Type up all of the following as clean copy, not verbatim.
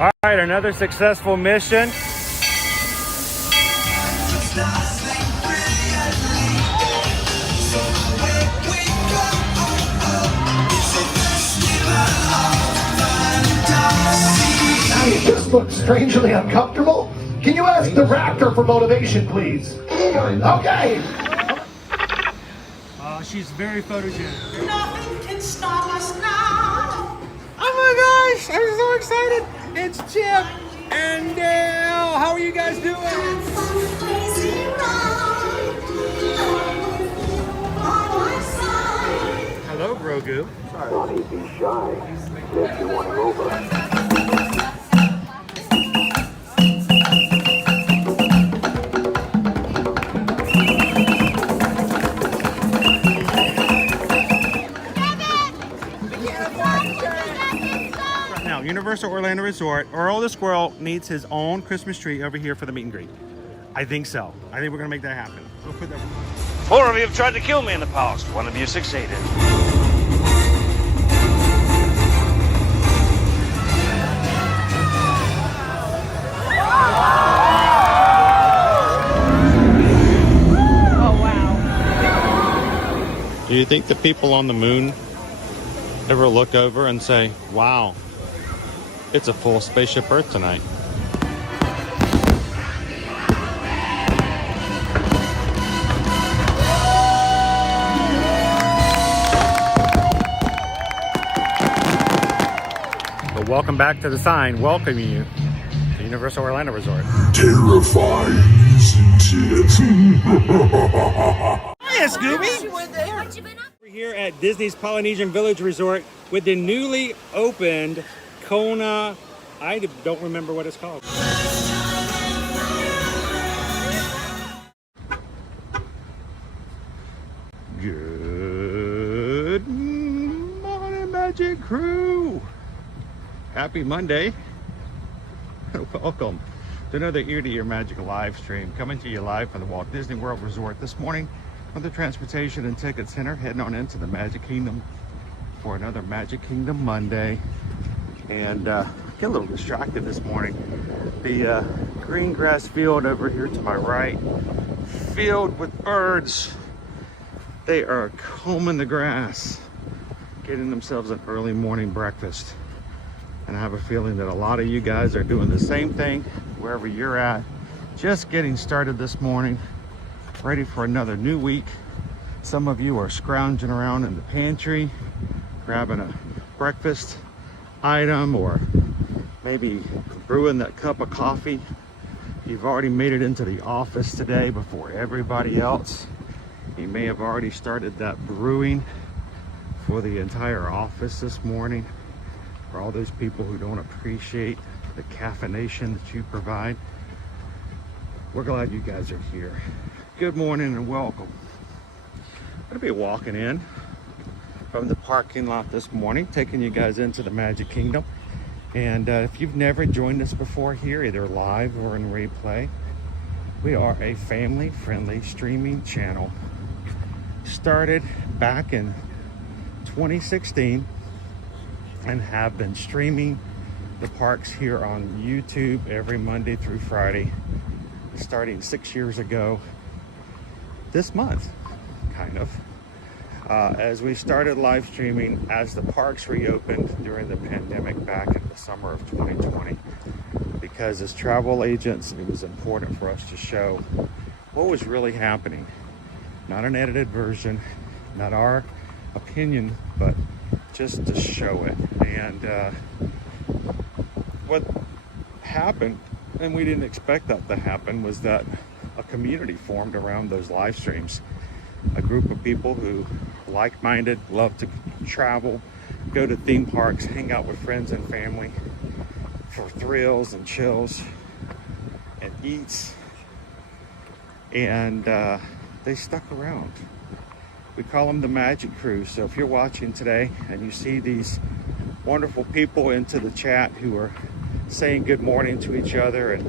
All right, another successful mission. You just look strangely uncomfortable. Can you ask the raptor for motivation, please? Okay. She's very photogenic. Nothing can stop us now. Oh my gosh, I'm so excited. It's Chip and Dale. How are you guys doing? Hello, Grogu. Sorry. Be shy. If you want to go over. Now, Universal Orlando Resort, Earl the Squirrel needs his own Christmas tree over here for the meet and greet. I think so. I think we're gonna make that happen. We'll put that. 4 of you have tried to kill me in the past. 1 of you succeeded. Do you think the people on the moon ever look over and say, wow, it's a full spaceship Earth tonight? But welcome back to the sign welcoming you to Universal Orlando Resort. Terrifying, isn't it? Hiya, Scooby! We're here at Disney's Polynesian Village Resort with the newly opened Kona. I don't remember what it's called. Good morning, Magic Crew! Happy Monday. Welcome to another Ear to Ear Magic live stream, coming to you live from the Walt Disney World Resort this morning from the Transportation and Ticket Center, heading on into the Magic Kingdom for another Magic Kingdom Monday. And get a little distracted this morning. The green grass field over here to my right, filled with birds. They are combing the grass, getting themselves an early morning breakfast. And I have a feeling that a lot of you guys are doing the same thing wherever you're at. Just getting started this morning, ready for another new week. Some of you are scrounging around in the pantry, grabbing a breakfast item, or maybe brewing that cup of coffee. You've already made it into the office today before everybody else. You may have already started that brewing for the entire office this morning. For all those people who don't appreciate the caffeination that you provide, we're glad you guys are here. Good morning and welcome. I'm gonna be walking in from the parking lot this morning, taking you guys into the Magic Kingdom. And if you've never joined us before here, either live or in replay, we are a family-friendly streaming channel. Started back in 2016 and have been streaming the parks here on YouTube every Monday through Friday, starting 6 years ago this month, kind of. As we started live streaming as the parks reopened during the pandemic back in the summer of 2020, because as travel agents, it was important for us to show what was really happening. Not an edited version, not our opinion, but just to show it. And what happened, and we didn't expect that to happen, was that a community formed around those live streams. A group of people who like-minded, love to travel, go to theme parks, hang out with friends and family for thrills and chills and eats. And they stuck around. We call them the Magic Crew. So if you're watching today and you see these wonderful people into the chat who are saying good morning to each other, and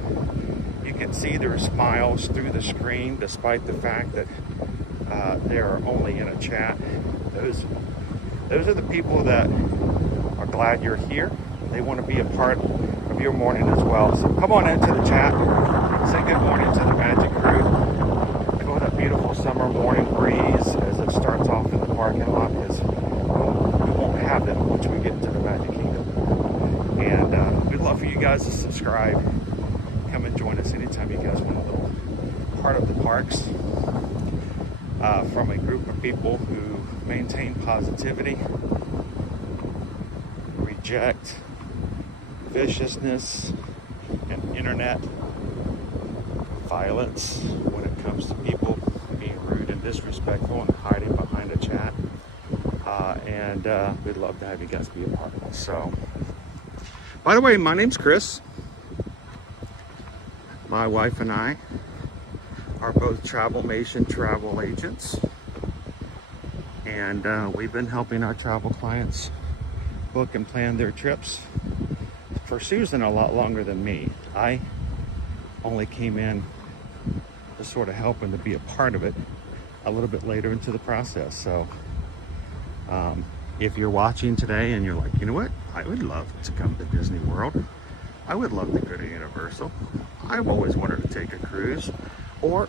you can see their smiles through the screen despite the fact that they're only in a chat, those are the people that are glad you're here. They want to be a part of of your morning as well. So come on into the chat. Say good morning to the Magic crew. Enjoy that beautiful summer morning breeze as it starts off in the parking lot, because we won't have that once we get into the Magic Kingdom. And we'd love for you guys to subscribe. Come and join us anytime you guys want a little part of the parks from a group of people who maintain positivity, reject viciousness and internet violence when it comes to people being rude and disrespectful and hiding behind a chat. And we'd love to have you guys be a part of it. So, by the way, my name's Chris. My wife and I are both Travelmation travel agents, and we've been helping our travel clients book and plan their trips for Susan a lot longer than me. I only came in to sort of help and to be a part of it a little bit later into the process. So if you're watching today and you're like, you know what, I would love to come to Disney World, I would love to go to Universal, I've always wanted to take a cruise, or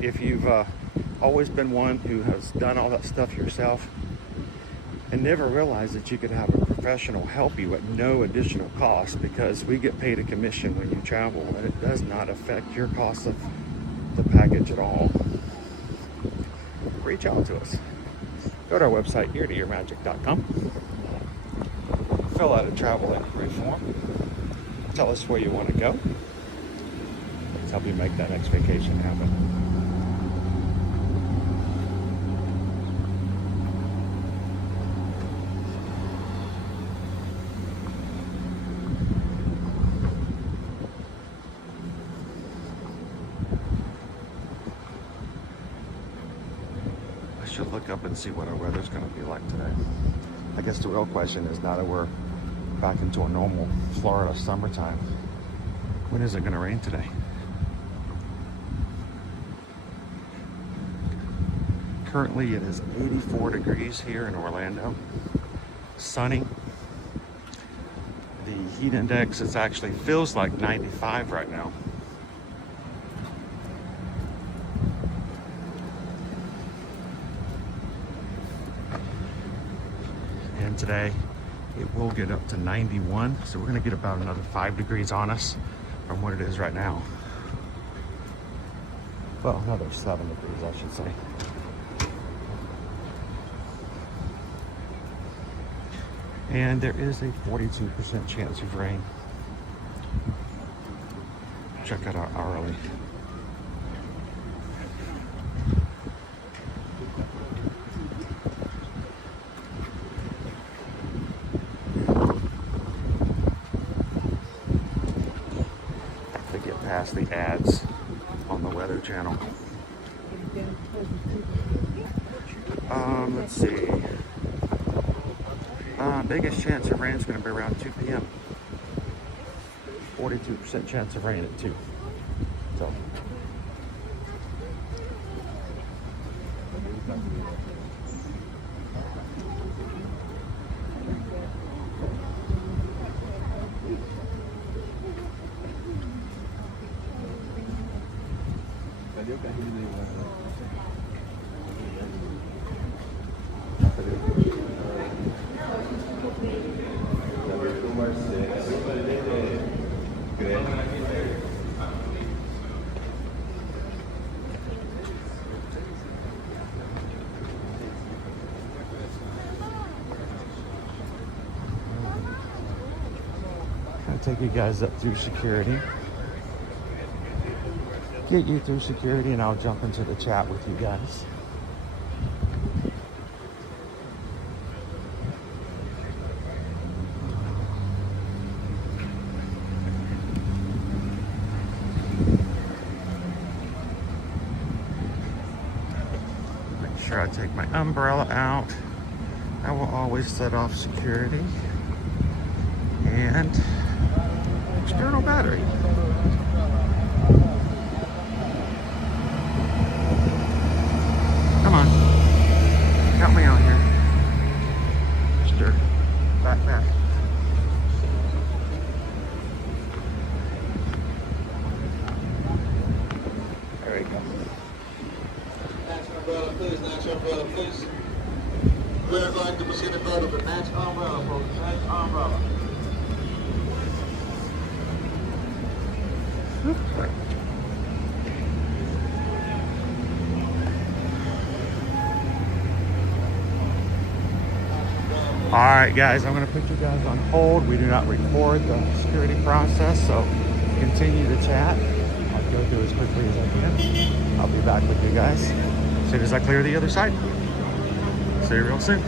if you've always been one who has done all that stuff yourself and never realized that you could have a professional help you at no additional cost, because we get paid a commission when you travel and it does not affect your cost of the package at all, reach out to us. Go to our website, eartoearmagic.com, fill out a travel inquiry form, tell us where you want to go. Let's help you make that next vacation happen. I should look up and see what our weather's going to be like today. I guess the real question is, now that we're back into a normal Florida summertime, when is it going to rain today? Currently it is 84 degrees here in Orlando, sunny. The heat index is actually feels like 95 right now. And today it will get up to 91, so we're going to get about another 5 degrees on us from what it is right now. Well, another 7 degrees, I should say. And there is a 42% chance of rain. Check out our hourly. Past the ads on the Weather Channel. Let's see. Biggest chance of rain is going to be around 2 p.m. 42% chance of rain at 2. So. Take you guys up through security, get you through security, and I'll jump into the chat with you guys. Make sure I take my umbrella out. I will always set off security. And external battery. Come on. Help me out here. Mr. Backpack. please. We're going to proceed in front of the next umbrella, folks. Next umbrella. All right, guys, I'm going to put you guys on hold. We do not record the security process, so continue to chat. I'll go through as quickly as I can. I'll be back with you guys as soon as I clear the other side. See you real soon.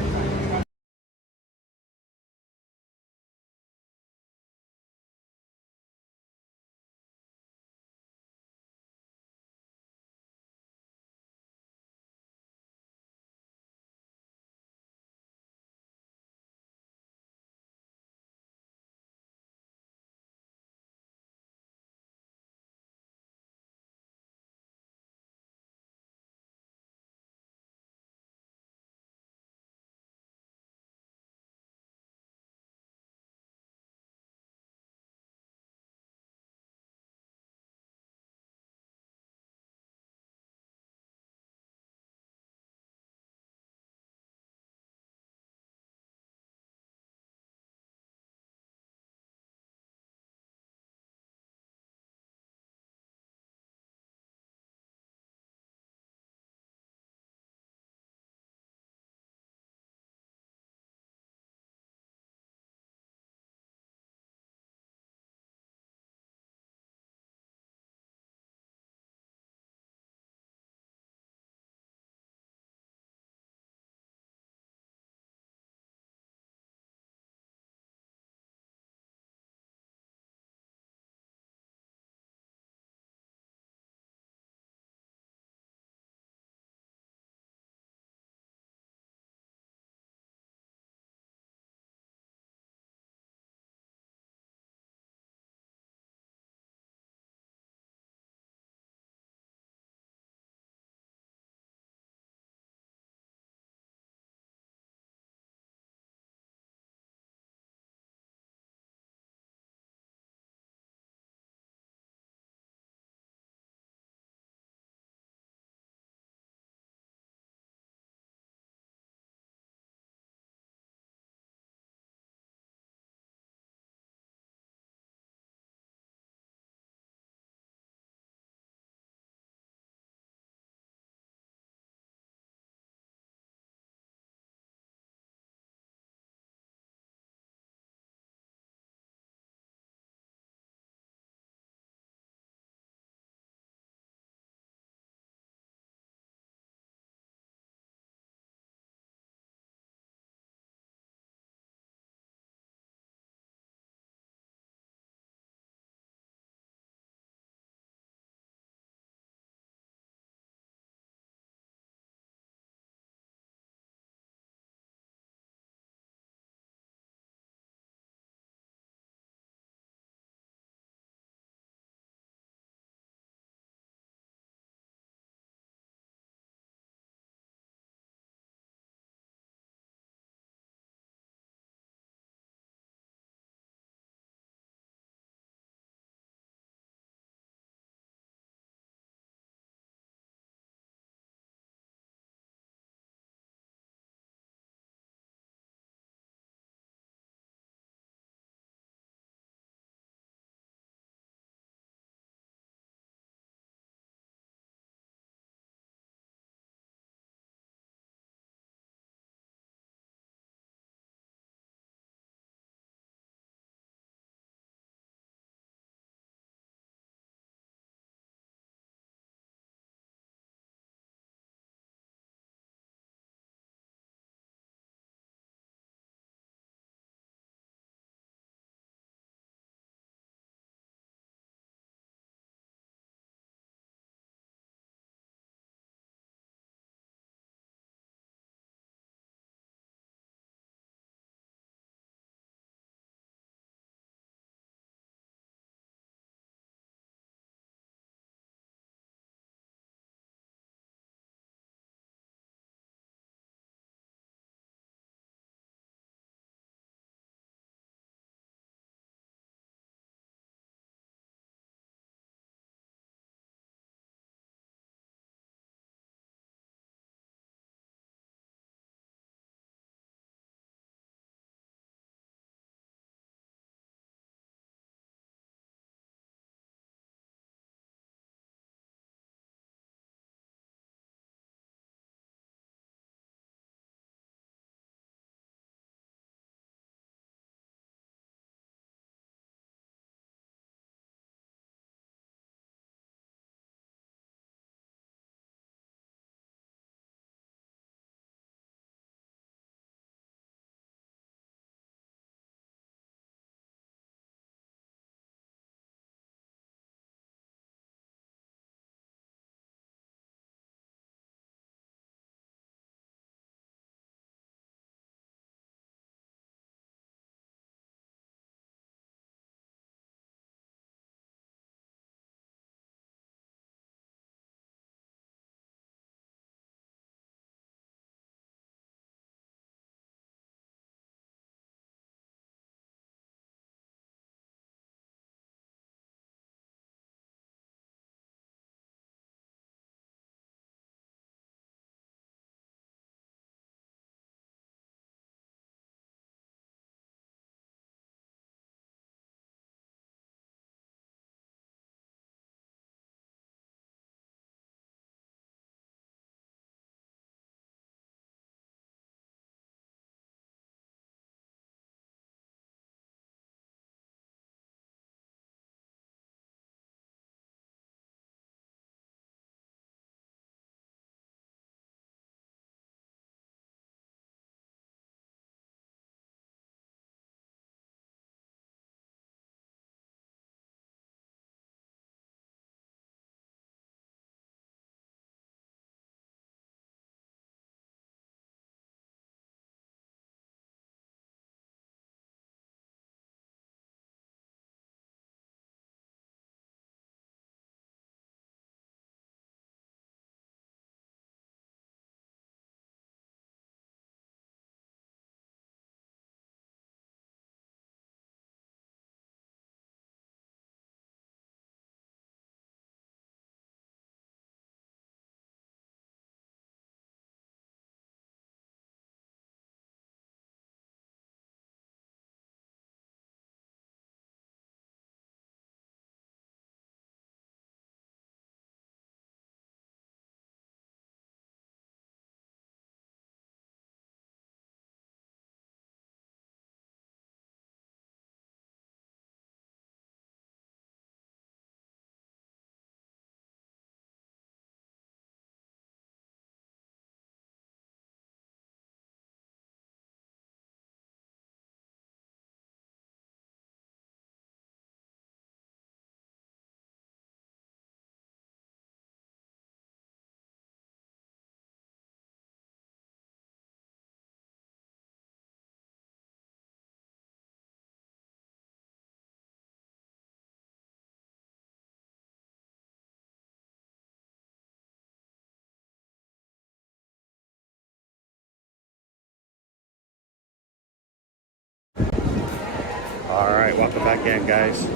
All right, welcome back in, guys.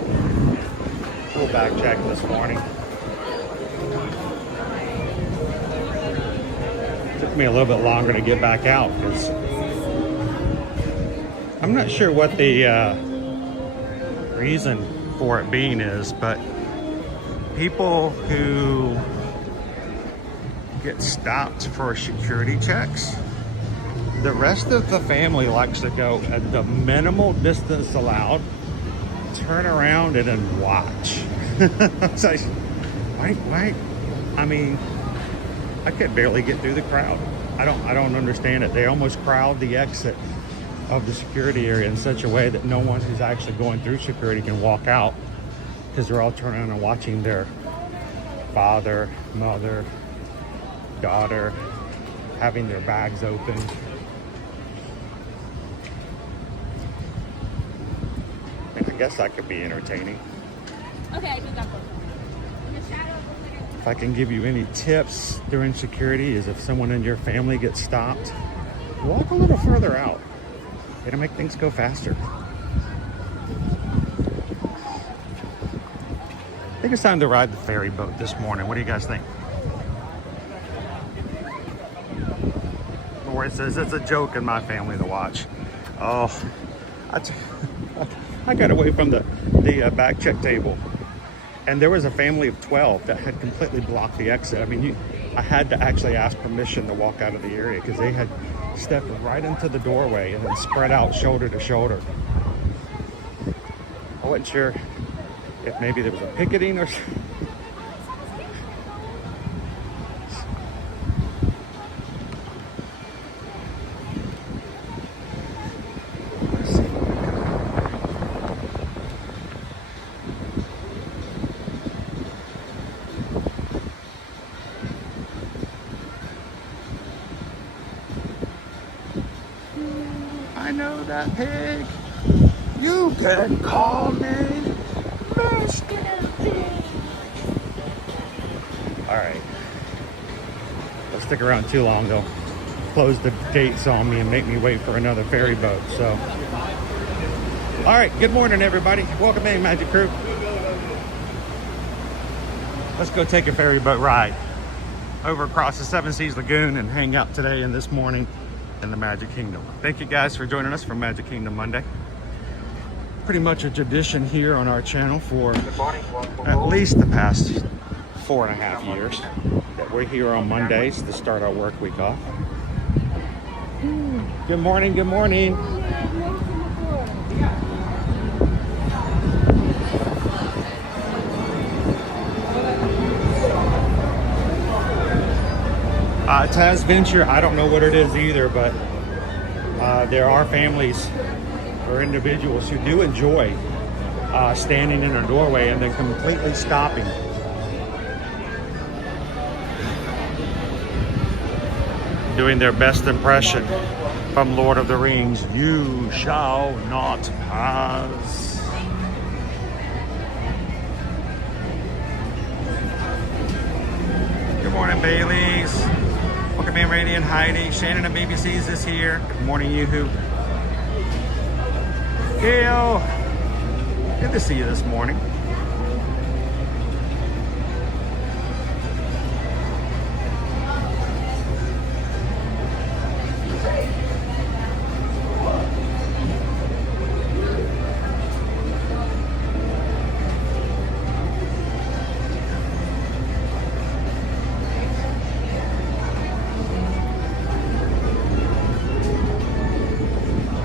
Full back check this morning. Took me a little bit longer to get back out because I'm not sure what the reason for it being is, but people who get stopped for security checks, the rest of the family likes to go at the minimal distance allowed, turn around and then watch. It's like, wait. I mean, I could barely get through the crowd. I don't understand it. They almost crowd the exit of the security area in such a way that no one who's actually going through security can walk out, because they're all turning around and watching their father, mother, daughter having their bags open. And I guess that could be entertaining. Okay, I do got those. If I can give you any tips during security, is if someone in your family gets stopped, walk a little further out. It'll make things go faster. I think it's time to ride the ferry boat this morning. What do you guys think? Or it says it's a joke in my family to watch. Oh, I got away from the back check table, and there was a family of 12 that had completely blocked the exit. I mean, I had to actually ask permission to walk out of the area because they had stepped right into the doorway and then spread out shoulder to shoulder. I wasn't sure if maybe there was a picketing or something. I know that pig. You can call me Mr. Pig. All right. Don't stick around too long. They'll close the gates on me and make me wait for another ferry boat. So, all right. Good morning, everybody. Welcome in, Magic Crew. Let's go take a ferry boat ride over across the Seven Seas Lagoon and hang out today and this morning in the Magic Kingdom. Thank you guys for joining us for Magic Kingdom Monday. Pretty much a tradition here on our channel for at least the past 4.5 years that we're here on Mondays to start our work week off. Good morning, good morning. Taz Venture, I don't know what it is either, but there are families or individuals who do enjoy standing in a doorway and then completely stopping. Doing their best impression from Lord of the Rings. You shall not pass. Good morning, Baileys. Welcome in, Randy and Heidi. Shannon and BBC's is here. Good morning, Yoo-hoo. Gail, good to see you this morning.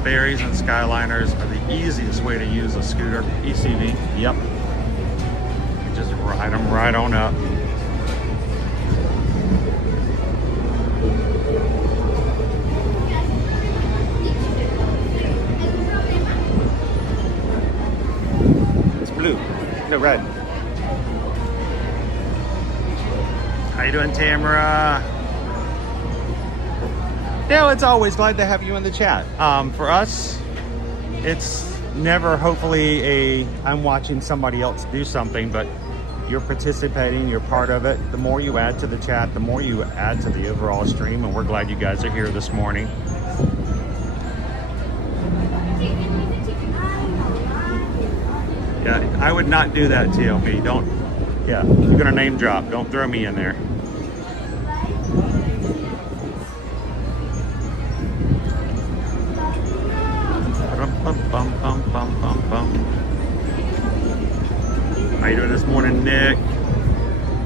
Ferries and Skyliners are the easiest way to use a scooter. ECV, yep. You just ride them right on up. It's blue, no red. How you doing, Tamara? Dale, it's always glad to have you in the chat. For us, it's never hopefully I'm watching somebody else do something, but you're participating, you're part of it. The more you add to the chat, the more you add to the overall stream, and we're glad you guys are here this morning. Yeah, I would not do that, TLB. Don't, yeah, you're gonna name drop. Don't throw me in there. How you doing this morning, Nick?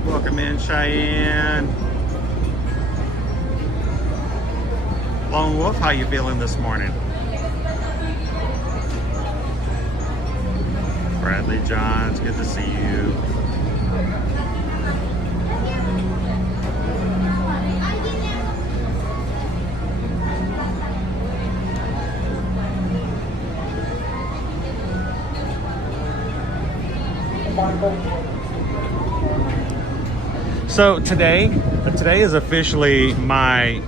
Welcome in, Cheyenne. Lone Wolf, how you feeling this morning? Bradley Johns, good to see you. So today is officially my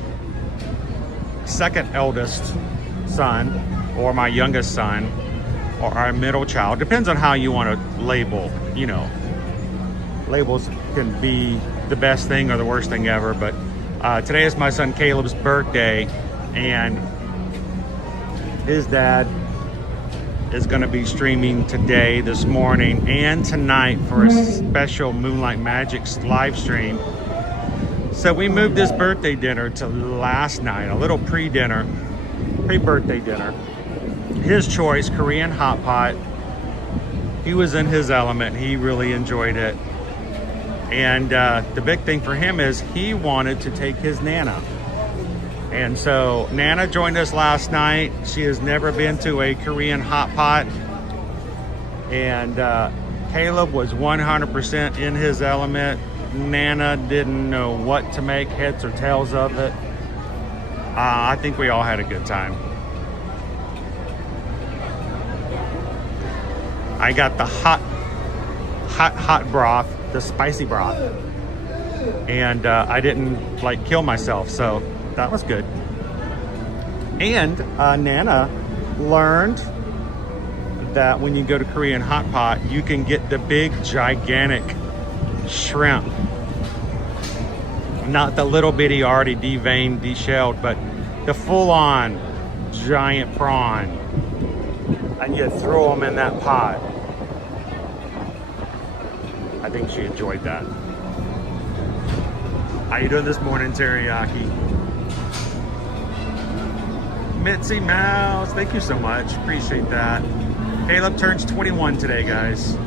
second eldest son, or my youngest son, or our middle child. Depends on how you want to label. You know, labels can be the best thing or the worst thing ever. But today is my son Caleb's birthday, and his dad is going to be streaming today, this morning, and tonight for a special Moonlight Magic live stream. So we moved this birthday dinner to last night, a little pre-birthday dinner. His choice, Korean hot pot. He was in his element. He really enjoyed it. And the big thing for him is he wanted to take his Nana. And so Nana joined us last night. She has never been to a Korean hot pot. And Caleb was 100% in his element. Nana didn't know what to make, heads or tails of it. I think we all had a good time. I got the hot broth, the spicy broth. And I didn't like kill myself, so that was good. And Nana learned that when you go to Korean hot pot, you can get the big gigantic shrimp, not the little bitty already deveined, deshelled, but the full-on giant prawn, and you throw them in that pot. I think she enjoyed that. How you doing this morning, Teriyaki? Mitzi Mouse, thank you so much. Appreciate that. Caleb turns 21 today, guys.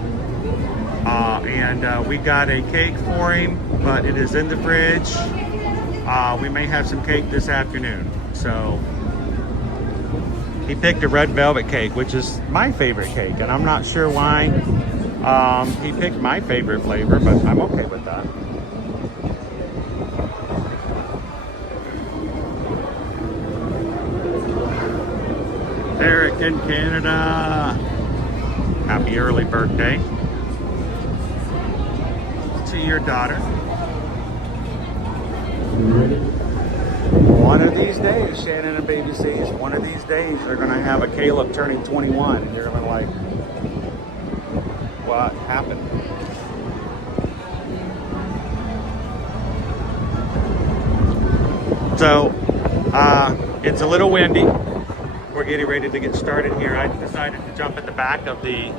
And we got a cake for him, but it is in the fridge. We may have some cake this afternoon. So he picked a red velvet cake, which is my favorite cake, and I'm not sure why he picked my favorite flavor, but I'm okay with that. Eric in Canada, happy early birthday to your daughter. One of these days, Shannon and Baby C's, one of these days you're going to have a Caleb turning 21 and you're going to like, what happened? So it's a little windy. We're getting ready to get started here. I decided to jump at the back of the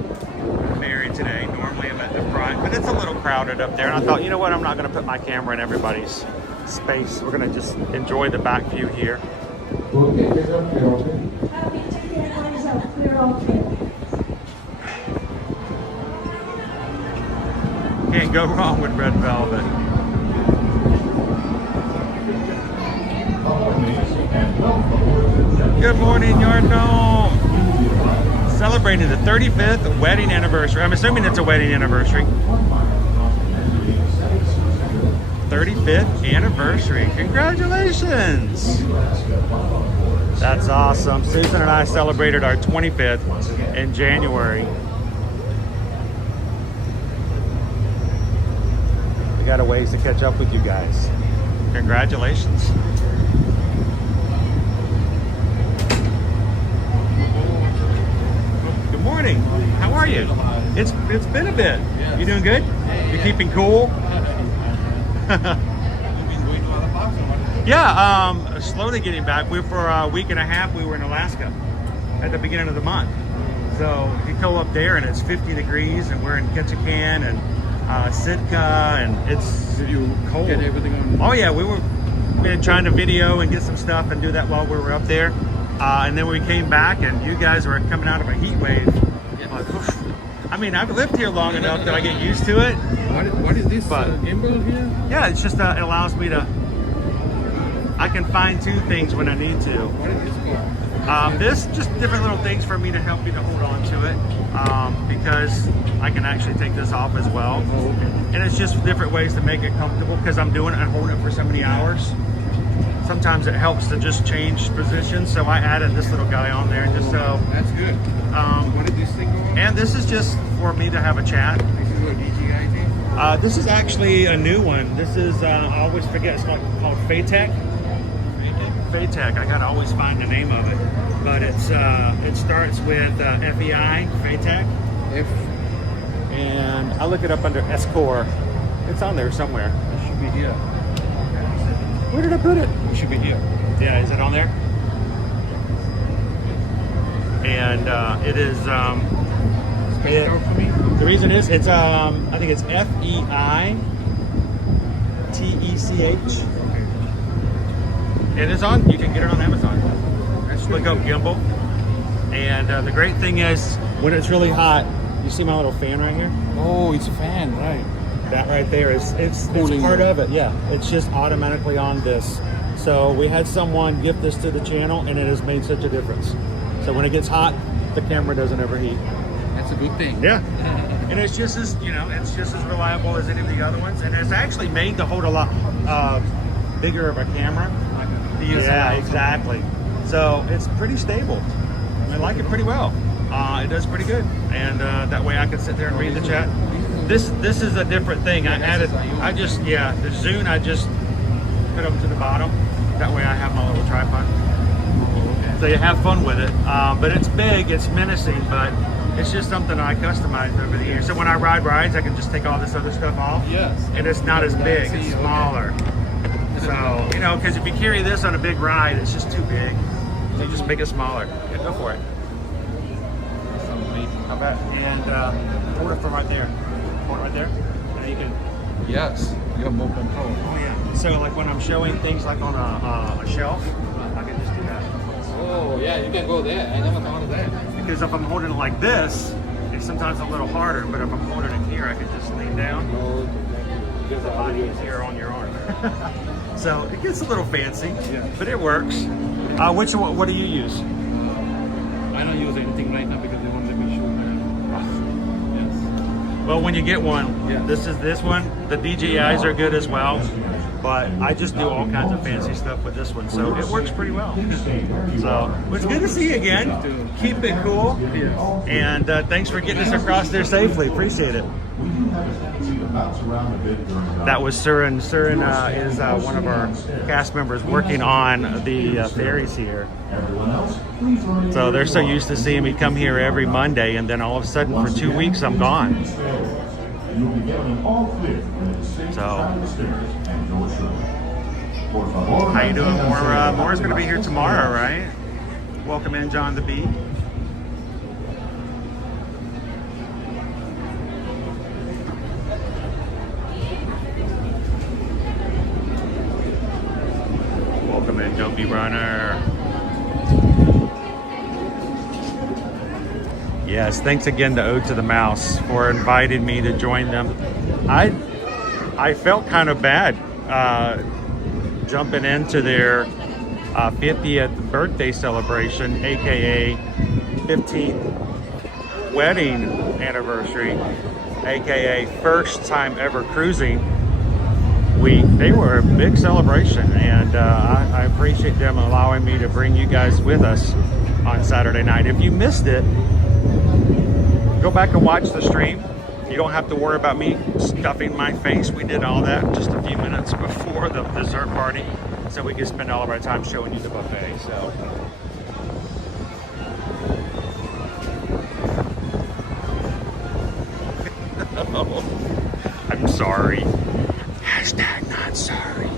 Mary today. Normally I'm at the front, but it's a little crowded up there. And I thought, you know what? I'm not going to put my camera in everybody's space. We're going to just enjoy the back view here. Can't go wrong with red velvet. Good morning, Yard Dome. Celebrating the 35th wedding anniversary. I'm assuming it's a wedding anniversary. 35th anniversary. Congratulations. That's awesome. Susan and I celebrated our 25th in January. We got a ways to catch up with you guys. Congratulations. Good morning. How are you? It's been a bit. You doing good? You keeping cool? Yeah, slowly getting back. For a week and a half we were in Alaska at the beginning of the month. So you go up there and it's 50 degrees, and we're in Ketchikan and Sitka, and it's cold. Get everything on. Oh yeah, we were trying to video and get some stuff and do that while we were up there. And then we came back, and you guys were coming out of a heat wave. Yeah. Like, oof. I mean, I've lived here long enough that I get used to it. What is this But- gimbal here? Yeah, it's just it allows me to. I can fine tune things when I need to. What is this for? This just different little things for me to help me to hold on to it, because I can actually take this off as well. Oh, okay. And it's just different ways to make it comfortable, because I'm doing it and holding it for so many hours. Sometimes it helps to just change positions, so I added this little guy on there just so. That's good. What is this thing going? And this is just for me to have a chat. This is what DJI thing? This is actually a new one. This is I always forget. It's called Phatek. Phatek. I gotta always find the name of it, but it's it starts with FEI Phatek, F. and I look it up under S-Core. It's on there somewhere. It should be here. Where did I put it? It should be here. Yeah, is it on there? And it is. Spell it out for me. The reason is it's I think it's FEITECH. And it's on. You can get it on Amazon. That's Look up gimbal. And the great thing is when it's really hot, you see my little fan right here. Oh, it's a fan, right? That right there is it's Cooling. part of it. Yeah, it's just automatically on this. So we had someone gift this to the channel, and it has made such a difference. So when it gets hot, the camera doesn't overheat. That's a good thing. Yeah. And it's just as, it's just as reliable as any of the other ones. And it's actually made to hold a lot bigger of a camera. Yeah, exactly. So it's pretty stable. I like it pretty well. It does pretty good. And that way I can sit there and read the chat. This is a different thing. The Zune, I just put them to the bottom. That way I have my little tripod. So you have fun with it. But it's big, it's menacing, but it's just something I customized over the years. So when I ride rides, I can just take all this other stuff off. Yes. And it's not as big, it's smaller. So, because if you carry this on a big ride, it's just too big. So you just make it smaller. Yeah, go for it. How about, and hold it from right there. Hold it right there. And you can. Yes. You have more control. Oh yeah. So like when I'm showing things like on a shelf, I can just do that. Oh, yeah, you can go there. I never thought of that. Because if I'm holding it like this, it's sometimes a little harder. But if I'm holding it here, I can just lean down. Because the body is here on your arm. So it gets a little fancy, but it works. Which one? What do you use? I don't use anything right now because they won't let me shoot. Yes. Well, when you get one, this one. The DJIs are good as well, but I just do all kinds of fancy stuff with this one, so it works pretty well. So it's good to see you again. Keep it cool, and thanks for getting us across there safely. Appreciate it. That was Surin. Surin is one of our cast members working on the ferries here. So they're so used to seeing me come here every Monday, and then all of a sudden for 2 weeks I'm gone. So, how you doing? More's going to be here tomorrow, right? Welcome in, John the Bee. Welcome in, Dopey Runner. Yes, thanks again to Ode to the Mouse for inviting me to join them. I felt kind of bad jumping into their 50th birthday celebration, aka 15th wedding anniversary, aka first time ever cruising week. They were a big celebration, and I appreciate them allowing me to bring you guys with us on Saturday night. If you missed it, go back and watch the stream. You don't have to worry about me stuffing my face. We did all that just a few minutes before the dessert party, so we could spend all of our time showing you the buffet. So. I'm sorry. Hashtag not sorry.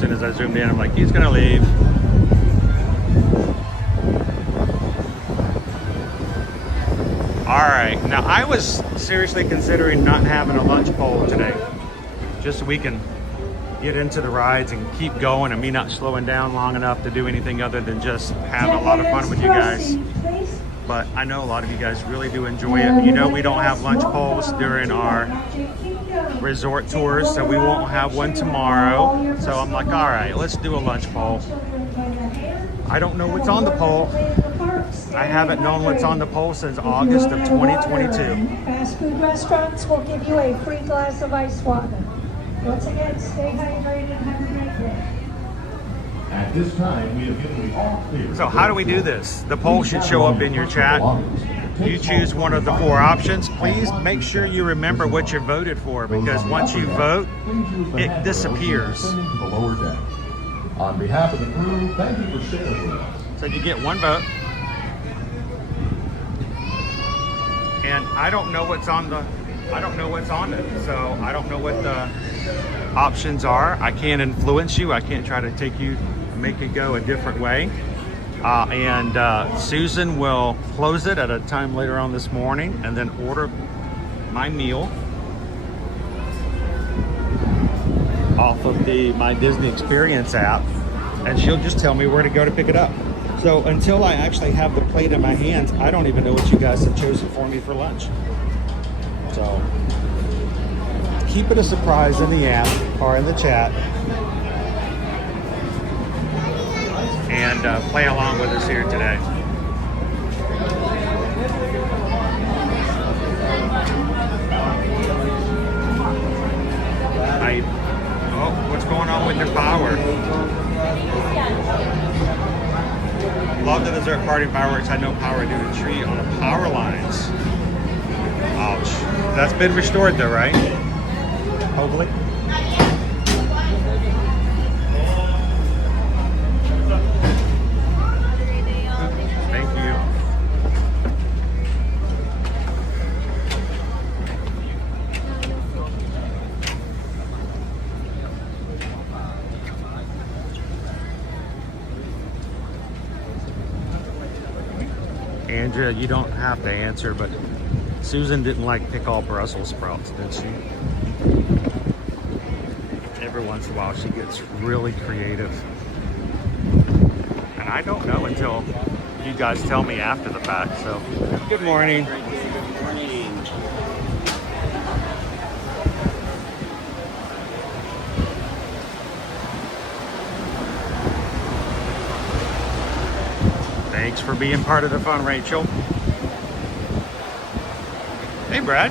as soon as I zoomed in. I'm like, he's gonna leave. All right, now I was seriously considering not having a lunch poll today, just so we can get into the rides and keep going, and me not slowing down long enough to do anything other than just have a lot of fun with you guys. But I know a lot of you guys really do enjoy it. You know, we don't have lunch polls during our resort tours, so we won't have one tomorrow. So I'm like, all right, let's do a lunch poll. I don't know what's on the poll. I haven't known what's on the poll since August of 2022. Fast food restaurants will give you a free glass of ice water. Once again, stay hydrated and have a great day. At this time, we have given the all clear. So how do we do this? The poll should show up in your chat. You choose one of the 4 options. Please make sure you remember what you voted for, because once you vote, it disappears. The lower deck. On behalf of the crew, thank you for sailing with us. So you get 1 vote. And I don't know what's on it. So I don't know what the options are. I can't influence you. I can't try to take you and make it go a different way. Susan will close it at a time later on this morning and then order my meal off of the My Disney Experience app, and she'll just tell me where to go to pick it up. So until I actually have the plate in my hands, I don't even know what you guys have chosen for me for lunch. So keep it a surprise in the app or in the chat, and play along with us here today. Oh, what's going on with your power? Love the dessert party fireworks. Had no power due to tree on the power lines. Ouch. That's been restored though, right? Hopefully. Thank you. Andrea, you don't have to answer, but Susan didn't like pickled Brussels sprouts, did she? Every once in a while she gets really creative. And I don't know until you guys tell me after the fact, so. Good morning. Good morning. Thanks for being part of the fun, Rachel. Hey, Brad.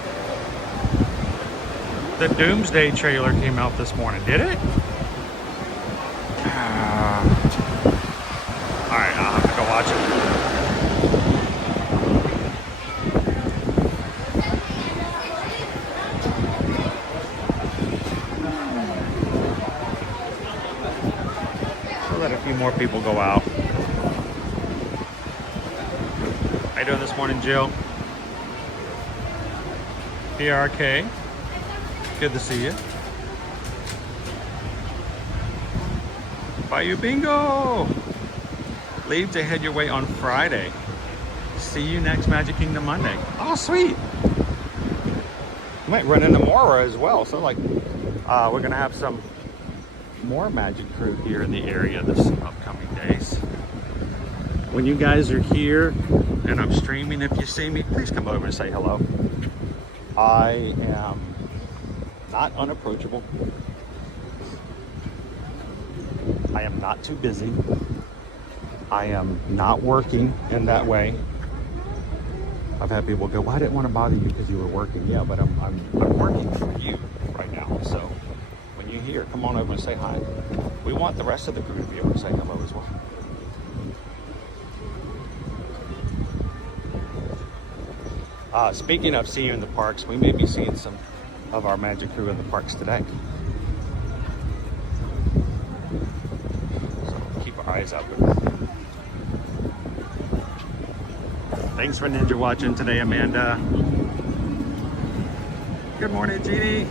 The Doomsday trailer came out this morning, did it? Alright, I'll have to go watch it. We'll let a few more people go out. How you doing this morning, Jill? PRK. Good to see you. Bayou Bingo! Leave to head your way on Friday. See you next Magic Kingdom Monday. Oh, sweet! Might run into Mora as well. So, like, we're gonna have some more Magic Crew here in the area this upcoming days. When you guys are here and I'm streaming, if you see me, please come over and say hello. I am not unapproachable. I am not too busy. I am not working in that way. I've had people go, well, I didn't want to bother you because you were working. Yeah, but I'm working for you right now. So when you're here, come on over and say hi. We want the rest of the crew to be able to say hello as well. Speaking of seeing you in the parks, we may be seeing some of our Magic Crew in the parks today. So keep our eyes open. Thanks for Ninja watching today, Amanda. Good morning, Jeannie.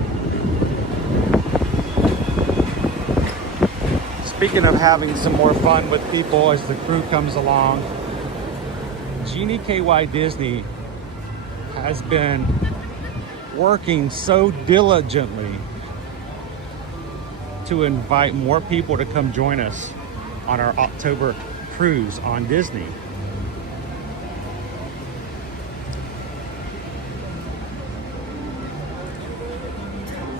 Speaking of having some more fun with people as the crew comes along, Genie KY Disney has been working so diligently to invite more people to come join us on our October cruise on Disney.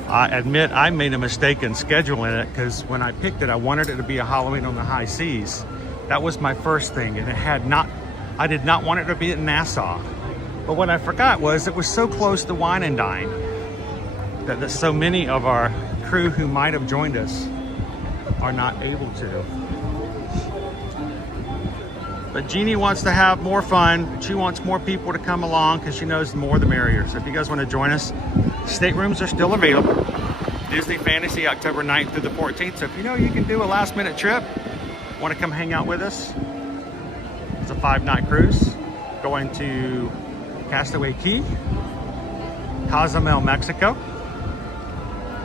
I admit I made a mistake in scheduling it because when I picked it, I wanted it to be a Halloween on the High Seas. That was my first thing, and I did not want it to be at Nassau. But what I forgot was it was so close to Wine and Dine that so many of our crew who might have joined us are not able to. But Jeannie wants to have more fun. She wants more people to come along because she knows the more the merrier. So if you guys want to join us, staterooms are still available. Disney Fantasy, October 9th through the 14th. So if you know you can do a last minute trip, want to come hang out with us, it's a 5-night cruise going to Castaway Cay, Cozumel, Mexico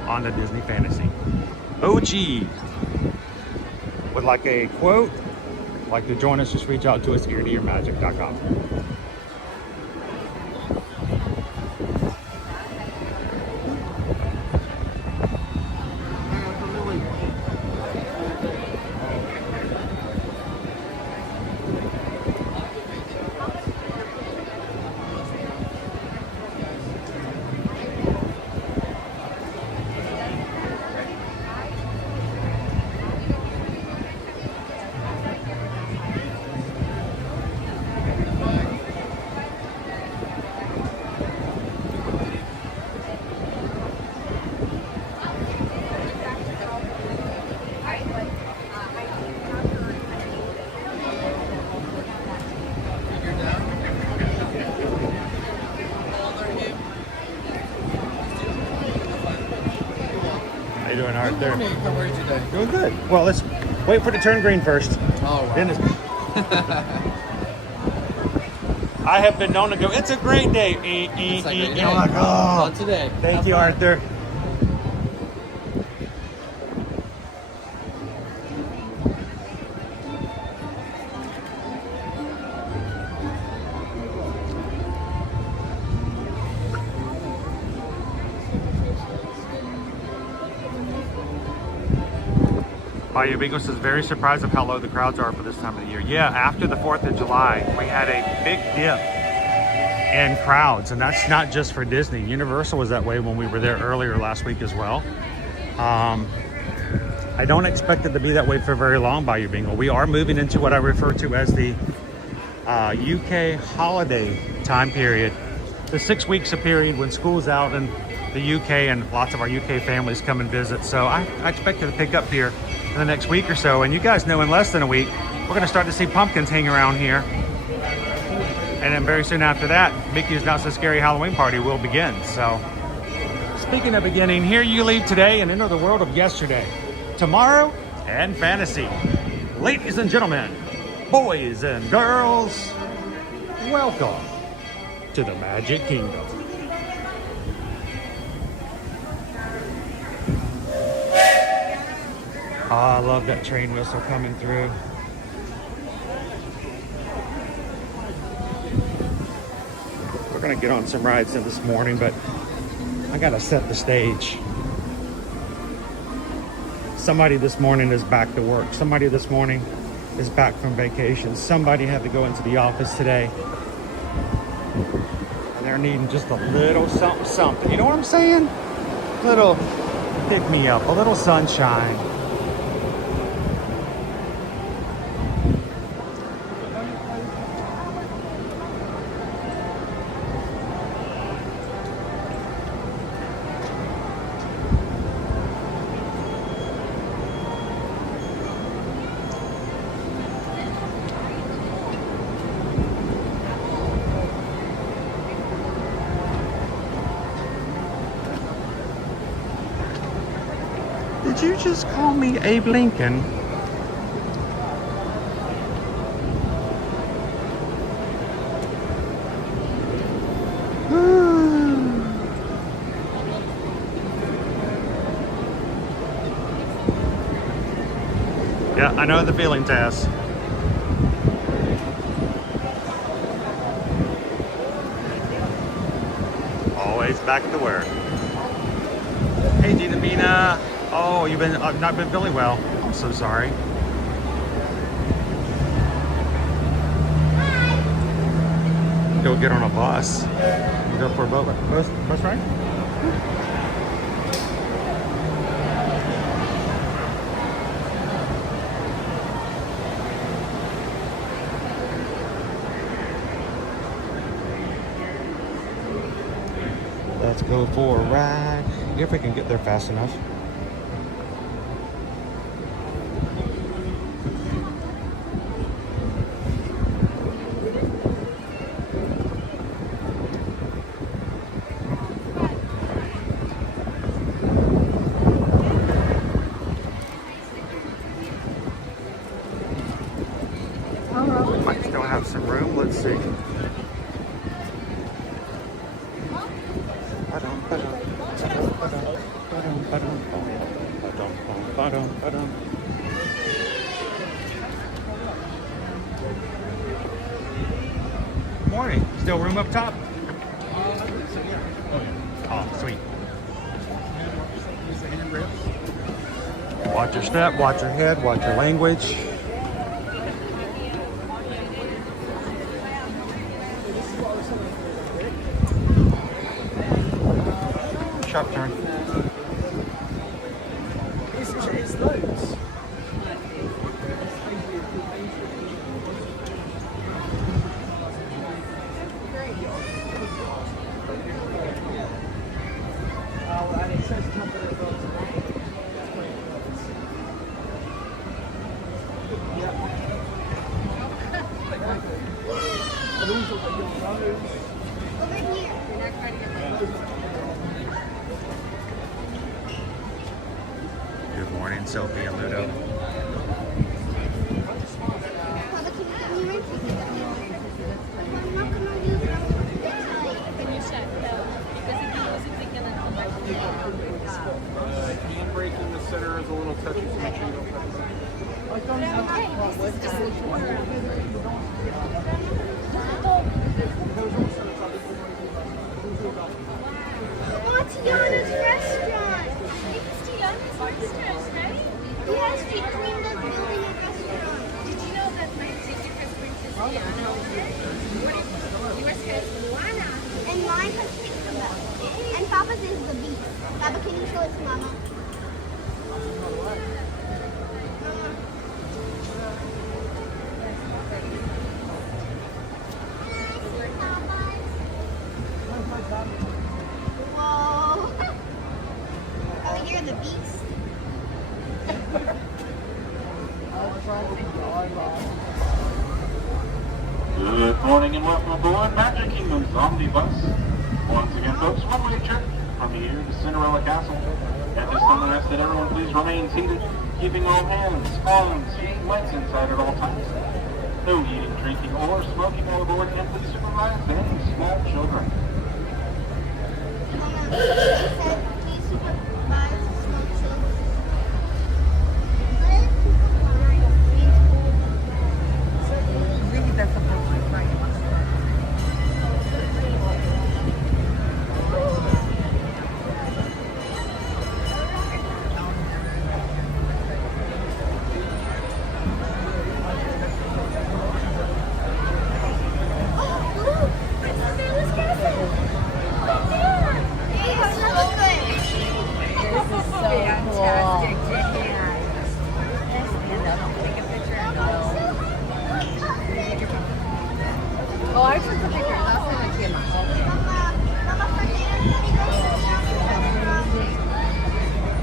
on the Disney Fantasy. OG would like a quote, like to join us, just reach out to us, eartoyourmagic.com. How you doing, Art? There. How are you today? Doing good. Well, let's wait for it to turn green first. Oh, wow. Then I have been known to go, it's a great day. It's a great day. I'm like, oh. Not today. Thank you, Arthur. Bayou Bengals is very surprised of how low the crowds are for this time of the year. Yeah, after the 4th of July, we had a big dip in crowds, and that's not just for Disney. Universal was that way when we were there earlier last week as well. I don't expect it to be that way for very long, Bayou Bengal. We are moving into what I refer to as the UK holiday time period. The 6 weeks of period when school's out in the UK and lots of our UK families come and visit. So I expect it to pick up here in the next week or so. And you guys know in less than a week, we're going to start to see pumpkins hang around here. And then very soon after that, Mickey's Not So Scary Halloween Party will begin. So speaking of beginning, here you leave today and enter the world of yesterday, tomorrow, and fantasy. Ladies and gentlemen, boys and girls, welcome to the Magic Kingdom. Oh, I love that train whistle coming through. We're gonna get on some rides in this morning, but I gotta set the stage. Somebody this morning is back to work. Somebody this morning is back from vacation. Somebody had to go into the office today. And they're needing just a little something, something. You know what I'm saying? A little pick me up, a little sunshine. Did you just call me Abe Lincoln? Yeah, I know the feeling, Tess. Always back to work. Hey, Gina Mina. Oh, you've been not been feeling well. I'm so sorry. Go get on a bus. Go for a bus ride? Let's go for a ride. If we can get there fast enough. Might still have some room. Let's see. Morning. Still room up top? Oh, sweet. Watch your step, watch your head, watch your language. Sharp turn. It's loads. Good morning, Sophie and Ludo. Handbrake in the center is a little touchy, so make sure you don't touch What's Tiana's restaurant? It's Tiana's restaurant, right? Yes, she cleaned up building a restaurant. Did you know that my ticket has Princess Tiana? What is yours has Moana? And mine has Tinkerbell. And Papa's is the beast. Papa, can you show us Mama? Whoa. Oh, you're the beast. Good morning and welcome aboard Magic Kingdom's Omnibus. Once again, folks, one-way trip from here to Cinderella Castle. At this time, I ask that everyone please remain seated, keeping all hands, arms, feet, and legs inside at all times. No eating, drinking, or smoking while aboard, and please supervise any small children. Mama, you said please supervise small children. Oh, I took the picture. I'll send it to you.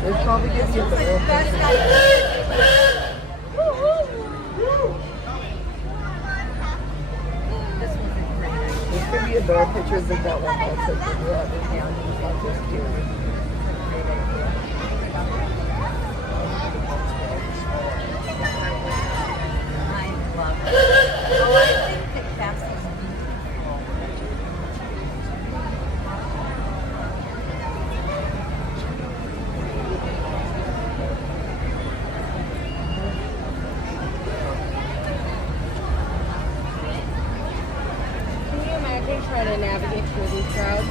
There's probably going to be a little There's going to be a better pictures of that one also that we're out in town. It's just cute. trying to navigate through these crowds.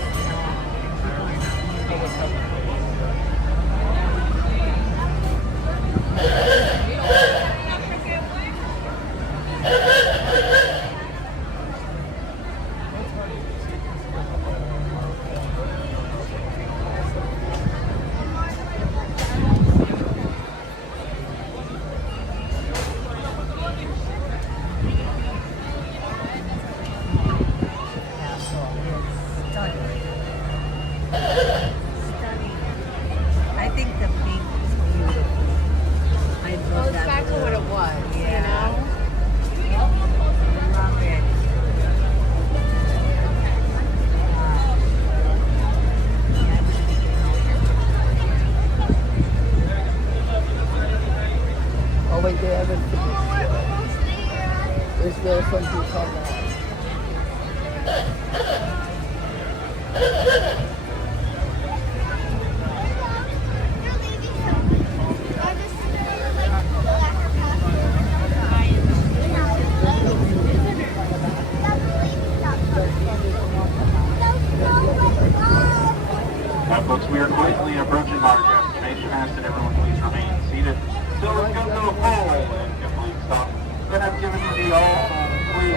I think the pink is beautiful. I love Well, it's that back to blue. what it was, Yeah. you know? I love it. Oh wait, they haven't finished. There's still some to come out. Now, folks, we are quickly approaching our destination. Ask that everyone please remain seated. Till we come to a full and complete stop. Then I've given you the all free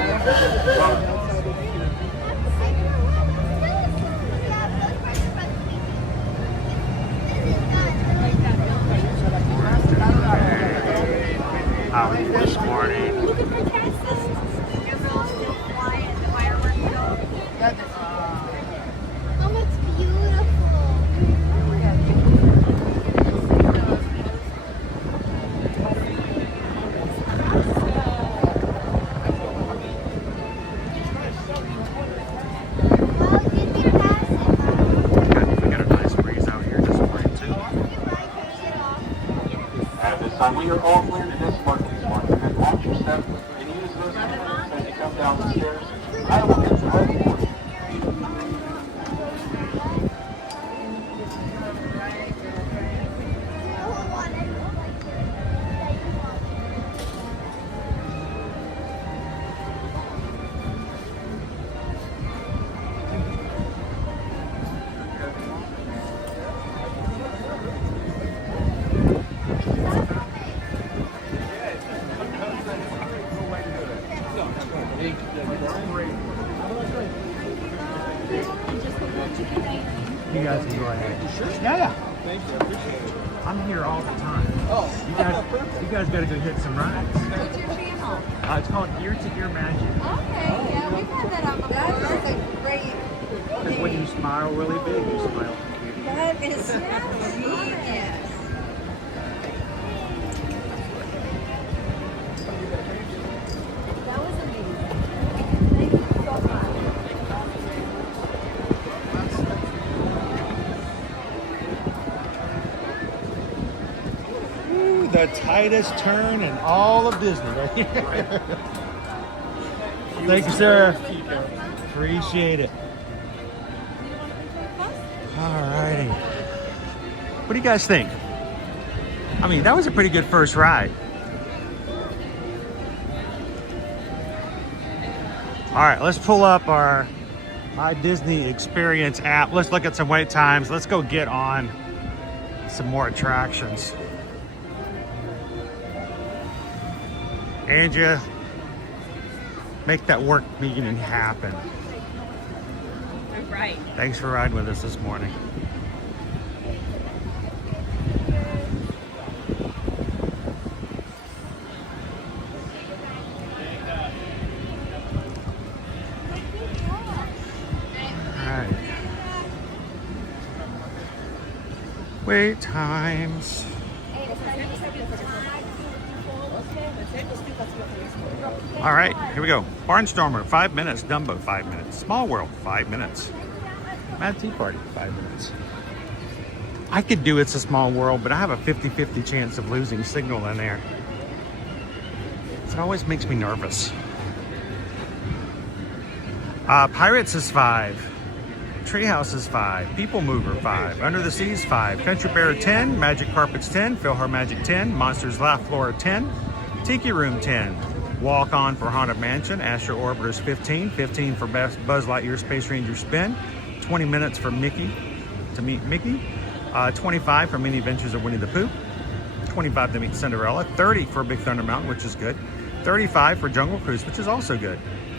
Out this morning. Look at my cats. Everyone's still quiet. The fireworks go. Oh, it's beautiful. We got a nice breeze out here this morning too. At this time, we are all clear to dismount these ones. And watch your step and use those hands as you come down the stairs. I will get the right for you. You guys can go ahead. Sure? Yeah. Thank you. I appreciate it. I'm here all the time. Oh. You guys got to go hit some rides. What's your channel? It's called Ear to Ear Magic. Okay, yeah, we've had that on before. That's a great Because when you smile really big, you smile completely. That is genius. That was amazing. Thank you so much. Ooh, the tightest turn in all of Disney right here. Thank you, sir. Appreciate it. All righty. What do you guys think? I mean, that was a pretty good first ride. All right, let's pull up our My Disney Experience app. Let's look at some wait times. Let's go get on some more attractions. Andrea, make that work meeting happen. Right. Thanks for riding with us this morning. Alright. Wait times. All right, here we go. Barnstormer, 5 minutes. Dumbo, 5 minutes. Small World, 5 minutes. Mad Tea Party, 5 minutes. I could do It's a Small World, but I have a 50-50 chance of losing signal in there. It always makes me nervous. Pirates is 5. Treehouse is 5. People Mover, 5. Under the Seas, 5. Country Bear, 10. Magic Carpets, 10. Philhar Magic, 10. Monsters Laugh Floor, 10. Tiki Room, 10. Walk on for Haunted Mansion. Astro Orbiter's 15. 15 for Buzz Lightyear Space Ranger Spin. 20 minutes for Mickey to meet Mickey. 25 for Mini Adventures of Winnie the Pooh. 25 to meet Cinderella. 30 for Big Thunder Mountain, which is good. 35 for Jungle Cruise, which is also good.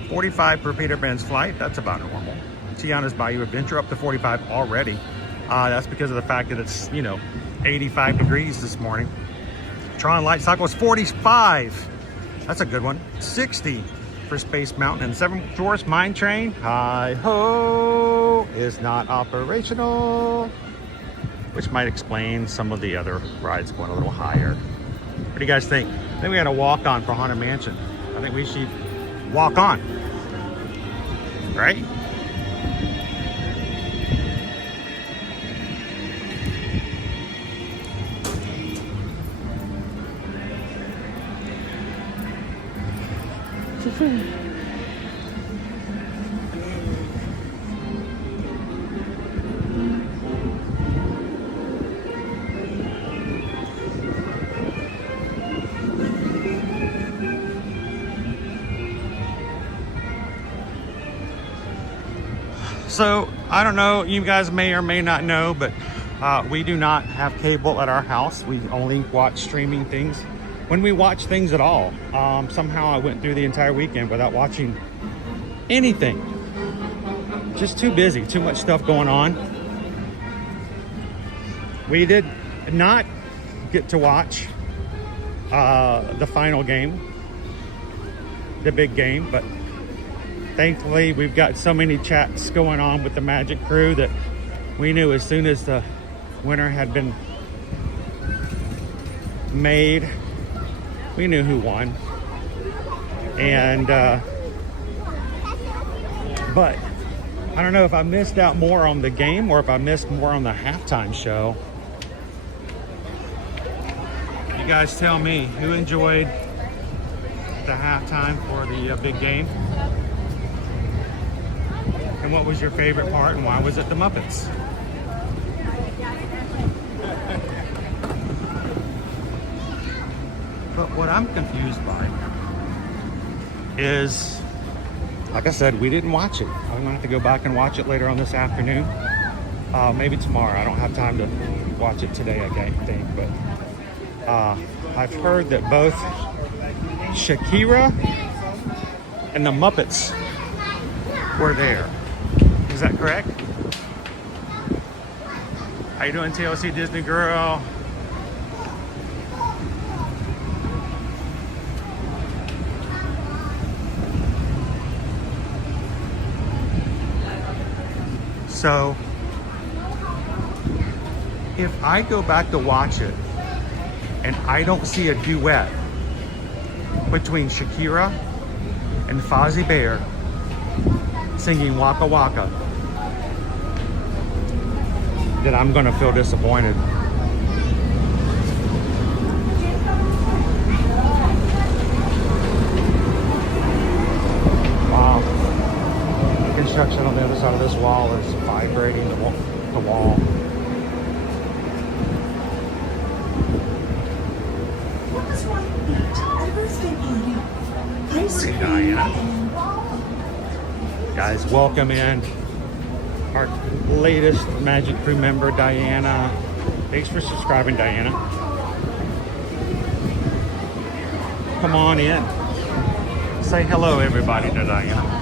45 for Peter Pan's Flight. That's about normal. Tiana's Bayou Adventure up to 45 already. That's because of the fact that it's, 85 degrees this morning. Tron Light Cycle is 45. That's a good one. 60 for Space Mountain. And Seven Dwarfs Mine Train, hi-ho, is not operational, which might explain some of the other rides going a little higher. What do you guys think? I think we got to walk on for Haunted Mansion. I think we should walk on, right? So, I don't know, you guys may or may not know, but we do not have cable at our house. We only watch streaming things. When we watch things at all. Somehow I went through the entire weekend without watching anything. Just too busy, too much stuff going on. We did not get to watch the final game, the big game, but thankfully, we've got so many chats going on with the Magic crew that we knew as soon as the winner had been made, we knew who won. And, but I don't know if I missed out more on the game or if I missed more on the halftime show. You guys tell me who enjoyed the halftime for the big game. And what was your favorite part and why was it the Muppets? But what I'm confused by is, like I said, we didn't watch it. I'm gonna have to go back and watch it later on this afternoon. Maybe tomorrow. I don't have time to watch it today, I think. But I've heard that both Shakira and the Muppets were there. Is that correct? How you doing, TLC Disney girl? So, if I go back to watch it and I don't see a duet between Shakira and Fozzie Bear singing Waka Waka, then I'm gonna feel disappointed. Wow. The construction on the other side of this wall is vibrating the wall. What was one eat at a birthday party? Ice cream. Diana. Guys, welcome in our latest Magic Crew member, Diana. Thanks for subscribing, Diana. Come on in. Say hello, everybody, to Diana.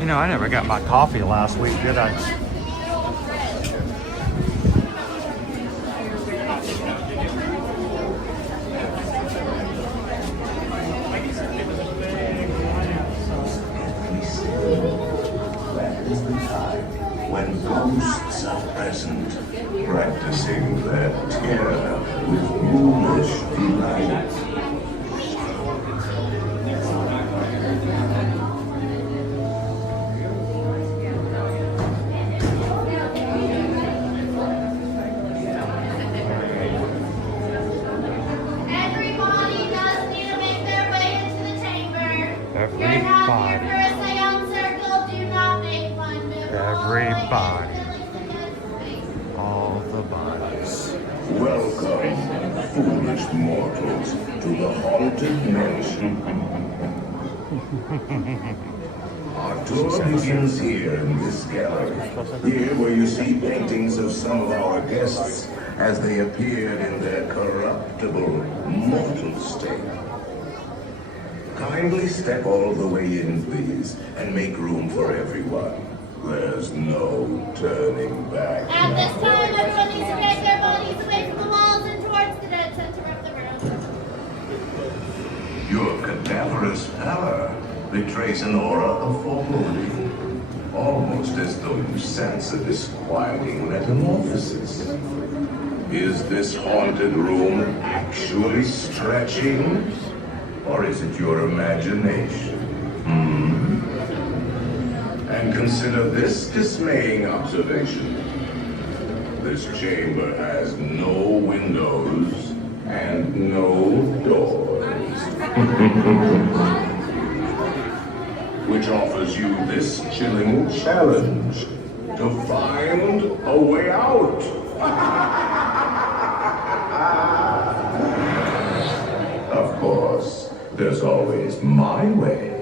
You know, I never got my coffee last week, did I? When ghosts are present, practicing their terror with ghoulish delight. body. All the bodies. Welcome, foolish mortals, to the haunted mansion. Our tour begins here in this gallery. Here where you see paintings of some of our guests as they appeared in their corruptible, mortal state. Kindly step all the way in, please, and make room for everyone. There's no turning back. At this time, everyone needs to get their bodies away from the walls and towards the dead center of the room. Your cadaverous pallor betrays an aura of foreboding, almost as though you sense a disquieting metamorphosis. Is this haunted room actually stretching, or is it your imagination? And consider this dismaying observation. This chamber has no windows and no doors. Which offers you this chilling challenge to find a way out. Of course, there's always my way.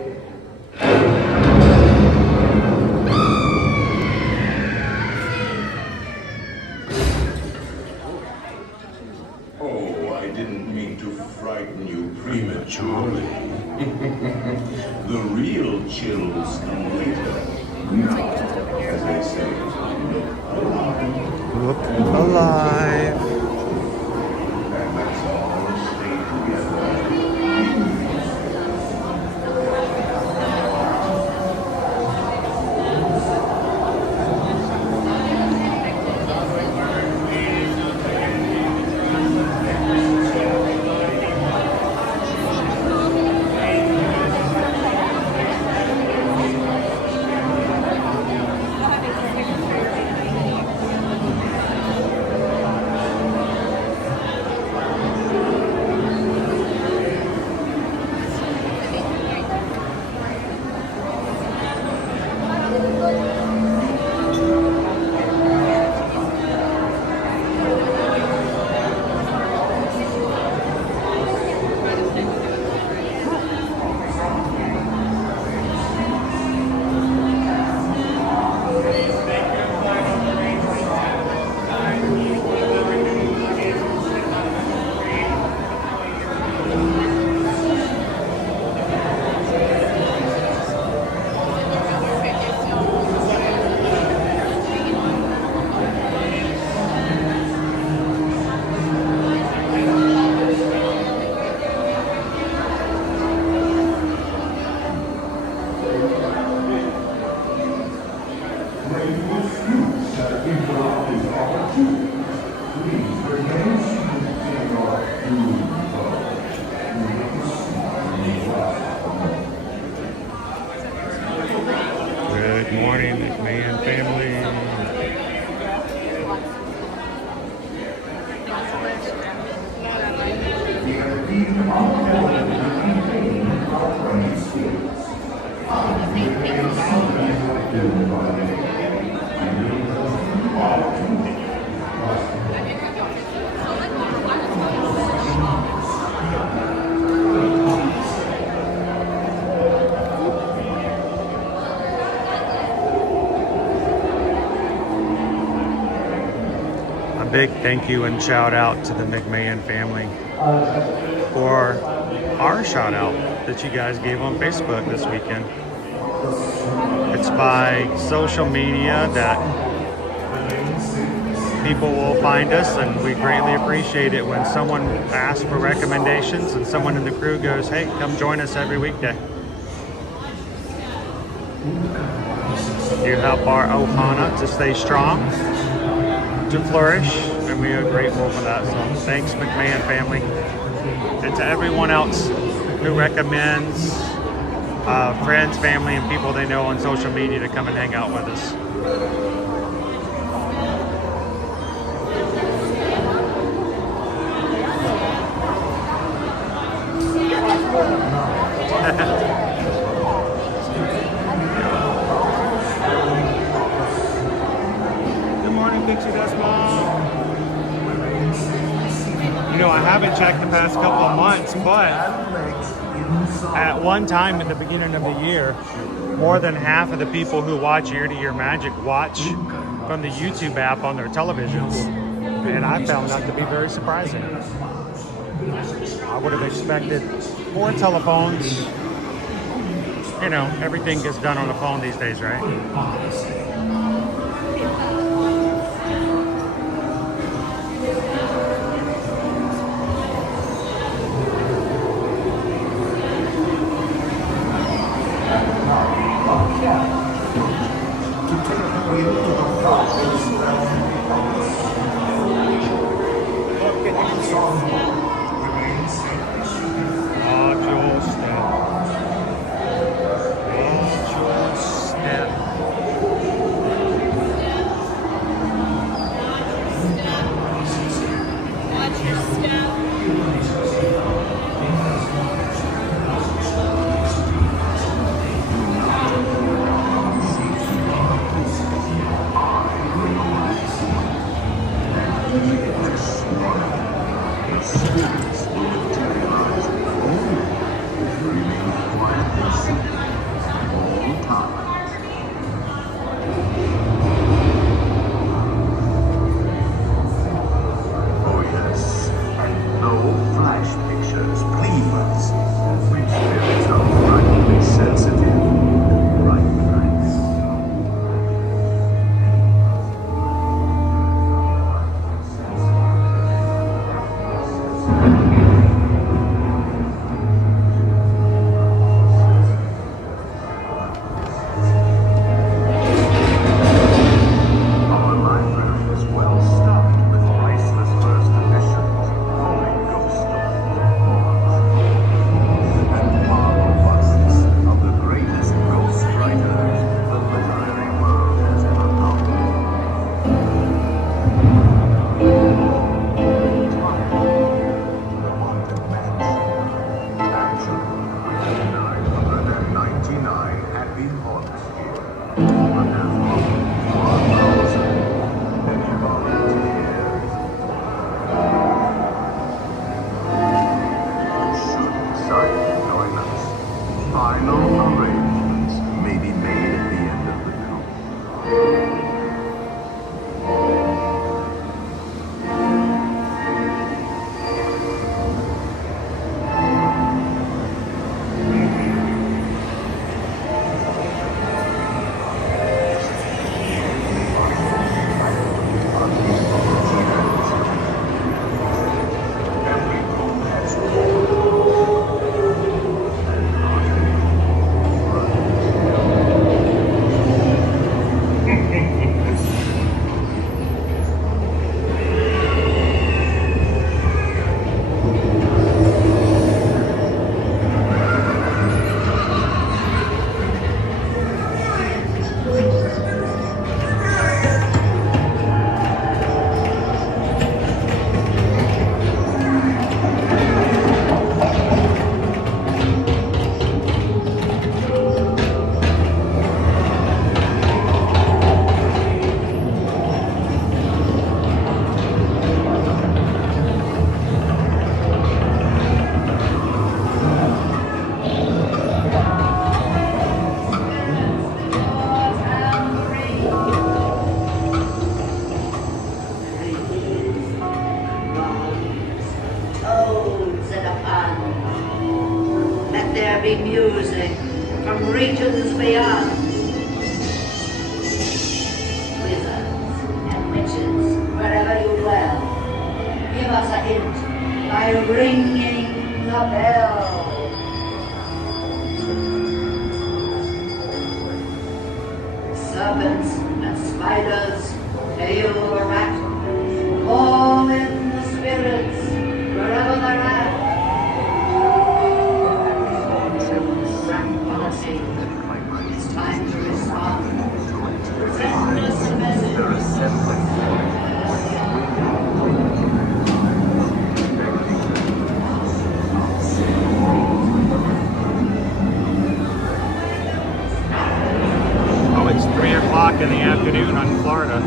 Oh, I didn't mean to frighten you prematurely. The real chills come later. Now, as they say, Look alive. and let's all stay together. Good morning, McMahon family. A big thank you and shout out to the McMahon family for our shout out that you guys gave on Facebook this weekend. It's by social media that people will find us, and we greatly appreciate it when someone asks for recommendations and someone in the crew goes, hey, come join us every weekday. You help our Ohana to stay strong, to flourish, and we are grateful for that. So thanks, McMahon family. And to everyone else who recommends friends, family, and people they know on social media to come and hang out with us. Pixie Dust Mom. You know, I haven't checked the past couple of months, but at one time at the beginning of the year, more than half of the people who watch Ear to Ear Magic watch from the YouTube app on their televisions. And I found that to be very surprising. I would have expected more telephones. You know, everything gets done on the phone these days, right? Be music from regions beyond. Wizards and witches, wherever you dwell, give us a hint by ringing the bell. Serpents and spiders, tail or rat, call in the spirits wherever they're at. It's time to respond. Send us a message. Oh, it's 3 o'clock in the afternoon on Florida.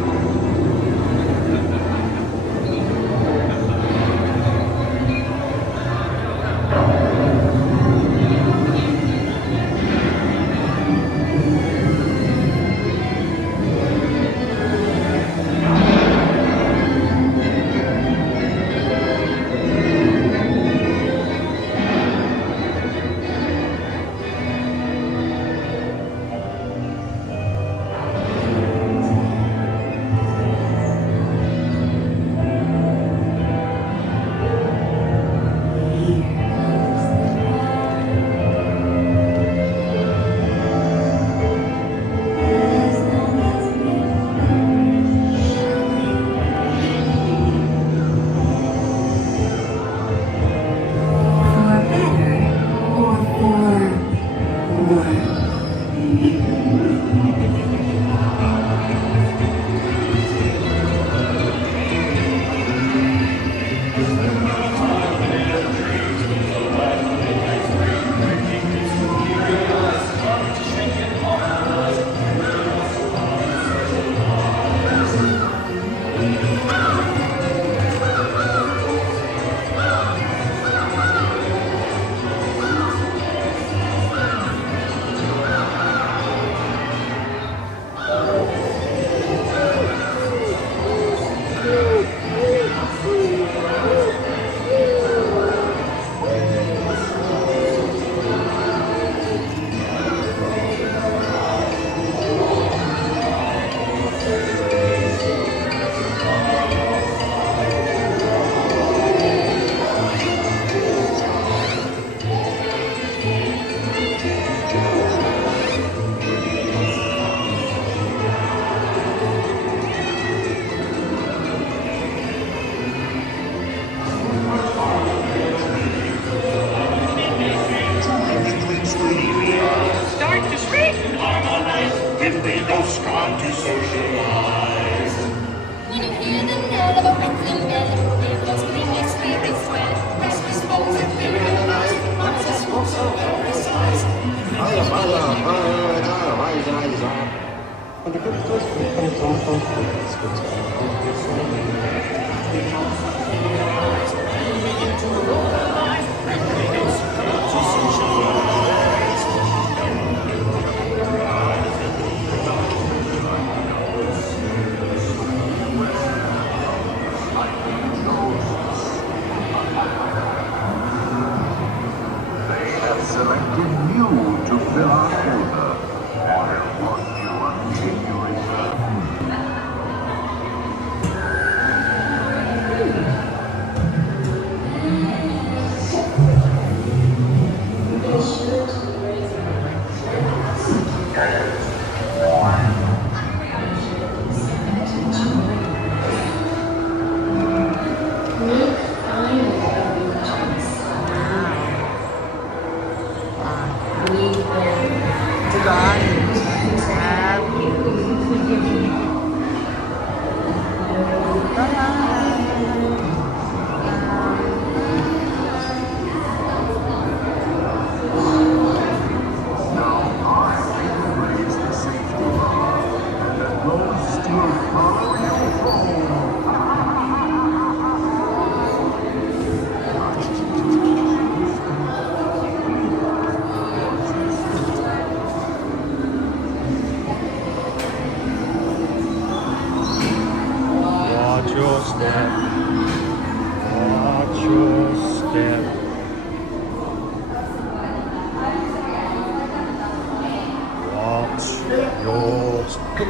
Sorry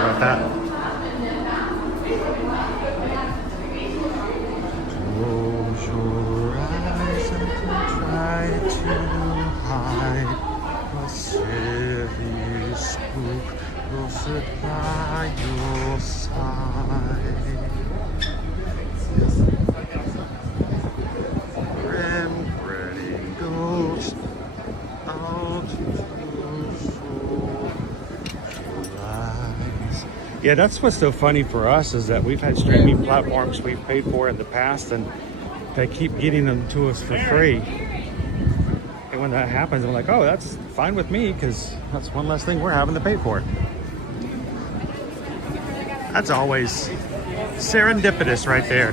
about that. Close your eyes and try to hide a silly spook will sit by your side. Grim, grinning ghost out Yeah, that's what's so funny for us is that we've had streaming platforms we've paid for in the past and they keep getting them to us for free. And when that happens, I'm like, oh, that's fine with me because that's one less thing we're having to pay for. That's always serendipitous right there.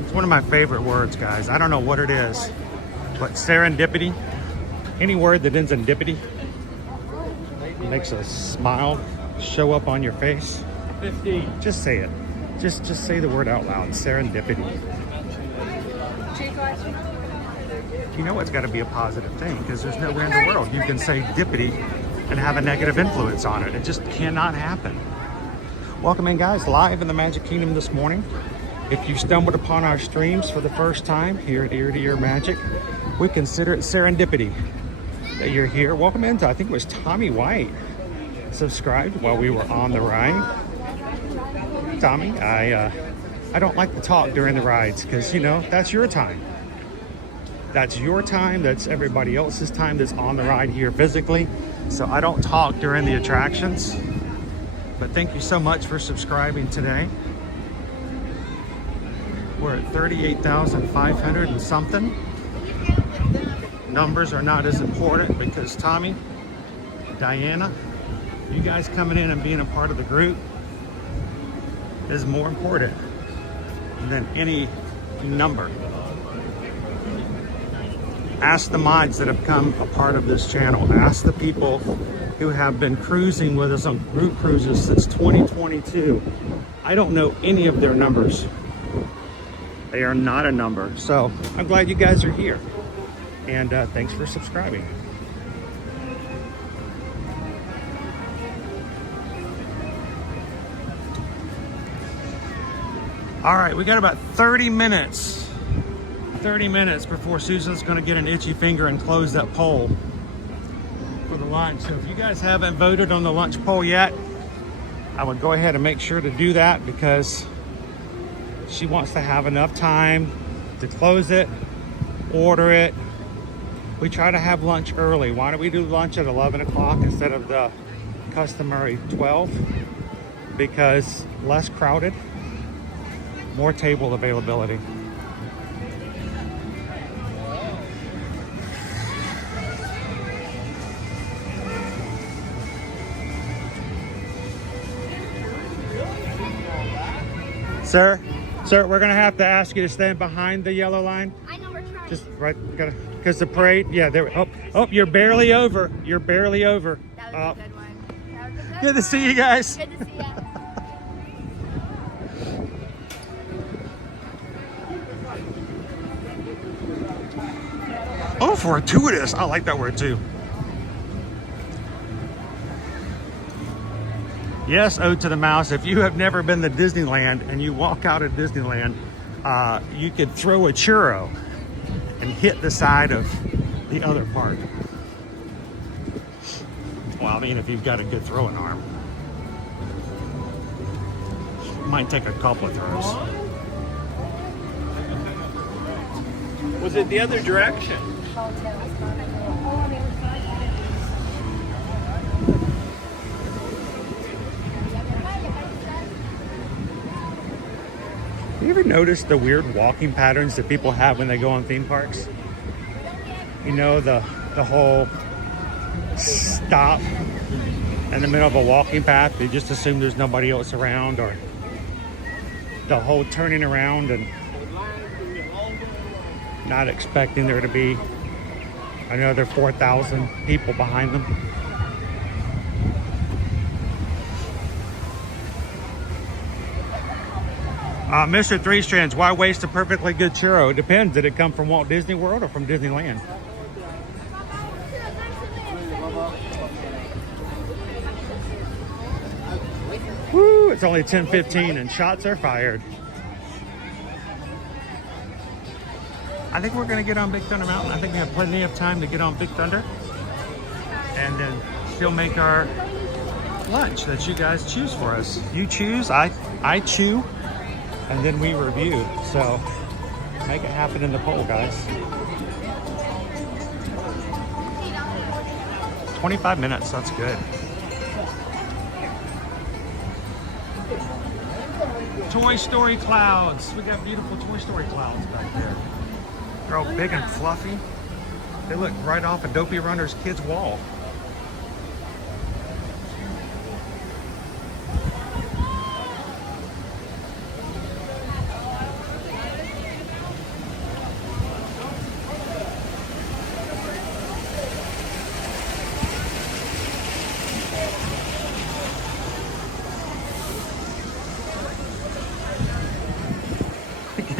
It's one of my favorite words, guys. I don't know what it is, but serendipity, any word that ends in dippity, makes a smile show up on your face. 50. Just say it. Just say the word out loud. Serendipity. You know it's got to be a positive thing because there's nowhere in the world you can say dippity and have a negative influence on it. It just cannot happen. Welcome in, guys, live in the Magic Kingdom this morning. If you stumbled upon our streams for the first time here at Ear to Ear Magic, we consider it serendipity that you're here. Welcome into, I think it was Tommy White subscribed while we were on the ride. Tommy, I don't like to talk during the rides because, you know, that's your time. That's your time, that's everybody else's time that's on the ride here physically. So I don't talk during the attractions. But thank you so much for subscribing today. We're at 38,500 and something. Numbers are not as important because Tommy, Diana, you guys coming in and being a part of the group is more important than any number. Ask the mods that have come a part of this channel. Ask the people who have been cruising with us on group cruises since 2022. I don't know any of their numbers. They are not a number. So I'm glad you guys are here. And thanks for subscribing. All right, we got about 30 minutes before Susan's gonna get an itchy finger and close that poll for the lunch. So if you guys haven't voted on the lunch poll yet, I would go ahead and make sure to do that because she wants to have enough time to close it, order it. We try to have lunch early. Why don't we do lunch at 11 o'clock instead of the customary 12? Because less crowded, more table availability. Sir, we're gonna have to ask you to stand behind the yellow line. I know we're trying. Just right, because the parade, yeah, there. Oh, you're barely over. You're barely over. That was a good one. That was a good Good to see you guys. Good to see you. Oh, fortuitous. I like that word too. Yes, ode to the mouse. If you have never been to Disneyland and you walk out of Disneyland, you could throw a churro and hit the side of the other part. Well, I mean, if you've got a good throwing arm. Might take a couple of throws. Was it the other direction? You ever notice the weird walking patterns that people have when they go on theme parks? You know, the whole stop in the middle of a walking path. They just assume there's nobody else around, or the whole turning around and not expecting there to be another 4,000 people behind them. Mr. Three Strands, why waste a perfectly good churro? It depends. Did it come from Walt Disney World or from Disneyland? Woo, it's only 10:15 and shots are fired. I think we're gonna get on Big Thunder Mountain. I think we have plenty of time to get on Big Thunder and then still make our lunch that you guys choose for us. You choose, I chew, and then we review. So make it happen in the poll, guys. 25 minutes, that's good. Toy Story clouds. We got beautiful Toy Story clouds back there. They're all big and fluffy. They look right off of Dopey Runner's kid's wall.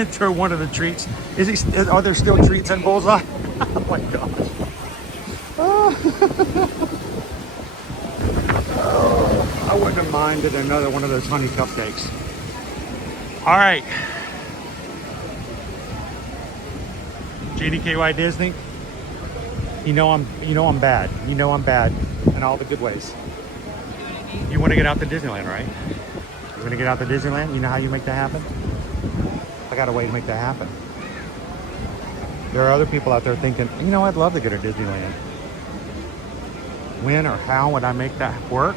Throw one of the treats. Are there still treats in Bullseye? Oh my gosh. Oh, I wouldn't have minded another one of those honey cupcakes. All right. JDKY Disney. You know I'm bad. You know I'm bad in all the good ways. You want to get out to Disneyland, right? You want to get out to Disneyland? You know how you make that happen? I got a way to make that happen. There are other people out there thinking, you know, I'd love to go to Disneyland. When or how would I make that work?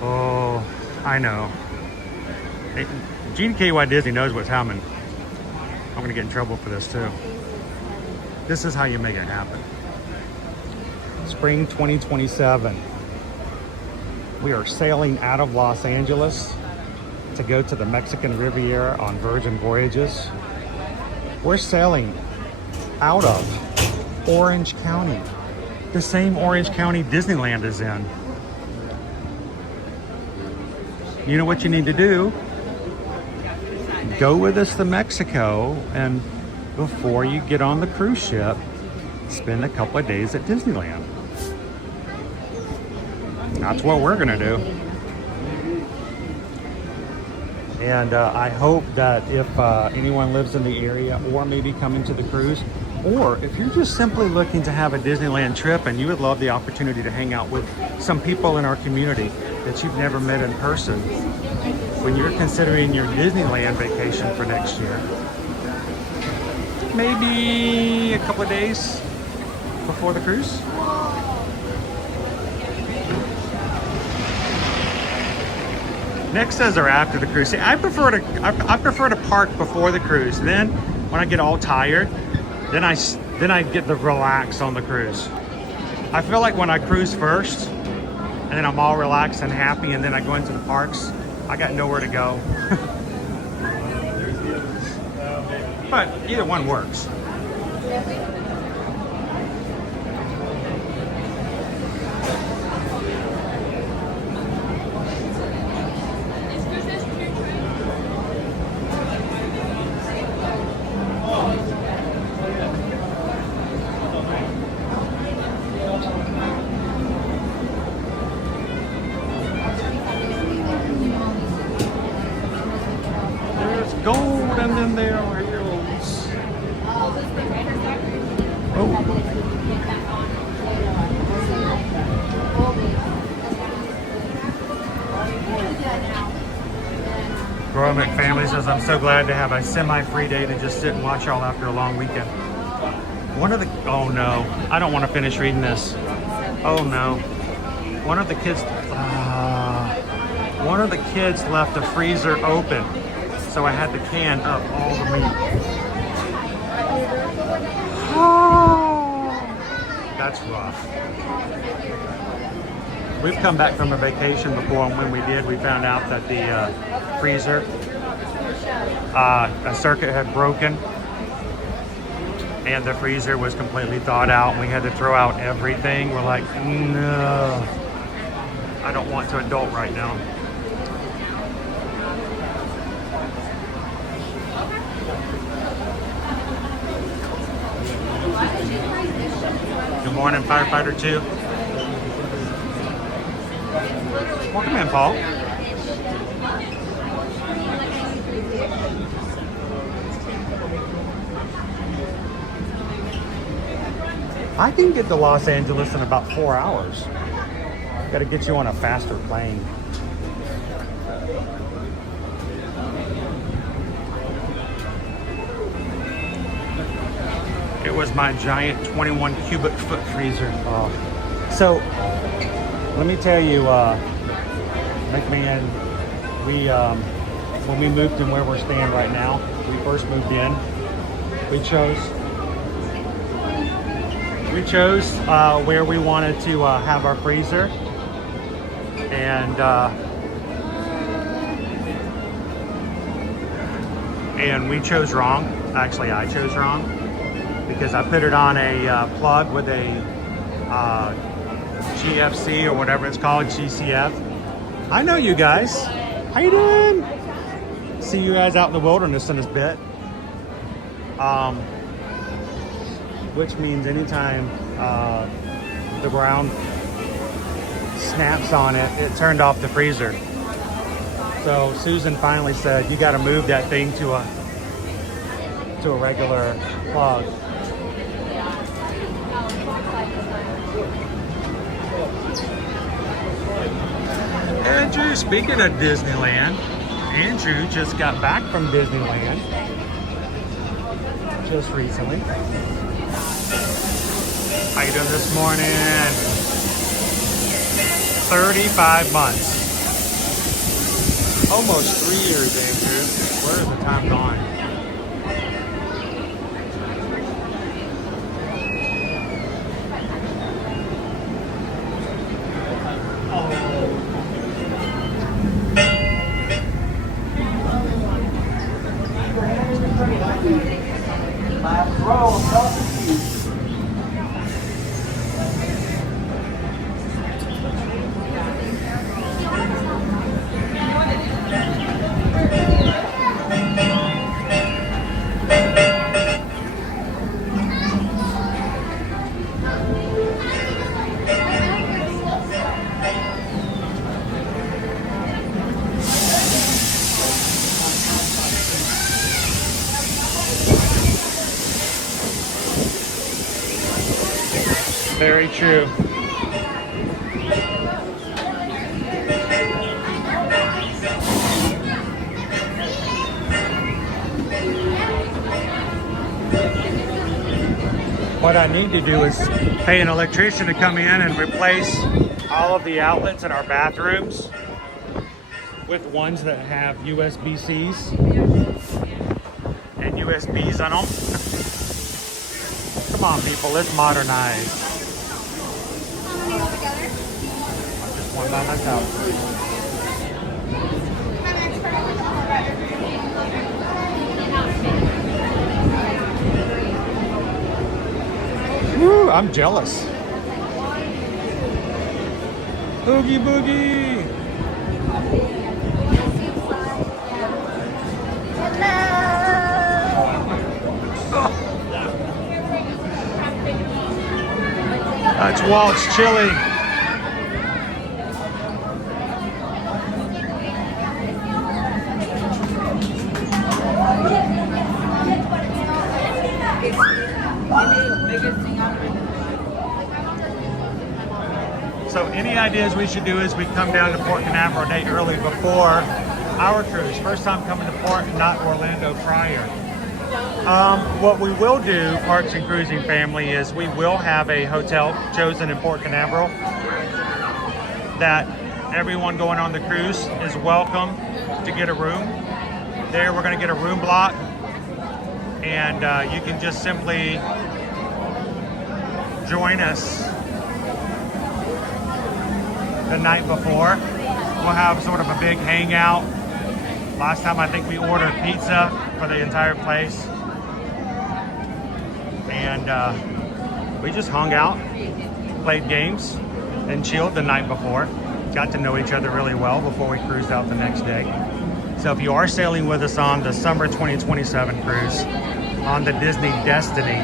Oh, I know. GKY Disney knows what's happening. I'm gonna get in trouble for this too. This is how you make it happen. Spring 2027. We are sailing out of Los Angeles to go to the Mexican Riviera on Virgin Voyages. We're sailing out of Orange County, the same Orange County Disneyland is in. You know what you need to do? Go with us to Mexico, and before you get on the cruise ship, spend a couple of days at Disneyland. That's what we're gonna do. And I hope that if anyone lives in the area or maybe coming to the cruise, or if you're just simply looking to have a Disneyland trip and you would love the opportunity to hang out with some people in our community that you've never met in person, when you're considering your Disneyland vacation for next year, maybe a couple of days before the cruise. Next says or after the cruise. See, I prefer to park before the cruise. Then when I get all tired, then I get the relax on the cruise. I feel like when I cruise first and then I'm all relaxed and happy and then I go into the parks, I got nowhere to go. But either one works. Gold and then there are hills. Oh. Royal McFamily says, I'm so glad to have a semi-free day to just sit and watch y'all after a long weekend. Oh no, I don't want to finish reading this. Oh no. One of the kids left the freezer open. So I had to can up all the meat. That's rough. We've come back from a vacation before, and when we did, we found out that the freezer, a circuit had broken, and the freezer was completely thawed out, and we had to throw out everything. We're like, no, I don't want to adult right now. Good morning, Firefighter 2. Welcome in, Paul. I can get to Los Angeles in about 4 hours. Got to get you on a faster plane. It was my giant 21 cubic foot freezer. So let me tell you, McMahon, when we moved in where we're staying right now, we first moved in, we chose where we wanted to have our freezer, and we chose wrong. Actually, I chose wrong, because I put it on a plug with a GFC or whatever it's called, GCF. I know you guys. How you doing? See you guys out in the wilderness in a bit. Which means anytime the ground snaps on it, it turned off the freezer. So Susan finally said, you got to move that thing to a regular plug. Andrew, speaking of Disneyland, Andrew just got back from Disneyland. just recently. How you doing this morning? 35 months. Almost 3 years, Andrew. Where has the time gone? Last row, I'm talking to you. Very true. What I need to do is pay an electrician to come in and replace all of the outlets in our bathrooms with ones that have USB-Cs and USBs on them. Come on, people, let's modernize. Just one by myself. Woo, I'm jealous. Oogie boogie. That's Walt's chili. So any ideas we should do is we come down to Port Canaveral a day early before our cruise. First time coming to Port, not Orlando prior. What we will do, Parks and Cruising family, is we will have a hotel chosen in Port Canaveral that everyone going on the cruise is welcome to get a room. There we're going to get a room block, and you can just simply join us the night before. We'll have sort of a big hangout. Last time I think we ordered pizza for the entire place. And we just hung out, played games, and chilled the night before. Got to know each other really well before we cruised out the next day. So if you are sailing with us on the summer 2027 cruise on the Disney Destiny,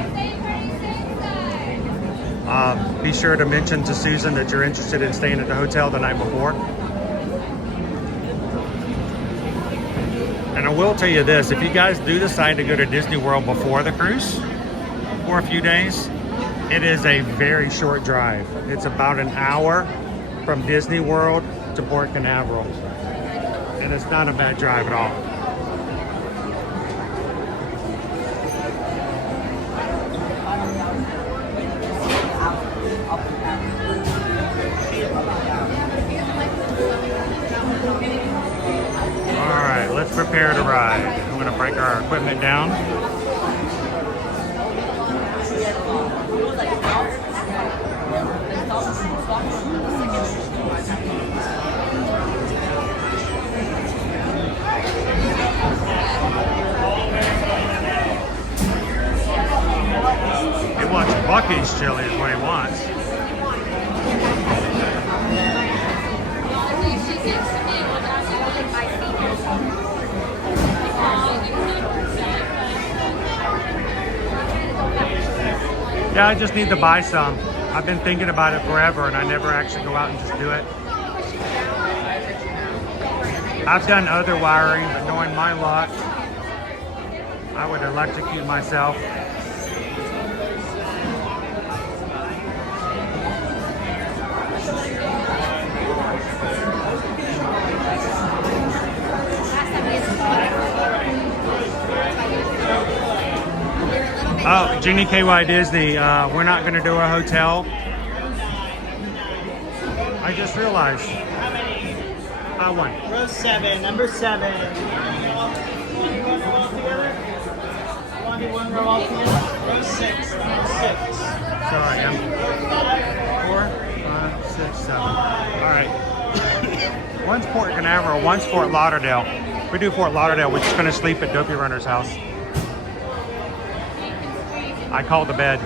be sure to mention to Susan that you're interested in staying at the hotel the night before. And I will tell you this, if you guys do decide to go to Disney World before the cruise for a few days, it is a very short drive. It's about an hour from Disney World to Port Canaveral. And it's not a bad drive at all. All right, let's prepare to ride. I'm gonna break our equipment down. He wants Bucky's chili is what he wants. Yeah, I just need to buy some. I've been thinking about it forever and I never actually go out and just do it. I've done other wiring, but knowing my luck, I would electrocute myself. Jeannie KY Disney, we're not going to do a hotel. I just realized. I won. Row 7, number 7. You want to go all together? You want to do one row all together? Row 6, number 6. Sorry, I'm 4, 5, 6, 7. All right. One's Port Canaveral, one's Fort Lauderdale. If we do Fort Lauderdale, we're just going to sleep at Dopey Runner's house. I called the bed.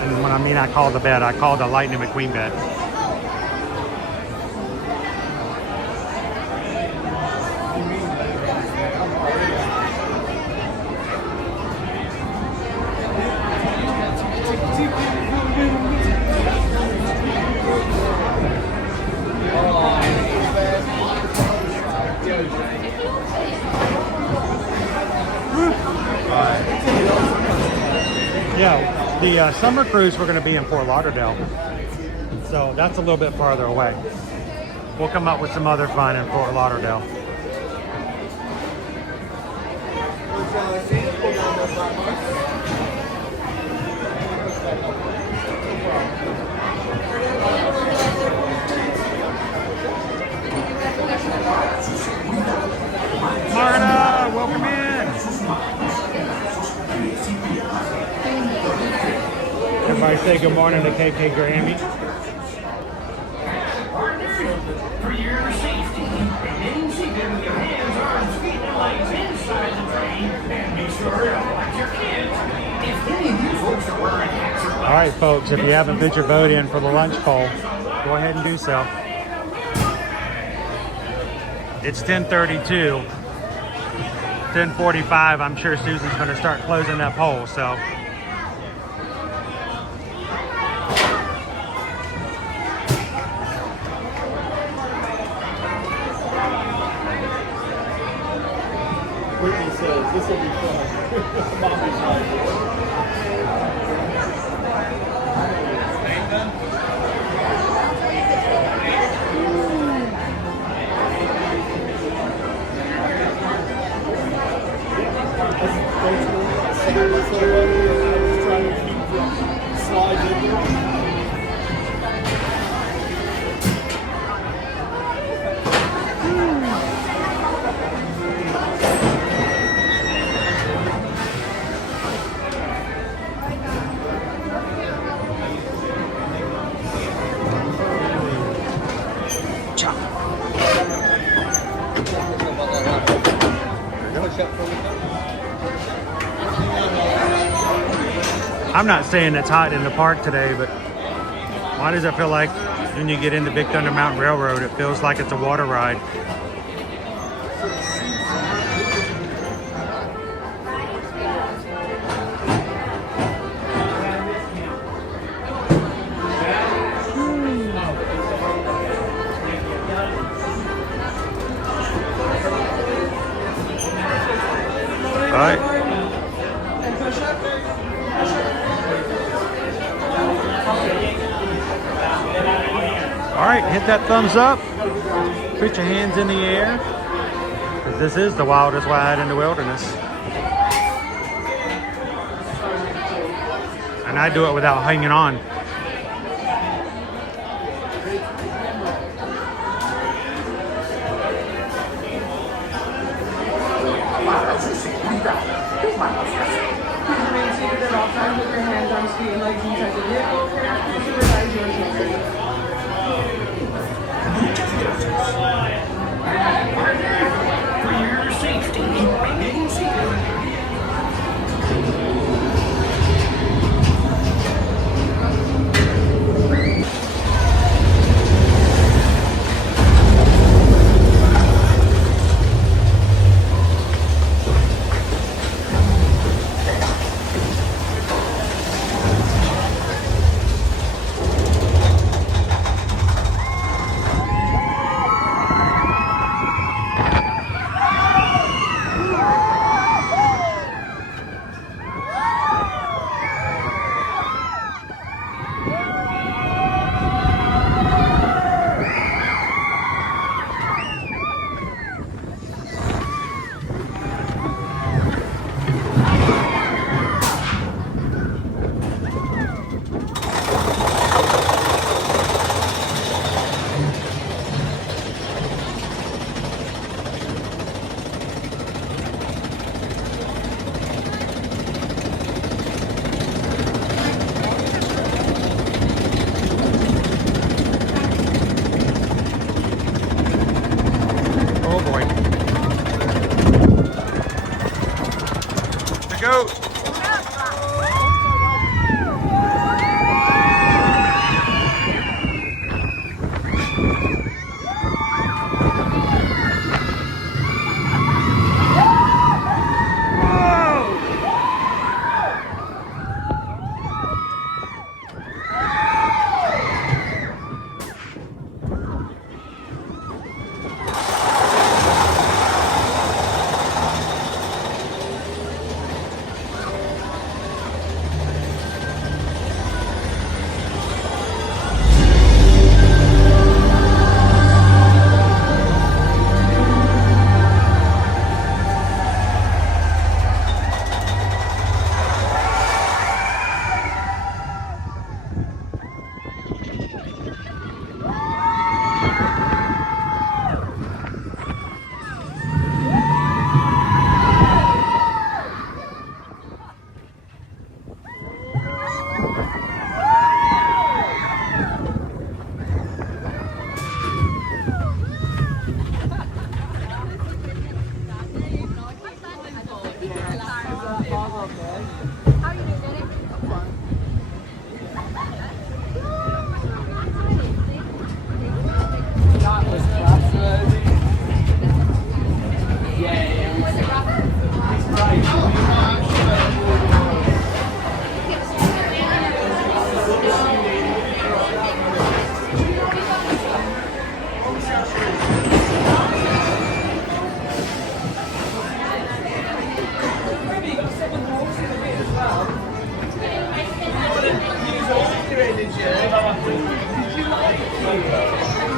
And when I mean I called the bed, I called the Lightning McQueen bed. Yeah, the summer cruise we're going to be in Fort Lauderdale, so that's a little bit farther away. We'll come up with some other fun in Fort Lauderdale. Marta, welcome in. Everybody say good morning to KK Grammy. For your safety, remain seated with your hands, arms, feet, and legs inside the train, and be sure to watch your kids. If any of you folks are wearing hats or All right, folks, if you haven't put your vote in for the lunch poll, go ahead and do so. It's 10:32. 10:45, I'm sure Susan's going to start closing that poll, so. Whitney says this will be fun. Mommy's like, I'm not saying it's hot in the park today, but why does it feel like when you get into Big Thunder Mountain Railroad, it feels like it's a water ride? All right. All right, hit that thumbs up. Put your hands in the air, because this is the wildest ride in the wilderness. And I do it without hanging on. Remain seated at all times with your hands, arms, feet, and legs inside the vehicle. Supervise your children. for your safety, remain seated.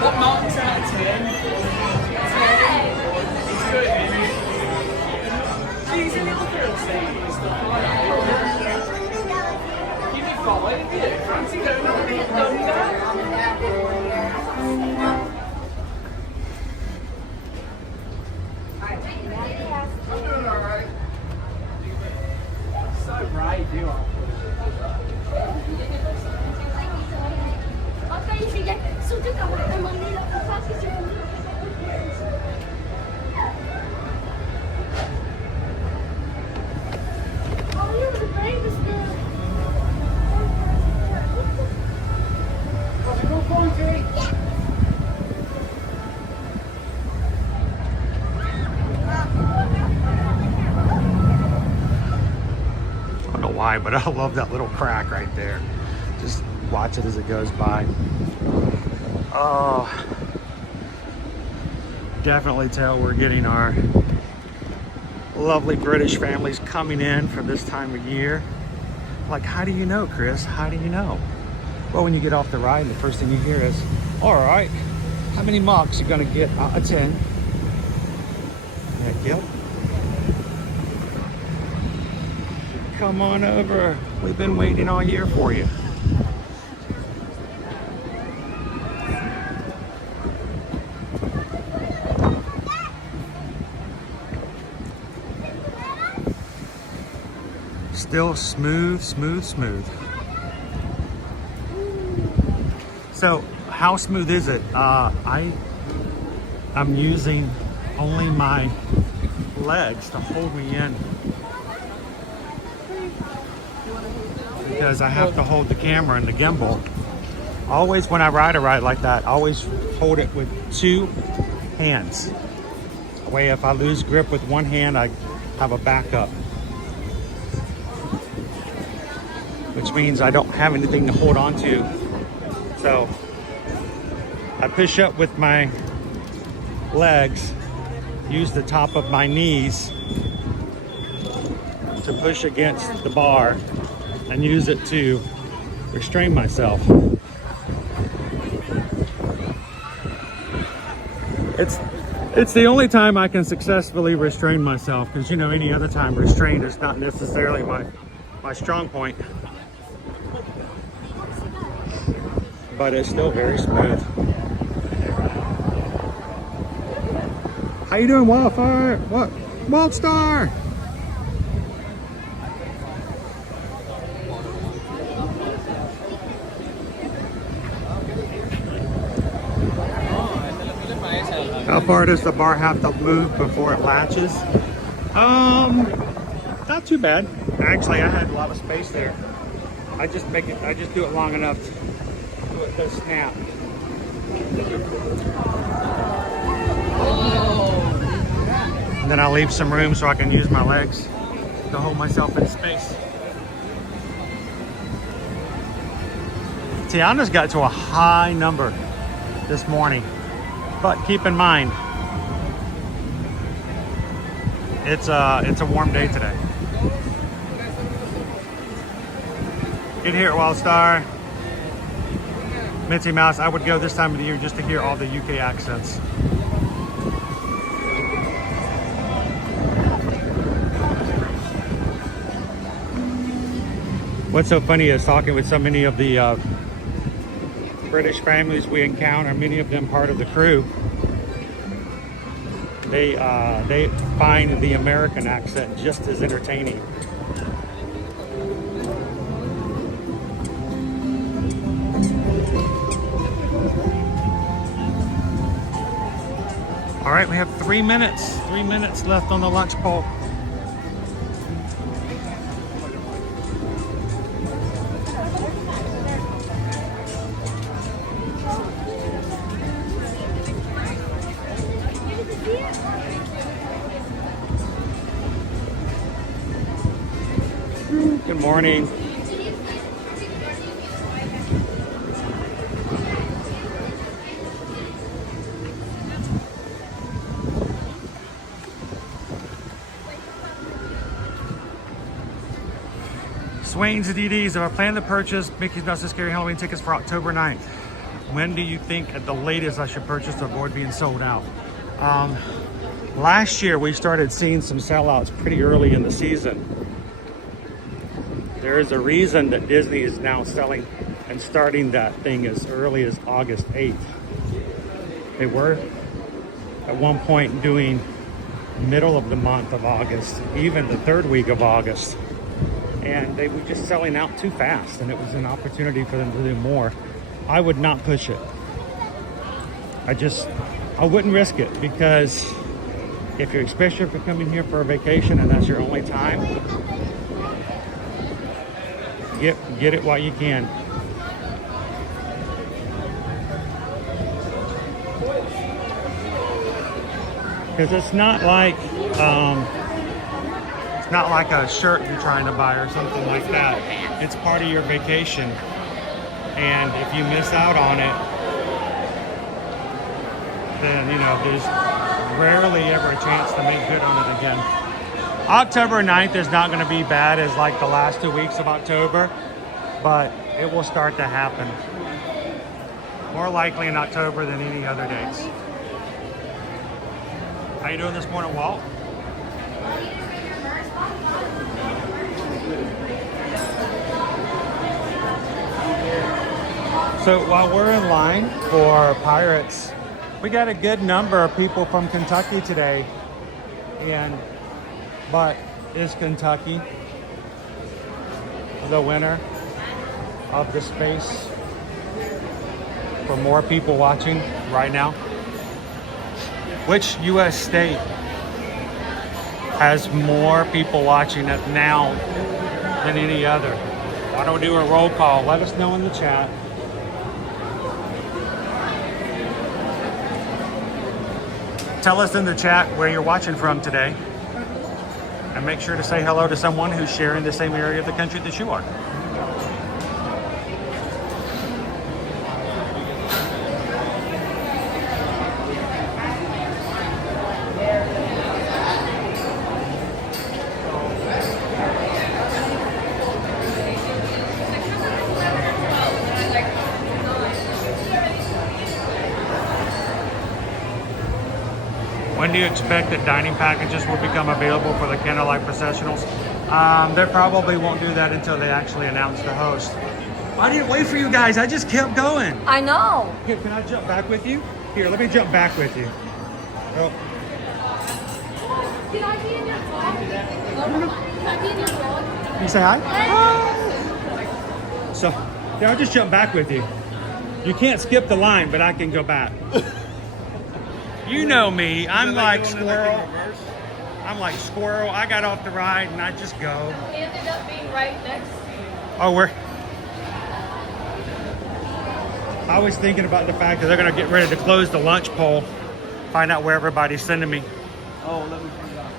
What marks out of 10? 10. It's good. She's a little thrill seat and stuff like that. Give me 5, yeah. Fancy going on a bit longer? I'm doing alright. So brave, you are. Surtout quand on a demandé là pour faire ce que c'est pour nous. Oh, you're the bravest girl. Want to go pointy? I don't know why, but I love that little crack right there. Just watch it as it goes by. Oh, definitely tell we're getting our lovely British families coming in for this time of year. Like, how do you know, Chris? How do you know? Well, when you get off the ride, the first thing you hear is, all right, how many marks are you gonna get out of 10? Heck, yep. Come on over. We've been waiting all year for you. Still smooth, smooth, smooth. So how smooth is it? I'm using only my legs to hold me in because I have to hold the camera and the gimbal. Always when I ride a ride like that, I always hold it with 2 hands. That way if I lose grip with one hand, I have a backup. Which means I don't have anything to hold on to. So I push up with my legs, use the top of my knees to push against the bar and use it to restrain myself. It's the only time I can successfully restrain myself, because you know, any other time restraint is not necessarily my strong point. But it's still very smooth. How you doing, Wildfire? What? Wildstar! How far does the bar have to move before it latches? That's Not too bad. Actually, I had a lot of space there. I just do it long enough so it does snap. And then I'll leave some room so I can use my legs to hold myself in space. Tiana's got to a high number this morning, but keep in mind, it's a warm day today. Get here at Wild Star. Minty Mouse, I would go this time of the year just to hear all the UK accents. What's so funny is talking with so many of the British families we encounter, many of them part of the crew, they find the American accent just as entertaining. All right, we have 3 minutes. 3 minutes left on the lunch poll. Good morning. Swain's DDs, if I plan to purchase Mickey's Mouse and Scary Halloween tickets for October 9th, when do you think at the latest I should purchase to avoid being sold out? Last year we started seeing some sellouts pretty early in the season. There is a reason that Disney is now selling and starting that thing as early as August 8th. They were at one point doing middle of the month of August, even the third week of August. And they were just selling out too fast, and it was an opportunity for them to do more. I would not push it. I wouldn't risk it, because especially if you're coming here for a vacation and that's your only time, get it while you can. Because it's not like a shirt you're trying to buy or something like that. It's part of your vacation, and if you miss out on it, then there's rarely ever a chance to make good on it again. October 9th is not going to be bad as like the last 2 weeks of October, but it will start to happen. More likely in October than any other dates. How you doing this morning, Walt? So while we're in line for Pirates, we got a good number of people from Kentucky today. But is Kentucky the winner of the space for more people watching right now? Which U.S. state has more people watching it now than any other? Why don't we do a roll call? Let us know in the chat. Tell us in the chat where you're watching from today. And make sure to say hello to someone who's sharing the same area of the country that you are. When do you expect that dining packages will become available for the Candlelight Processionals? They probably won't do that until they actually announce the host. I didn't wait for you guys. I just kept going. I know. Here, can I jump back with you? Here, let me jump back with you. Oh. Can I be in your vlog? Can I be in your vlog? Can you say hi? Hi. So, yeah, I'll just jump back with you. You can't skip the line, but I can go back. You know me. I'm like squirrel. I'm like squirrel. I got off the ride and I just go. He ended up being right next to me. Oh, I was thinking about the fact that they're going to get ready to close the lunch poll. Find out where everybody's sending me. Oh, let me find out.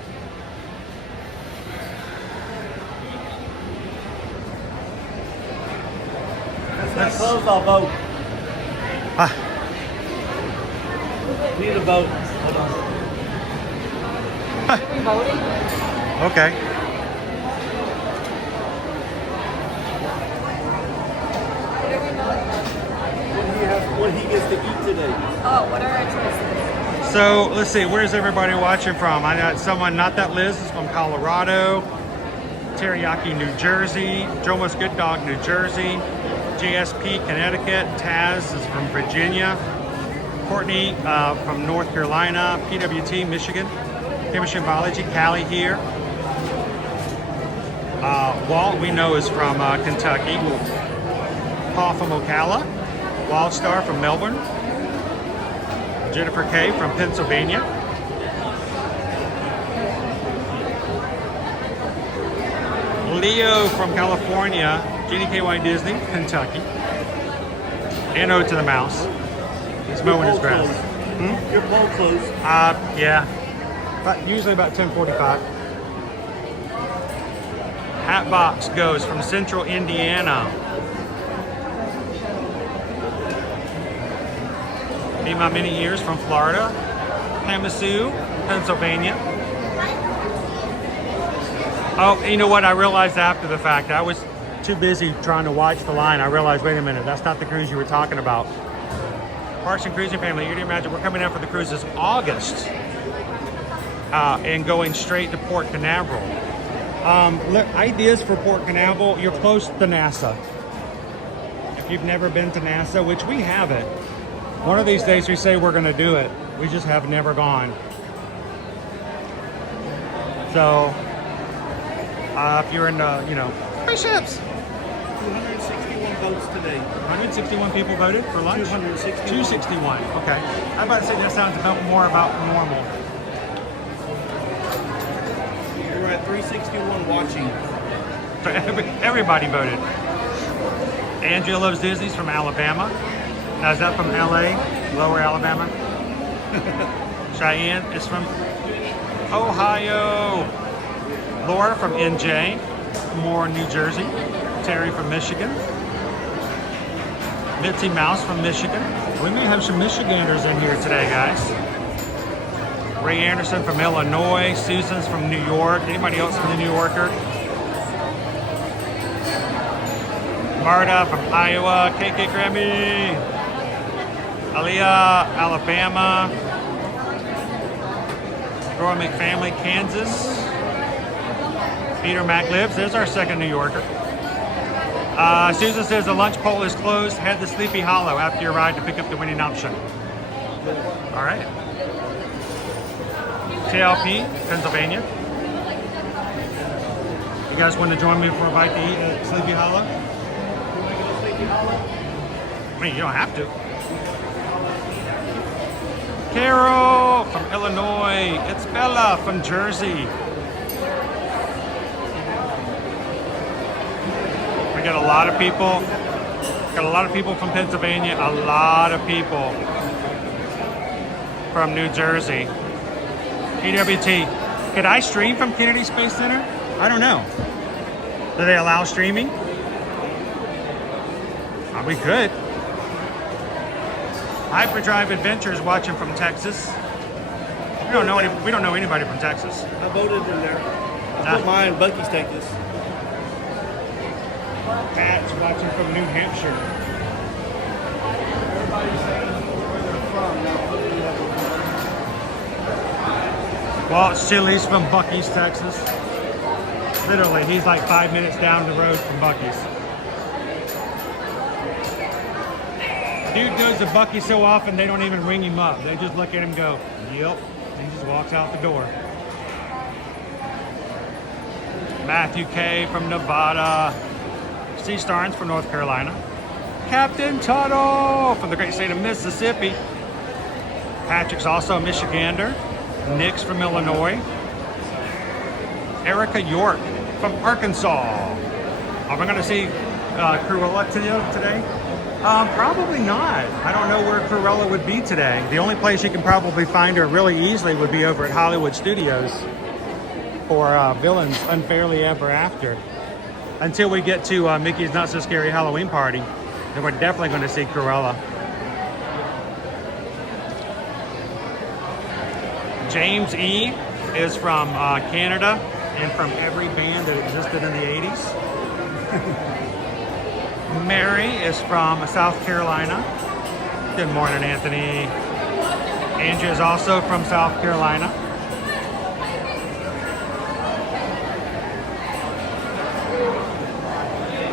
Let's not closed, I'll vote. Need a vote. Hold on. Are we voting? Okay. What he gets to eat today. Oh, what are our choices? So let's see, where's everybody watching from? I got someone, not that Liz, is from Colorado, Teriyaki, New Jersey, Jomo's Good Dog, New Jersey, JSP, Connecticut, Taz is from Virginia, Courtney from North Carolina, PWT, Michigan, Chemistry and Biology, Callie here. Walt, we know, is from Kentucky. Paul from Ocala, Wildstar from Melbourne, Jennifer K from Pennsylvania, Leo from California, Jenny KY Disney, Kentucky, and O to the Mouse. He's mowing his grass. Your poll closed. Yeah, but usually about 10:45. Hatbox goes from Central Indiana. Be My Many Ears from Florida, Hamasu, Pennsylvania. Oh, you know what? I realized after the fact, I was too busy trying to watch the line. I realized, wait a minute, that's not the cruise you were talking about. Parks and Cruising family, you can imagine we're coming in for the cruise this August and going straight to Port Canaveral. Look, ideas for Port Canaveral, you're close to NASA. If you've never been to NASA, which we haven't, one of these days we say we're going to do it. We just have never gone. So, if you're in, spaceships. 261 votes today. 161 people voted for lunch? 261. 261, okay. I'm about to say that sounds about more about normal. We're at 361 watching. So everybody voted. Andrea Loves Disney's from Alabama. Now, is that from LA? Lower Alabama? Cheyenne is from Ohio. Laura from NJ. Moore, New Jersey. Terry from Michigan. Mitzi Mouse from Michigan. We may have some Michiganders in here today, guys. Ray Anderson from Illinois. Susan's from New York. Anybody else from the New Yorker? Marta from Iowa. KK Grammy. Aaliyah, Alabama. Dora McFamily, Kansas. Peter Mac lives. There's our second New Yorker. Susan says the lunch poll is closed. Head to Sleepy Hollow after your ride to pick up the winning option. All right. TLP, Pennsylvania. You guys want to join me for a bite to eat at Sleepy Hollow? I mean, you don't have to. Carol from Illinois. It's Bella from Jersey. We got a lot of people. Got a lot of people from Pennsylvania. A lot of people from New Jersey. PWT. Could I stream from Kennedy Space Center? I don't know. Do they allow streaming? We could. Hyperdrive Adventures watching from Texas. We don't know anybody from Texas. I voted in there. I put mine in Bucky's, Texas. Pat's watching from New Hampshire. Everybody's saying where they're from now. Walt Chili's from Bucky's, Texas. Literally, he's like 5 minutes down the road from Bucky's. Dude goes to Bucky so often they don't even ring him up. They just look at him and go, yep. And he just walks out the door. Matthew K. from Nevada. C. Starnes from North Carolina. Captain Tuttle from the great state of Mississippi. Patrick's also a Michigander. Nick's from Illinois. Erica York from Arkansas. Are we going to see Cruella today? Probably not. I don't know where Cruella would be today. The only place you can probably find her really easily would be over at Hollywood Studios for Villains Unfairly Ever After. Until we get to Mickey's Not So Scary Halloween Party, then we're definitely going to see Cruella. James E. is from Canada and from every band that existed in the 80s. Mary is from South Carolina. Good morning, Anthony. Andrew is also from South Carolina.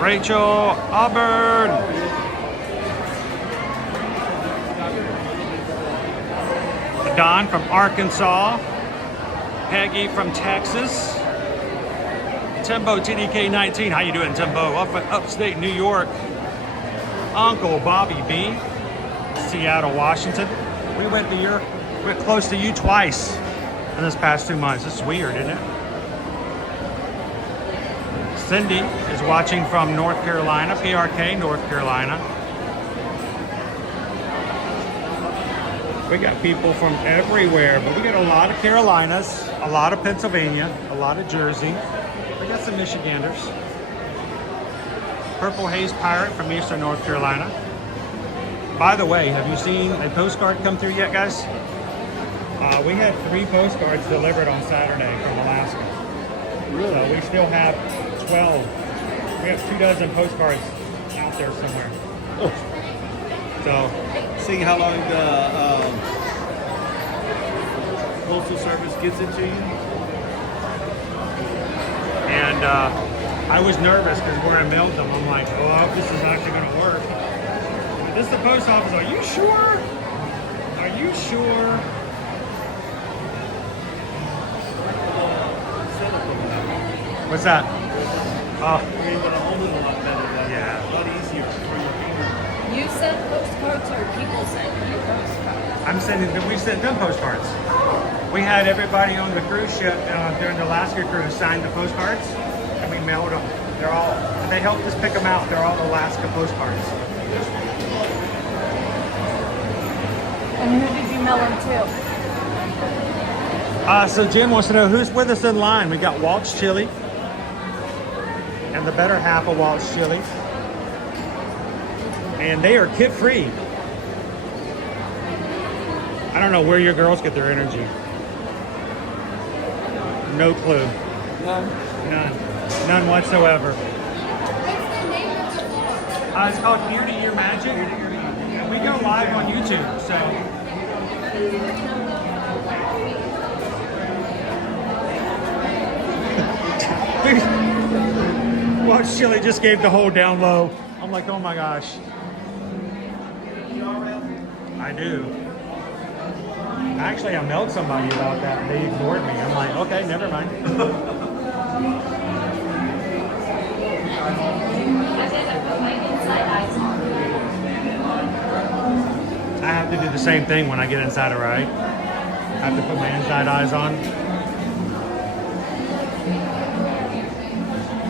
Rachel Auburn. Don from Arkansas. Peggy from Texas. Timbo TDK19. How you doing, Timbo? Up in upstate New York. Uncle Bobby B. Seattle, Washington. We went close to you twice in this past 2 months. This is weird, isn't it? Cindy is watching from North Carolina, PRK, North Carolina. We got people from everywhere, but we got a lot of Carolinas, a lot of Pennsylvania, a lot of Jersey. We got some Michiganders. Purple Haze Pirate from Eastern North Carolina. By the way, have you seen a postcard come through yet, guys? We had 3 postcards delivered on Saturday from Alaska. Really? So we still have 12. We have 24 postcards out there somewhere. Oh. So, see how long the postal service gets it to you? And I was nervous because where I mailed them, I'm like, oh, I hope this is actually going to work. This is the post office. Are you sure? Are you sure? What's that? Oh. You're able to hold it a lot better. Yeah. A lot easier for your finger. You send postcards or people send you postcards? We sent them postcards. We had everybody on the cruise ship during the Alaska cruise sign the postcards, and we mailed them. They helped us pick them out. They're all Alaska postcards. And who did you mail them to? So Jen wants to know who's with us in line. We got Walt's Chili and the better half of Walt's Chili. And they are kid-free. I don't know where your girls get their energy. No clue. None whatsoever. It's called Ear to Ear Magic. And we go live on YouTube, so. Watch Chili just gave the whole down low. I'm like, oh my gosh. I do. Actually, I mailed somebody about that and they ignored me. I'm like, okay, never mind. I have to do the same thing when I get inside a ride. I have to put my inside eyes on.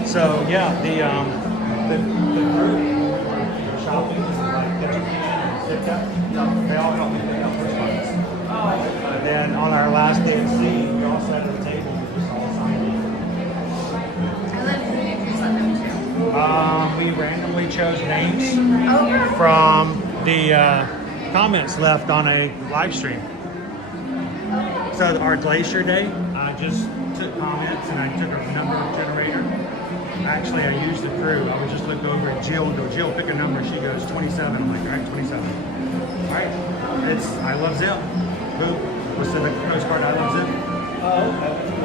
So yeah, the group shopping, like get your can and sit up, they all help me pick up postcards. And then on our last day at sea, we all sat at the table and just all signed it. We randomly chose names from the comments left on a live stream. So our Glacier Day, I just took comments and I took a number generator. Actually, I used the crew. I would just look over at Jill and go, Jill, pick a number. She goes, 27. I'm like, all right, 27. All right, it's I Love Zim. Boom. What's the postcard? I Love Zim.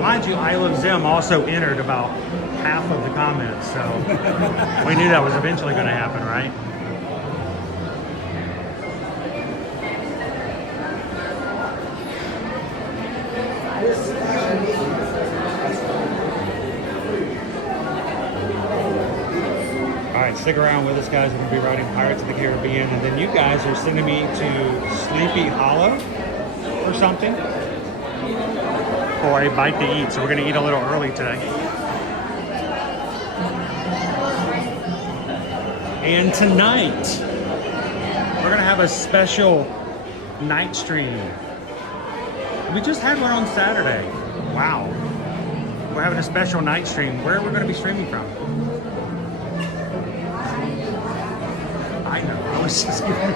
Mind you, I Love Zim also entered about half of the comments, so we knew that was eventually going to happen, right? Stick around with us, guys. We're going to be riding Pirates of the Caribbean, and then you guys are sending me to Sleepy Hollow or something. for a bite to eat. So we're going to eat a little early today. And tonight, we're going to have a special night stream. We just had one on Saturday. Wow. We're having a special night stream. Where are we going to be streaming from? I know. I was just kidding.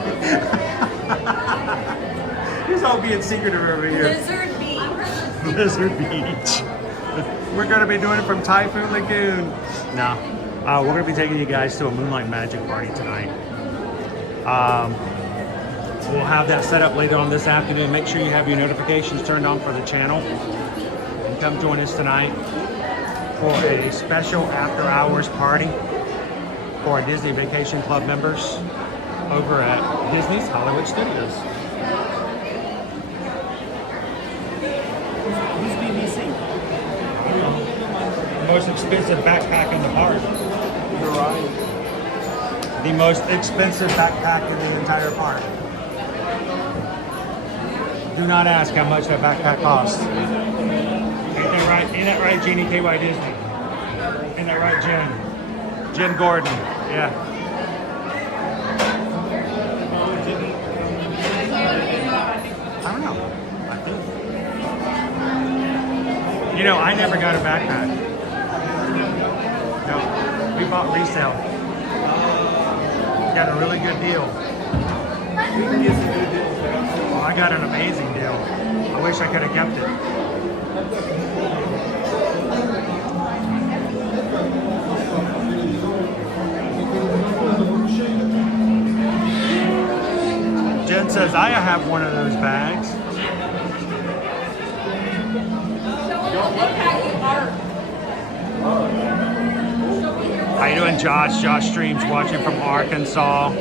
He's all being secretive over here. Lizard Beach. Lizard Beach. We're going to be doing it from Typhoon Lagoon. No. We're going to be taking you guys to a Moonlight Magic party tonight. We'll have that set up later on this afternoon. Make sure you have your notifications turned on for the channel. And come join us tonight for a special after hours party for our Disney Vacation Club members over at Disney's Hollywood Studios. Who's BBC? The most expensive backpack in the park. You're right. The most expensive backpack in the entire park. Do not ask how much that backpack costs. Ain't that right? Ain't that right, Jeannie KY Disney? Ain't that right, Jen? Jen Gordon. Yeah. I don't know. I think. You know, I never got a backpack. No, we bought resale. Got a really good deal. We can get some good deals there. Well, I got an amazing deal. I wish I could have kept it. Jen says, I have one of those bags. How you doing, Josh? Josh streams watching from Arkansas.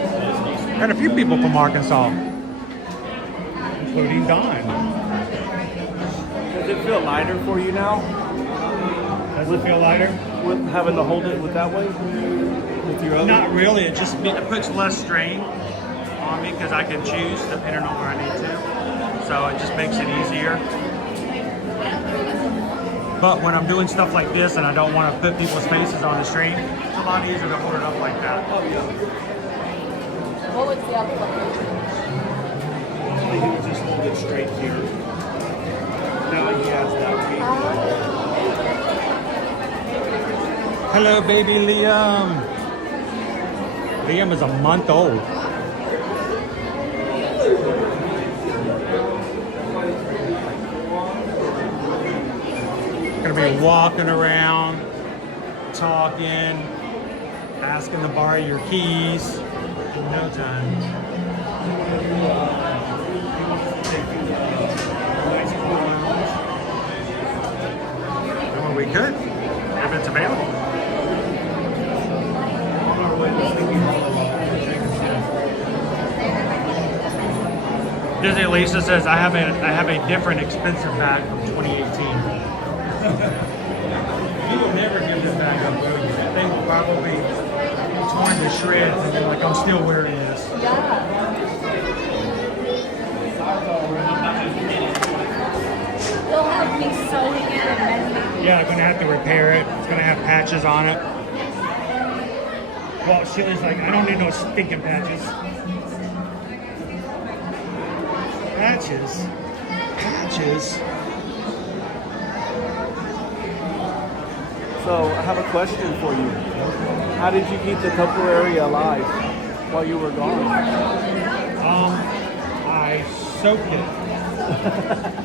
Got a few people from Arkansas, including Don. Does it feel lighter for you now? Does it feel lighter? With having to hold it with that way? With your other? Not really. It just puts less strain on me because I can choose depending on where I need to. So it just makes it easier. But when I'm doing stuff like this and I don't want to put people's faces on the stream, it's a lot easier to hold it up like that. Oh, yeah. What was the other one? He would just hold it straight here. Now he has that feet. Hello, baby Liam. Liam is a month old. Gonna be walking around, talking, asking to borrow your keys. In no time. Well, we could, if it's available. Disney Lisa says, I have a different expensive bag from 2018. You will never give this bag up, will you? That thing will probably torn to shreds and you're like, I'm still wearing this. They'll have me sewing it and mending. Yeah, I'm gonna have to repair it. It's gonna have patches on it. Well, Sheila's like, I don't need no stinking patches. Patches? Patches? So I have a question for you. How did you keep the Tupperware alive while you were gone? I soaked it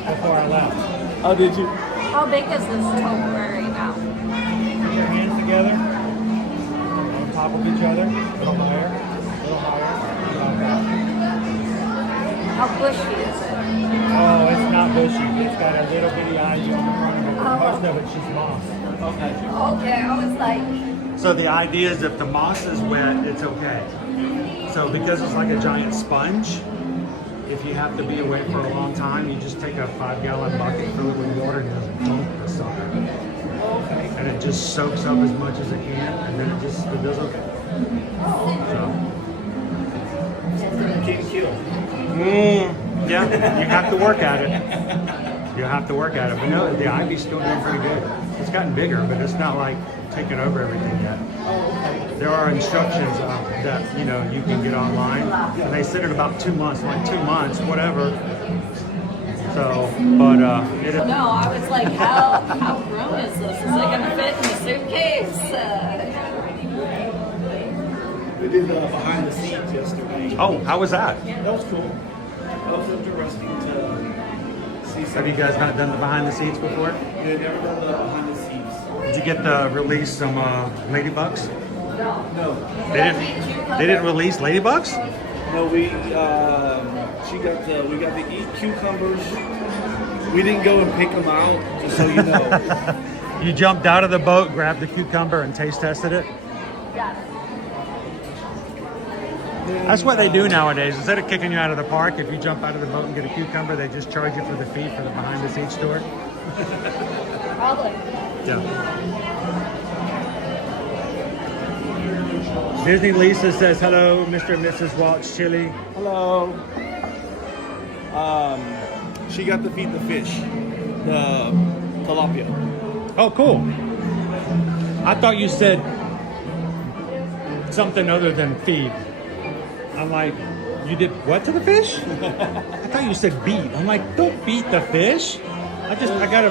before I left. Oh, did you? How big is this Tupperware now? Put your hands together on top of each other. A little higher, a little higher. How bushy is it? Oh, it's not bushy. It's got a little bitty ivy on the front of it. Most of it's just moss. Okay. Okay, I was like... So the idea is if the moss is wet, it's okay. So because it's like a giant sponge, if you have to be away for a long time, you just take a 5-gallon bucket, fill it with water, and just dunk the sucker. Okay. And it just soaks up as much as it can, and then it does okay. So. Can't kill. Yeah, you have to work at it. You'll have to work at it. But no, the ivy's still doing pretty good. It's gotten bigger, but it's not like taking over everything yet. There are instructions that you can get online, and they said in about 2 months, like 2 months, whatever. So, but No, I was like, how grown is this? Is it gonna fit in the suitcase? We did behind the scenes yesterday. Oh, how was that? That was cool. That was interesting to see. Have you guys not done the behind the scenes before? Yeah, never done the behind the scenes. Did you get to release some ladybugs? No. They didn't release ladybugs? No, we got to eat cucumbers. We didn't go and pick them out, just so you know. You jumped out of the boat, grabbed the cucumber, and taste tested it? Yes. That's what they do nowadays. Instead of kicking you out of the park, if you jump out of the boat and get a cucumber, they just charge you for the fee for the behind the scenes tour. Probably. Yeah. Disney Lisa says, hello, Mr. and Mrs. Walt's Chili. Hello. She got to feed the fish, the tilapia. Oh, cool. I thought you said something other than feed. I'm like, you did what to the fish? I thought you said beat. I'm like, don't beat the fish. I got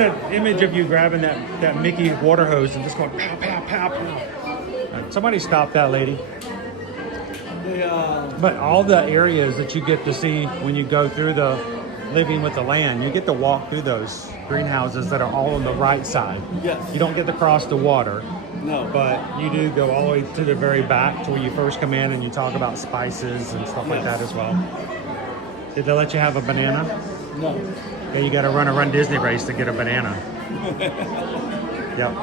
an image of you grabbing that Mickey water hose and just going pow, pow, pow, pow. Somebody stop that lady. But all the areas that you get to see when you go through the living with the land, you get to walk through those greenhouses that are all on the right side. Yes. You don't get to cross the water. No. But you do go all the way to the very back to where you first come in and you talk about spices and stuff like that as well. Did they let you have a banana? No. Okay, you got to run a Run Disney race to get a banana. Yep.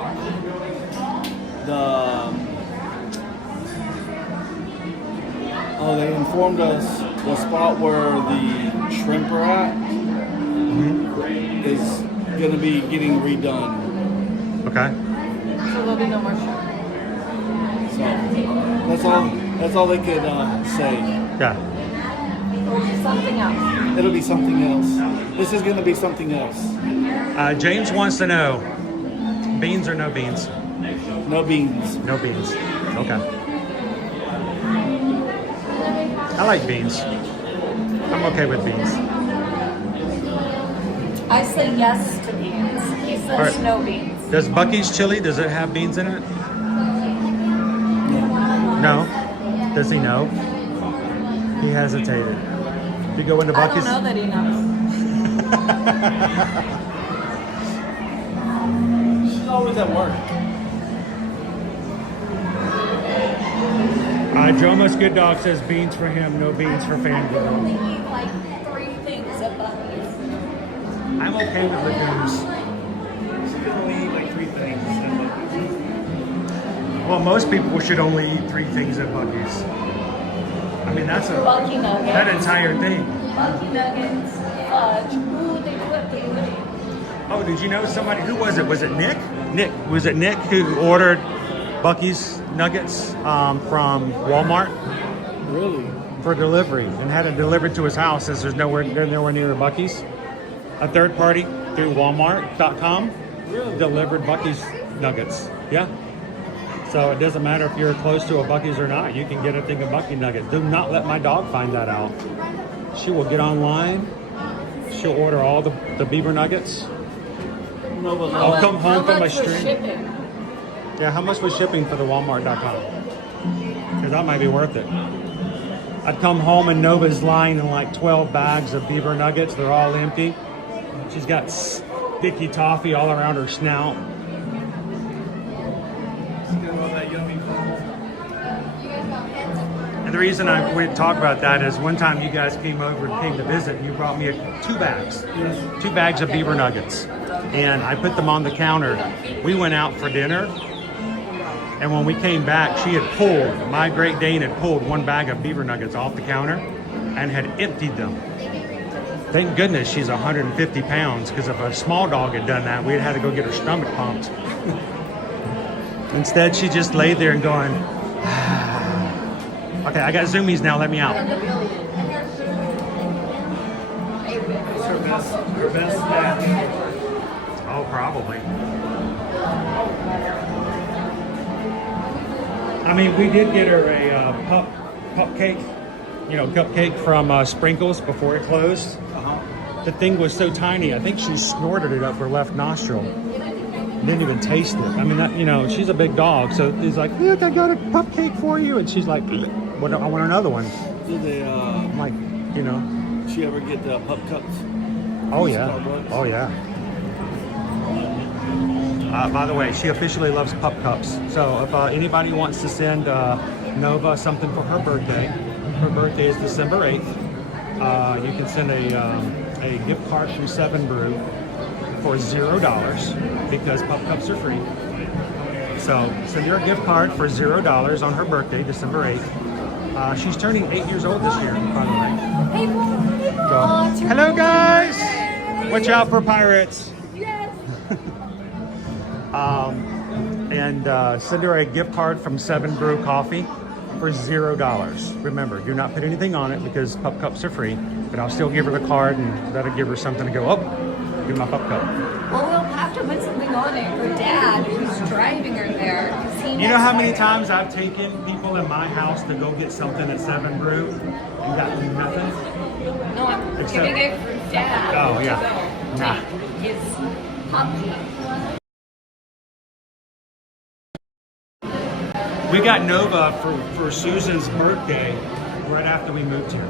They informed us the spot where the shrimp are at is going to be getting redone. Okay. So there'll be no more shrimp. So that's all they could say. Yeah. Or something else. It'll be something else. This is going to be something else. James wants to know, beans or no beans? No beans. No beans. Okay. I like beans. I'm okay with beans. I say yes to beans. He says Right. no beans. Does Bucky's chili, does it have beans in it? No. Does he know? He hesitated. If you go into I Bucky's. don't know that he knows. She's always at work. Jomas Good Dog says beans for him, no beans for I Fangirl. only eat like 3 things at Bucky's. I'm okay with legumes. She can only eat like 3 things. Well, most people should only eat 3 things at Bucky's. I mean, that's Bucky nuggets. that entire thing. Bucky nuggets, fudge. Ooh, they do it daily. Oh, did you know somebody? Who was it? Was it Nick? Was it Nick who ordered Bucky's nuggets from Walmart? Really? For delivery and had it delivered to his house as they're nowhere near a Bucky's. A third party through Walmart.com delivered Bucky's nuggets. Yeah. So it doesn't matter if you're close to a Bucky's or not. You can get a thing of Bucky nuggets. Do not let my dog find that out. She will get online. She'll order all the beaver nuggets. No, but I'll come home from my How much was stream. shipping? Yeah, how much was shipping for the Walmart.com? Because that might be worth it. I'd come home and Nova's lying in like 12 bags of beaver nuggets. They're all empty. She's got sticky toffee all around her snout. And the reason we talk about that is one time you guys came over and came to visit and you brought me 2 bags. 2 bags of beaver nuggets. And I put them on the counter. We went out for dinner. And when we came back, my Great Dane had pulled 1 bag of beaver nuggets off the counter and had emptied them. Thank goodness she's 150 pounds, because if a small dog had done that, we'd had to go get her stomach pumped. Instead, she just laid there and going, okay, I got zoomies now, let me out. Our best match. Oh, probably. I mean, we did get her a cupcake, cupcake from Sprinkles before it closed. The thing was so tiny, I think she snorted it up her left nostril. Didn't even taste it. I mean, she's a big dog, so he's like, look, I got a cupcake for you. And she's like, I want another one. Did they, I'm like, she ever get the pup cups? Oh, yeah. Oh, yeah. By the way, she officially loves pup cups. So if anybody wants to send Nova something for her birthday is December 8th. You can send a gift card from 7 Brew for $0 because pup cups are free. So send her a gift card for $0 on her birthday, December 8th. She's turning 8 years old this year, by the way. So, hello guys! Watch out for pirates. And send her a gift card from 7 Brew Coffee for $0. Remember, do not put anything on it because pup cups are free, but I'll still give her the card and that'll give her something to go, oh, give my pup cup. Well, we'll have to put something on it for Dad, who's driving her there. You know how many times I've taken people in my house to go get something at 7 Brew and got nothing? No, I'm giving it for Dad. Oh, yeah. Nah. His puppy. We got Nova for Susan's birthday right after we moved here.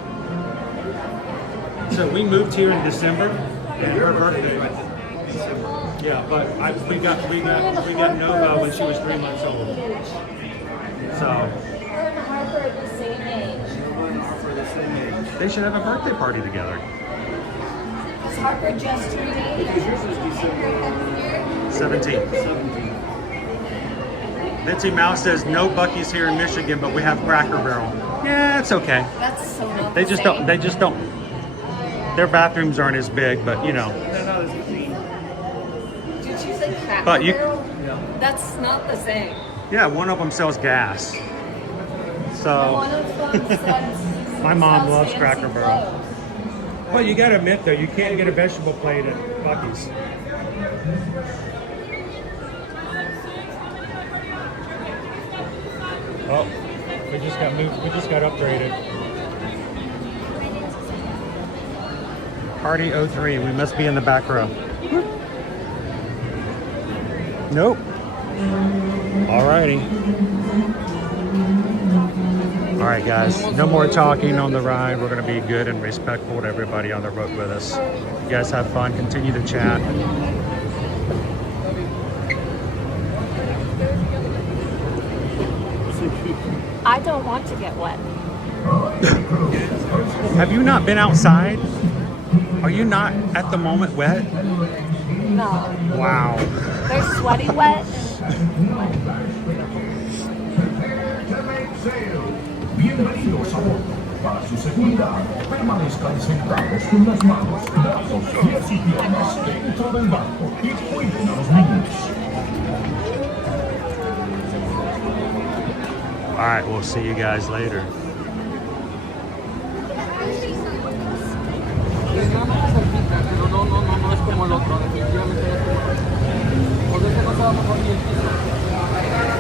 So we moved here in December and her birthday. Yeah, but we got Nova when she was 3 months old. So Her and Harper are the same age. they should have a birthday party together. Is Harper just turned 8? Because yours was December 17. Mitzi Mouse says no Buc-ee's here in Michigan, but we have Cracker Barrel. Yeah, it's okay. That's so not They the just same. don't. Their bathrooms aren't as big, but They're not as clean. Did you say Cracker But you- Barrel? Yeah. That's not the same. yeah, one of them sells gas. So One of them says my mom sells loves fancy Cracker Barrel. clothes. Well, you gotta admit though, you can't get a vegetable plate at Buc-ee's. Oh, we just got moved. We just got upgraded. Party 03. We must be in the back row. Nope. Alrighty. All right, guys. No more talking on the ride. We're gonna be good and respectful to everybody on the road with us. You guys have fun. Continue to chat. I don't want to get wet. Have you not been outside? Are you not at the moment wet? No. Wow. They're sweaty wet. Bienvenidos a bordo. Para su seguridad, permanezcan sentados con las manos, brazos, pies y piernas dentro del barco y cuiden a los niños. All right, we'll see you guys later. No es como el otro, definitivamente es como el otro. Porque este no se va a mojar ni el piso.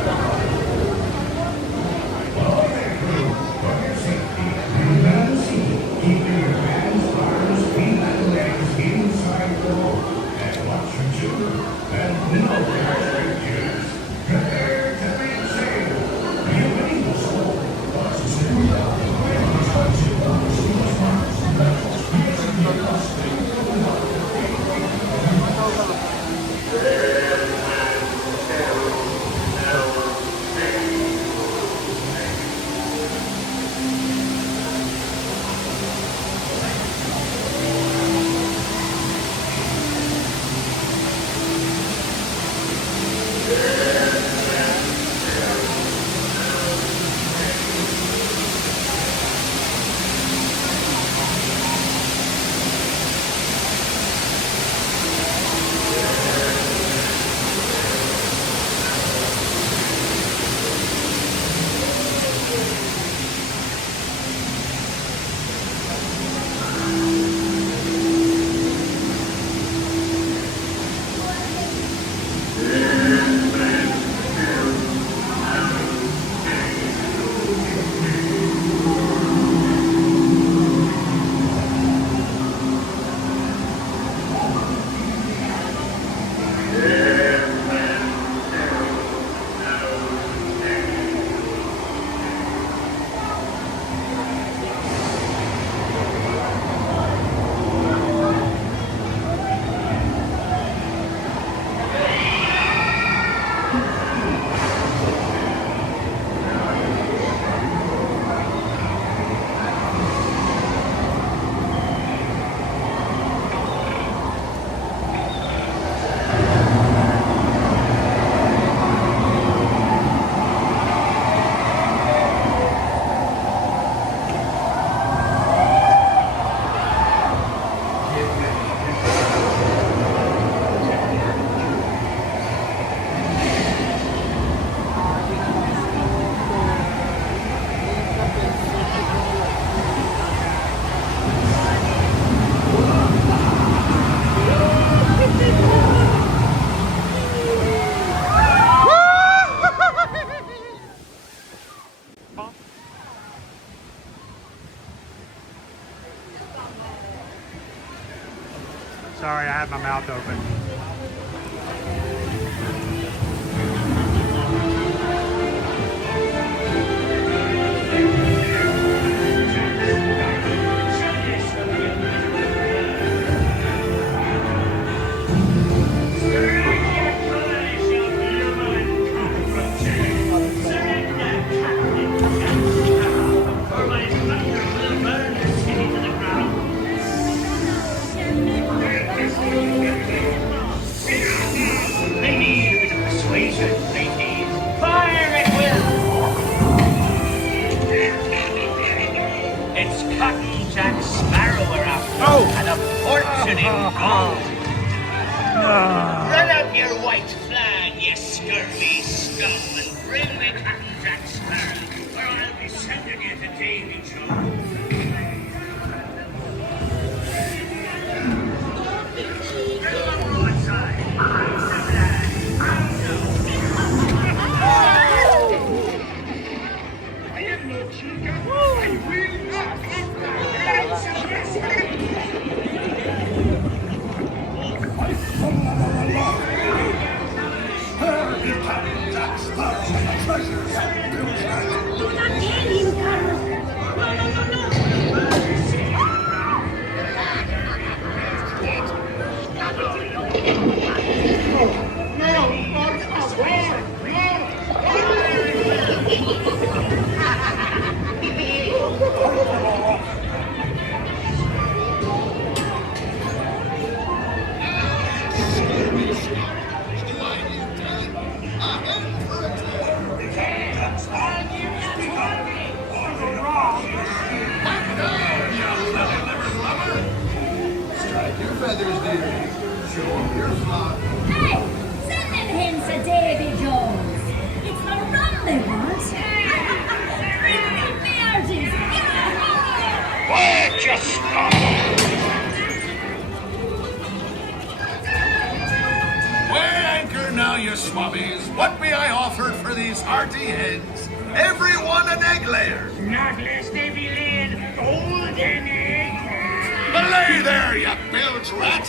Sorry, I had my mouth open. And a fortune in gold. Run up your white flag, you scurvy scum, and bring me Captain Jack Sparrow, or I'll be sending you to Davy Jones. What may I offer for these hearty heads? Everyone an egg layer. Not lest they be laying golden eggs. Belay there, you bilge rat!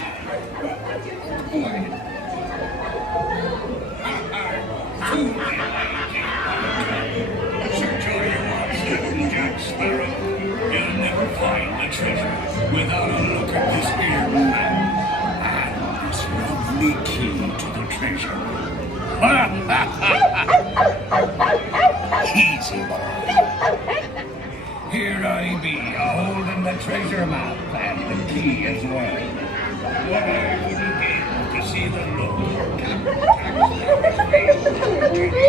Sir Johnny wants Captain Jack Sparrow. You'll never find the treasure without a look at this here man. And this lovely key to the treasure. Easy, boy. Here I be, a-holding the treasure map and the key as well. What I wouldn't give to see the look Captain Jack Sparrow's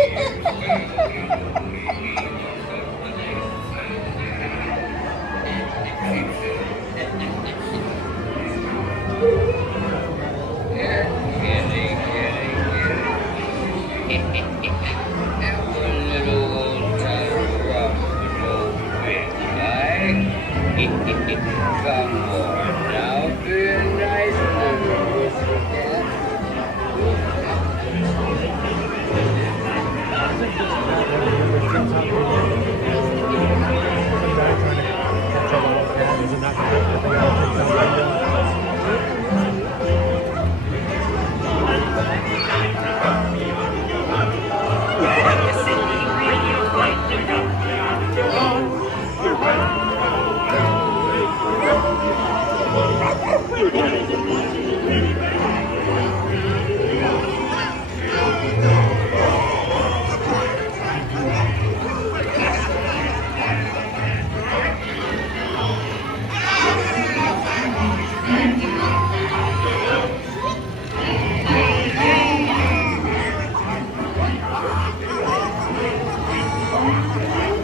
Come on now, be a nice little pussycat.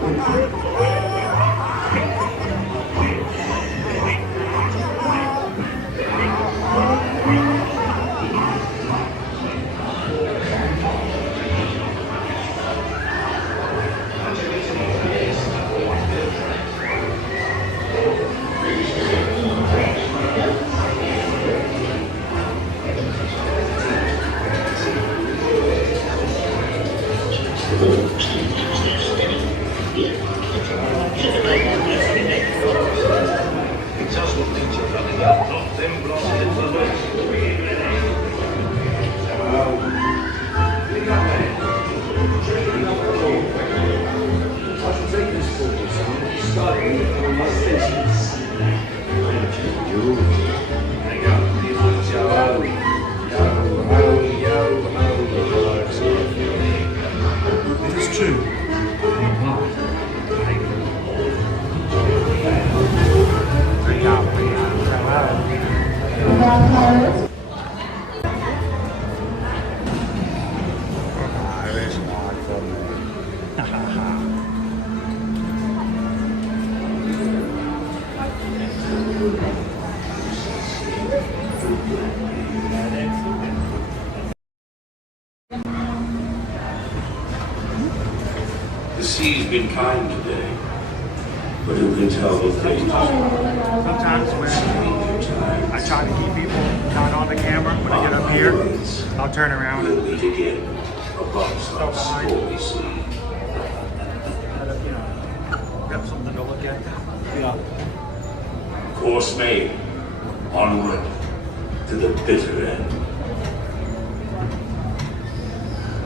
The sea's been kind today, but who can tell what things Sometimes when I try to keep people not on the camera, when I get up here, I'll turn around. We'll meet again above some stormy sea. Got something to look at. Yeah. Course made. Onward to the bitter end.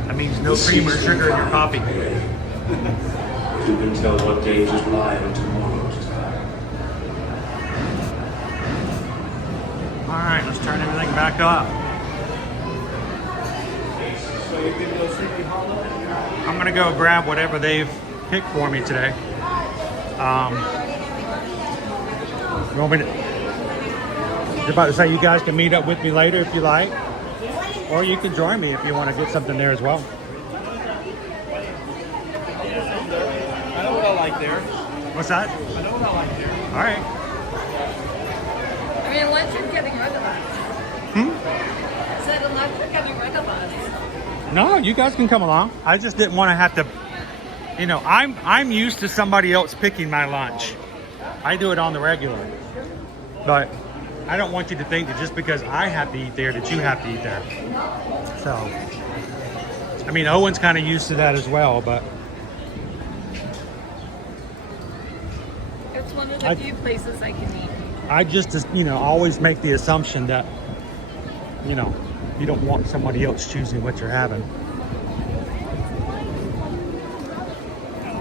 That means no cream or sugar in your coffee. But who can tell what dangers lie in tomorrow's time? All right, let's turn everything back up. So you can go Sleepy Hollow? I'm gonna go grab whatever they've picked for me today. You want me to? I was about to say you guys can meet up with me later if you like, or you can join me if you want to get something there as well. I know what I like there. What's that? I know what I like there. All right. I mean, unless you're getting rid of us. I said, unless you're getting rid of us. No, you guys can come along. I just didn't want to have to. You know, I'm used to somebody else picking my lunch. I do it on the regular, but I don't want you to think that just because I have to eat there that you have to eat there. So, I mean, Owen's kind of used to that as well, but It's one of the few places I can eat. I just, you know, always make the assumption that, you know, you don't want somebody else choosing what you're having.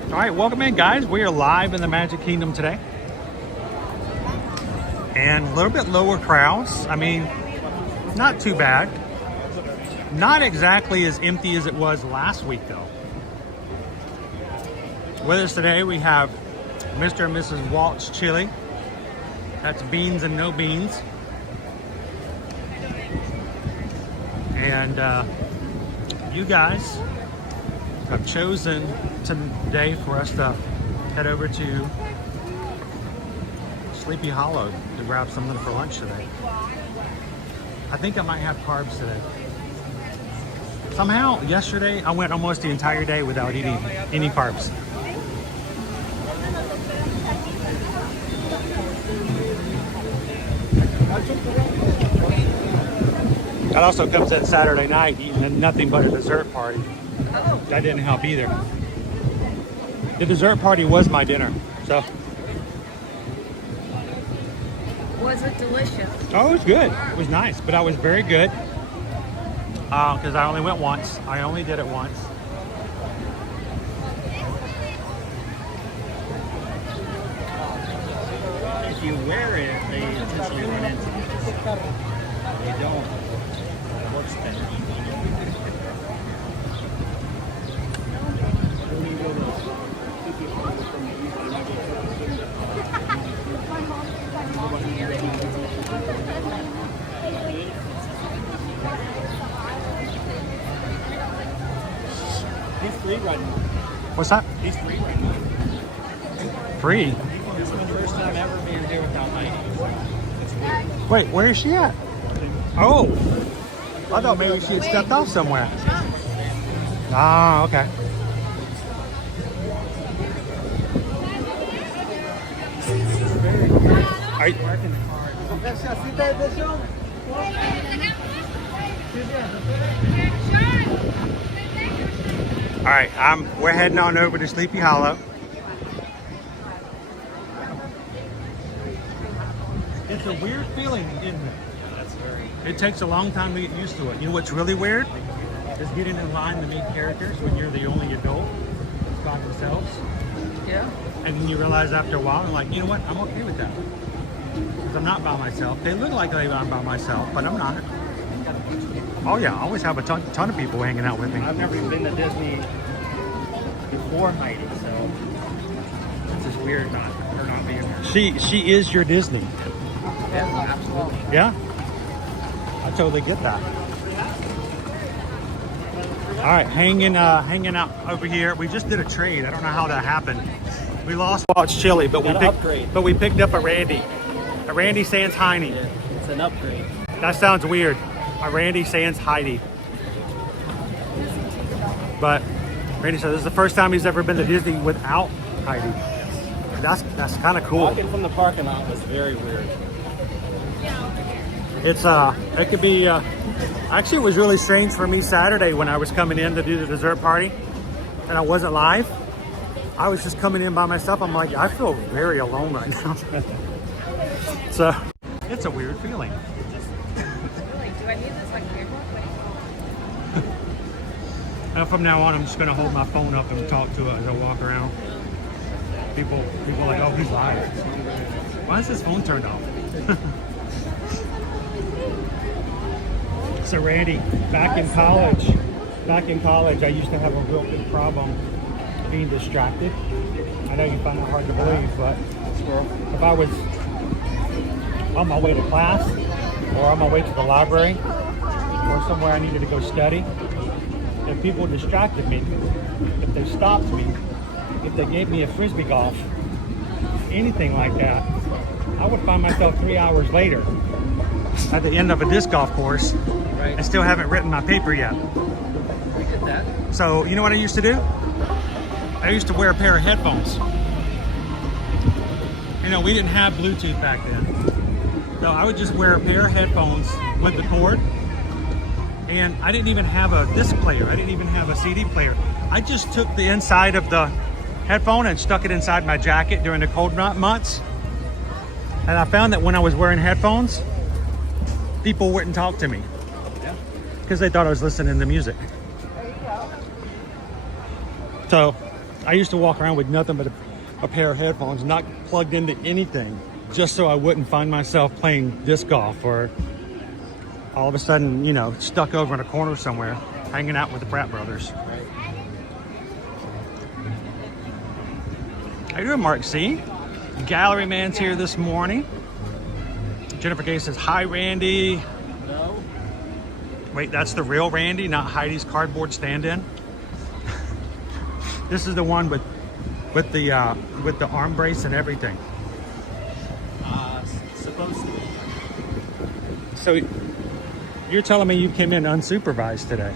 All right, welcome in, guys. We are live in the Magic Kingdom today. And a little bit lower crowds. I mean, not too bad. Not exactly as empty as it was last week, though. With us today, we have Mr. and Mrs. Walt's Chili. That's beans and no beans. And you guys have chosen today for us to head over to Sleepy Hollow to grab something for lunch today. I think I might have carbs today. Somehow, yesterday, I went almost the entire day without eating any carbs. That also comes in Saturday night, eating nothing but a dessert party. That didn't help either. The dessert party was my dinner, so. Was it delicious? Oh, it was good. It was nice, but I was very good because I only went once. I only did it once. If you wear it, they intentionally run into it. They don't. What's that? He's free right now. What's that? He's free right now. free. This is my first time ever being here without Heidi. Wait, where is she at? Oh, I thought maybe she had stepped off somewhere. Ah, okay. Are you, all right, we're heading on over to Sleepy Hollow. It's a weird feeling, isn't it? It takes a long time to get used to it. You know what's really weird? Is getting in line to meet characters when you're the only adult by themselves. Yeah. And then you realize after a while, I'm like, you know what? I'm okay with that. Because I'm not by myself. They look like I'm by myself, but I'm not. Oh yeah, I always have a ton of people hanging out with me. I've never been to Disney before Heidi, so it's just weird her not being here. She is your Disney. Yeah, absolutely. Yeah? I totally get that. All right, hanging out over here. We just did a trade. I don't know how that happened. We lost Watch Chili, but we picked up a Randy. A Randy Sans Heine. Yeah, it's an upgrade. That sounds weird. A Randy Sans Heidi. But Randy said this is the first time he's ever been to Disney without Heidi. That's kind of cool. Walking from the parking lot was very weird. It's it could be actually it was really strange for me Saturday when I was coming in to do the dessert party and I wasn't live. I was just coming in by myself. I'm like, I feel very alone right now. So it's a weird feeling. Do I need this like And from now on, I'm just gonna hold my phone up and talk to it as I walk around. People are like, oh, he's live. Why is his phone turned off? So Randy, back in college, I used to have a real big problem being distracted. I know you find that hard to believe, but if I was on my way to class or on my way to the library or somewhere I needed to go study, if people distracted me, if they stopped me, if they gave me a frisbee golf, anything like that, I would find myself 3 hours later at the end of a disc golf course. Right. I still haven't written my paper yet. We get that. So you know what I used to do? I used to wear a pair of headphones. You know, we didn't have Bluetooth back then. So I would just wear a pair of headphones with the cord. And I didn't even have a disc player. I didn't even have a CD player. I just took the inside of the headphone and stuck it inside my jacket during the cold months. And I found that when I was wearing headphones, people wouldn't talk to me. Because they thought I was listening to music. So I used to walk around with nothing but a pair of headphones, not plugged into anything, just so I wouldn't find myself playing disc golf or all of a sudden, you know, stuck over in a corner somewhere, hanging out with the Pratt brothers. How you doing, Mark C? Gallery man's here this morning. Jennifer Gay says, hi, Randy. Wait, that's the real Randy, not Heidi's cardboard stand-in. This is the one with the arm brace and everything. Supposed to be. So you're telling me you came in unsupervised today?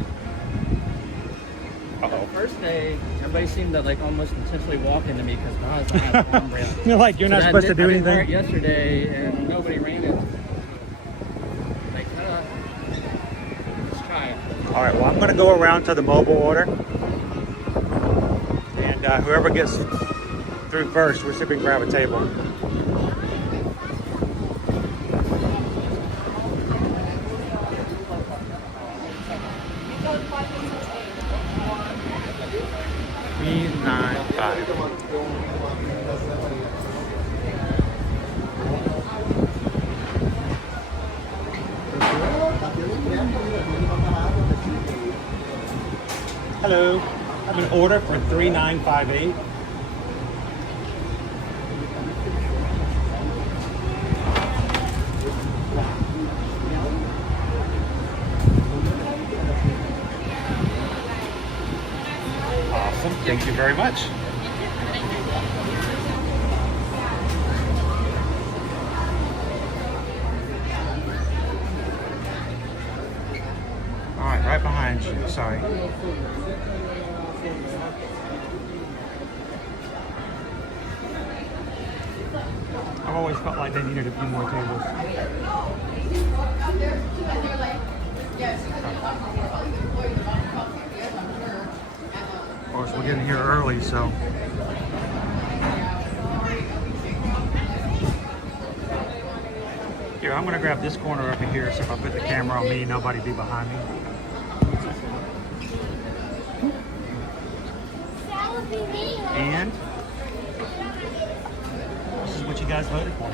Uh-oh. First day, everybody seemed to like almost intentionally walk into me because I was on an arm brace. You're like, you're not supposed to do anything? I didn't wear it yesterday, and nobody ran into me. All right, well, I'm gonna go around to the mobile order. And whoever gets through first, we'll see if we can grab a table. Hello, I have an order for 3958. Awesome, thank you very much. sorry. I've always felt like they needed a few more tables. Of course, we're getting here early, so. Here, I'm gonna grab this corner up in here, so if I put the camera on me, nobody be behind me. And this is what you guys voted for.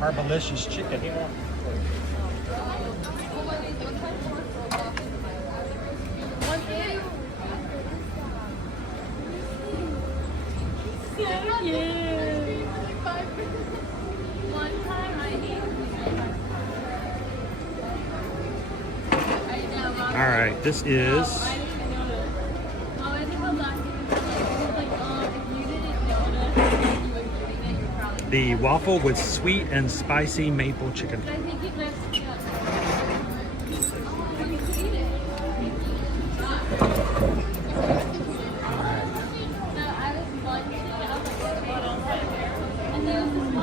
Herbalicious chicken. All right, this is the waffle with sweet and spicy maple chicken.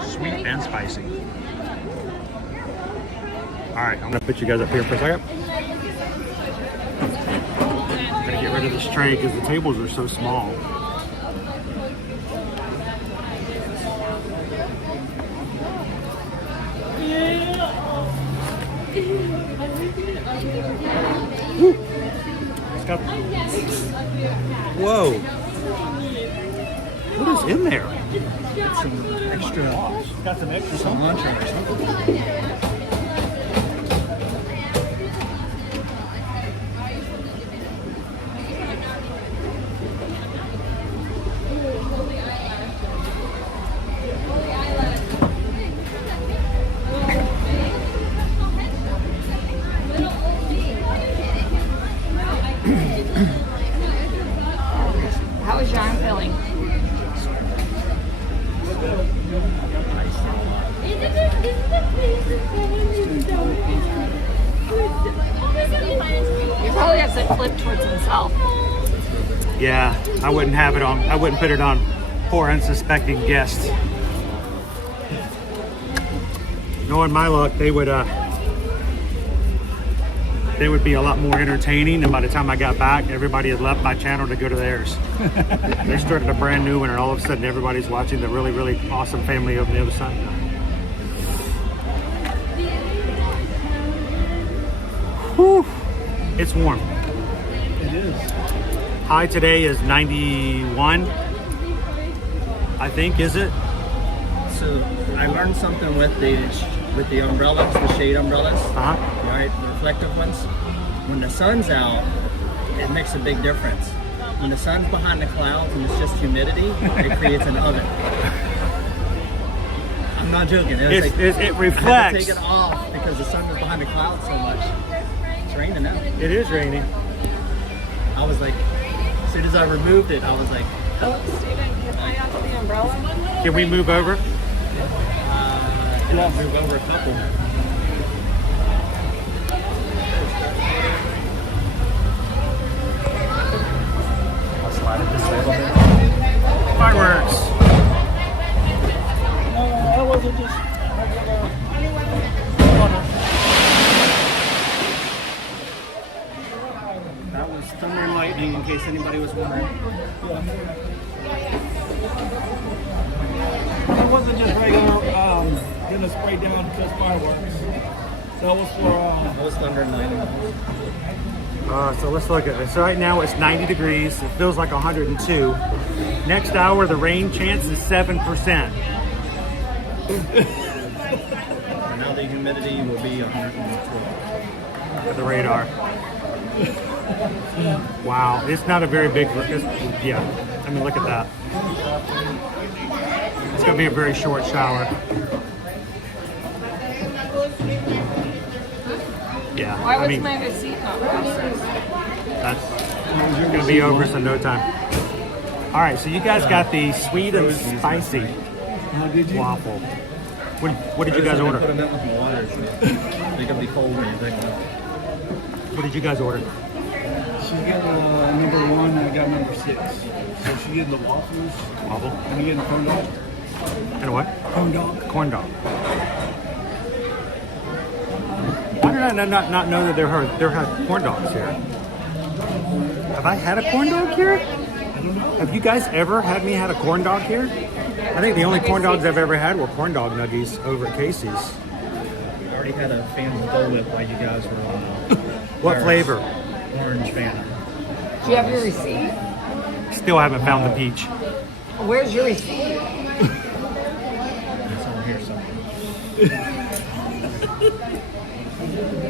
Sweet and spicy. All right, I'm gonna put you guys up here for a second. I'm gonna get rid of this tray because the tables are so small. Whoa! What is in there? It's some extra. Got some extra some lunch or something. How is your arm feeling? You probably have to flip towards himself. Yeah, I wouldn't have it on. I wouldn't put it on poor unsuspecting guests. Knowing my luck, they would be a lot more entertaining, and by the time I got back, everybody had left my channel to go to theirs. They started a brand new one, and all of a sudden everybody's watching the really, really awesome family over the other side. Whew. It's warm. It is. High today is 91, I think, is it? So I learned something with the umbrellas, the shade umbrellas, right, the reflective ones. When the sun's out, it makes a big difference. When the sun's behind the clouds and it's just humidity, it creates an oven. I'm not joking. It reflects. I had to take it off because the sun was behind the clouds so much. It's raining now. It is raining. I was like, as soon as I removed it, I was like, Oh, Steven, can I have the umbrella? Can we move over? I'll move over a couple. I'll slide it this way a little bit. Fireworks. No, that wasn't just. That was thunder and lightning, in case anybody was wondering. It wasn't just regular, gonna spray down just fireworks. That was for, That was thunder and lightning. So let's look at this. So right now it's 90 degrees. It feels like 102. Next hour, the rain chance is 7%. And now the humidity will be 112. At the radar. Wow, it's not a very big, yeah. I mean, look at that. It's gonna be a very short shower. Yeah, Why I was mean, my receipt not processed? that's gonna be over in no time. All right, so you guys got the sweet and spicy waffle. What did you guys order? Put them in with water, so they're gonna be cold when you drink them. What did you guys order? She's got number 1, and I got number 6. So she's getting the waffles. Waffle. And you getting a corn dog? And a what? Corn dog. Corn dog. Why did I not know that there are corn dogs here? Have I had a corn dog here? Have you guys ever had a corn dog here? I think the only corn dogs I've ever had were corn dog nuggies over at Casey's. I already had a Fanta Dole Whip while you guys were on. What flavor? Orange Fanta. Do you have your receipt? Still haven't found the peach. Where's your receipt? It's over here somewhere.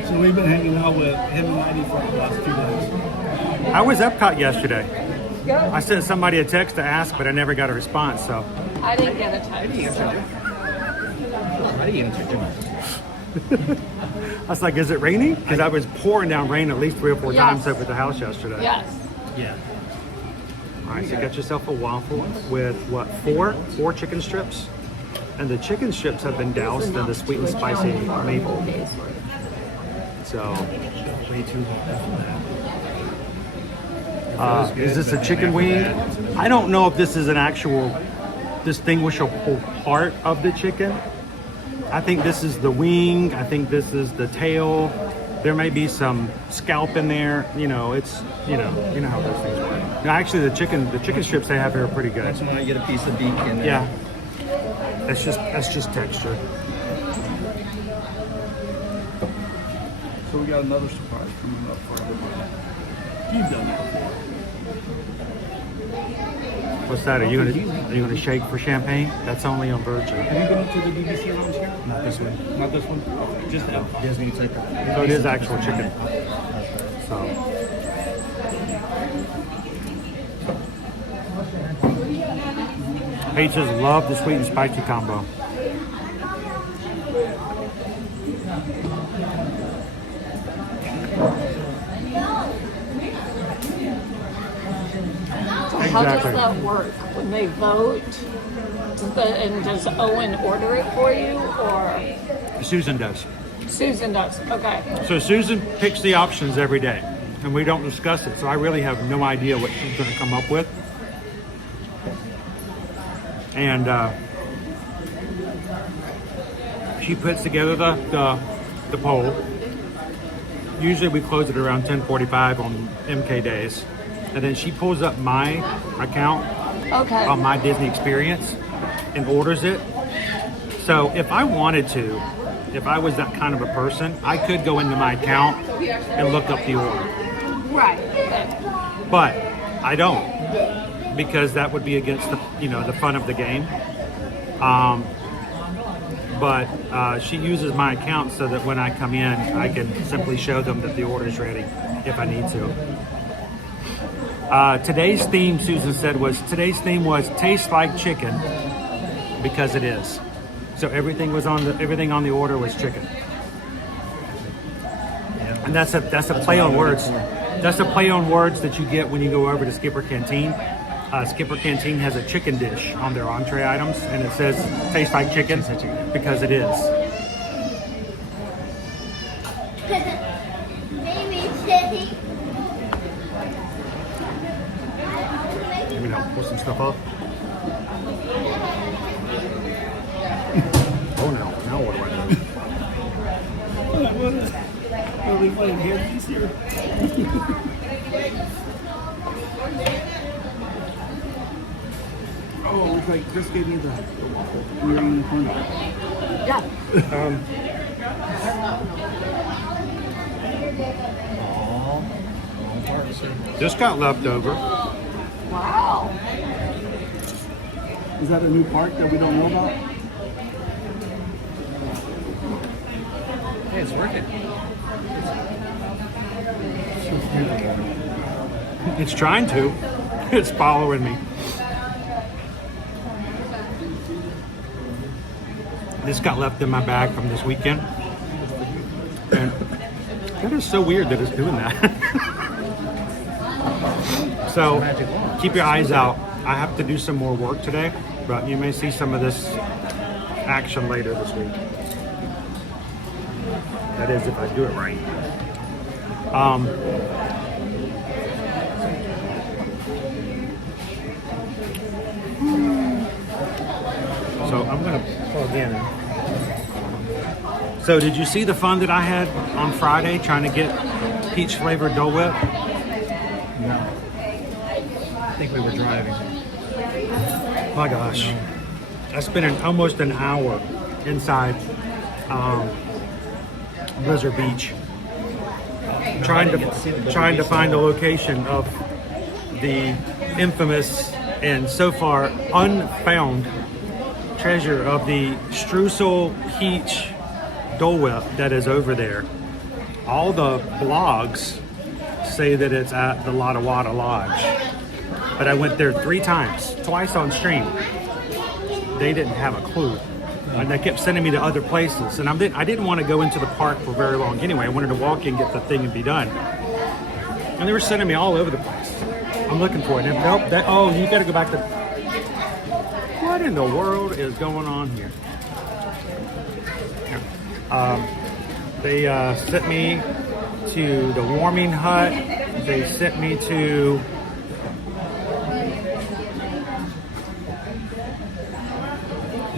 So we've been hanging out with him and Eddie for the last 2 days. I was Epcot yesterday. I sent somebody a text to ask, but I never got a response. So I didn't get a text. How do you answer I was like, "Is it raining?" Because I was pouring down rain at least 3 or 4 times over the house yesterday. Yes. Yeah. All right, so you got yourself a waffle with what? Four chicken strips, and the chicken strips have been doused in the sweet and spicy maple. So, way too hot for that. is this a chicken wing? I don't know if this is an actual distinguishable part of the chicken. I think this is the wing. I think this is the tail. There may be some scalp in there. You know, it's you know how those things work. No, actually, the chicken strips they have here are pretty good. That's when I get a piece of beak in there. Yeah, that's just texture. So we got another surprise coming up for everybody. You've done that before. What's that? Are you gonna shake for champagne? That's only on Virgin. Have you been to the BBC lounge here? Not this one. Not this one? Okay, just that. Disney ticket. So it is actual chicken. So. Peaches love the sweet and spicy combo. How does that work? When they vote, does Owen order it for you, or Susan does. Susan does? Okay. So Susan picks the options every day, and we don't discuss it. So I really have no idea what she's going to come up with. And she puts together the poll. Usually we close it around 10:45 on MK days. And then she pulls up my account on my Disney experience and orders it. So if I wanted to, if I was that kind of a person, I could go into my account and look up the order. Right. But I don't, because that would be against the fun of the game. But she uses my account so that when I come in, I can simply show them that the order is ready if I need to. Today's theme, Susan said, was taste like chicken, because it is. So everything on the order was chicken. And that's a play on words. That's a play on words that you get when you go over to Skipper Canteen. Skipper Canteen has a chicken dish on their entree items, and it says taste like chicken because it is. Let me know. Pull some stuff up. Oh no! Now what do I do? Are we playing hands here? Oh, it's like just gave me the you're in the corner. Yeah. This got left over. Wow. Is that a new park that we don't know about? Yeah, it's working. It's trying to. It's following me. This got left in my bag from this weekend. And that is so weird that it's doing that. So keep your eyes out. I have to do some more work today, but you may see some of this action later this week. That is if I do it right. So I'm gonna plug in. So did you see the fun that I had on Friday trying to get peach flavored Dole Whip? No. I think we were driving. My gosh. I spent almost an hour inside Blizzard Beach trying to find the location of the infamous and so far unfound treasure of the streusel peach Dole Whip that is over there. All the blogs say that it's at the Lotta Wada Lodge, but I went there 3 times, twice on stream. They didn't have a clue, and they kept sending me to other places. And I didn't want to go into the park for very long anyway. I wanted to walk in, get the thing, and be done. And they were sending me all over the place. I'm looking for it. And nope. Oh, you got to go back to. What in the world is going on here? They sent me to the warming hut. They sent me to.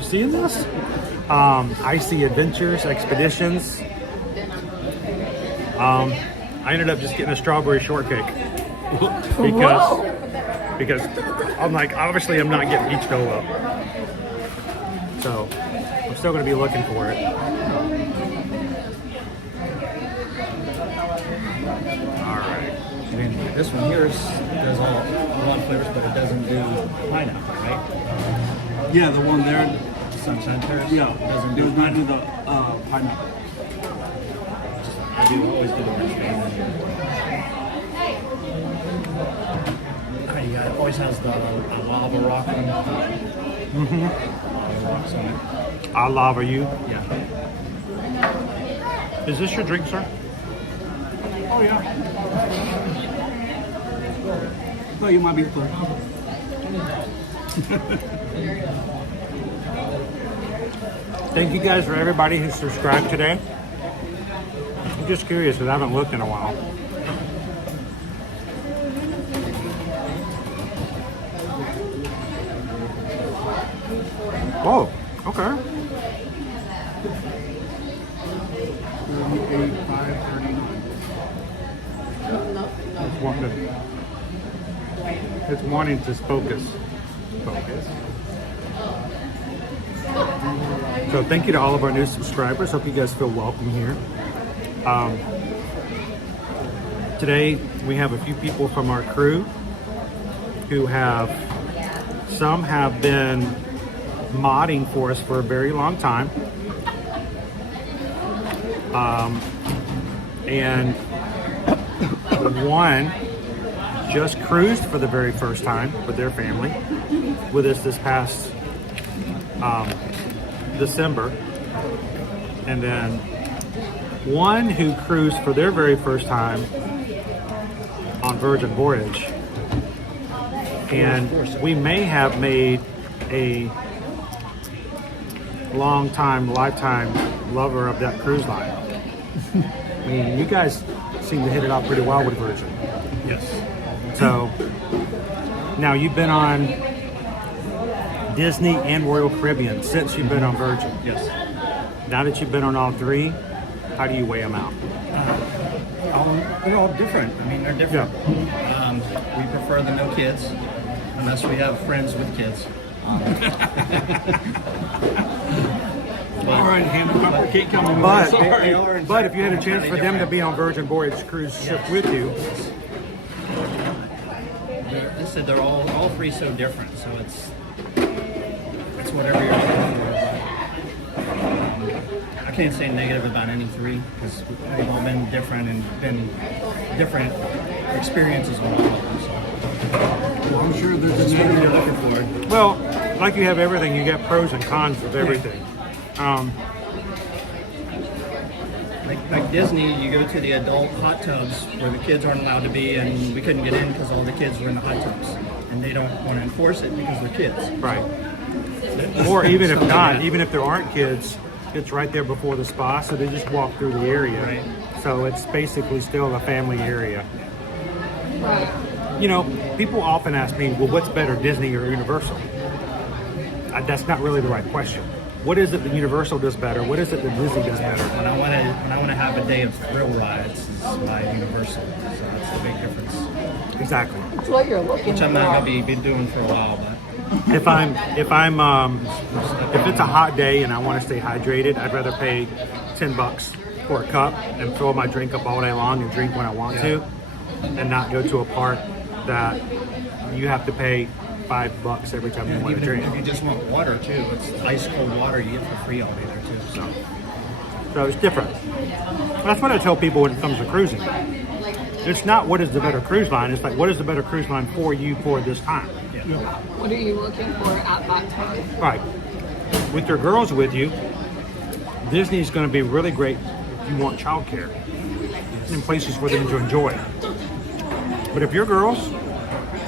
Seeing this? Icy Adventures Expeditions. I ended up just getting a strawberry shortcake because I'm like, obviously I'm not getting peach Dole Whip, so I'm still going to be looking for it. All right. I mean, this one here does a lot of flavors, but it doesn't do pineapple, right? Yeah, the one there. Sunshine Terrace? Yeah, does not do the pineapple. I always do the orange band. Yeah, it always has the lava rock on it. Mm-hmm. Lava rocks on it. I lava you. Yeah. Is this your drink, sir? Oh, yeah. I thought you might be clear. Thank you guys for everybody who subscribed today. I'm just curious because I haven't looked in a while. Whoa, okay. 38, 539. It's wanting to focus. So thank you to all of our new subscribers. Hope you guys feel welcome here. Today we have a few people from our crew who some have been modding for us for a very long time. And one just cruised for the very first time with their family with us this past December, and then one who cruised for their very first time on Virgin Voyage, and we may have made a lifetime lover of that cruise line. I mean, you guys seem to hit it off pretty well with Virgin. Yes. So now you've been on Disney and Royal Caribbean since you've been on Virgin. Yes. Now that you've been on all 3, how do you weigh them out? They're all different. I mean, they're different. Yeah. We prefer the no kids, unless we have friends with kids. All right, Hannah, can't come on. But if you had a chance for them to be on Virgin Voyage cruise ship with you, they said they're all 3 so different. So it's whatever you're looking for. I can't say negative about any 3 because they've all been different and been different experiences with all of them. So. Well, I'm sure there's just what you're looking for. Well, like you have everything, you get pros and cons with everything. Like Disney, you go to the adult hot tubs where the kids aren't allowed to be, and we couldn't get in because all the kids were in the hot tubs, and they don't want to enforce it because they're kids. Right. Or even if not, even if there aren't kids, it's right there before the spa, so they just walk through the area, So it's basically still a family area. Right. You know, people often ask me, well, what's better, Disney or Universal? That's not really the right question. What is it that Universal does better? What is it that Disney does better? When I want to have a day of thrill rides, is my Universal. So that's the big difference. Exactly. That's what you're looking Which I'm not gonna be doing for a while, but If it's a hot day and I want to stay hydrated, I'd rather pay $10 for a cup and fill my drink up all day long and drink when I want to, and not go to a park that you have to pay $5 every time you want to even drink. if you just want water too, it's ice cold water you get for free all day there too. So it's different. That's what I tell people when it comes to cruising. It's not what is the better cruise line. It's like, what is the better cruise line for you for this time? What are you looking for at that time? Right. With your girls with you, Disney's going to be really great if you want childcare in places for them to enjoy. But if your girls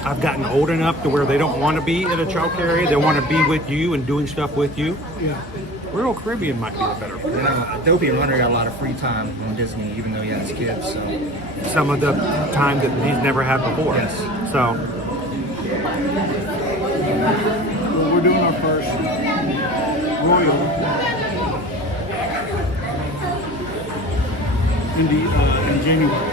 have gotten old enough to where they don't want to be at a childcare area, they want to be with you and doing stuff with you, Royal Caribbean might be the better. Dopey Runner got a lot of free time on Disney, even though he has kids. So some of the time that he's never had before. Yes. So Well, we're doing our first Royal in January.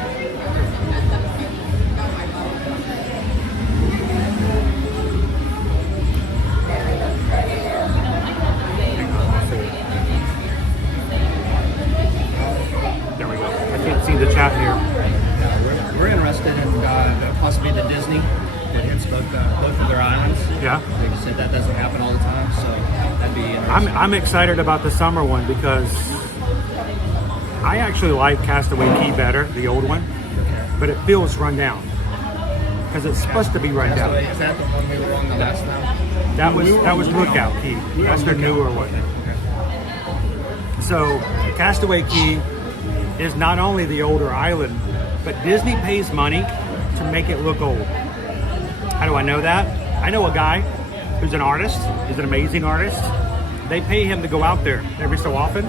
there we go. I can't see the chat here. we're interested in possibly the Disney that hits both of their islands. Yeah. Like you said, that doesn't happen all the time, so that'd be interesting. I'm excited about the summer one because I actually like Castaway Key better, the old one, but it feels run down because it's supposed to be run down. Is that the one we were on the last time? That was Lookout Key. That's the newer one. So Castaway Key is not only the older island, but Disney pays money to make it look old. How do I know that? I know a guy who's an artist. He's an amazing artist. They pay him to go out there every so often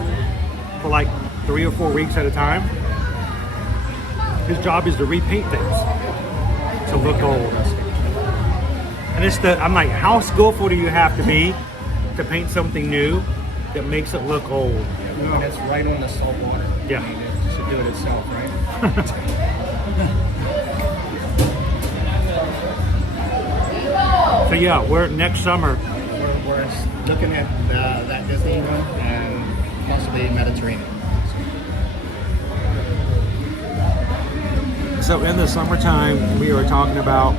for like 3 or 4 weeks at a time. His job is to repaint things to look old. And I'm like, how skillful do you have to be to paint something new that makes it look old? And it's right on the salt water. Yeah. I mean, it should do it itself, right? So yeah, we're next summer. We're looking at that Disney one and possibly Mediterranean. So in the summertime, we are talking about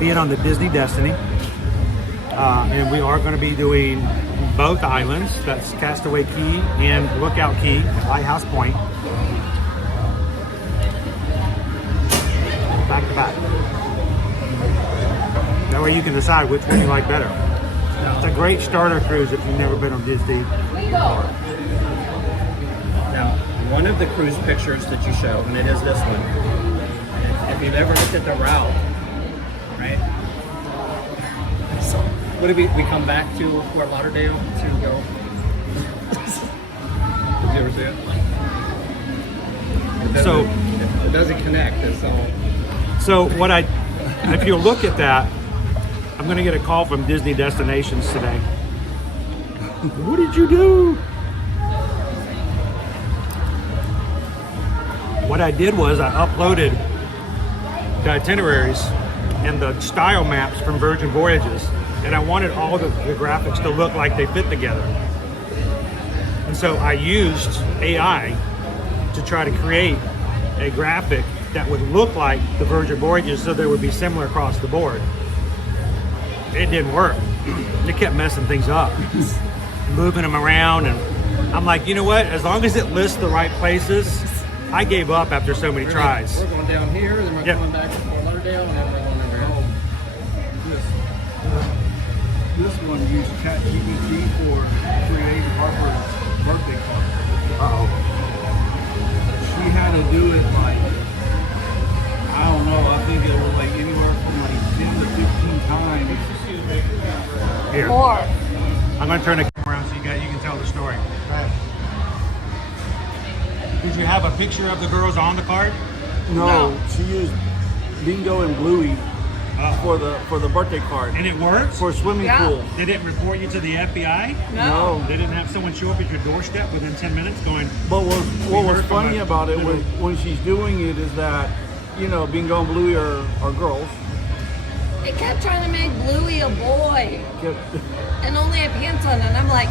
being on the Disney Destiny. And we are going to be doing both islands. That's Castaway Key and Lookout Key, Lighthouse Point. Back to back. That way you can decide which one you like better. It's a great starter cruise if you've never been on Disney before. Now, one of the cruise pictures that you showed, and it is this one, if you've ever looked at the route, right? So, what if we come back to Fort Lauderdale to go? Did you ever see it? It doesn't connect. It's all. So if you look at that, I'm going to get a call from Disney Destinations today. What did you do? What I did was I uploaded the itineraries and the style maps from Virgin Voyages, and I wanted all the graphics to look like they fit together. And so I used AI to try to create a graphic that would look like the Virgin Voyages so they would be similar across the board. It didn't work. It kept messing things up, moving them around, and I'm like, you know what? As long as it lists the right places, I gave up after so many tries. We're going down here, then we're coming back to Fort Lauderdale, and then we're going over here. This one used ChatGPT for creating Harper's birthday card. Uh-oh. She had to do it like, I don't know, I think it was like anywhere from like 10 to 15 times. Here. More. I'm going to turn the camera around so you can tell the story. Did you have a picture of the girls on the card? No, she used Bingo and Bluey for the birthday card. And it worked? For a swimming pool. They didn't report you to the FBI? No. They didn't have someone show up at your doorstep within 10 minutes going... But what was funny about it when she's doing it is that, you know, Bingo and Bluey are girls. They kept trying to make Bluey a boy and only had pants on, and I'm like,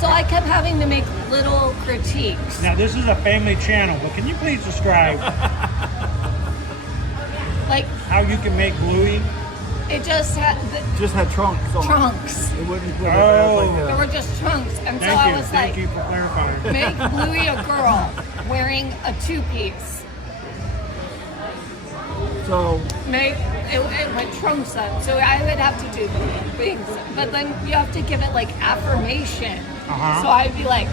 so I kept having to make little critiques. Now, this is a family channel, but can you please describe like how you can make Bluey? It just had trunks on. Trunks. It wouldn't put There were just trunks, and so I was Thank like, you for clarifying. make Bluey a girl wearing a two-piece. So Make it with trunks on, so I would have to do things, but then you have to give it like affirmation. So I'd be like,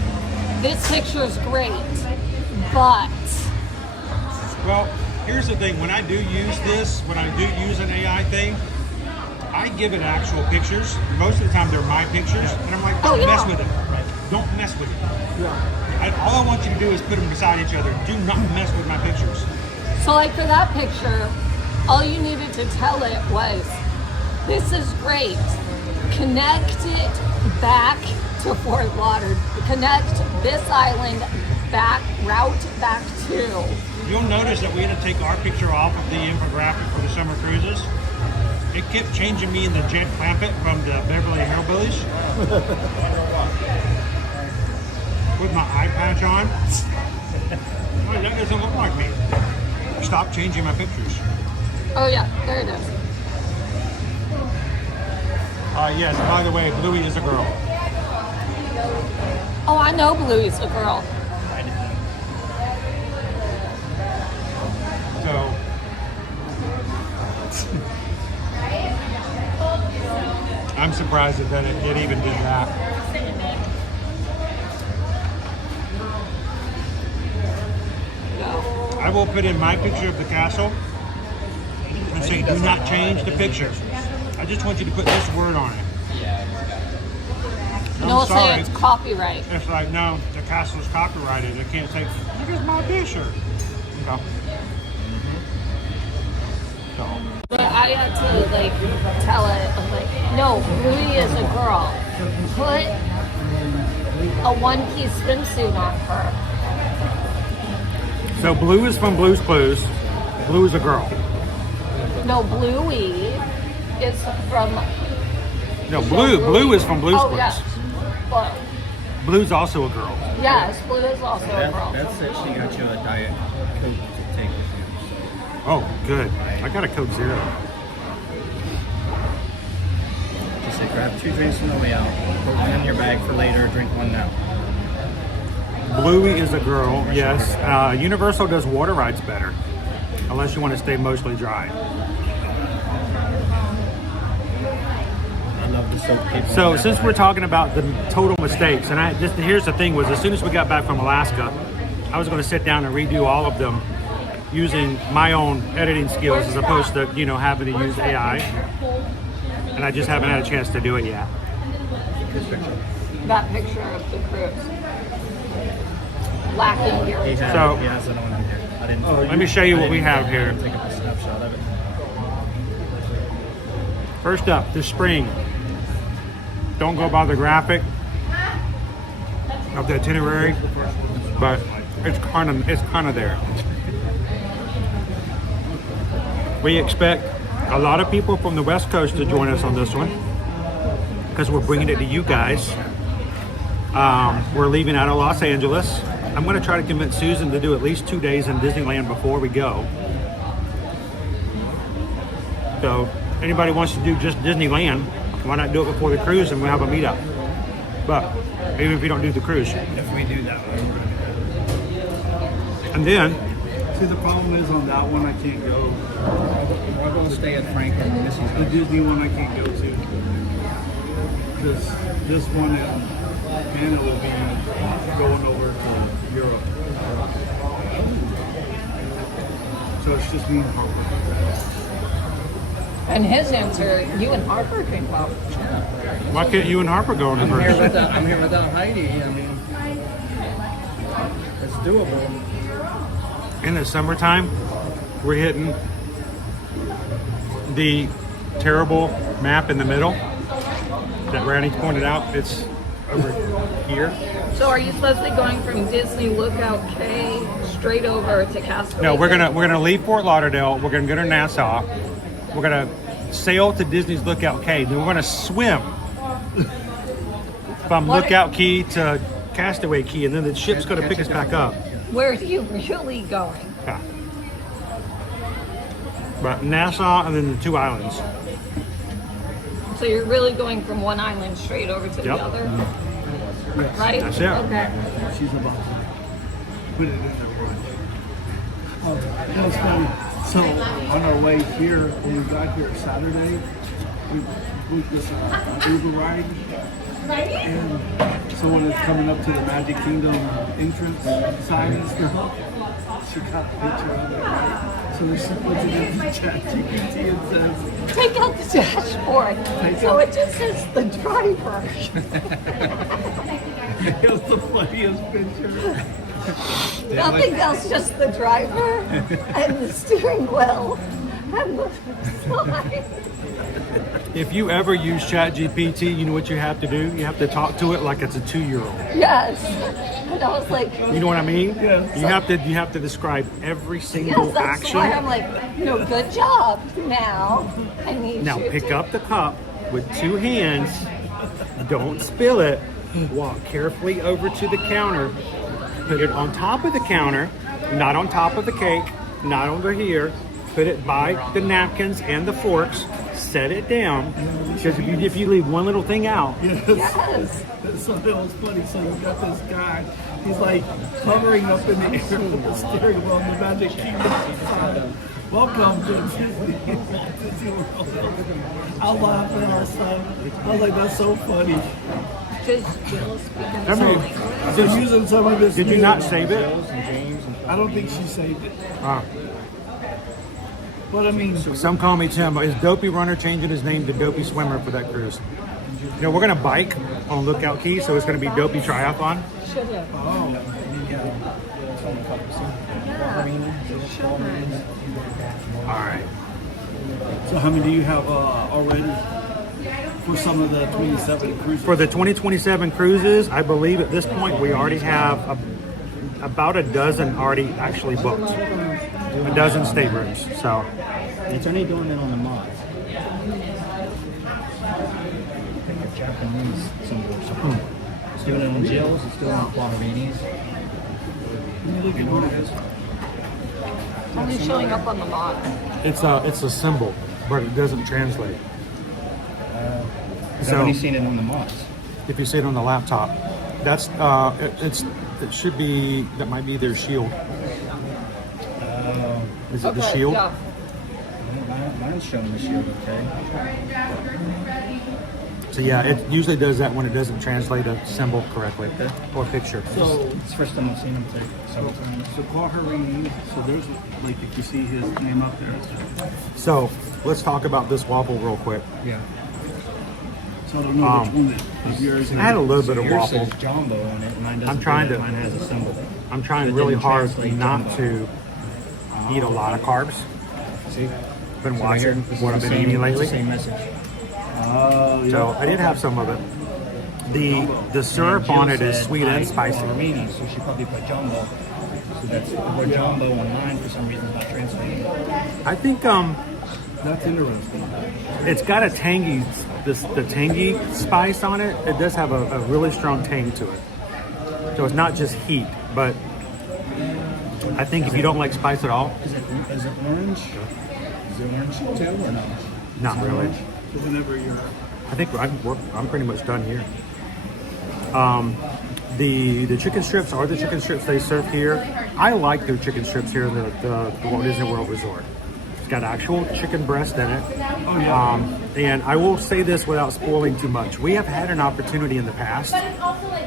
this picture is great, but. Well, here's the thing. When I do use this, when I do use an AI thing, I give it actual pictures. Most of the time, they're my pictures, and I'm like, don't mess with it. Don't mess with it. All I want you to do is put them beside each other. Do not mess with my pictures. So like for that picture, all you needed to tell it was, this is great. Connect it back to Fort Lauderdale. Connect this island back, route back to. You'll notice that we had to take our picture off of the infographic for the summer cruises. It kept changing me in the Jet Clampett from the Beverly Hillbillies. With my eye patch on. Oh, that doesn't look like me. Stop changing my pictures. Oh yeah, there it is. Yes, by the way, Bluey is a girl. Oh, I know Bluey's a girl. So, I'm surprised that it even did that. I will put in my picture of the castle and say, do not change the picture. I just want you to put this word on it. No, I'm sorry. say it's copyright. It's like, no, the castle is copyrighted. I can't say, look at my picture. No. But I had to like tell it, I'm like, no, Bluey is a girl. Put a one-piece swimsuit on her. So Blue is from Blue's Clues. Blue is a girl. No, Bluey is from. No, Blue is from Blue's Clues. Yes. Blue. Blue's also a girl. Yes, Blue is also a girl. That said she got you a Diet Coke to take with you. Oh, good. I got a Coke Zero. She said grab 2 drinks on the way out, put one in your bag for later, drink one now. Bluey is a girl, yes. Universal does water rides better, unless you want to stay mostly dry. I love the soap people. So since we're talking about the total mistakes, and here's the thing was, as soon as we got back from Alaska, I was going to sit down and redo all of them using my own editing skills as opposed to, having to use AI. And I just haven't had a chance to do it yet. That picture of the cruise. Lacking here. So, he has it on here. I didn't. Let me show you what we have here. Take a snapshot of it. First up, the spring. Don't go by the graphic of the itinerary, but it's kind of there. We expect a lot of people from the West Coast to join us on this one because we're bringing it to you guys. We're leaving out of Los Angeles. I'm going to try to convince Susan to do at least 2 days in Disneyland before we go. So anybody wants to do just Disneyland, why not do it before the cruise and we'll have a meetup? But even if you don't do the cruise. If we do that one. And then, see, the problem is on that one I can't go. We're going to stay at Franklin. The Disney one I can't go to. This one Anna will be going over to Europe. So it's just me and Harper. And his answer, you and Harper can go. why can't you and Harper go on the cruise? I'm here without Heidi. I mean, It's doable. In the summertime, we're hitting the terrible map in the middle that Randy pointed out. It's over here. So are you supposed to be going from Disney Lookout K straight over to Castaway? No, we're gonna leave Fort Lauderdale. We're gonna go to Nassau. We're gonna sail to Disney's Lookout Cay. Then we're gonna swim from Lookout Key to Castaway Key, and then the ship's gonna pick us back up. Where are you really going? Yeah. But Nassau and then the 2 islands. So you're really going from one island straight over to the other? Yes. Right? That's it. Okay. She's about to put it in there. That was funny. So on our way here, when we got here Saturday, we booked this Uber ride. And so when it's coming up to the Magic Kingdom entrance sign and stuff, she got a picture of it, right? So she puts it in the ChatGPT and says, Take out the dashboard. So it just says the driver. it was the funniest picture. Nothing else, just the driver and the steering wheel and the slide. If you ever use ChatGPT, you know what you have to do? You have to talk to it like it's a 2-year-old. Yes. And I was like, You know what I mean? Yes. You have to describe every single yes, that's action. why I'm like, good job. Now I need Now you pick to up the cup with 2 hands. Don't spill it. Walk carefully over to the counter. Put it on top of the counter, not on top of the cake, not over here. Put it by the napkins and the forks. Set it down. Because if you leave one little thing out. Yes. So it was funny. So you got this guy. He's like hovering up in the air with the steering wheel in the Magic Kingdom. Welcome to Disney World. I'll laugh at our son. I was like, that's so funny. So using some of this. Did you not save it? I don't think she saved it. Ah. But I mean, Some call me Tim. Is Dopey Runner changing his name to Dopey Swimmer for that cruise? You know, we're going to bike on Lookout Key, so it's going to be Dopey Triathlon. Should have. oh, All right. so how many do you have already for some of the 27 cruises? For the 2027 cruises, I believe at this point we already have about a dozen already actually booked. A dozen staterooms. So It's only doing it on the mods. Japanese symbols. It's doing it on Jill's, it's doing it on Guaravini's. Look at what it is. Only showing up on the mod. it's a symbol, but it doesn't translate. I've only seen it on the mods. If you see it on the laptop, that's it should be, that might be their shield. Is it the shield? Yeah. Mine's showing the shield, okay. So yeah, it usually does that when it doesn't translate a symbol correctly or picture. So It's the first time I've seen him take several times. So Guarini, so there's like if you see his name up there. So let's talk about this waffle real quick. Yeah. So I don't know which one is yours. I had a little bit of Yours waffle. says Jumbo on it, mine doesn't. I'm trying do that. to- Mine has a symbol. I'm trying It really didn't hard translate not Jumbo. to eat a lot of carbs. See? Been So watching here, this what is I've the been eating same- lately. it's the same message. Oh, yeah. So I did have some of it. The syrup on it is sweet and spicy. Guaravini, so she probably put Jumbo. So that's the word Jumbo on mine for some reason is not translating. I think That's interesting. it's got a tangy, the tangy spice on it. It does have a really strong tang to it. So it's not just heat, but I think if you don't like spice at all, Is it orange? Is it orange too or no? not really. So whenever you're I think I'm pretty much done here. The chicken strips are the chicken strips they serve here. I like their chicken strips here at the Walt Disney World Resort. It's got actual chicken breast in it. Oh, yeah. And I will say this without spoiling too much. We have had an opportunity in the past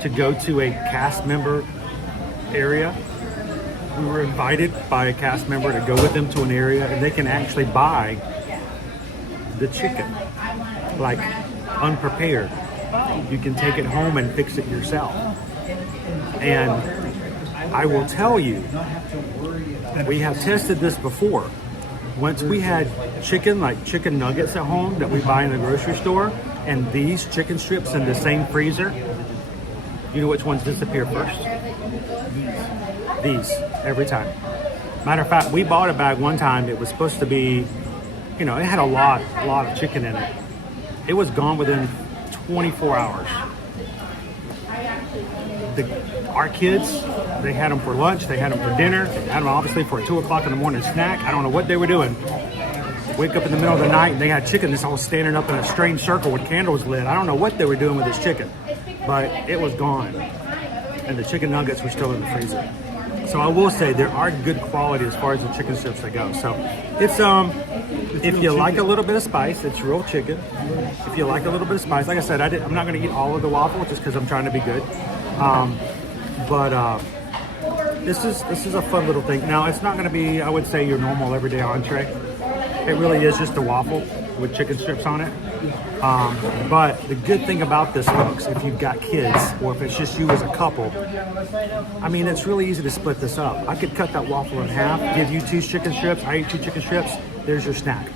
to go to a cast member area. We were invited by a cast member to go with them to an area, and they can actually buy the chicken, like unprepared. You can take it home and fix it yourself. And I will tell you, we have tested this before. Once we had chicken, like chicken nuggets at home that we buy in the grocery store, and these chicken strips in the same freezer, you know which ones disappear first? These, every time. Matter of fact, we bought a bag one time. It was supposed to be, you know, it had a lot of chicken in it. It was gone within 24 hours. Our kids, they had them for lunch, they had them for dinner, they had them obviously for a 2 o'clock in the morning snack. I don't know what they were doing. Wake up in the middle of the night and they had chicken that's all standing up in a strange circle with candles lit. I don't know what they were doing with this chicken, but it was gone. And the chicken nuggets were still in the freezer. So I will say there are good quality as far as the chicken strips they go. So it's if you like a little bit of spice, it's real chicken. If you like a little bit of spice, like I said, I'm not going to eat all of the waffle just because I'm trying to be good. But this is a fun little thing. Now it's not going to be, I would say, your normal everyday entree. It really is just a waffle with chicken strips on it. But the good thing about this, folks, if you've got kids or if it's just you as a couple, I mean, it's really easy to split this up. I could cut that waffle in half, give you 2 chicken strips, I eat 2 chicken strips, there's your snack.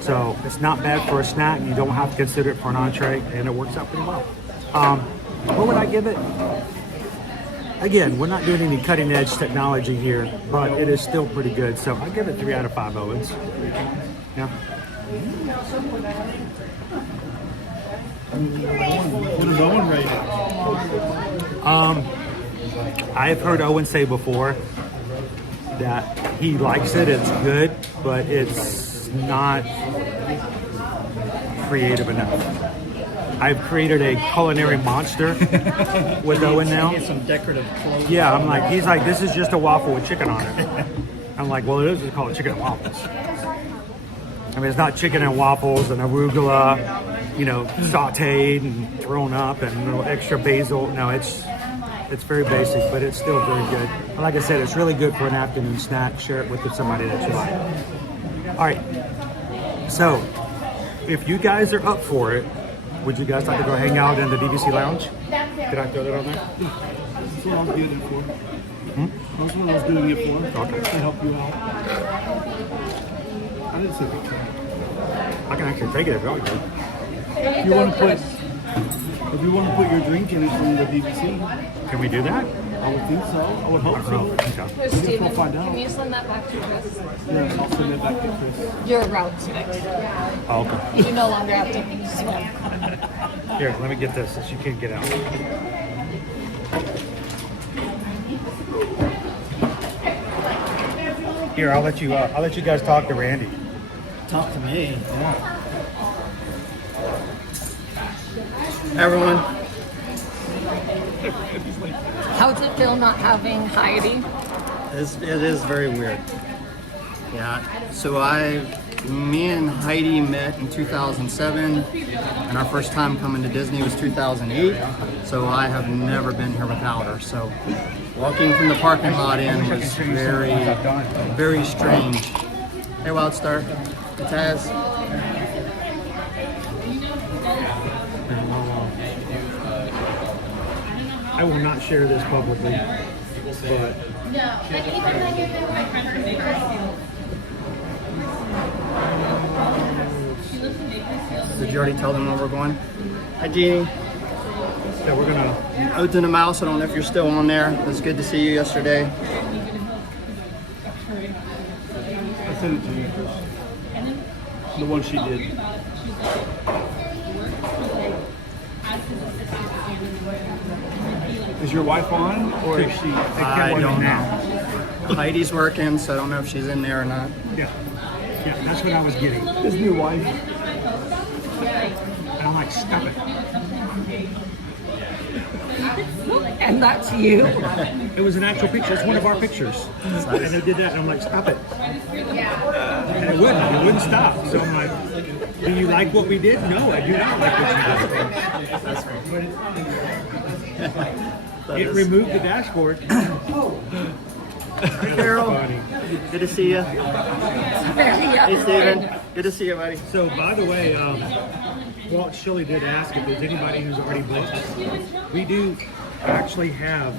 So it's not bad for a snack. You don't have to consider it for an entree, and it works out pretty well. What would I give it? Again, we're not doing any cutting edge technology here, but it is still pretty good. So I give it 3 out of 5 Owens. Yeah. What does Owen rate it? I've heard Owen say before that he likes it, it's good, but it's not creative enough. I've created a culinary monster with Owen now. Get some decorative clothes. Yeah, I'm like, he's like, this is just a waffle with chicken on it. I'm like, well, it is just called chicken and waffles. I mean, it's not chicken and waffles and arugula, you know, sauteed and thrown up and a little extra basil. No, it's very basic, but it's still very good. And like I said, it's really good for an afternoon snack. Share it with somebody that you like. All right. So, if you guys are up for it, would you guys like to go hang out in the DVC lounge? Did I throw that on there? That's what I was doing it for. That's what I was doing it for. Okay. To help you out. I didn't say they can. I can actually take it if you want to. If you want to put your drink in it from the DVC. Can we do that? I would think so. I would hope so. Okay. Steven, we'll find out. can you send that back to Chris? Yeah, I'll send it back to Chris. Your route's fixed. Oh, okay. You no longer have to swim. Here, let me get this so you can't get out. Here, I'll let you guys talk to Randy. Talk to me. Yeah. Everyone. How's it feel not having Heidi? It is very weird. Yeah. So me and Heidi met in 2007, and our first time coming to Disney was 2008. So I have never been here without her. So walking from the parking lot in was very, very strange. Hey, Wildstar. It's Taz. I will not share this publicly, but did you already tell them where we're going? Hi, Jeannie. Yeah, we're gonna Oath and the Mouse. I don't know if you're still on there. It was good to see you yesterday. I sent it to you, Chris. The one she did. Is your wife on, or is she? I don't know. Heidi's working, so I don't know if she's in there or not. yeah, that's what I was getting. His new wife. And I'm like, stop it. And that's you? It was an actual picture. It's one of our pictures. And they did that, and I'm like, stop it. And it wouldn't stop. So I'm like, do you like what we did? No, I do not like what you did. That's right. It removed the dashboard. Hey, Carol. Good to see you. Hey, Steven. Good to see you, buddy. So, by the way, Walt Shilley did ask if there's anybody who's already booked. We do actually have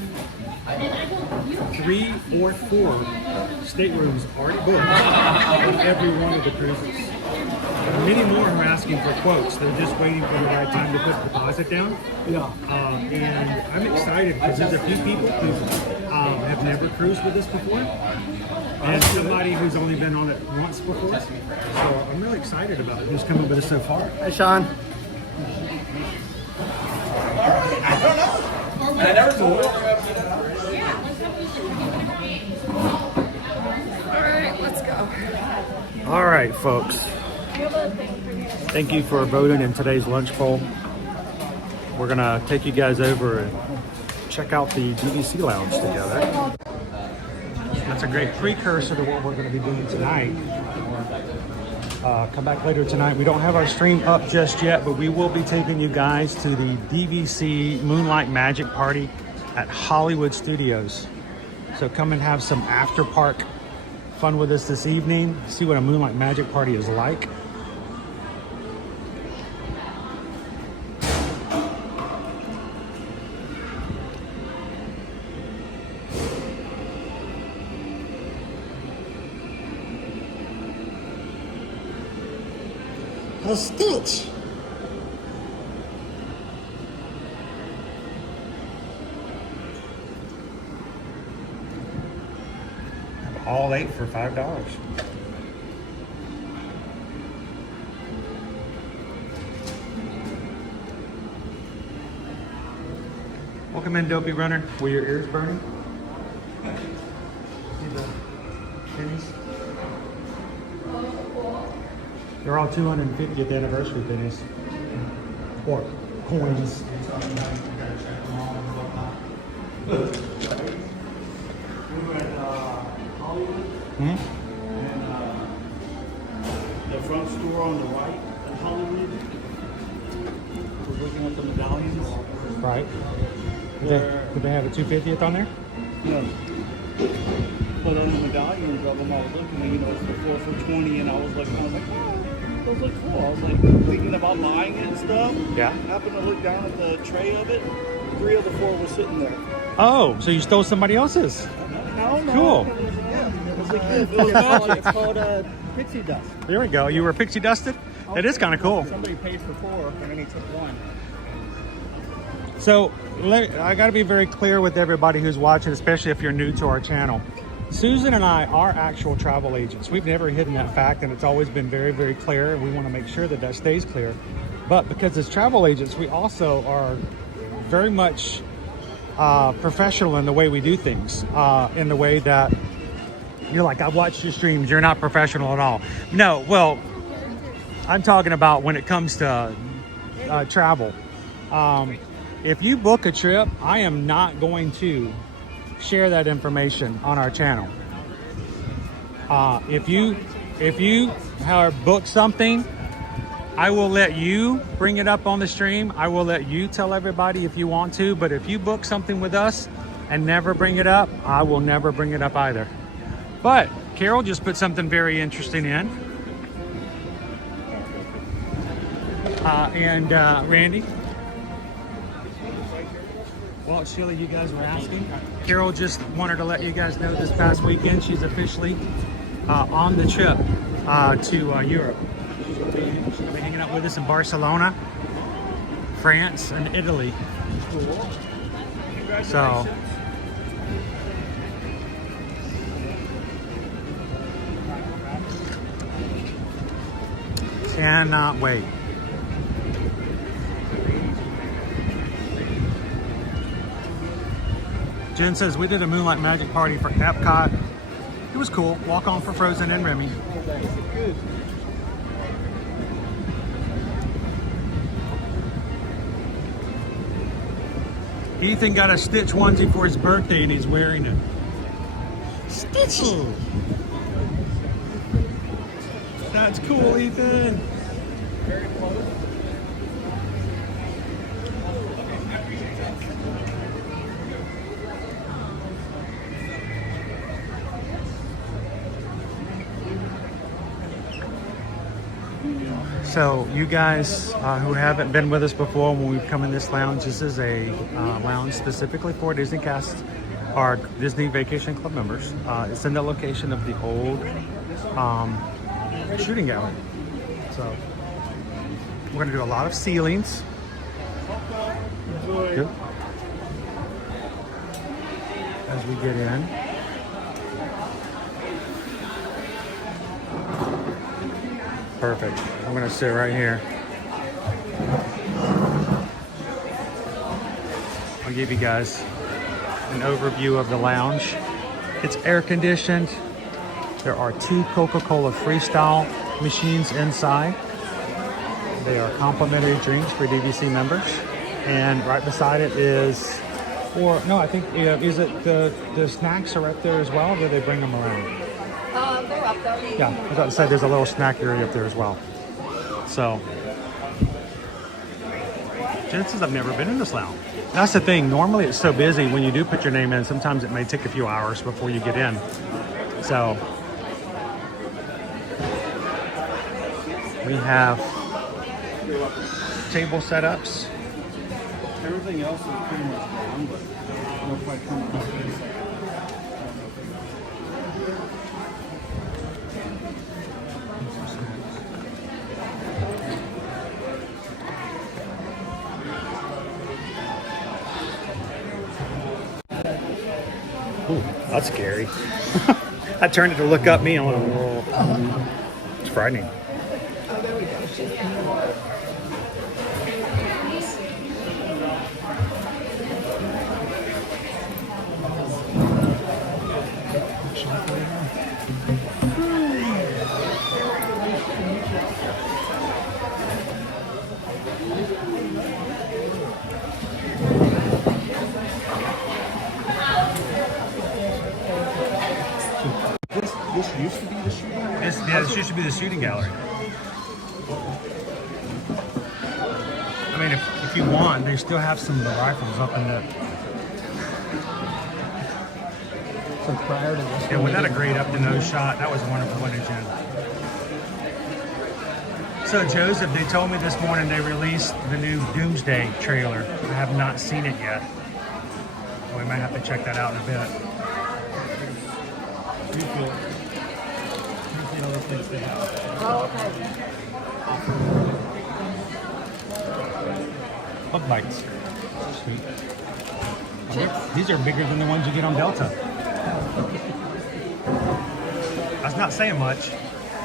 3 or 4 staterooms already booked on every one of the cruises. Many more are asking for quotes. They're just waiting for the right time to put the deposit down. Yeah. And I'm excited because there's a few people who have never cruised with us before. And somebody who's only been on it once before. So I'm really excited about it. Who's coming with us so far. Hi, Sean. I don't know. I never told her. All right, let's go. All right, folks. Thank you for voting in today's lunch poll. We're gonna take you guys over and check out the DVC lounge together. That's a great precursor to what we're gonna be doing tonight. Come back later tonight. We don't have our stream up just yet, but we will be taking you guys to the DVC Moonlight Magic Party at Hollywood Studios. So come and have some after park fun with us this evening. See what a Moonlight Magic Party is like. A Stitch. All 8 for $5. Welcome in, Dopey Runner. Were your ears burning? See the pennies? They're all 250th anniversary pennies. Or coins. And the front store on the right at Hollywood. We're looking at the medallions. Right. Did they have a 250th on there? No. But on the medallions of them, I was looking at, it's the 4 for 20, and I was like, oh, those look cool. I was like thinking about buying it and stuff. Yeah. Happened to look down at the tray of it. 3 of the 4 were sitting there. Oh, so you stole somebody else's? No. Cool. It's called pixie dust. There we go. You were pixie dusted? It is kind of cool. Somebody paid for 4, and then he took 1. So I got to be very clear with everybody who's watching, especially if you're new to our channel. Susan and I are actual travel agents. We've never hidden that fact, and it's always been very, very clear, and we want to make sure that that stays clear. But because as travel agents, we also are very much professional in the way we do things, in the way that you're like, I've watched your streams, you're not professional at all. No, well, I'm talking about when it comes to travel. If you book a trip, I am not going to share that information on our channel. If you have booked something, I will let you bring it up on the stream. I will let you tell everybody if you want to, but if you book something with us and never bring it up, I will never bring it up either. But Carol just put something very interesting in. And Randy. Well, Sheila, you guys were asking. Carol just wanted to let you guys know this past weekend she's officially on the trip to Europe. She's going to be hanging out with us in Barcelona, France, and Italy. So, cannot wait. Jen says, we did a Moonlight Magic Party for Epcot. It was cool. Walk on for Frozen and Remy. Ethan got a Stitch onesie for his birthday and he's wearing it. Stitching. That's cool, Ethan. Very close. So you guys who haven't been with us before, when we've come in this lounge, this is a lounge specifically for Disney cast or Disney Vacation Club members. It's in the location of the old shooting gallery. So we're gonna do a lot of ceilings. Good. As we get in. Perfect. I'm gonna sit right here. I'll give you guys an overview of the lounge. It's air conditioned. There are 2 Coca-Cola Freestyle machines inside. They are complimentary drinks for DVC members. And right beside it is, or no, I think, is it the snacks are up there as well? Or do they bring them around? They're up there. Yeah, I was about to say there's a little snack area up there as well. So, chances I've never been in this lounge. That's the thing. Normally it's so busy when you do put your name in. Sometimes it may take a few hours before you get in. So, we have table setups. Everything else is pretty much gone, but I don't know if I come out this side. Ooh, that's scary. I turned it to look up me and I went, whoa. It's frightening. Oh, there we go. This used to be the shooting gallery? This used to be the shooting gallery. I mean, if you want, they still have some of the rifles up in the. So prior to this, Yeah, wasn't that a great up the nose shot? That was a wonderful footage. So Joseph, they told me this morning they released the new Doomsday trailer. I have not seen it yet. We might have to check that out in a bit. other things they have. Oh, okay. Bug bites. Sweet. These are bigger than the ones you get on Delta. That's not saying much.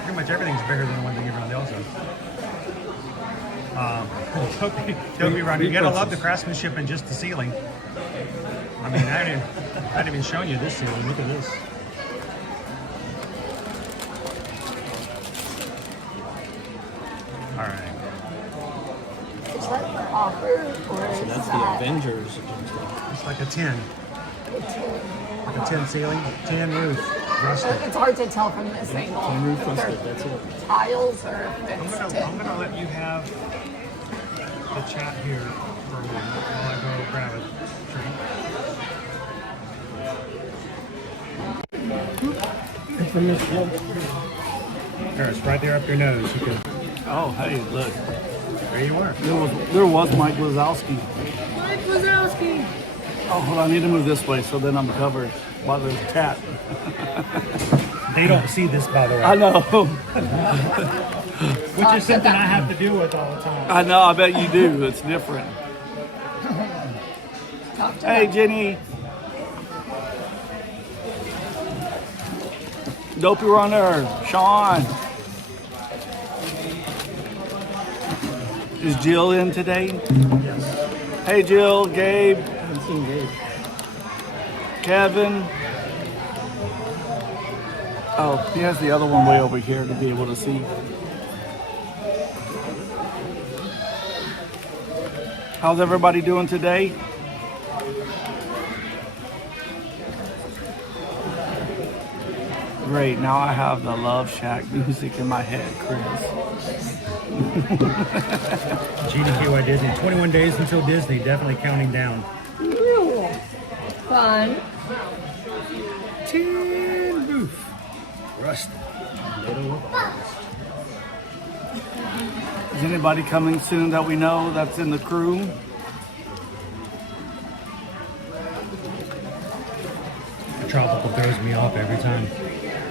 Pretty much everything's bigger than the ones you get on Delta. Don't be wrong. You gotta love the craftsmanship and just the ceiling. I mean, I haven't even shown you this ceiling. Look at this. All right. Is that for offer or So is that's that the Avengers. It's like a 10. Like a 10 ceiling, 10 roof. Rusted. It's hard to tell from this angle. 10 roof if rusted, they're that's it. tiles or if it's I'm gonna let you have the chat here for a moment while I go grab a drink. There, it's right there up your nose. You can. Oh, hey, look. There you were. There was Mike Wazowski. Mike Wazowski. Oh, hold on. I need to move this way so then I'm covered by the cat. They don't see this, by the way. I know. Which is something I have to deal with all the time. I know. I bet you do. It's different. Hey, Jenny. Dopey Runner. Sean. Is Jill in today? Yes. Hey, Jill. Gabe. I haven't seen Gabe. Kevin. Oh, he has the other one way over here to be able to see. How's everybody doing today? Great, now I have the Love Shack music in my head, Chris. GDQI Disney. 21 days until Disney. Definitely counting down. Ooh, fun. 10 roof. Rusted. Little rust. Is anybody coming soon that we know that's in the crew? Tropical throws me off every time.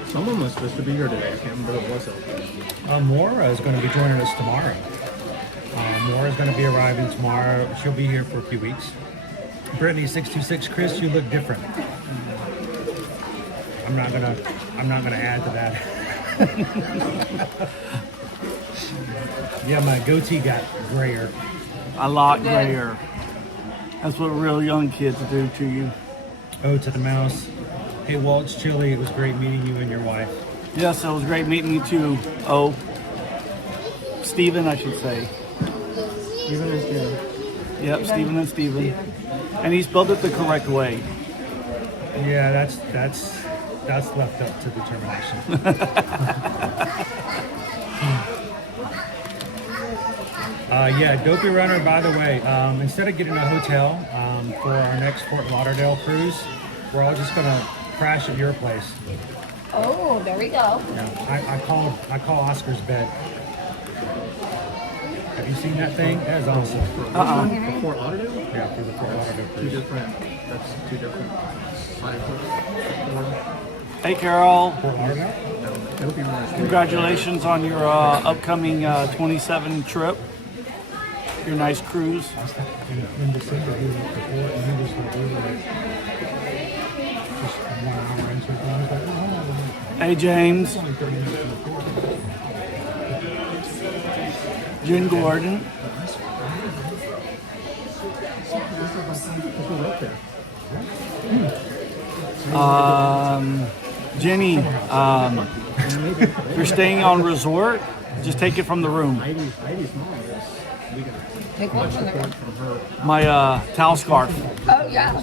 Someone was supposed to be here today. I can't remember who it was. Maura is going to be joining us tomorrow. Maura is going to be arriving tomorrow. She'll be here for a few weeks. Brittany 626, Chris, you look different. I'm not gonna add to that. Yeah, my goatee got grayer. A lot grayer. That's what real young kids do to you. Oh, to the mouse. Hey, Walt's Chili, it was great meeting you and your wife. Yes, it was great meeting you too. Oh, Stephen, I should say. Stephen and Stephen. Yep, Stephen and Stephen. And he spelled it the correct way. Yeah, that's left up to determination. Yeah, Dopey Runner, by the way, instead of getting a hotel for our next Fort Lauderdale cruise, we're all just going to crash at your place. Oh, there we go. Yeah, I call Oscar's bed. Have you seen that thing? That is awesome. For Fort Lauderdale? Yeah, for the Fort Lauderdale cruise. That's two different cycles. Hey, Carol. Fort Lauderdale? Congratulations on your upcoming 27 trip. Your nice cruise. In December, we went to Fort, and he was going to do like just 1 hour into it. I was like, oh. Hey, James. It's only 30 minutes from the Fort. Jen Gordon. Jenny, you're staying on resort. Just take it from the room. Take one from the room. My towel scarf. Oh yeah.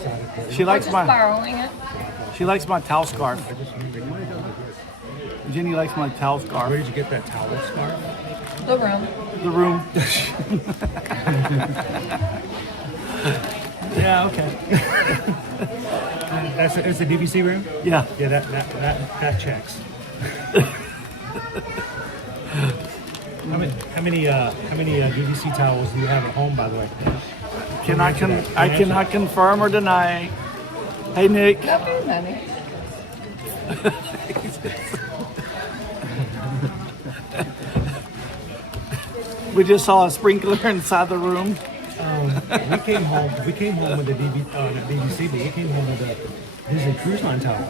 She likes my borrowing it. She likes my towel scarf. Jenny likes my towel scarf. Where did you get that towel scarf? The room. The room. Yeah, okay. It's the DVC room? Yeah. Yeah, that checks. How many DVC towels do you have at home, by the way? I cannot confirm or deny. Hey, Nick. Not very many. We just saw a sprinkler inside the room. We came home with the DVC, but we came home with the Disney Cruise Line towel.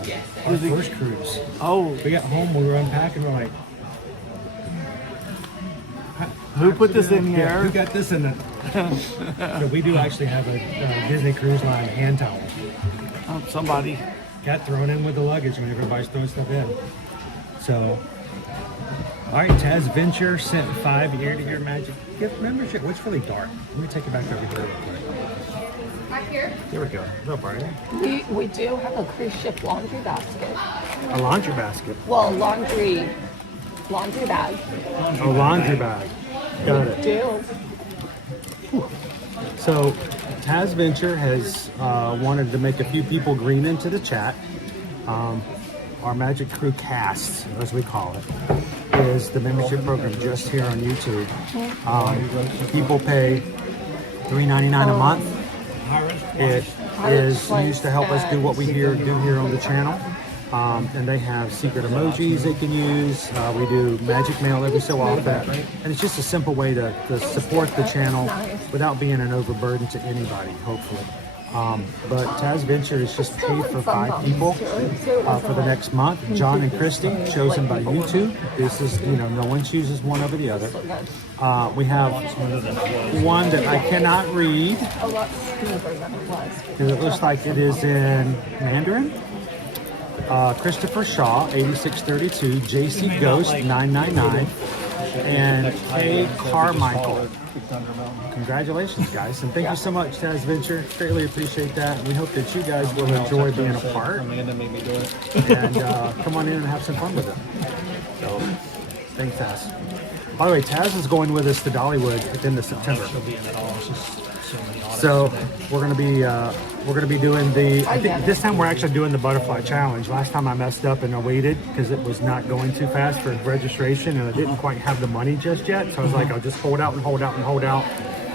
Our first cruise. Oh. We got home, we were unpacking, we're like, who put this in here? Yeah, who got this in it? So we do actually have a Disney Cruise Line hand towel. Oh, somebody got thrown in with the luggage when everybody's throwing stuff in. So, all right, Taz Venture sent 5 year-to-year Magic gift membership. What's really dark? Let me take it back over here real quick. Back here. There we go. What's up, Brian? We do have a cruise ship laundry basket. A laundry basket. Well, laundry bag. A laundry bag. Got it. Do. So, Taz Venture has wanted to make a few people green into the chat. Our Magic Crew Cast, as we call it, is the membership program just here on YouTube. People pay $3.99 a month. It is used to help us do what we do here on the channel. And they have secret emojis they can use. We do magic mail every so often. And it's just a simple way to support the channel without being an overburden to anybody, hopefully. But Taz Venture is just paid for 5 people for the next month. John and Christy, chosen by YouTube. This is, no one chooses one over the other. We have one that I cannot read because it looks like it is in Mandarin. Christopher Shaw, 8632, JC Ghost, 999, and K. Carmichael. Congratulations, guys, and thank you so much, Taz Venture. Greatly appreciate that. We hope that you guys will enjoy being a part and come on in and have some fun with it. So, thanks, Taz. By the way, Taz is going with us to Dollywood at the end of September. She'll be in it all. It's just so many audits. So we're gonna be doing the. I think this time we're actually doing the butterfly challenge. Last time I messed up and I waited because it was not going too fast for registration, and I didn't quite have the money just yet. So I was like, I'll just hold out and hold out and hold out.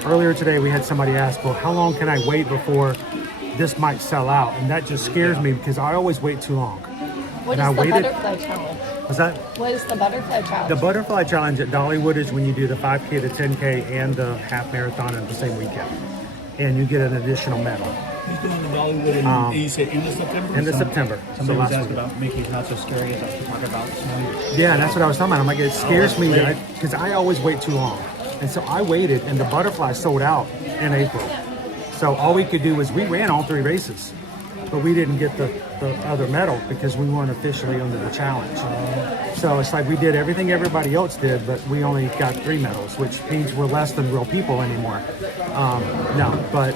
Earlier today, we had somebody ask, well, how long can I wait before this might sell out? And that just scares me because I always wait too long. What and is the I butterfly challenge? Was that? What is the butterfly challenge? The butterfly challenge at Dollywood is when you do the 5K, the 10K, and the half marathon in the same weekend. And you get an additional medal. He's doing the Dollywood in, you said end of September? End of September. Somebody was last asking week. about Mickey's Not So Scary as I was talking about this morning. Yeah, and that's what I was talking about. I'm like, it scares me because I always wait too long. And so I waited, and the butterfly sold out in April. So all we could do was we ran all 3 races, but we didn't get the other medal because we weren't officially under the challenge. So it's like we did everything everybody else did, but we only got 3 medals, which means we're less than real people anymore. No, but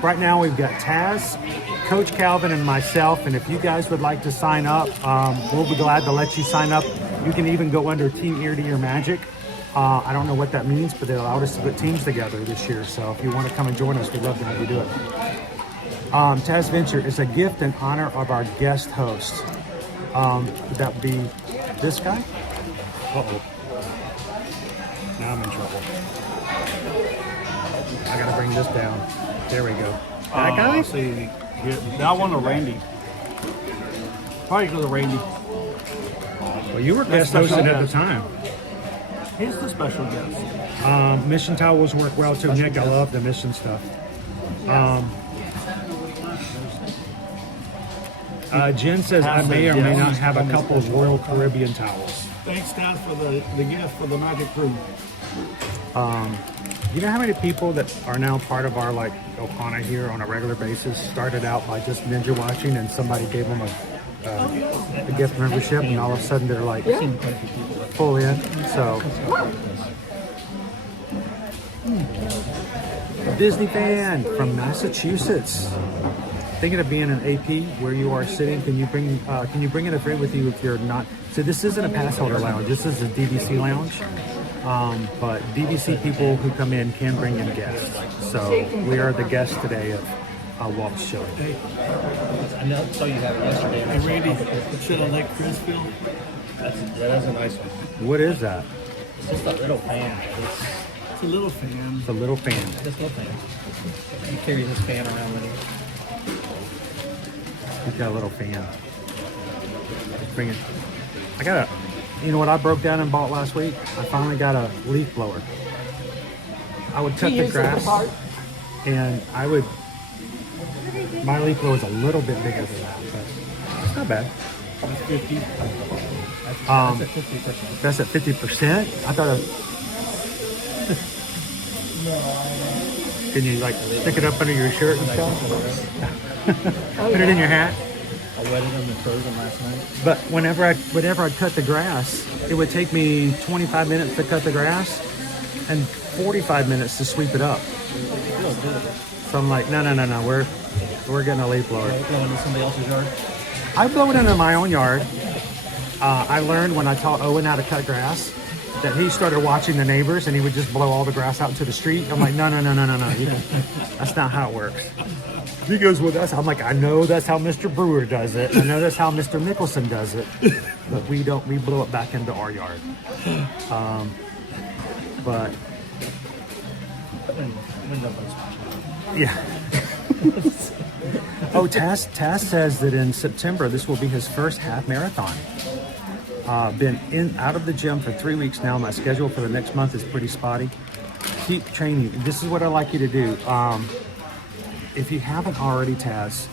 right now we've got Taz, Coach Calvin, and myself. And if you guys would like to sign up, we'll be glad to let you sign up. You can even go under Team Ear to Ear Magic. I don't know what that means, but they allowed us to put teams together this year. So if you want to come and join us, we'd love to have you do it. Taz Venture is a gift in honor of our guest host. Would that be this guy? Uh-oh. Now I'm in trouble. I gotta bring this down. There we go. That guy? Let's see. Here, that one or Randy? Probably go to Randy. Well, you were guest hosting at the time. He's the special guest. Mission towels work well too, Nick. I love the mission stuff. Jen says I may or may not have a couple of Royal Caribbean towels. Thanks, Dad, for the gift for the Magic Crew. You know how many people that are now part of our like Ohana here on a regular basis started out by just ninja watching, and somebody gave them a gift membership, and all of a sudden they're like full in. So Disney fan from Massachusetts. Thinking of being an AP where you are sitting, can you bring in a friend with you if you're not? So this isn't a pass holder lounge. This is a DVC lounge. But DVC people who come in can bring in guests. So we are the guests today of Walt's show. I know, saw you have it yesterday. Hey, Randy, should I let Chris feel? That's a nice one. What is that? It's just a little fan. It's a little fan. It's a little fan. Just a little fan. He carries his fan around with him. He's got a little fan. Bring it. You know what I broke down and bought last week? I finally got a leaf blower. I would cut the grass, and my leaf blower is a little bit bigger than that, but it's not bad. That's 50. That's at 50%. That's at 50%? I thought can you like stick it up under your shirt and stuff? Put it in your hat? I wetted them and froze them last night. But whenever I'd cut the grass, it would take me 25 minutes to cut the grass and 45 minutes to sweep it up. So I'm like, no, we're getting a leaf blower. Blow into somebody else's yard? I blow it into my own yard. I learned when I taught Owen how to cut grass that he started watching the neighbors and he would just blow all the grass out to the street. I'm like, no. That's not how it works. He goes, well, I'm like, I know that's how Mr. Brewer does it. I know that's how Mr. Nicholson does it. But we blow it back into our yard. But yeah. Oh, Taz says that in September, this will be his first half marathon. Been out of the gym for 3 weeks now. My schedule for the next month is pretty spotty. Keep training. This is what I'd like you to do. If you haven't already, Taz,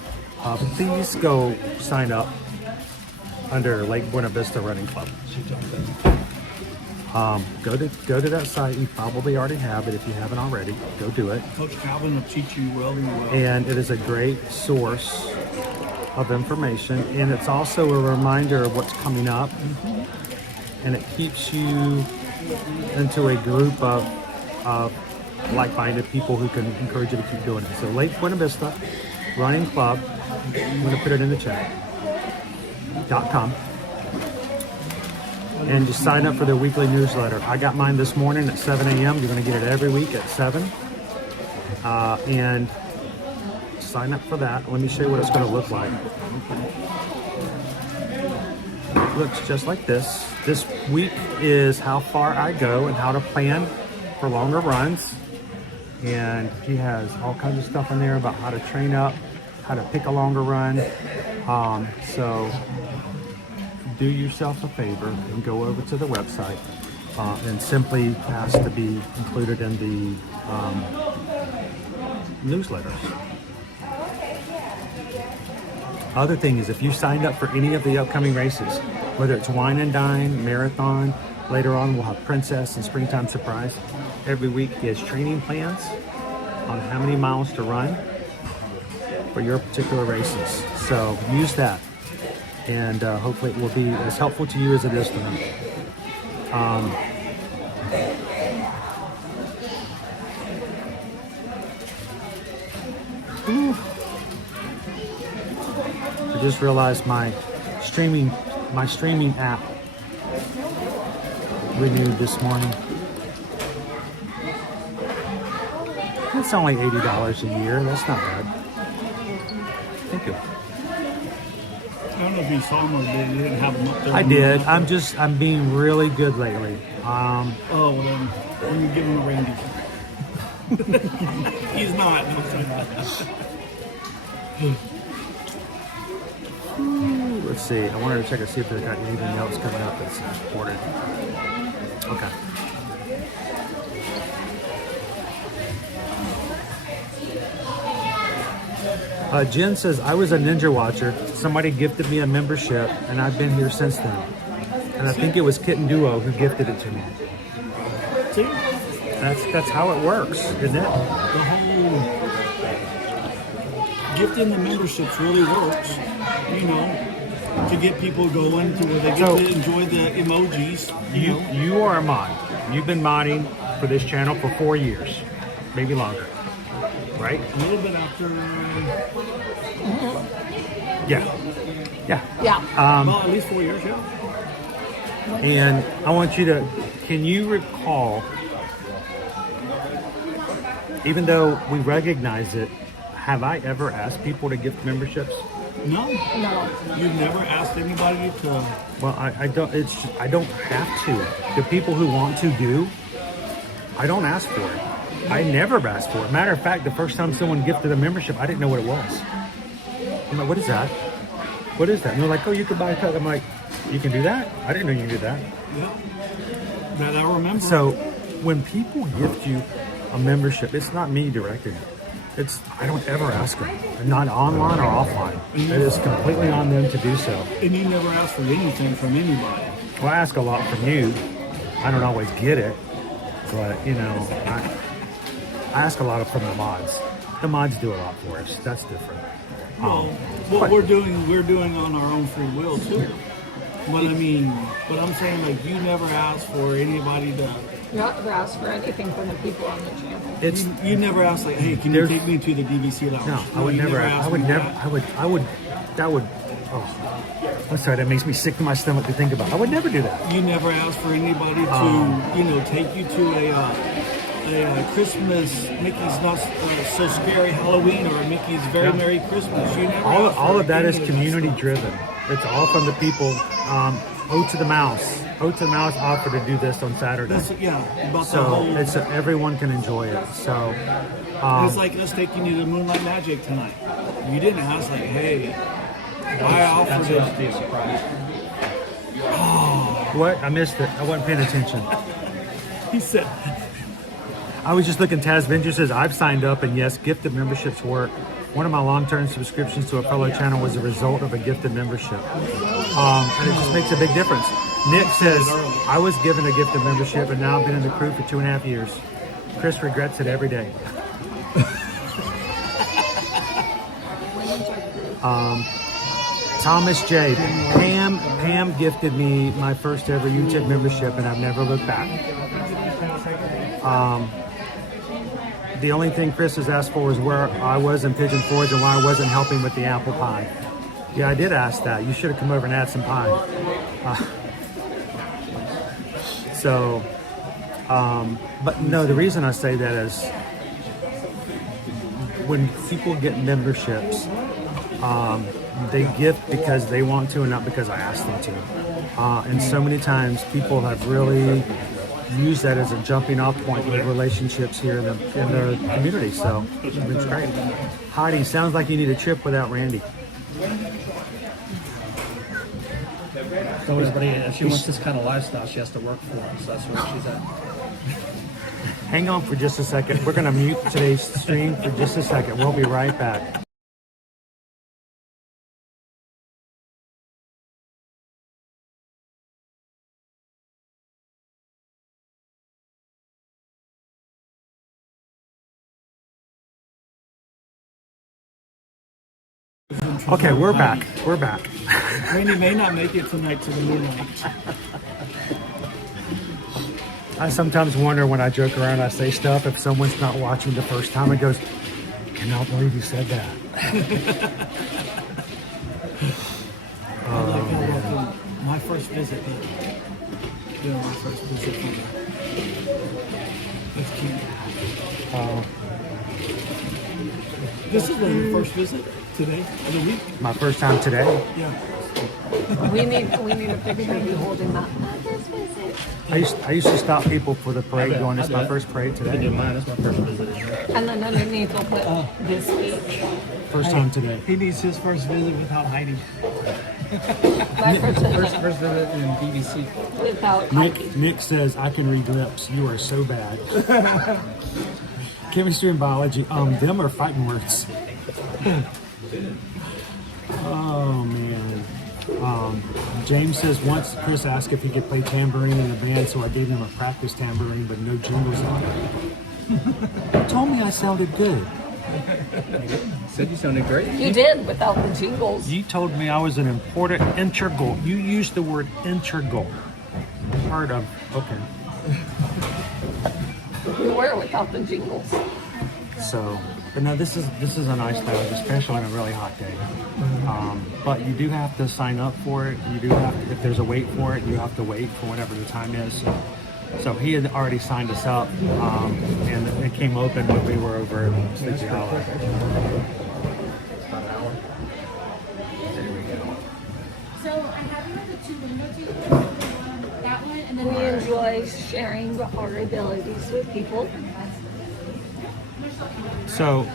please go sign up under Lake Buena Vista Running Club. Go to that site. You probably already have it. If you haven't already, go do it. Coach Calvin will teach you well. And it is a great source of information, and it's also a reminder of what's coming up, and it keeps you into a group of like-minded people who can encourage you to keep doing it. So Lake Buena Vista Running Club, I'm going to put it in the chat, .com. and just sign up for their weekly newsletter. I got mine this morning at 7 a.m. You're going to get it every week at 7. And sign up for that. Let me show you what it's going to look like. It looks just like this. This week is how far I go and how to plan for longer runs. And he has all kinds of stuff in there about how to train up, how to pick a longer run. So do yourself a favor and go over to the website and simply ask to be included in the newsletters. Other thing is, if you signed up for any of the upcoming races, whether it's Wine and Dine, Marathon, later on we'll have Princess and Springtime Surprise. Every week is training plans on how many miles to run for your particular races. So use that, and hopefully it will be as helpful to you as it is to me. I just realized my streaming app renewed this morning. It's only $80 a year. That's not bad. Thank you. I don't know if you saw them or they didn't have them up there. I did. I'm being really good lately. Oh, well then, when you give him a Randy. He's not. Let's see. I wanted to check and see if they've got anything else coming up that's important. Okay. Jen says, I was a Ninja Watcher. Somebody gifted me a membership, and I've been here since then. And I think it was Kitten Duo who gifted it to me. See? That's how it works, isn't it? The whole gifting the memberships really works, you know, to get people going to where they get to enjoy the emojis. You are a mod. You've been modding for this channel for 4 years, maybe longer, right? A little bit after. Yeah. Well, at least 4 years, yeah. And I want you to, can you recall, even though we recognize it, have I ever asked people to gift memberships? No. You've never asked anybody to. Well, I don't. I don't have to. The people who want to do, I don't ask for it. I never asked for it. Matter of fact, the first time someone gifted a membership, I didn't know what it was. I'm like, what is that? What is that? And they're like, oh, you can buy a cup. I'm like, you can do that? I didn't know you can do that. Yeah. That I remember. So when people gift you a membership, it's not me directing it. I don't ever ask them, not online or offline. It is completely on them to do so. And you never ask for anything from anybody. Well, I ask a lot from you. I don't always get it, but you know, I ask a lot from the mods. The mods do a lot for us. That's different. Well, what we're doing on our own free will too. But I'm saying, like, you never ask for anybody to. You don't ever ask for anything from the people on the channel. You never ask, like, hey, can you take me to the DVC lounge? No, I would never. That would. Oh, I'm sorry. That makes me sick to my stomach to think about. I would never do that. You never ask for anybody to, take you to a Christmas Mickey's Not So Scary Halloween or a Mickey's Very Merry Christmas. You never. All of that is community driven. It's all from the people. Ode to the Mouse. Ode to the Mouse offered to do this on Saturday. It's everyone can enjoy it. So it's like us taking you to Moonlight Magic tonight. You didn't ask, like, hey, I offered it. That's a surprise. What? I missed it. I wasn't paying attention. He said. I was just looking. Taz Venture says, I've signed up, and yes, gifted memberships work. One of my long-term subscriptions to a fellow channel was a result of a gifted membership. And it just makes a big difference. Nick says, I was given a gifted membership, and now I've been in the crew for 2.5 years. Chris regrets it every day. Thomas J. Pam gifted me my first ever YouTube membership, and I've never looked back. The only thing Chris has asked for is where I was in Pigeon Forge and why I wasn't helping with the apple pie. Yeah, I did ask that. You should have come over and had some pie. So, but no, the reason I say that is when people get memberships, they gift because they want to and not because I asked them to. And so many times people have really used that as a jumping off point with relationships here in the community. So it's great. Heidi, sounds like you need a trip without Randy. So everybody, if she wants this kind of lifestyle, she has to work for us. That's where she's at. Hang on for just a second. We're going to mute today's stream for just a second. We'll be right back. Okay, we're back. We're back. Randy may not make it tonight to the moonlight. I sometimes wonder when I joke around, I say stuff, if someone's not watching the first time and goes, cannot believe you said that. My first visit here. Doing my first visit here. It's cute. This is your first visit today of the week? My first time today. Yeah. We need a picture of you holding that. I used to stop people for the parade going, it's my first parade today. Mine is my first visit. And then underneath we'll put this week. First time today. He needs his first visit without hiding. My first First visit in BBC. without Nick says, I can read lips. You are so bad. Chemistry and biology, them are fighting words. Oh, man. James says, once Chris asked if he could play tambourine in a band, so I gave him a practice tambourine, but no jingles on it. He told me I sounded good. Said you sounded great. You did without the jingles. You told me I was an important integral. You used the word integral. Part of, okay. You were without the jingles. So, but no, this is a nice lounge, especially on a really hot day. But you do have to sign up for it. You do have to, if there's a wait for it, you have to wait for whatever the time is. So he had already signed us up, and it came open when we were over at Sleepy Hollow. About an hour. There we go. So I have you at the two window tables. That one and then We enjoy sharing our abilities with people. So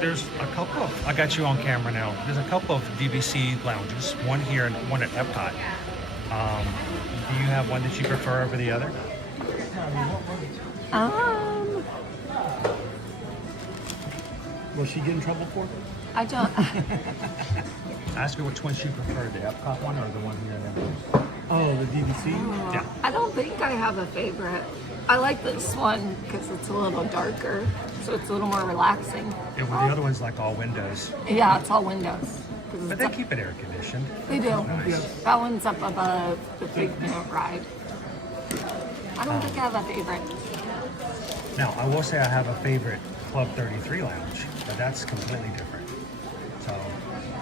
there's a couple of, I got you on camera now. There's a couple of DVC lounges, one here and one at Epcot. Do you have one that you prefer over the other? Will she get in trouble for it? I don't. Ask her which one she preferred, the Epcot one or the one here in Epcot. Oh, the DVC? Yeah. I don't think I have a favorite. I like this one because it's a little darker, so it's a little more relaxing. Yeah, well, the other one's like all windows. Yeah, it's all windows. But they keep it air conditioned. They do. Nice. That one's up above the Figment ride. I don't think I have a favorite. Now, I will say I have a favorite Club 33 lounge, but that's completely different. So,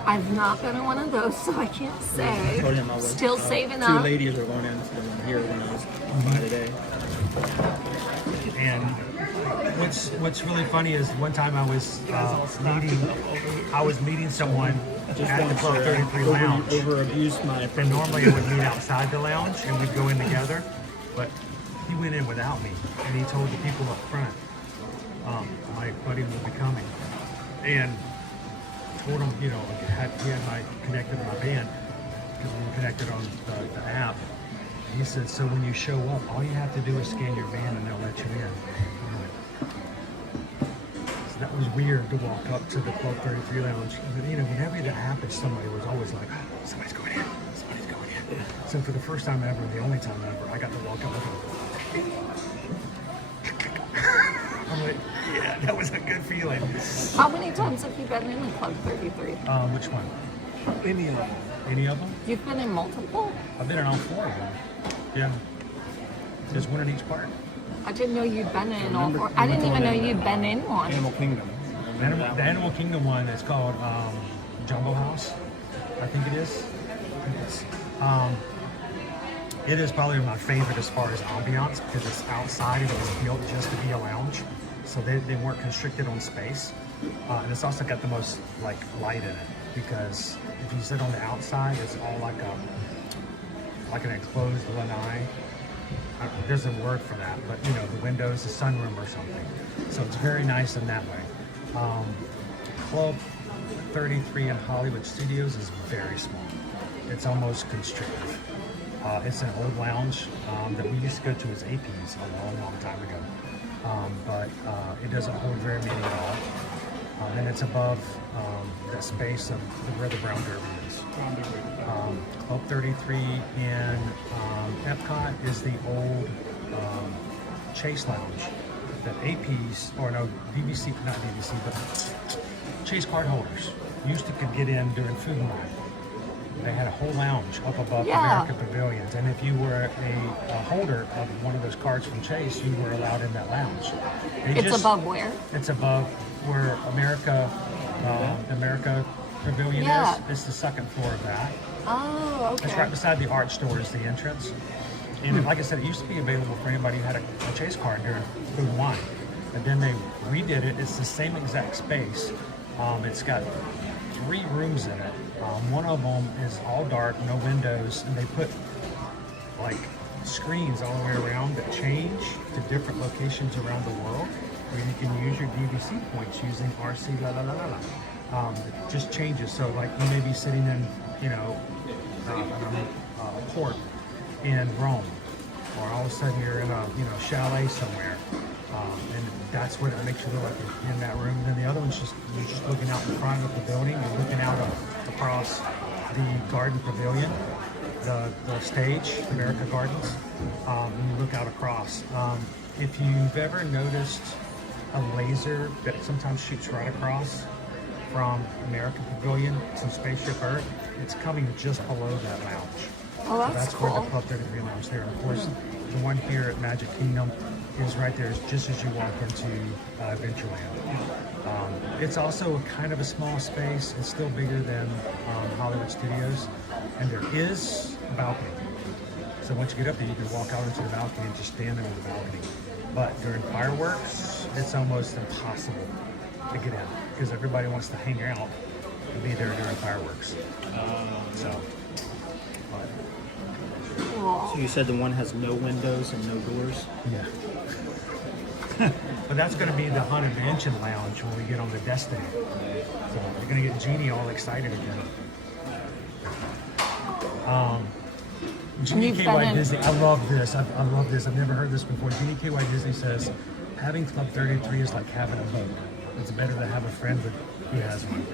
I've not been in one of those, so I can't say. Still saving Two up. ladies were going into the one here when I was by today. and what's really funny is one time I was meeting someone at the Club 33 lounge. Over-abused my. And normally I would meet outside the lounge and we'd go in together, but he went in without me, and he told the people up front, my buddy will be coming, and told him, he had my connected to my band because we were connected on the app. He said, so when you show up, all you have to do is scan your band and they'll let you in. So that was weird to walk up to the Club 33 lounge. But, whenever that happened, somebody was always like, oh, somebody's going in. Somebody's going in. So for the first time ever, the only time ever, I got to walk up and go, I'm like, yeah, that was a good feeling. How many times have you been in the Club 33? Which one? Any of them. Any of them? You've been in multiple? I've been in all four of them. Yeah. There's one in each part. I didn't know you'd been in all four. I didn't even know you'd been in one. Animal Kingdom. The Animal Kingdom one is called Jumbo House. I think it is. It is probably my favorite as far as ambiance because it's outside and it was built just to be a lounge. So they weren't constricted on space. And it's also got the most like light in it because if you sit on the outside, it's all like an enclosed lanai. There's a word for that, but you know, the windows, the sunroom or something. So it's very nice in that way. Club 33 in Hollywood Studios is very small. It's almost constrictive. It's an old lounge that we used to go to as APs a long, long time ago. But it doesn't hold very many at all. And it's above the space of where the Brown Derby is. Club 33 in Epcot is the old Chase Lounge that APs, or no, BBC, not BBC, but Chase card holders used to could get in during food and wine. They had a whole lounge up above American Pavilions, and if you were a holder of one of those cards from Chase, you were allowed in that lounge. It's above where? It's above where America Pavilion is. It's the second floor of that. Oh, okay. It's right beside the art store is the entrance. And like I said, it used to be available for anybody who had a Chase card during food and wine. And then they redid it. It's the same exact space. It's got 3 rooms in it. One of them is all dark, no windows, and they put like screens all the way around that change to different locations around the world where you can use your DVC points using RC la la la la la. It just changes. So like you may be sitting in, you know, a port in Rome, or all of a sudden you're in a chalet somewhere. And that's what it makes you look like you're in that room. And then the other one's you're just looking out in front of the building. You're looking out across the garden pavilion, the stage, America Gardens, and you look out across. If you've ever noticed a laser that sometimes shoots right across from American Pavilion to Spaceship Earth, it's coming just below that lounge. Oh, that's so that's cool. where the Club 33 lounge there. And of course, the one here at Magic Kingdom is right there, just as you walk into Adventureland. It's also kind of a small space. It's still bigger than Hollywood Studios, and there is a balcony. So once you get up there, you can walk out into the balcony and just stand there on the balcony. But during fireworks, it's almost impossible to get in because everybody wants to hang out and be there during fireworks. So you said the one has no windows and no doors? Yeah. But that's going to be the Haunted Mansion Lounge when we get on the Destiny. So you're going to get Jeannie all excited again. Jeannie KY Disney, I love this. I love this. I've never heard this before. Jeannie KY Disney says, having Club 33 is like having a boat. It's better to have a friend who has one.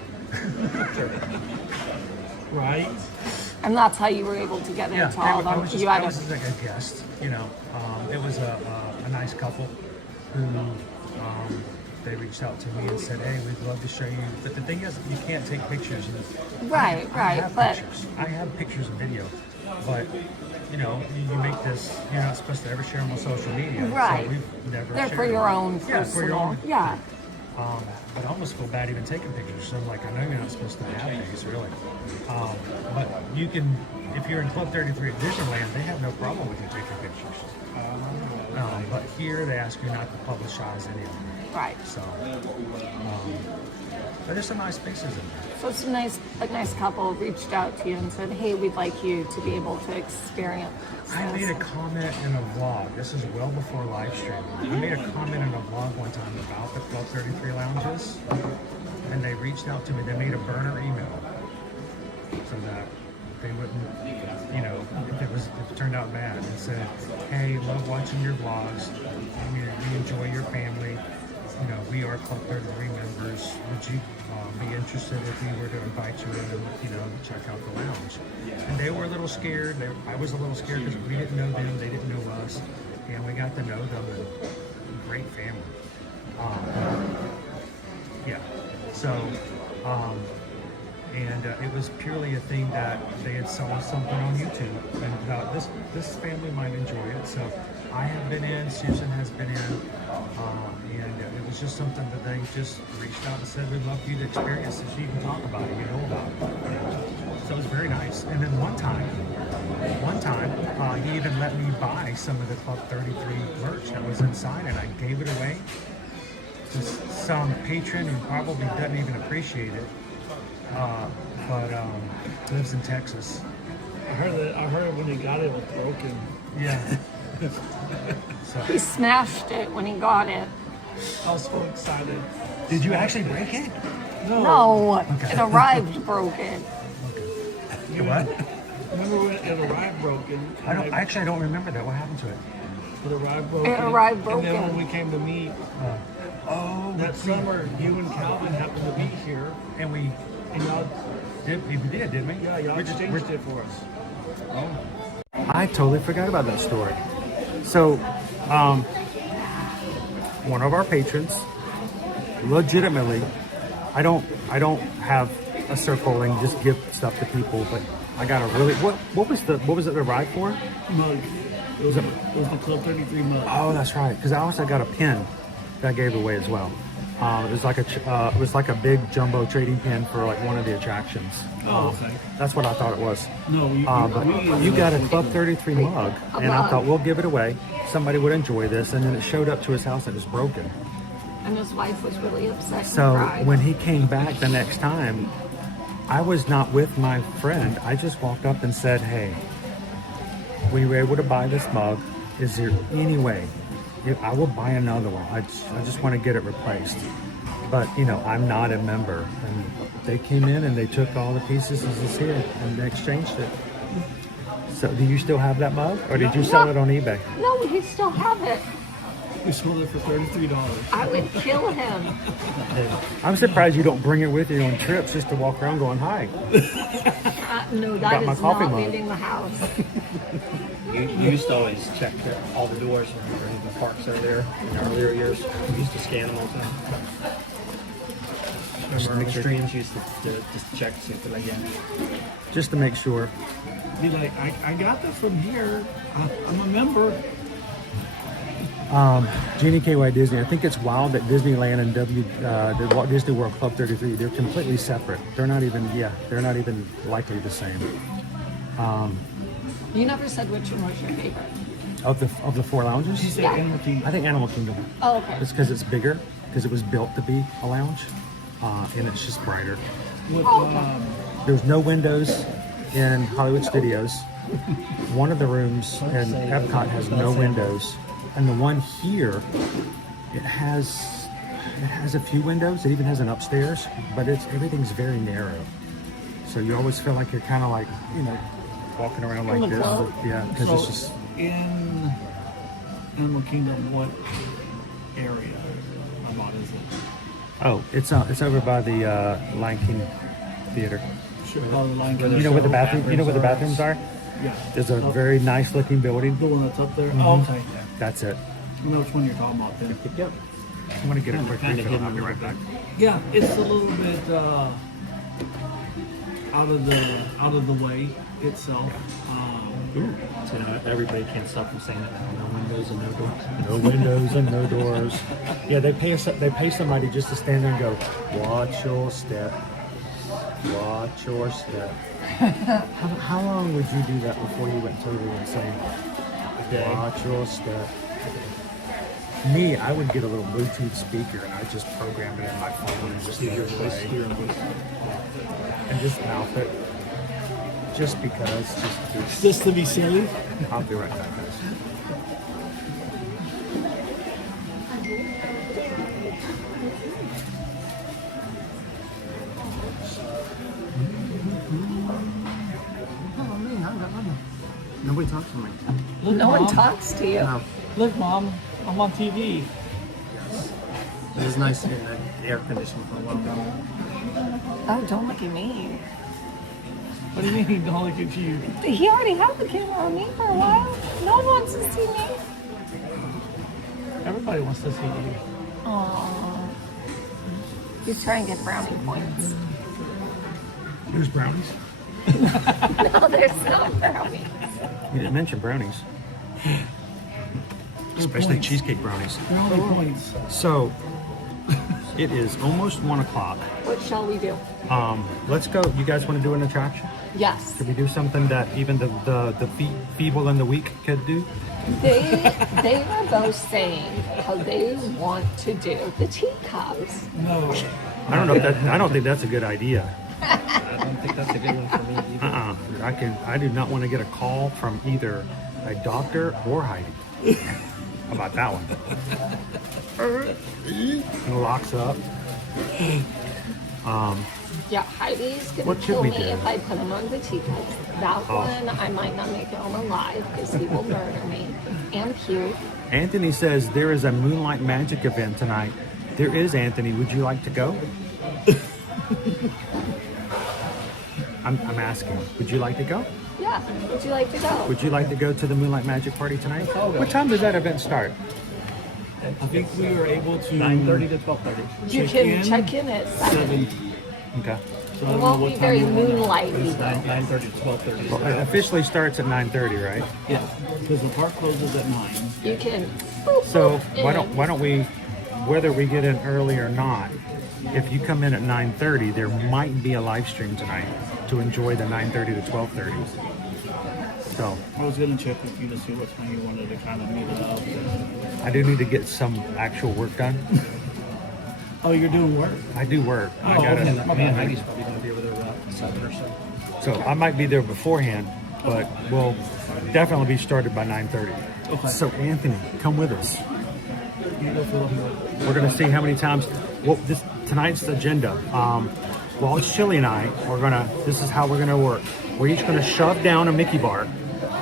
Right? And that's how you were able to get into all of them. I was just like a guest, you know. It was a nice couple who they reached out to me and said, "Hey, we'd love to show you." But the thing is, you can't take pictures. Right. I have pictures and video, but you know, you make this. You're not supposed to ever share them on social media. Right. So we've never. They're shared for your them. own personal. Yeah. But I almost feel bad even taking pictures. So I'm like, I know you're not supposed to have these, really. But you can, if you're in Club 33 at Disneyland, they have no problem with you taking pictures. But here they ask you not to publicize any of them. Right. So, but there's some nice spaces in there. So it's a nice couple reached out to you and said, "Hey, we'd like you to be able to experience this." I made a comment in a vlog. This is well before live streaming. I made a comment in a vlog one time about the Club 33 lounges, and they reached out to me. They made a burner email so that they wouldn't, you know, if it turned out bad, and said, "Hey, love watching your vlogs. We enjoy your family. You know, we are Club 33 members. Would you be interested if we were to invite you in and, you know, check out the lounge?" And they were a little scared. I was a little scared because we didn't know them, they didn't know us, and we got to know them. And great family. Yeah. So, and it was purely a thing that they had saw something on YouTube and thought this family might enjoy it. So I have been in, Susan has been in, and it It's just something that they just reached out and said, we'd love for you to experience it so you can talk about it, you know about it. So it was very nice. And then one time, he even let me buy some of the Club 33 merch that was inside, and I gave it away to some patron who probably doesn't even appreciate it, but lives in Texas. I heard it when he got it, it was broken. Yeah. He smashed it when he got it. I was so excited. Did you actually break it? No, Okay. it arrived broken. You what? Remember when it arrived broken? I don't remember that. What happened to it? It arrived broken. It arrived And then broken. when we came to meet, that summer, you and Calvin happened to be here, and y'all didn't we? Yeah, y'all exchanged it for us. Oh. I totally forgot about that story. So, one of our patrons, legitimately, I don't have a circle and just give stuff to people, but I got a really what was it arrived for? Mug. It was the Club 33 mug. Oh, that's right. Because I also got a pin that I gave away as well. It was like a big jumbo trading pin for like one of the attractions. Okay. That's what I thought it was. No, but you got a Club 33 mug, and I thought we'll give it away. Somebody would enjoy this, and then it showed up to his house and it was broken. And his wife was really upset. So and cried. when he came back the next time, I was not with my friend. I just walked up and said, "Hey, we were able to buy this mug. Is there any way? I will buy another one. I just want to get it replaced." But I'm not a member, and they came in and they took all the pieces as it's here and they exchanged it. So do you still have that mug, or did you sell it on eBay? No, we still have it. We sold it for $33. I would kill him. I'm surprised you don't bring it with you on trips just to walk around going, "Hi." No, Got that my is coffee not mug. leaving the house. You used to always check all the doors when the parks are there in the earlier years. We used to scan them all the time. Remember our streams used to just check to see if they're like, Just to make sure. Be like, I got this from here. I'm a member. Jeannie KY Disney. I think it's wild that Disneyland and the Walt Disney World Club 33, they're completely separate. They're not even likely the same. You never said which one was your favorite. Of the four lounges? She said Animal Kingdom. I think Animal Kingdom. Oh, okay. It's because it's bigger, because it was built to be a lounge, and it's just brighter. There's no windows in Hollywood Studios. One of the rooms in Epcot has no windows, and the one here, it has a few windows. It even has an upstairs, but everything's very narrow. So you always feel like you're kind of like walking around like this. Yeah, because it's just. In Animal Kingdom, what area about is it? Oh, it's over by the Lion King Theater. Sure. Oh, the Lion King. You know where the bathroom? You know where the bathrooms are? Yeah. There's a very nice looking building. The one that's up there. Mhm. Oh, okay. That's it. I know which one you're talking about then. Yep. I'm gonna get a quick refill. I'll be right back. Yeah, it's a little bit out of the way itself. So everybody can't stop from saying that. No windows and no doors. No windows and no doors. Yeah, they pay somebody just to stand there and go, "Watch your step. Watch your step." How long would you do that before you went totally insane? Watch your step. Me, I would get a little Bluetooth speaker and I just program it in my phone and just play. And just mouth it. Just because. Just to be silly. I'll be right back, guys. Nobody talks to me. Look, No one Mom. talks to you. No. Look, Mom, I'm on TV. It was nice hearing that air conditioning for a while. Oh, don't look at me. What do you mean? Don't look at you. He already had the camera on me for a while. No one wants to see me. Everybody wants to see you. Aww. He's trying to get brownie points. There's brownies. No, there's no brownies. You didn't mention brownies. Especially cheesecake brownies. Brownie points. So, It is almost 1 o'clock. What shall we do? Let's go. You guys want to do an attraction? Yes. Could we do something that even the feeble and the weak could do? They were both saying how they want to do the teacups. No. I don't know if that. I don't think that's a good idea. I don't think that's a good one for me either. I do not want to get a call from either a doctor or Heidi. How about that one? It locks up. Yeah, Heidi's gonna What should kill we me do? if I put him on the teacups. That one, I might not make it home alive because he will murder me and puke. Anthony says there is a Moonlight Magic event tonight. There is, Anthony. Would you like to go? I'm asking. Would you like to go? Yeah, would you like to go? Would you like to go to the Moonlight Magic Party tonight? What time does that event start? I think we were able to 9:30 to 12:30. You can check in at 7. Okay. So I It don't know won't what be time very you want. moonlighty. 9:30 to 12:30. Well, it officially starts at 9:30, right? Yeah, because the park closes at 9. You can. boop, So boop why in. don't we, whether we get in early or not, if you come in at 9:30, there might be a live stream tonight to enjoy the 9:30 to 12:30. So I was gonna check with you to see what time you wanted to kind of meet it up. I do need to get some actual work done. Oh, you're doing work? I do work. I Oh, gotta. okay. Me and Heidi's probably going to be over there about 7 or so. So I might be there beforehand, but we'll definitely be started by 9:30. Okay. So Anthony, come with us. You go fill up your- We're gonna see how many times. Well, tonight's agenda. Well, it's Chili and I. This is how we're gonna work. We're each gonna shove down a Mickey bar,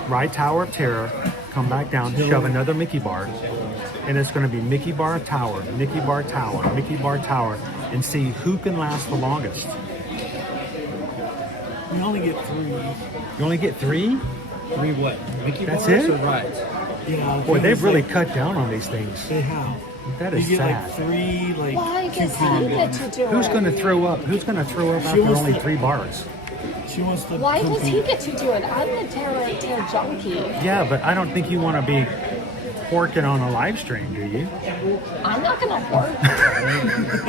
ride Tower of Terror, come back down, shove another Mickey bar, and it's gonna be Mickey bar tower, Mickey bar tower, Mickey bar tower, and see who can last the longest. We only get 3. You only get 3? 3 what? Mickey That's bars it? or rides? Yeah. I Boy, think they've it's really like- cut down on these things. They have. That is you get sad. like 3 like Why does coupon he get ones. to do Who's it? gonna throw up? Who's gonna throw up She after wants only to- 3 bars? She wants to. Why does he compete. get to do it? I'm a terror junkie. Yeah, but I don't think you want to be working on a live stream, do you? I'm not gonna work.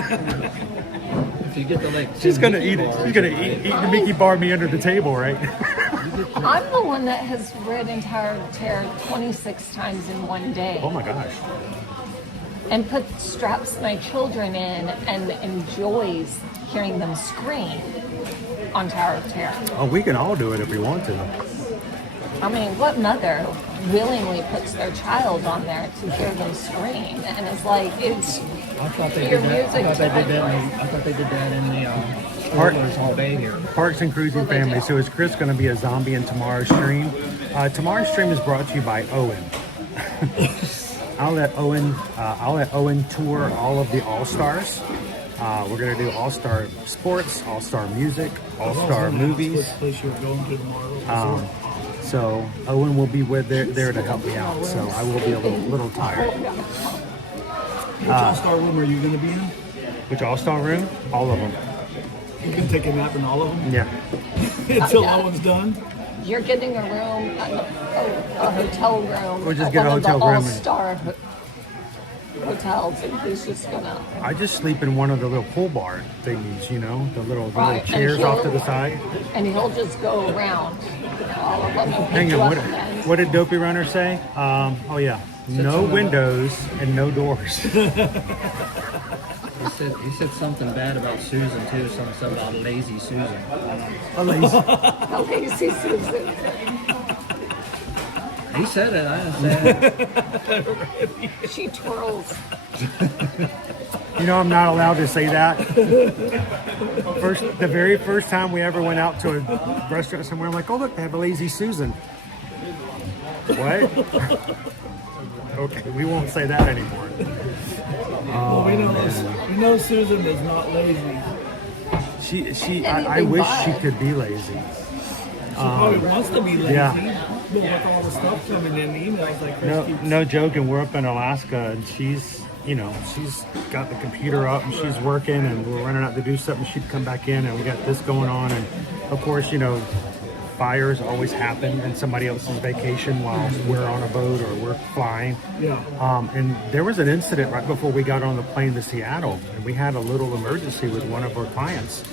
If you get the like, She's 10 gonna Mickey eat it. bars, She's gonna right? eat the Mickey bar me under the table, right? I'm the one that has read Tower of Terror 26 times in one day. Oh my gosh. And straps my children in and enjoys hearing them scream on Tower of Terror. Oh, we can all do it if we want to. I mean, what mother willingly puts their child on there to hear them scream? And it's like, it's I thought they your did that. music I thought they did to that. my I thought they did that in the Park- strollers all day here. Parks and Cruising Well, they Family. do. So is Chris going to be a zombie in tomorrow's stream? Tomorrow's stream is brought to you by Owen. I'll let Owen tour all of the All-Stars. We're going to do All-Star Sports, All-Star Music, All-Star Movies. Which place you're going to tomorrow? So Owen will be there to help me out. So I will be a little tired. Which all-star room are you going to be in? Which All-Star room? All of them. You can take a nap in all of them Yeah. until Yeah. that one's done. You're getting a room, a hotel room. We'll just at get a one hotel of the room. all-star hotels, and he's just gonna. I just sleep in one of the little pool bar thingies, you know, the little Right, and chairs off to he'll- the side. And he'll just go around all of them and pick Hang you on, up and then. what did Dopey Runner say? Oh yeah, no windows and no doors. He said something bad about Susan too. Something about lazy Susan. A lazy. A lazy Susan. He said it. I didn't say it. She twirls. You know, I'm not allowed to say that. The very first time we ever went out to a restaurant somewhere, I'm like, oh look, they have a lazy Susan. What? Okay, we won't say that anymore. Well, we know Susan is not lazy. I wish she could be lazy. She probably wants to be lazy. Yeah. But with all the stuff coming in emails like Chris keeps- No joking. We're up in Alaska, and she's got the computer up and she's working, and we're running out to do something. She'd come back in, and we got this going on, and of course, fires always happen in somebody else's vacation while we're on a boat or we're flying. Yeah. And there was an incident right before we got on the plane to Seattle, and we had a little emergency with one of our clients.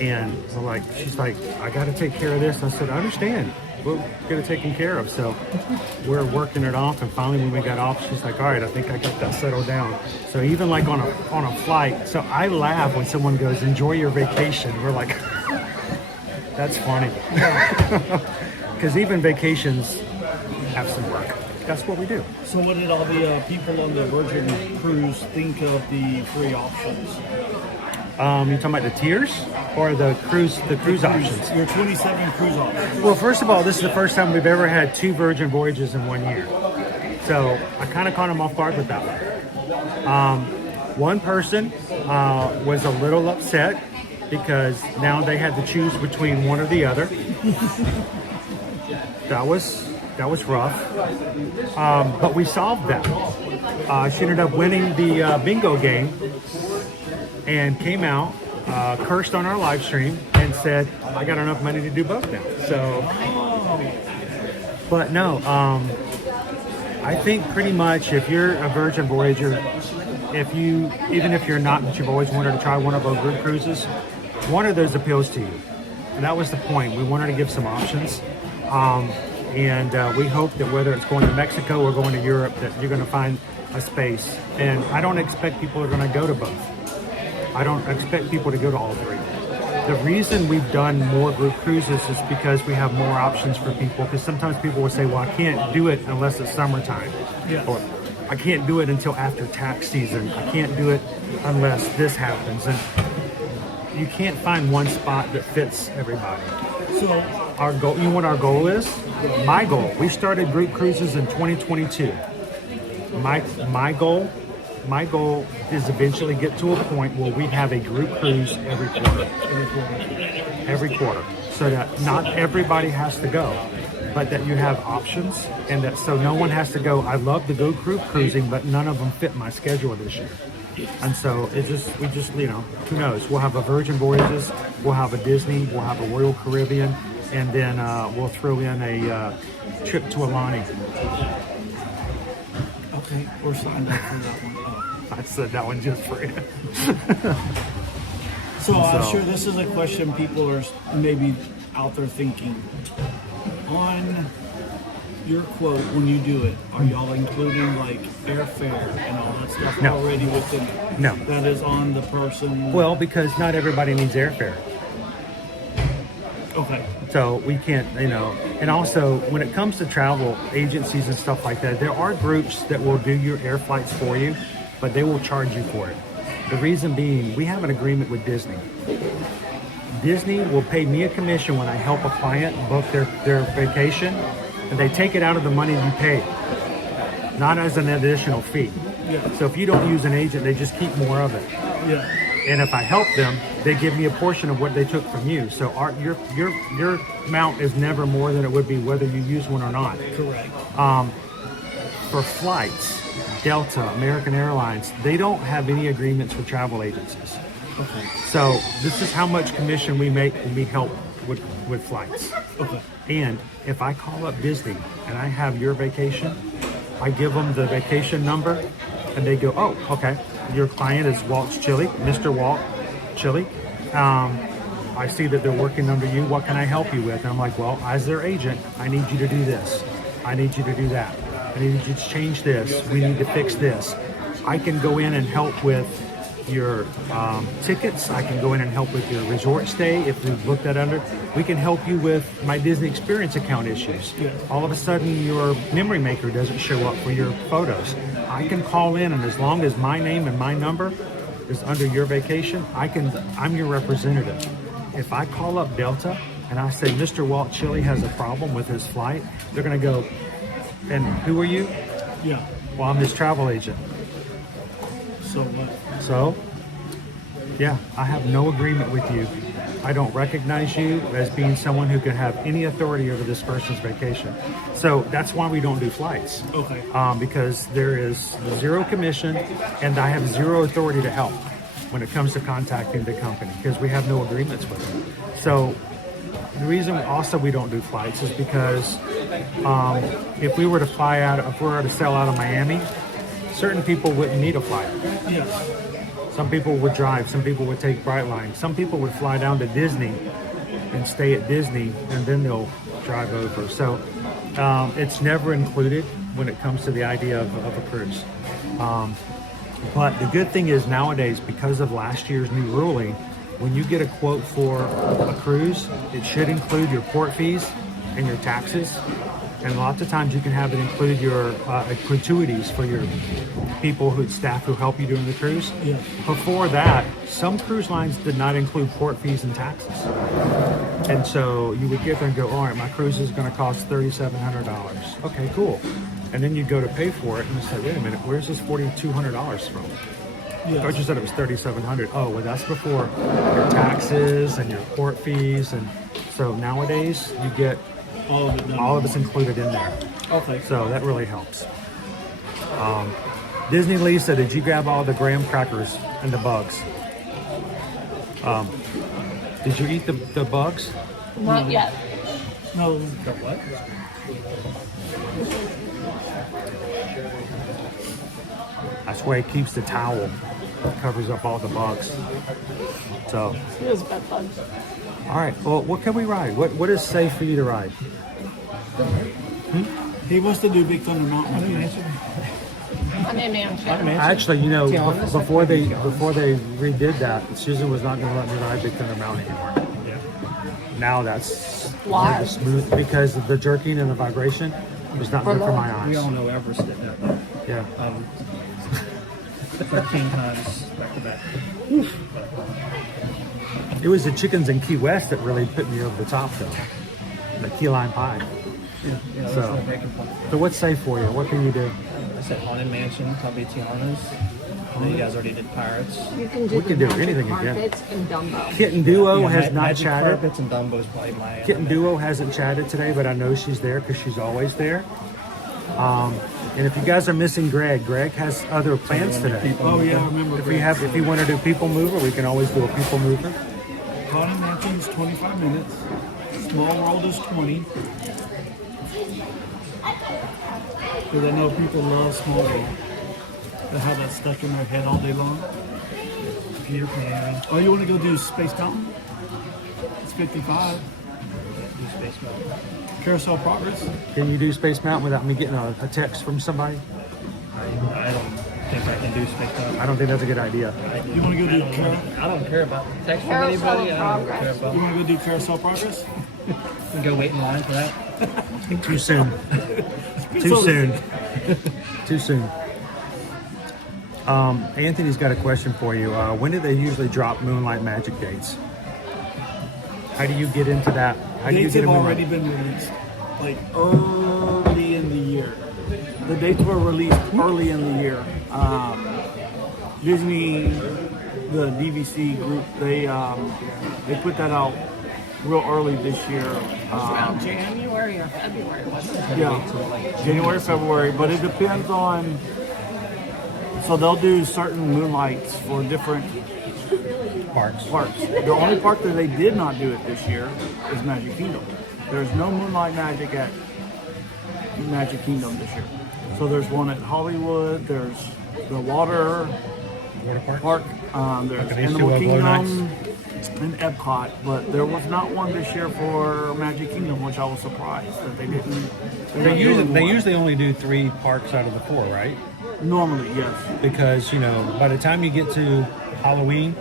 And we're like, she's like, I got to take care of this. I said, I understand. We'll get it taken care of. So we're working it off, and finally when we got off, she's like, all right, I think I got that settled down. So even like on a flight, so I laugh when someone goes, enjoy your vacation. We're like, that's funny. Because even vacations have some work. That's what we do. So what did all the people on the Virgin cruise think of the free options? You talking about the tiers or the cruise options? Your 27 cruise options. Well, first of all, this is the first time we've ever had 2 Virgin voyages in 1 year. So I kind of caught them off guard with that one. One person was a little upset because now they had to choose between one or the other. That was rough. But we solved that. She ended up winning the bingo game and came out, cursed on our live stream, and said, I got enough money to do both now. So, but no, I think pretty much if you're a Virgin Voyager, even if you're not, but you've always wanted to try one of our group cruises, one of those appeals to you. And that was the point. We wanted to give some options. And we hope that whether it's going to Mexico or going to Europe, that you're going to find a space. And I don't expect people are going to go to both. I don't expect people to go to all 3. The reason we've done more group cruises is because we have more options for people. Because sometimes people will say, well, I can't do it unless it's summertime. Yes. Or I can't do it until after tax season. I can't do it unless this happens. And you can't find one spot that fits everybody. So our goal, you know what our goal is? My goal, we started group cruises in 2022. My goal is eventually get to a point where we have a group cruise every quarter, so that not everybody has to go, but that you have options, and that so no one has to go, I love to go group cruising, but none of them fit my schedule this year. And so we just, who knows? We'll have a Virgin Voyages, we'll have a Disney, we'll have a Royal Caribbean, and then we'll throw in a trip to Alani. Okay, we're signed up for that one. I said that one just for you. So I'm sure this is a question people are maybe out there thinking. On your quote, when you do it, are y'all including like airfare and all that stuff already within it? No. That is on the person? Well, because not everybody needs airfare. Okay. So we can't, and also when it comes to travel agencies and stuff like that, there are groups that will do your air flights for you, but they will charge you for it. The reason being, we have an agreement with Disney. Disney will pay me a commission when I help a client book their vacation, and they take it out of the money you pay, not as an additional fee. Yeah. So if you don't use an agent, they just keep more of it. Yeah. And if I help them, they give me a portion of what they took from you. So your amount is never more than it would be whether you use one or not. Correct. For flights, Delta, American Airlines, they don't have any agreements with travel agencies. Okay. So this is how much commission we make when we help with flights. Okay. And if I call up Disney and I have your vacation, I give them the vacation number, and they go, oh, okay, your client is Walt's Chili, Mr. Walt Chili. I see that they're working under you. What can I help you with? And I'm like, well, as their agent, I need you to do this. I need you to do that. I need you to change this. We need to fix this. I can go in and help with your tickets. I can go in and help with your resort stay if we've looked at under. We can help you with my Disney Experience account issues. All of a sudden your memory maker doesn't show up for your photos. I can call in, and as long as my name and my number is under your vacation, I'm your representative. If I call up Delta and I say Mr. Walt Chili has a problem with his flight, they're gonna go, and who are you? Yeah. Well, I'm his travel agent. So what? So, yeah, I have no agreement with you. I don't recognize you as being someone who can have any authority over this person's vacation. So that's why we don't do flights. Okay. Because there is zero commission, and I have zero authority to help when it comes to contacting the company because we have no agreements with them. So the reason also we don't do flights is because if we were to fly out, if we were to sail out of Miami, certain people wouldn't need a flight. Yes. Some people would drive. Some people would take Brightline. Some people would fly down to Disney and stay at Disney, and then they'll drive over. So it's never included when it comes to the idea of a cruise. But the good thing is nowadays, because of last year's new ruling, when you get a quote for a cruise, it should include your port fees and your taxes. And lots of times you can have it include your gratuities for your staff who help you during the cruise. Yeah. Before that, some cruise lines did not include port fees and taxes. And so you would get there and go, all right, my cruise is going to cost $3,700. Okay, cool. And then you go to pay for it and it's like, wait a minute, where's this $4,200 from? Yes. I thought you said it was $3,700. Oh, well, that's before your taxes and your port fees. And so nowadays you get all of it's included in there. Okay. So that really helps. Disney Lisa, did you grab all the graham crackers and the bugs? Did you eat the bugs? Not yet. No, the what? That's where he keeps the towel. Covers up all the bugs. So. It was bed bugs. All right. Well, what can we ride? What is safe for you to ride? He wants to do Big Thunder Mountain. Actually, you know, before they redid that, Susan was not going to let me ride Big Thunder Mountain anymore. Yeah. Now that's Why? smooth because of the jerking and the vibration was not good for my eyes. We all know Everest did that though. Yeah. 13 times back to back. It was the chickens in Key West that really put me over the top, though. The key lime pie. Yeah, So what's safe for you? What can you do? I said Haunted Mansion, Cubby Tiana's. I know you guys already did Pirates. You can do We can do anything again. carpets and Dumbo. Kitten Duo Yeah, has not Magic chatted. Carpets and Dumbo's probably my Kitten Duo hasn't chatted today, but I know she's there because she's always there. And if you guys are missing Greg has other plans today. Oh yeah, I remember. If you want to do People Mover, we can always do a People Mover. Haunted Mansion is 25 minutes. Small World is 20. Because I know people love Small World. They have that stuck in their head all day long. Peter Pan. Oh, you want to go do Space Mountain? It's 55. Do Space Mountain. Carousel Progress. Can you do Space Mountain without me getting a text from somebody? I don't think I can do Space Mountain. I don't think that's a good idea. You want to go do I don't care about text from Carousel anybody. I don't care Progress. about. You want to go do Carousel Progress? We go wait in line for that. Too soon. Too soon. Too soon. Anthony's got a question for you. When do they usually drop Moonlight Magic dates? How do you get into that? How do you Dates get have a already been released, like early in the year. The dates were released early in the year. Disney, the DVC group, they put that out real early this year. Around January or February, wasn't it? Yeah, January, February, but it depends on. So they'll do certain moonlights for different parks. The only park that they did not do it this year is Magic Kingdom. There's no Moonlight Magic at Magic Kingdom this year. So there's one at Hollywood. There's the water park. There's Animal Kingdom and Epcot, but there was not one this year for Magic Kingdom, which I was surprised that they didn't. They usually only do 3 parks out of the 4, right? Normally, yes. Because, you know, by the time you get to Halloween,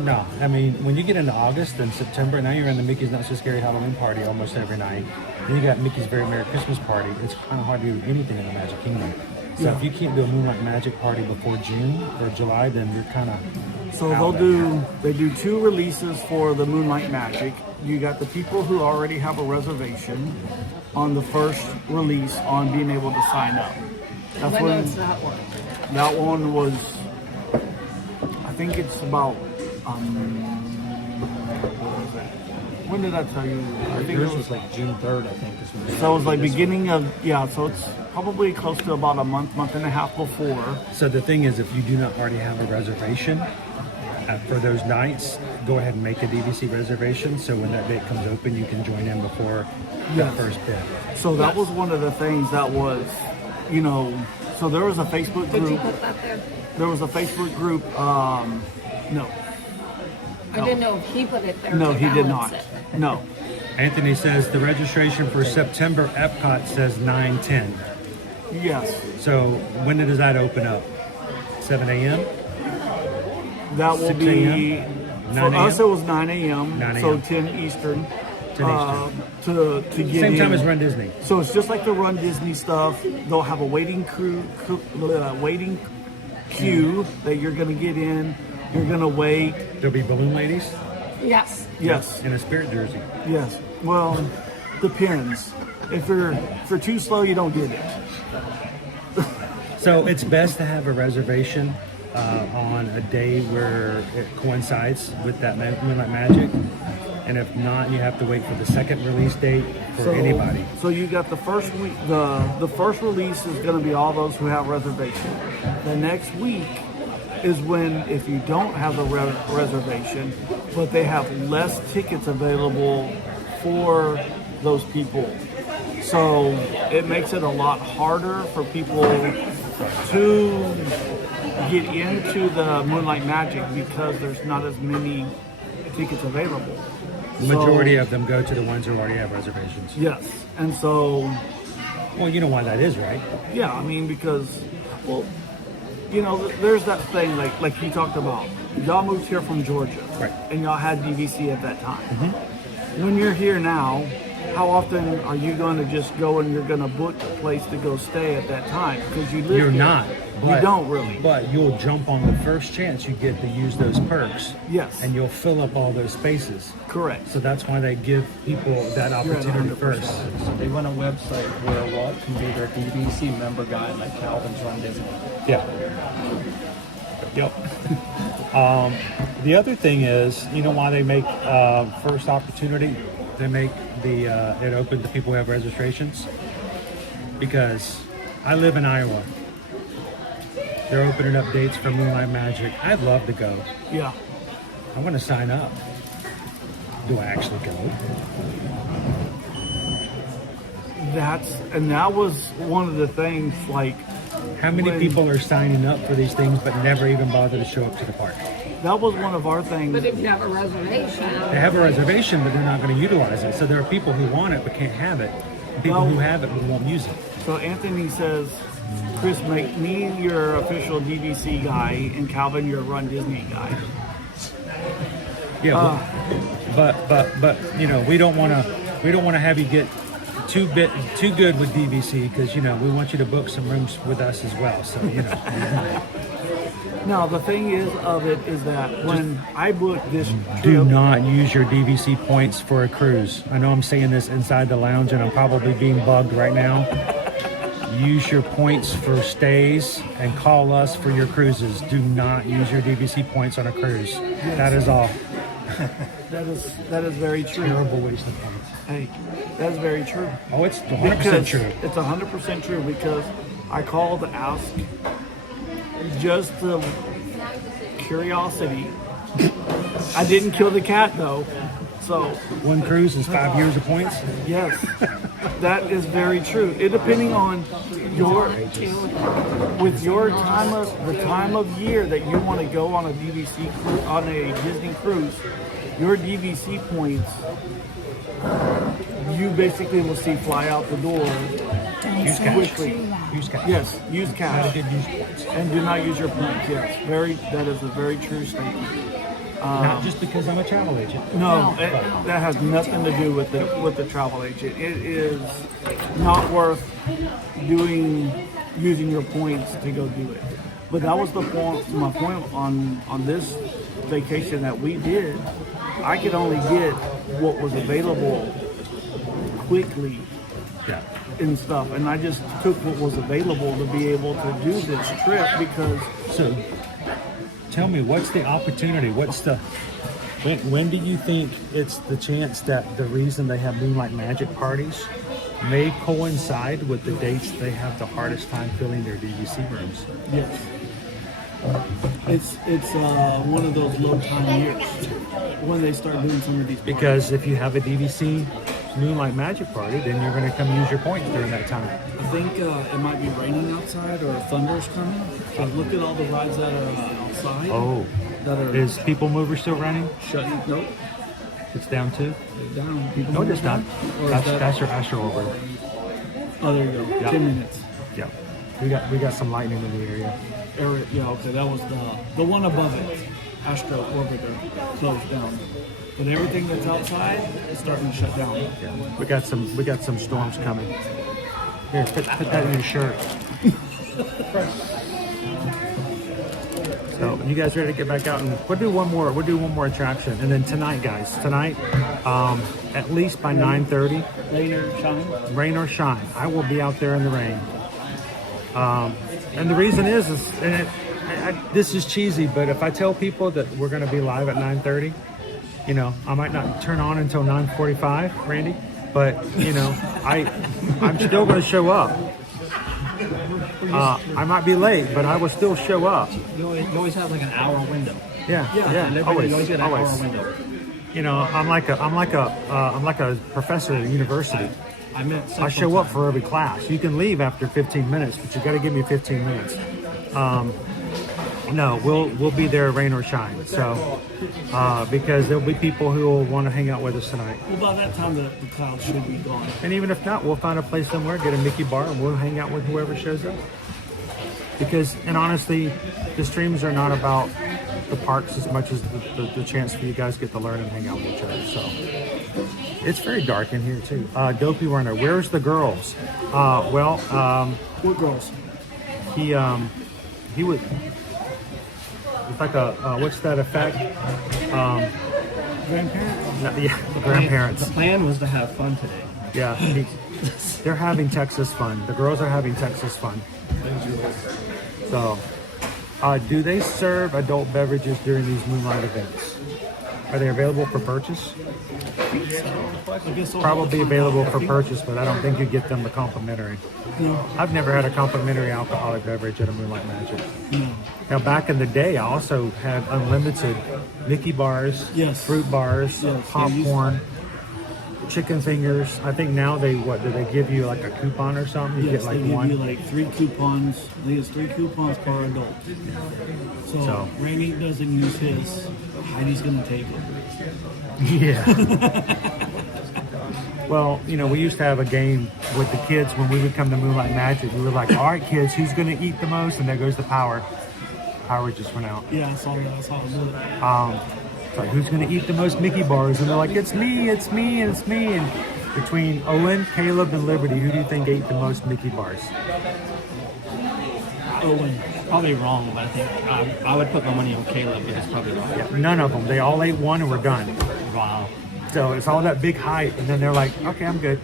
no. I mean, when you get into August and September, now you're in the Mickey's Not So Scary Halloween party almost every night. Then you got Mickey's Very Merry Christmas party. It's kind of hard to do anything in the Magic Kingdom. So if you can't do a Moonlight Magic party before June or July, then you're kind of So they do 2 releases for the Moonlight Magic. You got the people who already have a reservation on the first release on being able to sign up. That's When when is that one? that one was. I think it's about. What was it? When did I tell you? I think Yours was like June 3rd, I think. Is when So it was like beginning of so it's probably close to about a month and a half before. So the thing is, if you do not already have a reservation, for those nights, go ahead and make a DVC reservation. So when that date comes open, you can join in before that first bid. So that was one of the things that was, you know, so there was a Facebook group. Did you put that there? There was a Facebook group. No. I didn't know if he put it there. No, to he did balance not. it. No. Anthony says the registration for September Epcot says 9:10. Yes. So when does that open up? 7 a.m.? That will 6 be, a.m.? for 9 us a.m.? it was 9 a.m. 9 So a.m. 10 Eastern. 10 Eastern. To get Same time in. as Run Disney. So it's just like the Run Disney stuff. They'll have a waiting waiting queue that you're going to get in. You're going to wait. There'll be balloon ladies? Yes. Yes. In a Spirit jersey. Yes. Well, depends. If you're too slow, you don't get it. So it's best to have a reservation on a day where it coincides with that Moonlight Magic. And if not, you have to wait for the second release date for anybody. So you got the first week. The first release is going to be all those who have reservation. The next week is when, if you don't have a reservation, but they have less tickets available for those people. So it makes it a lot harder for people to get into the Moonlight Magic because there's not as many tickets available. The majority of them go to the ones who already have reservations. Yes, and so... Well, you know why that is, right? Yeah, I mean, because, well, you know, there's that thing, like you talked about. Y'all moved here from Georgia, right? And y'all had DVC at that time. When you're here now, how often are you going to just go and you're going to book a place to go stay at that time? Because you live You're here. not. But, you don't really. But you'll jump on the first chance you get to use those perks. Yes. And you'll fill up all those spaces. Correct. So that's why they give people that opportunity first. So they run a website where Walt can be their DVC member guide, like Calvin's Run Disney. Yeah. Yep. The other thing is, you know why they make first opportunity? They make it open to people who have registrations? Because I live in Iowa. They're opening up dates for Moonlight Magic. I'd love to go. Yeah. I want to sign up. Do I actually go? That was one of the things, like... How many people are signing up for these things but never even bother to show up to the park? That was one of our things. But if you have a reservation... They have a reservation, but they're not going to utilize it. So there are people who want it but can't have it. And people who have it but won't use it. So Anthony says, Chris, make me your official DVC guy and Calvin your Run Disney guy. Yeah, but you know, we don't want to have you get too good with DVC because, you know, we want you to book some rooms with us as well. So, you know. No, the thing is that when I booked this trip, Do not use your DVC points for a cruise. I know I'm saying this inside the lounge and I'm probably being bugged right now. Use your points for stays and call us for your cruises. Do not use your DVC points on a cruise. Yes. That is all. That is very true. Terrible waste of points. Hey, that is very true. Oh, it's 100% true. It's 100% true because I called to ask just the curiosity. I didn't kill the cat though. So one cruise is 5 years of points? Yes. That is very true. It depending on your time of year that you want to go on a on a Disney cruise, your DVC points you basically will see fly out the door quickly. Use cash. Yes, use cash. And do not use your points. Yes, that is a very true statement. Not just because I'm a travel agent. No, that has nothing to do with the travel agent. It is not worth using your points to go do it. But that was my point on this vacation that we did. I could only get what was available quickly and stuff, and I just took what was available to be able to do this trip because. So, tell me, what's the opportunity? When do you think it's the chance that the reason they have Moonlight Magic parties may coincide with the dates they have the hardest time filling their DVC rooms? Yes. It's one of those low time years when they start doing some of these parties. Because if you have a DVC Moonlight Magic Party, then you're going to come use your points during that time. I think it might be raining outside or thunder's coming. So look at all the rides that are outside. Oh, that are is People Mover still running? shutting. Nope, It's down too. it's down. People No, Mover it's not. down? Or is that- That's your Astro Orbiter. Oh, there you go. Yeah. 10 minutes. Yeah, we got some lightning in the area. Yeah, okay, that was the one above it. Astro Orbiter closed down. But everything that's outside is starting to shut down. Yeah, we got some storms coming. Here, put that in your shirt. So you guys ready to get back out? And we'll do one more attraction, and then tonight, guys. Tonight, at least by 9:30. Rain or shine, I will be out there in the rain. And the reason is this is cheesy, but if I tell people that we're going to be live at 9:30, you know, I might not turn on until 9:45, Randy, but you know, I'm still going to show up. I might be late, but I will still show up. You always have like an hour window. Yeah, Always. You always get an hour window. You know, I'm like a professor at a university. I show up for every class. You can leave after 15 minutes, but you got to give me 15 minutes. No, we'll be there, rain or shine. So, because there'll be people who will want to hang out with us tonight. Well, by that time, the clouds should be gone. And even if not, we'll find a place somewhere, get a Mickey bar, and we'll hang out with whoever shows up. Because, and honestly, the streams are not about the parks as much as the chance for you guys get to learn and hang out with each other. So, it's very dark in here too. Dopey Runner, where's the girls? What girls? He would. It's like a what's that effect? Grandparents? Yeah, grandparents. The plan was to have fun today. Yeah, they're having Texas fun. The girls are having Texas fun. So, do they serve adult beverages during these Moonlight events? Are they available for purchase? Probably available for purchase, but I don't think you get them the complimentary. No. I've never had a complimentary alcoholic beverage at a Moonlight Magic. No. Now, back in the day, I also had unlimited Mickey bars, fruit bars, popcorn, chicken fingers. I think now do they give you like a coupon or something? You Yes, get like they give one. you like 3 coupons. I think it's 3 coupons per adult. So Randy doesn't use his. Heidi's gonna take it. Yeah. Well, you know, we used to have a game with the kids when we would come to Moonlight Magic. We were like, all right, kids, who's going to eat the most? And there goes the power. Power just went out. Yeah, I saw that. I saw it. It's like, who's going to eat the most Mickey bars? And they're like, it's me, and it's me. And between Owen, Caleb, and Liberty, who do you think ate the most Mickey bars? Owen. Probably wrong, but I think I would put my money on Caleb, but it's probably wrong. Yeah, none of them. They all ate one and were done. Wow. So it's all that big hype, and then they're like, okay, I'm good.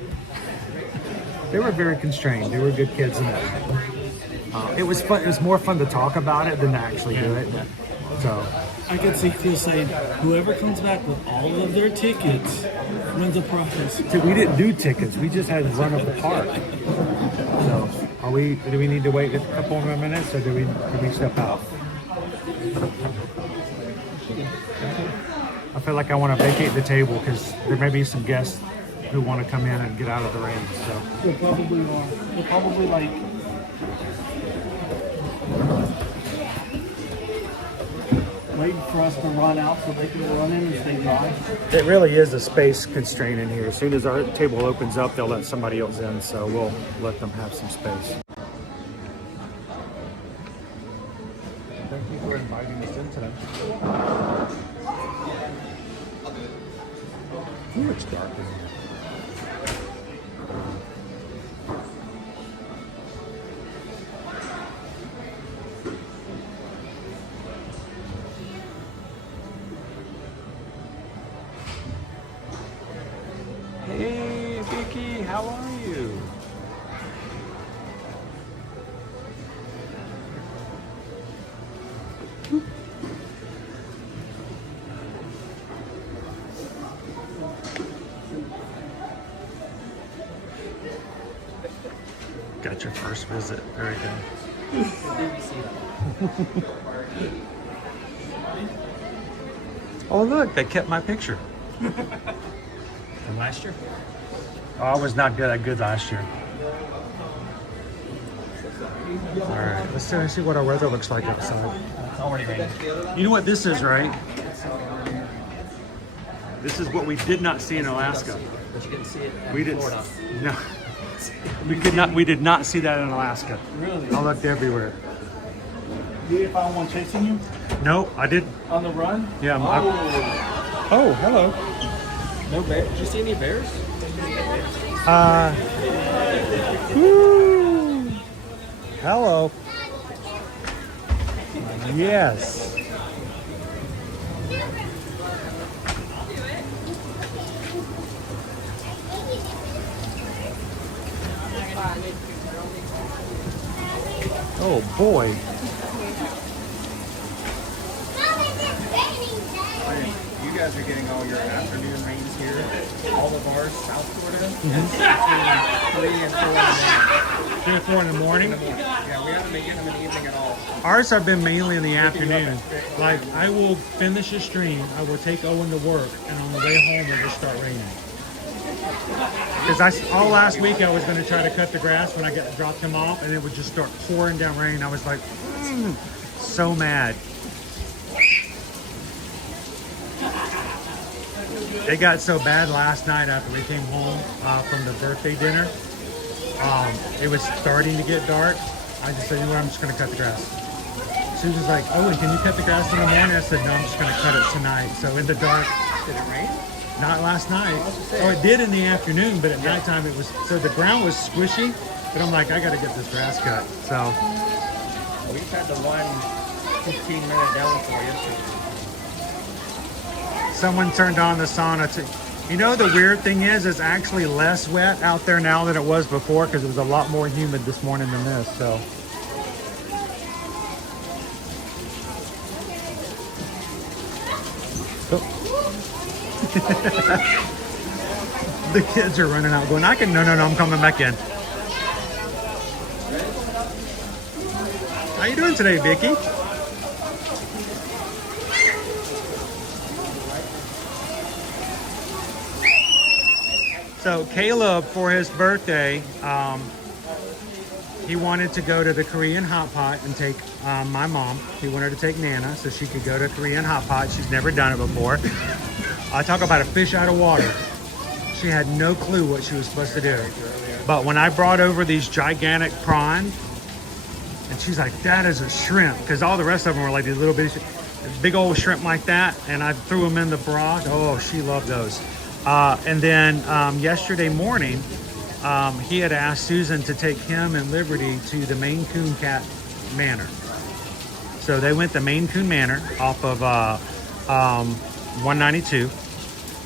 They were very constrained. They were good kids in that. It was fun. It was more fun to talk about it than to actually do it. So I could see Chris saying, whoever comes back with all of their tickets wins a prize. Dude, we didn't do tickets. We just had run of the park. So do we need to wait a couple more minutes, or do we step out? I feel like I want to vacate the table because there may be some guests who want to come in and get out of the rain. So They probably are. They're probably like waiting for us to run out so they can run in and stay dry. it really is a space constraint in here. As soon as our table opens up, they'll let somebody else in. So we'll let them have some space. Thank you for inviting us in today. Ooh, it's dark in here. Hey, Vicky, how are you? Got your first visit. Very good. Oh look, they kept my picture. From last year? Oh, I was not that good last year. All right, let's see what our weather looks like outside. It's already raining. You know what this is, right? This is what we did not see in Alaska. But you didn't see it in We did Florida. no. We did not see that in Alaska. Really? I looked everywhere. You found one chasing you No, I did. on the run? Yeah. Oh, hello. No bear. Did you see any bears? Woo. Hello. Yes. Oh boy. You guys are getting all your afternoon rains here. All of ours, South Florida, between 3 and 4 in the morning. 3 or 4 in the morning. Yeah, we haven't been getting them in the evening at all. Ours have been mainly in the afternoon. Like, I will finish a stream, I will take Owen to work, and on the way home it will start raining. Because all last week I was going to try to cut the grass when I dropped him off, and it would just start pouring down rain. I was like, so mad. It got so bad last night after we came home from the birthday dinner. It was starting to get dark. I just said, you know what, I'm just going to cut the grass. Susan's like, oh, and can you cut the grass in the morning? I said, no, I'm just going to cut it tonight. So in the dark. Did it rain? Not last night. Oh, it did in the afternoon, but at nighttime it was, so the ground was squishy, but I'm like, I got to get this grass cut. So. We've had the one 15-minute downpour yesterday. Someone turned on the sauna too. You know, the weird thing is it's actually less wet out there now than it was before because it was a lot more humid this morning than this, so. The kids are running out going, no, I'm coming back in. How you doing today, Vicky? So Caleb, for his birthday, he wanted to go to the Korean hot pot and take my mom. He wanted to take Nana so she could go to Korean hot pot. She's never done it before. I talk about a fish out of water. She had no clue what she was supposed to do. But when I brought over these gigantic prawns, and she's like, that is a shrimp, because all the rest of them were like these little bitty, big old shrimp like that, and I threw them in the broth. Oh, she loved those. And then yesterday morning, he had asked Susan to take him and Liberty to the Maine Coon Cat Manor. So they went to Maine Coon Manor off of 192,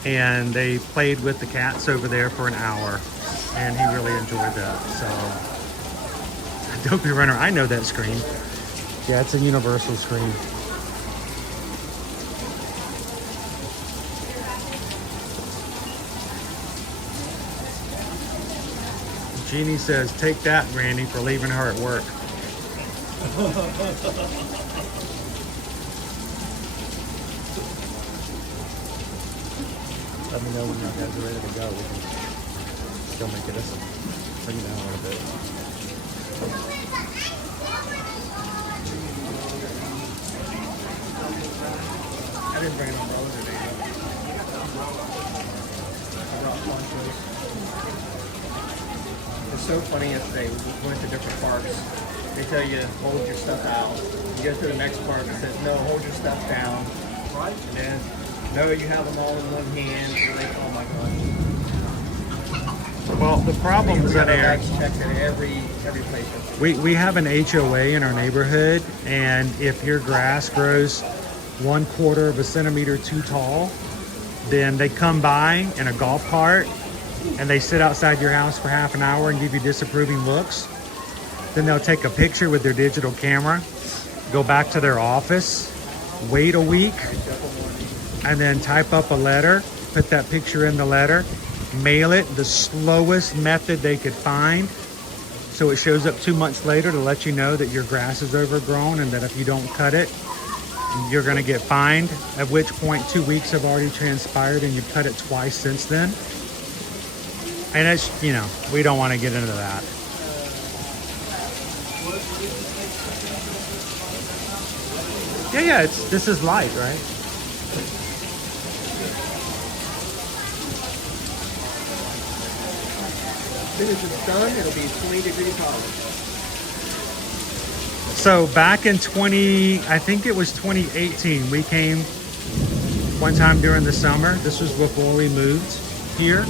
and they played with the cats over there for an hour, and he really enjoyed that. So, Dopey Runner, I know that scream. Yeah, it's a universal scream. Jeannie says, take that, Randy, for leaving her at work. Let me know when you guys are ready to go. We can still make it. Bring it down a little bit. I didn't bring an umbrella today. I brought ponchos. It's so funny yesterday. We went to different parks. They tell you, hold your stuff out. You go to the next park, it says, no, hold your stuff down. Right? And then, no, you have them all in one hand. You're like, oh my God. Well, the problem is that Checked at every place. we have an HOA in our neighborhood, and if your grass grows 1/4 of a centimeter too tall, then they come by in a golf cart and they sit outside your house for half an hour and give you disapproving looks. Then they'll take a picture with their digital camera, go back to their office, wait a week, and then type up a letter, put that picture in the letter, mail it the slowest method they could find, so it shows up 2 months later to let you know that your grass is overgrown and that if you don't cut it, you're going to get fined, at which point 2 weeks have already transpired and you've cut it twice since then. And it's, you know, we don't want to get into that. Yeah, this is light, right? As soon as it's done, it'll be 20-degree polish. So back in I think it was 2018, we came one time during the summer. This was before we moved here.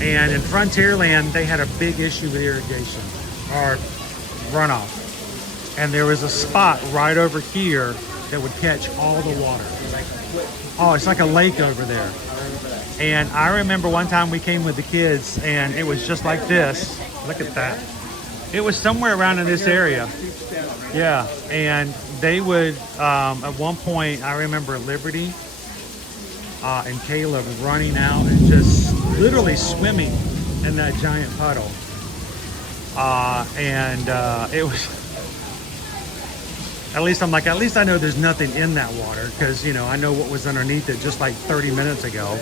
And in Frontierland, they had a big issue with irrigation or runoff. And there was a spot right over here that would catch all the water. Oh, it's like a lake over there. And I remember one time we came with the kids and it was just like this. Look at that. It was somewhere around in this area. Yeah, and they would, at one point, I remember Liberty and Caleb running out and just literally swimming in that giant puddle. It was, at least I'm like, at least I know there's nothing in that water because, you know, I know what was underneath it just like 30 minutes ago.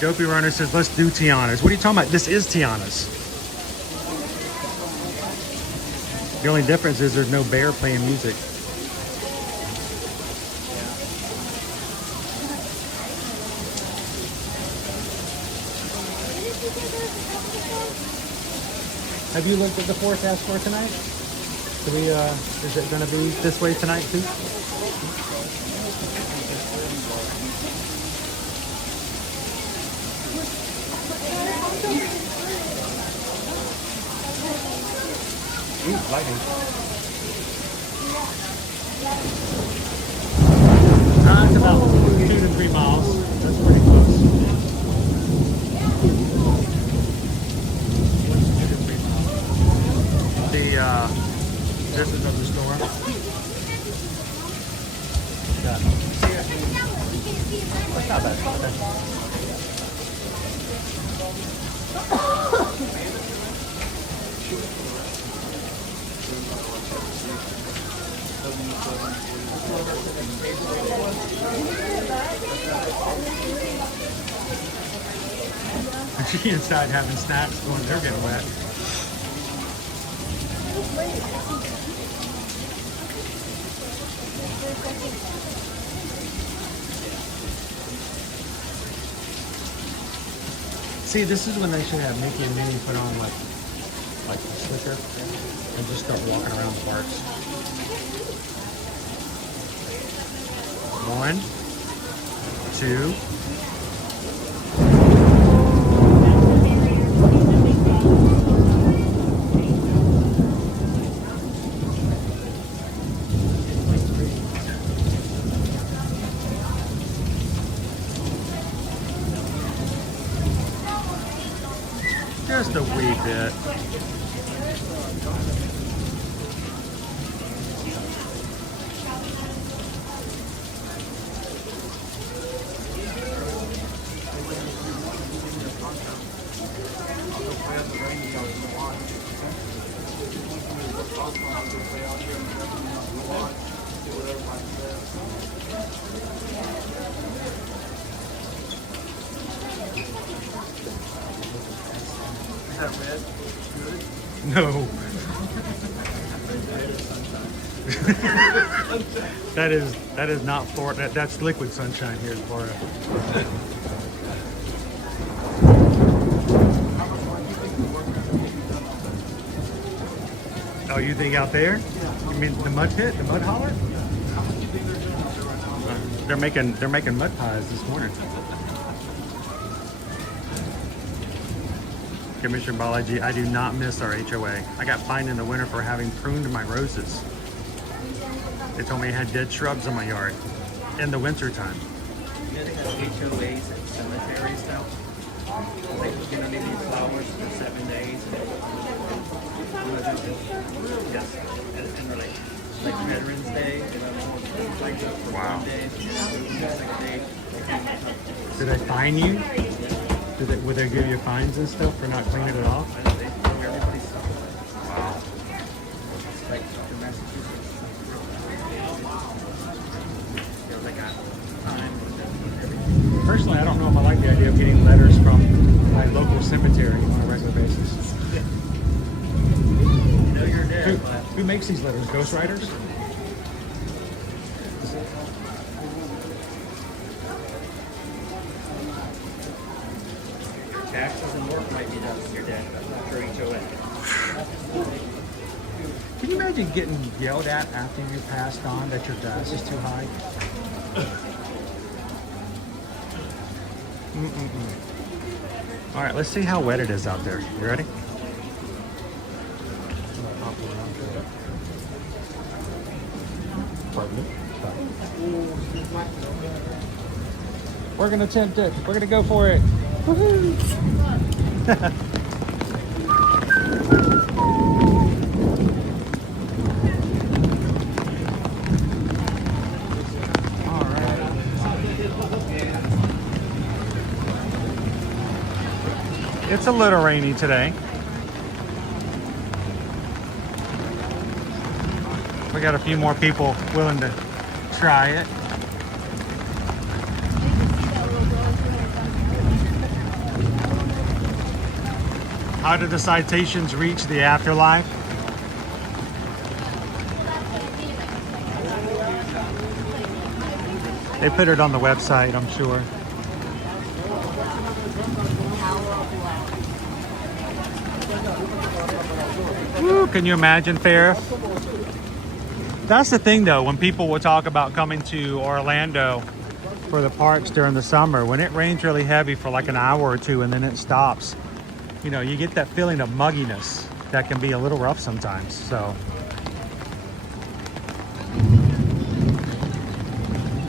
Dopey Runner says, let's do Tiana's. What are you talking about? This is Tiana's. The only difference is there's no bear playing music. Have you looked at the forecast for tonight? Do we, is it going to be this way tonight too? Ooh, lighting. It's about 2 to 3 miles. That's pretty close. This is of the store. That's not bad. She inside having snacks going, they're getting wet. See, this is when they should have Mickey and Minnie put on like the slicker and just start walking around the parks. 1, 2. Just a wee bit. No. that is not Florida. That's liquid sunshine here in Florida. Oh, you think out there? You mean the mud pit, the mud holler? They're making mud pies this morning. Commissioner Balaji, I do not miss our HOA. I got fined in the winter for having pruned my roses. They told me I had dead shrubs in my yard in the winter time. Yeah, they have HOAs at cemeteries now. Like, you know, they leave flowers for 7 days. Yes, and they're like Veterans Day, you know, like for wow. 1 day, second day. Did they fine you? Would they give you fines and stuff for not cleaning it off? Everybody's wow. like Massachusetts. Feels like a time with everything. Personally, I don't know if I like the idea of getting letters from my local cemetery on a regular basis. You know you're dead. Who makes these letters? Ghostwriters? Taxes and work might be done if you're dead, but not for HOA. Can you imagine getting yelled at after you passed on that your gas is too high? All right, let's see how wet it is out there. You ready? We're gonna attempt it. We're gonna go for it. Woohoo! All right. It's a little rainy today. We got a few more people willing to try it. How do the citations reach the afterlife? They put it on the website, I'm sure. Woo, can you imagine, Farrah? That's the thing, though, when people will talk about coming to Orlando for the parks during the summer, when it rains really heavy for like an hour or two and then it stops, you know, you get that feeling of mugginess that can be a little rough sometimes. So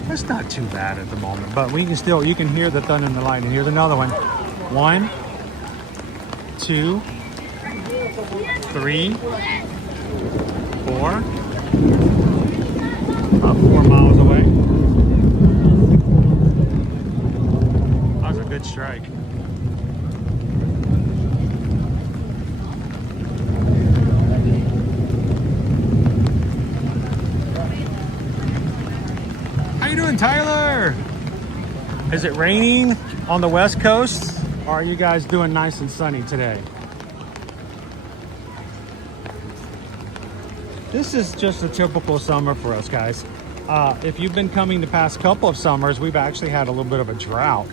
it's not too bad at the moment, but we can still, you can hear the thunder and the lightning. Here's another one. 1, 2, 3, 4. About 4 miles away. That was a good strike. How you doing, Tyler? Is it raining on the West Coast, or are you guys doing nice and sunny today? This is just a typical summer for us, guys. If you've been coming the past couple of summers, we've actually had a little bit of a drought,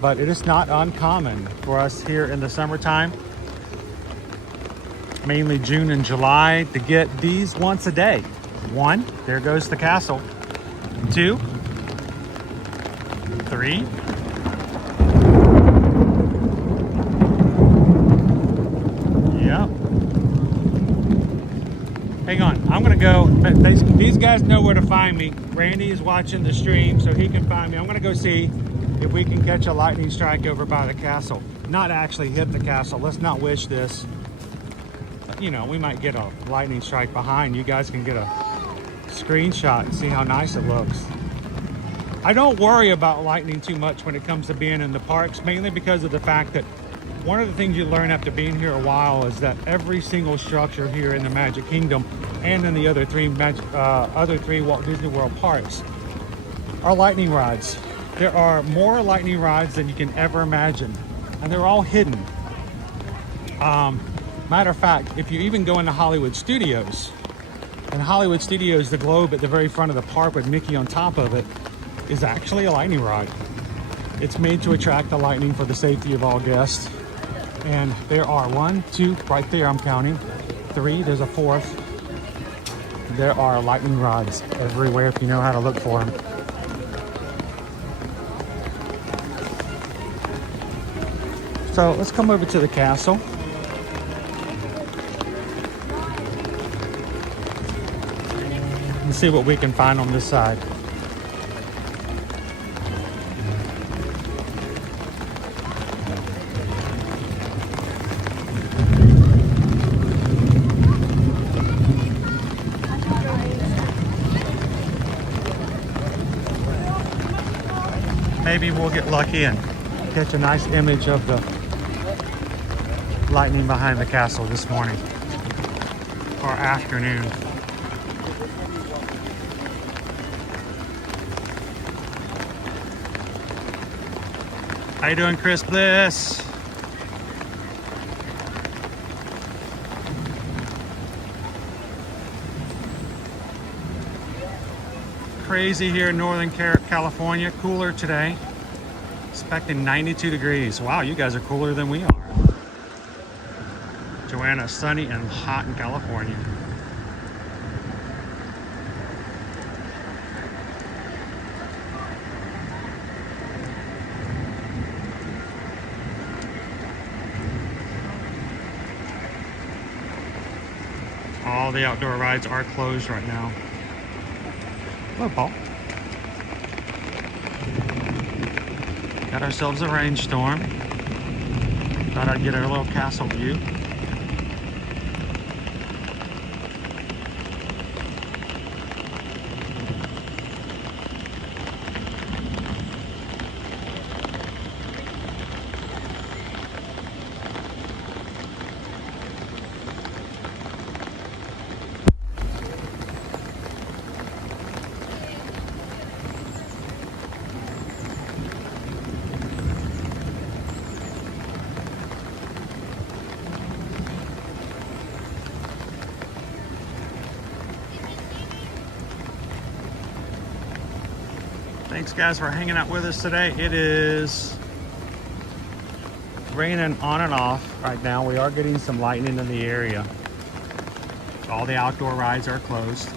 but it is not uncommon for us here in the summertime, mainly June and July, to get these once a day. 1, there goes the castle. 2, 3, 4. Yep. Hang on, I'm gonna go. These guys know where to find me. Randy is watching the stream, so he can find me. I'm gonna go see if we can catch a lightning strike over by the castle. Not actually hit the castle. Let's not wish this. But, you know, we might get a lightning strike behind. You guys can get a screenshot and see how nice it looks. I don't worry about lightning too much when it comes to being in the parks, mainly because of the fact that one of the things you learn after being here a while is that every single structure here in the Magic Kingdom and in the other three Walt Disney World parks are lightning rods. There are more lightning rods than you can ever imagine, and they're all hidden. Matter of fact, if you even go into Hollywood Studios, and Hollywood Studios, the globe at the very front of the park with Mickey on top of it, is actually a lightning rod. It's made to attract the lightning for the safety of all guests. And there are 1, 2, right there I'm counting, 3, there's a 4th. There are lightning rods everywhere if you know how to look for them. So let's come over to the castle. And see what we can find on this side. Maybe we'll get lucky and catch a nice image of the lightning behind the castle this morning or afternoon. How you doing, Chris Bliss? Crazy here in Northern California. Cooler today. Expecting 92 degrees. Wow, you guys are cooler than we are. Joanna, sunny and hot in California. All the outdoor rides are closed right now. Hello, Paul. Got ourselves a rainstorm. Thought I'd get a little castle view. Thanks guys for hanging out with us today. It is raining on and off right now. We are getting some lightning in the area. All the outdoor rides are closed.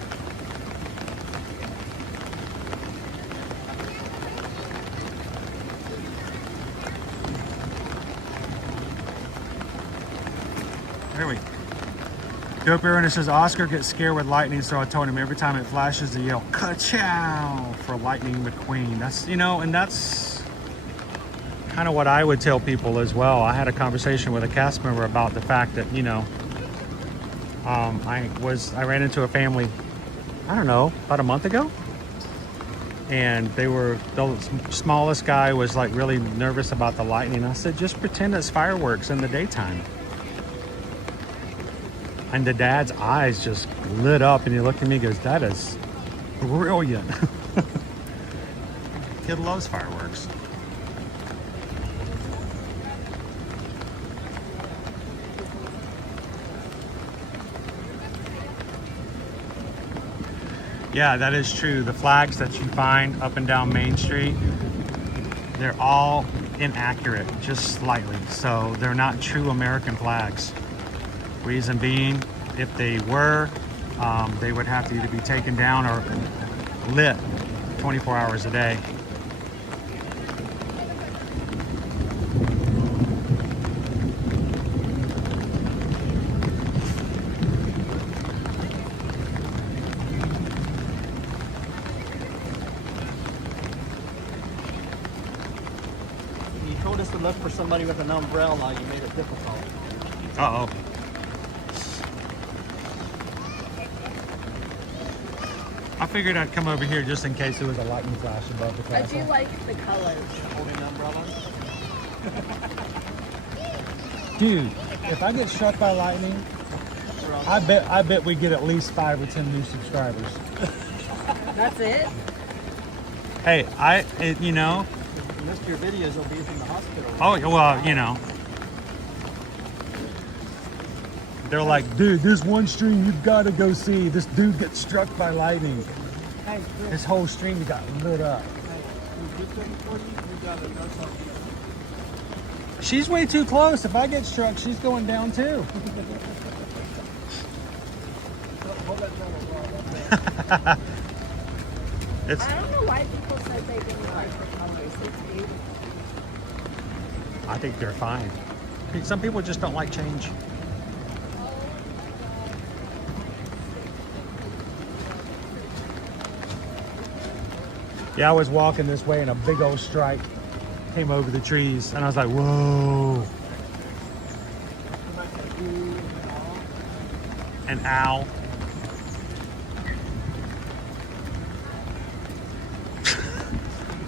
There we go. Dope Aaron says Oscar gets scared with lightning, so I told him every time it flashes to yell "ka-chow" for Lightning McQueen. That's, you know, and that's kind of what I would tell people as well. I had a conversation with a cast member about the fact that, you know, I ran into a family, I don't know, about a month ago, and the smallest guy was like really nervous about the lightning. I said, just pretend it's fireworks in the daytime. And the dad's eyes just lit up, and he looked at me and goes, that is brilliant. Kid loves fireworks. Yeah, that is true. The flags that you find up and down Main Street, they're all inaccurate, just slightly. So they're not true American flags. Reason being, if they were, they would have to either be taken down or lit 24 hours a day. You told us to look for somebody with an umbrella. You made it difficult. Uh-oh. I figured I'd come over here just in case there was a lightning flash above the I castle. do like the colors. Holding an umbrella. Dude, if I get struck by lightning, I bet we get at least 5 or 10 new subscribers. That's it? Hey, you know. If you missed your videos, will be from the hospital. Oh, well, you know. They're like, dude, there's one stream you've got to go see. This dude gets struck by lightning. Hey, His whole stream got lit up. She's way too close. If I get struck, she's going down too. It's, I don't know why people said they didn't like the colors. It's beautiful. I think they're fine. Some people just don't like change. Yeah, I was walking this way and a big old stripe came over the trees, and I was like, whoa. An owl.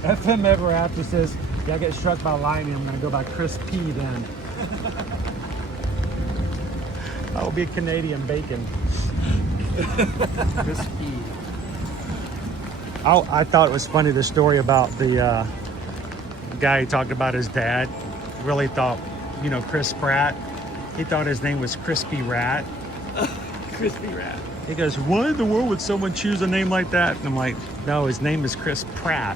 FM Ever After says, yeah, I get struck by lightning, I'm gonna go by Chris P then. That will be Canadian bacon. Chris P. I thought it was funny, the story about the The guy who talked about his dad really thought, you know, Chris Pratt, he thought his name was Crispy Rat. Crispy Rat. He goes, why in the world would someone choose a name like that? And I'm like, no, his name is Chris Pratt,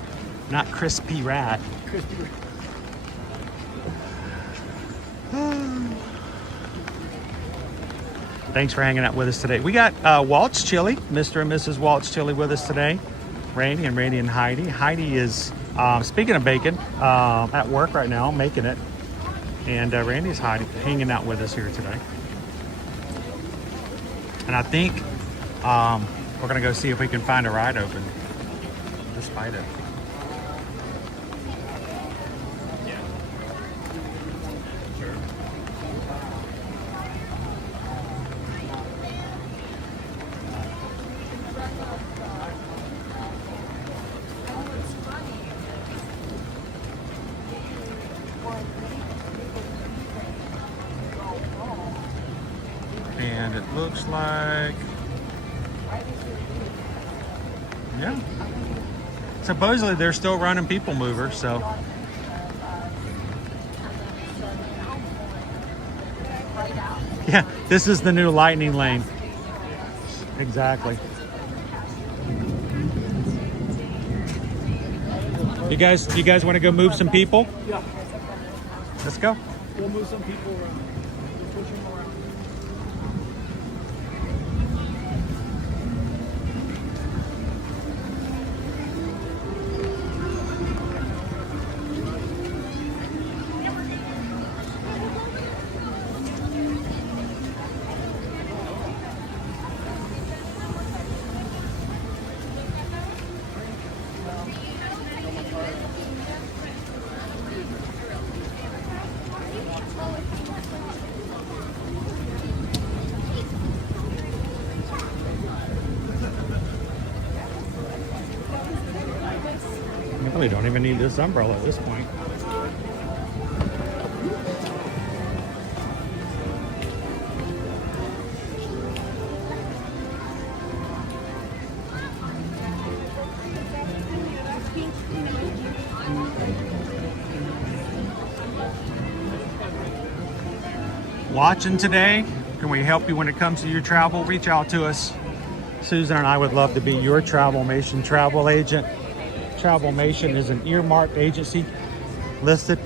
not Crispy Rat. Crispy Rat. Thanks for hanging out with us today. We got Walt's Chili, Mr. and Mrs. Walt's Chili with us today. Randy and Heidi. Heidi is, speaking of bacon, at work right now, making it. And Randy's hanging out with us here today. And I think we're gonna go see if we can find a ride open, despite it. And it looks like, yeah. Supposedly they're still running people mover, so. Yeah, this is the new lightning lane. Exactly. You guys want to go move some people? Yeah. Let's go. We'll move some people around. We'll push them around. You really don't even need this umbrella at this point. Watching today, can we help you when it comes to your travel? Reach out to us. Susan and I would love to be your Travelmation travel agent. Travelmation is an earmarked agency listed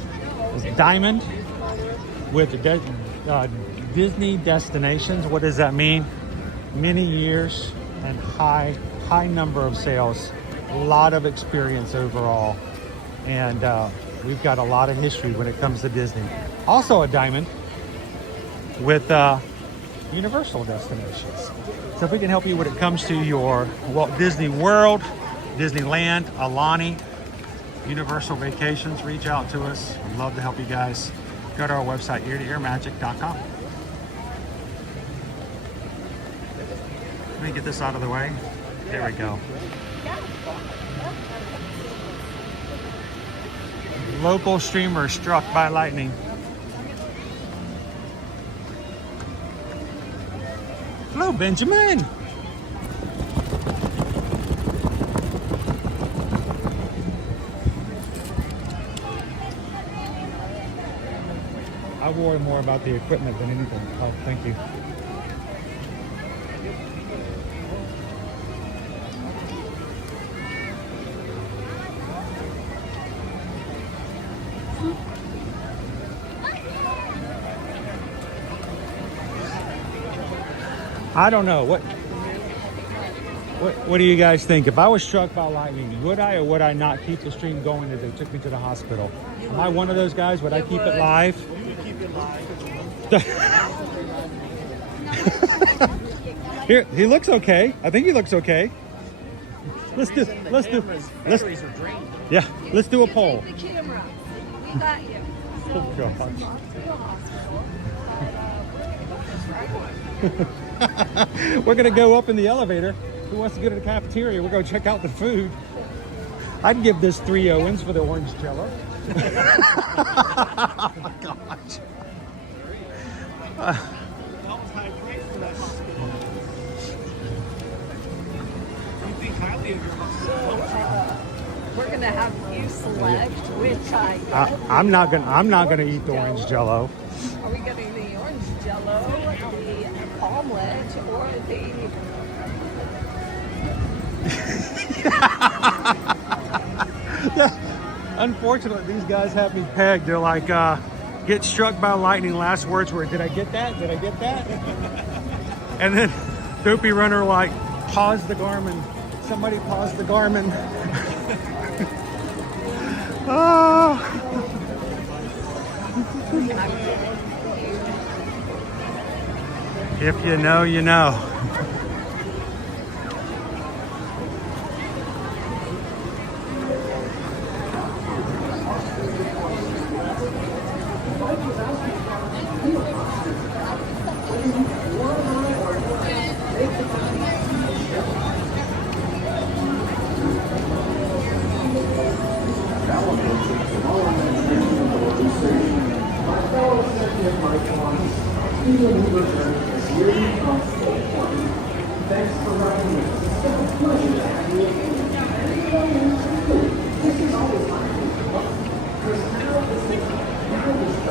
as Diamond with Disney destinations. What does that mean? Many years and high number of sales, a lot of experience overall, and we've got a lot of history when it comes to Disney. Also a Diamond with Universal destinations. So if we can help you when it comes to your Walt Disney World, Disneyland, Alani, Universal Vacations, reach out to us. We'd love to help you guys. Go to our website, ear-to-earmagic.com. Let me get this out of the way. There we go. Local streamer struck by lightning. Hello, Benjamin. I worry more about the equipment than anything. Oh, thank you. I don't know. What do you guys think? If I was struck by lightning, would I or would I not keep the stream going as they took me to the hospital? Am I one of those guys? Would I keep it live? You keep it live. Here, he looks okay. I think he looks okay. Let's do a poll. The camera. We got you. Oh gosh. We're gonna go up in the elevator. Who wants to go to the cafeteria? We're gonna check out the food. I'd give this 3 Owens for the orange jello. Oh my gosh. You think highly of your hospital. We're gonna have you select which I get. I'm not gonna eat the orange Jello. Are we getting the orange Jello, the omelet, or the? Unfortunately, these guys have me pegged. They're like, get struck by lightning. Last words were, did I get that? Did I get that? And then Dopey Runner like, pause the Garmin. Somebody pause the Garmin. Oh. If you know, you know.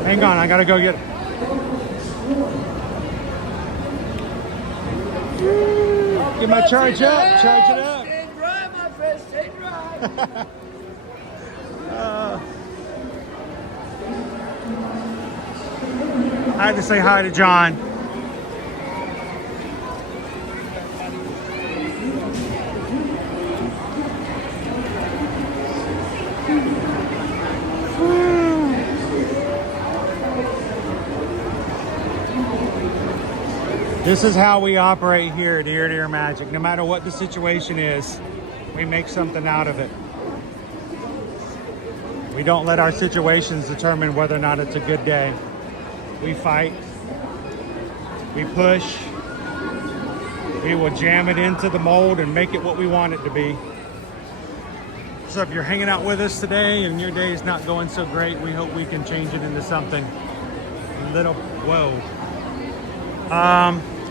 Hang on, I gotta go get it. Get my charge up, charge it up. Stay dry, my friend, stay dry. I had to say hi to John. This is how we operate here at Ear to Ear Magic. No matter what the situation is, we make something out of it. We don't let our situations determine whether or not it's a good day. We fight, we push, we will jam it into the mold and make it what we want it to be. So if you're hanging out with us today and your day is not going so great, we hope we can change it into something a little, whoa.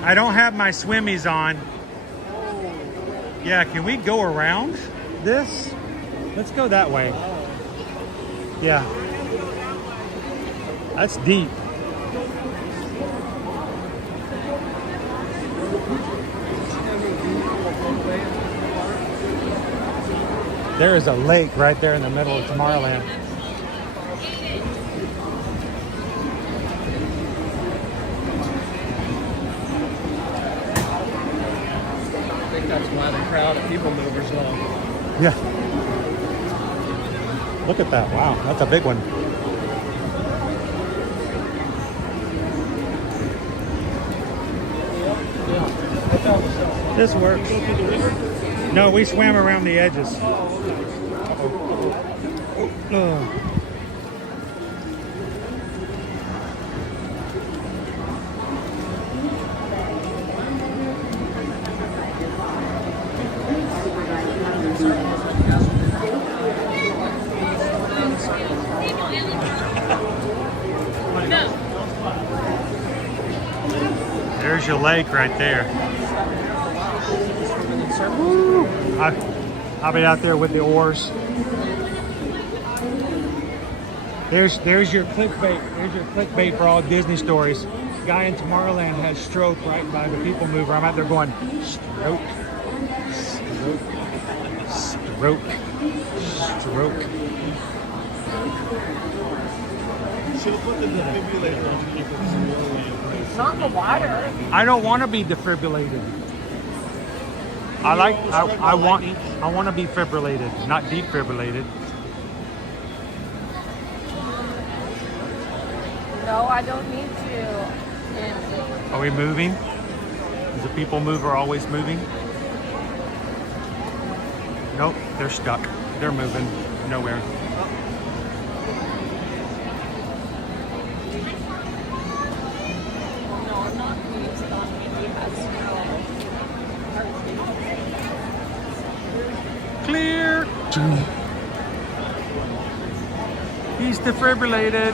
I don't have my swimmies on. Yeah, can we go around this? Let's go that way. Yeah. That's deep. There is a lake right there in the middle of Tomorrowland. I think that's why the crowd at People Mover's long. Yeah. Look at that. Wow, that's a big one. This works. No, we swam around the edges. Oh. There's your lake right there. Woo. I'll be out there with the oars. There's your clickbait. There's your clickbait for all Disney stories. Guy in Tomorrowland has stroke right by the People Mover. I'm out there going stroke, stroke, stroke, stroke. Should have put the defibrillator on people. Not in the water. I don't want to be defibrillated. I want to be fibrillated, not defibrillated. No, I don't need to. Are we moving? Is the People Mover always moving? Nope, they're stuck. They're moving nowhere. Clear. He's defibrillated.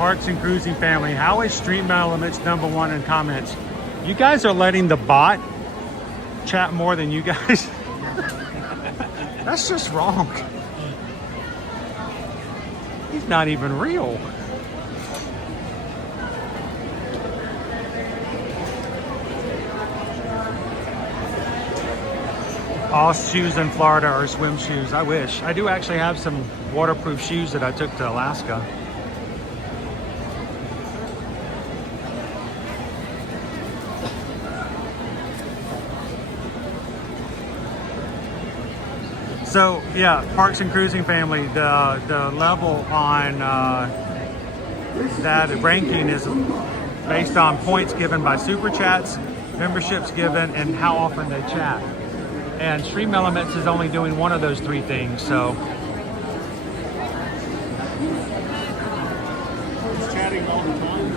Parks and Cruising family, how is Stream Elements #1 in comments? You guys are letting the bot chat more than you guys. That's just wrong. He's not even real. All shoes in Florida are swim shoes. I wish. I do actually have some waterproof shoes that I took to Alaska. So yeah, Parks and Cruising family, the level on that ranking is based on points given by super chats, memberships given, and how often they chat. And Stream Elements is only doing one of those three things, so. Chatting all the time.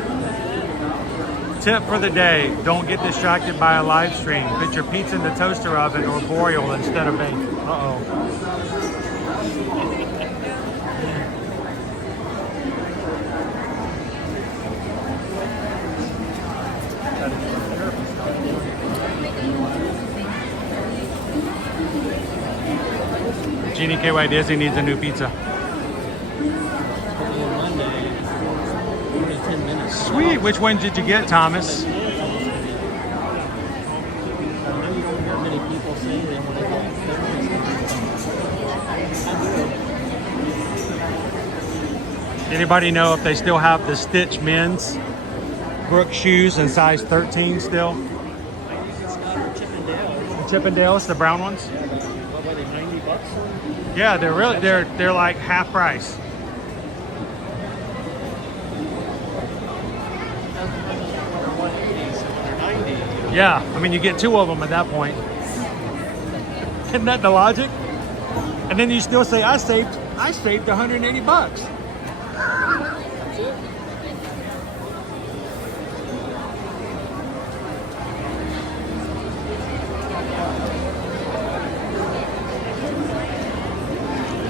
Tip for the day, don't get distracted by a live stream. Put your pizza in the toaster oven or broil instead of bake. Uh-oh. Jeannie KY Disney needs a new pizza. Sweet. Which one did you get, Thomas? Anybody know if they still have the Stitch men's Brooks shoes in size 13 still? Chippendales, the brown ones? What were they, $90? Yeah, they're like half price. Yeah, I mean you get two of them at that point. Isn't that the logic? And then you still say I saved $180.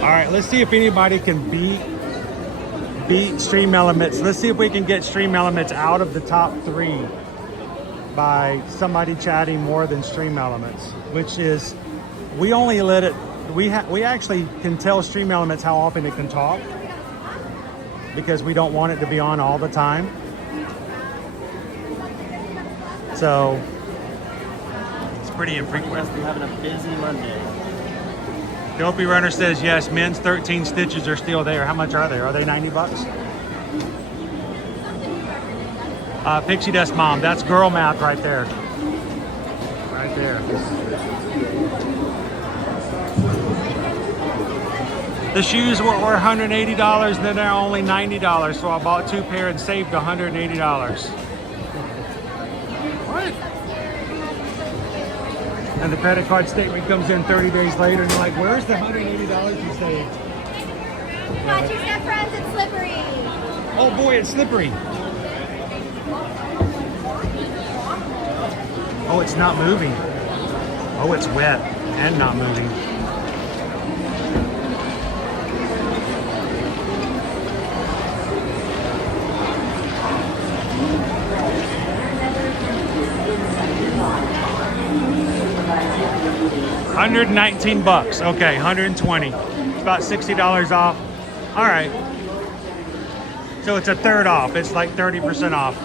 All right, let's see if anybody can beat Stream Elements. Let's see if we can get Stream Elements out of the top 3 by somebody chatting more than Stream Elements, which is, we only let it, we actually can tell Stream Elements how often it can talk because we don't want it to be on all the time. So it's pretty infrequent. We're having a busy Monday. Dopey Runner says yes, men's 13 stitches are still there. How much are they? Are they $90? Pixie Dust Mom, that's girl math right there. Right there. The shoes were $180, then they're only $90. So I bought 2 pair and saved $180. What? And the credit card statement comes in 30 days later and you're like, where's the $180 you saved? Watch your step, friends, it's slippery. Oh boy, it's slippery. Oh, it's not moving. Oh, it's wet and not moving. $119. Okay, 120. It's about $60 off. All right. So it's a third off. It's like 30% off.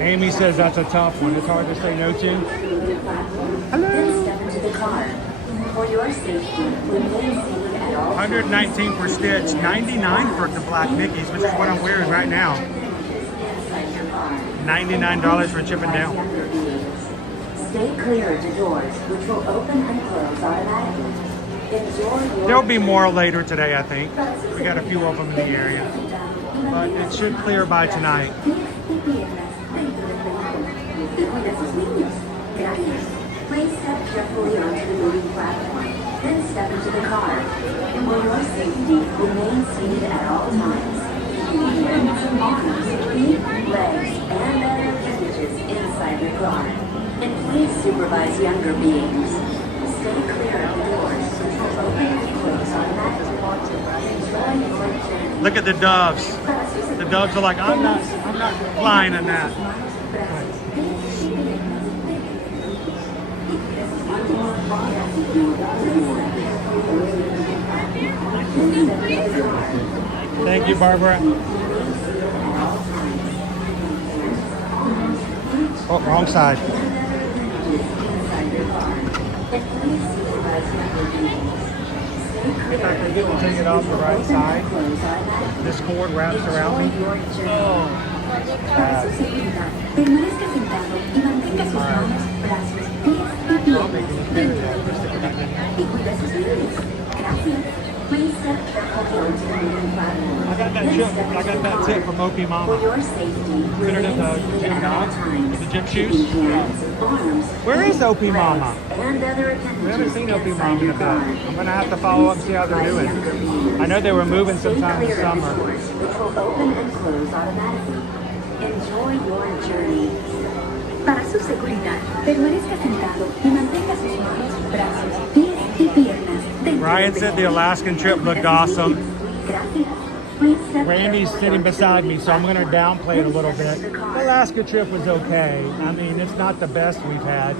Amy says that's a tough one. It's hard to say no to. Hello. Step into the car. For your safety, remain seated at all. 119 for Stitch, 99 for the Black Mickeys, which is what I'm wearing right now. $99 for Chippendale. Stay clear of the doors, which will open and close automatically. There'll be more later today, I think. We got a few of them in the area. But it should clear by tonight. Please step carefully onto the moving platform, then step into the car. For your safety, remain seated at all times. Arms, feet, legs, and other appendages inside the car. And please supervise younger beings. Stay clear of the doors, which will open Look at the doves. The doves are like, I'm not flying in that. Thank you, Barbara. Oh, wrong side. If I forget to take it off the right side, this cord wraps around me. Oh. I got that tip from Opie Mama. Put it in the gym bag, with the gym shoes. Where is Opie Mama? We haven't seen Opie Mama in a bit. I'm gonna have to follow up and see how they're doing. I know they were moving sometime this summer. Which will open and close automatically. Enjoy your journey. Para su seguridad, permanezca sentado y mantenga sus manos, brazos, pies y piernas. Ryan said the Alaskan trip looked awesome. Randy's sitting beside me, so I'm going to downplay it a little bit. The Alaska trip was okay. I mean, it's not the best we've had,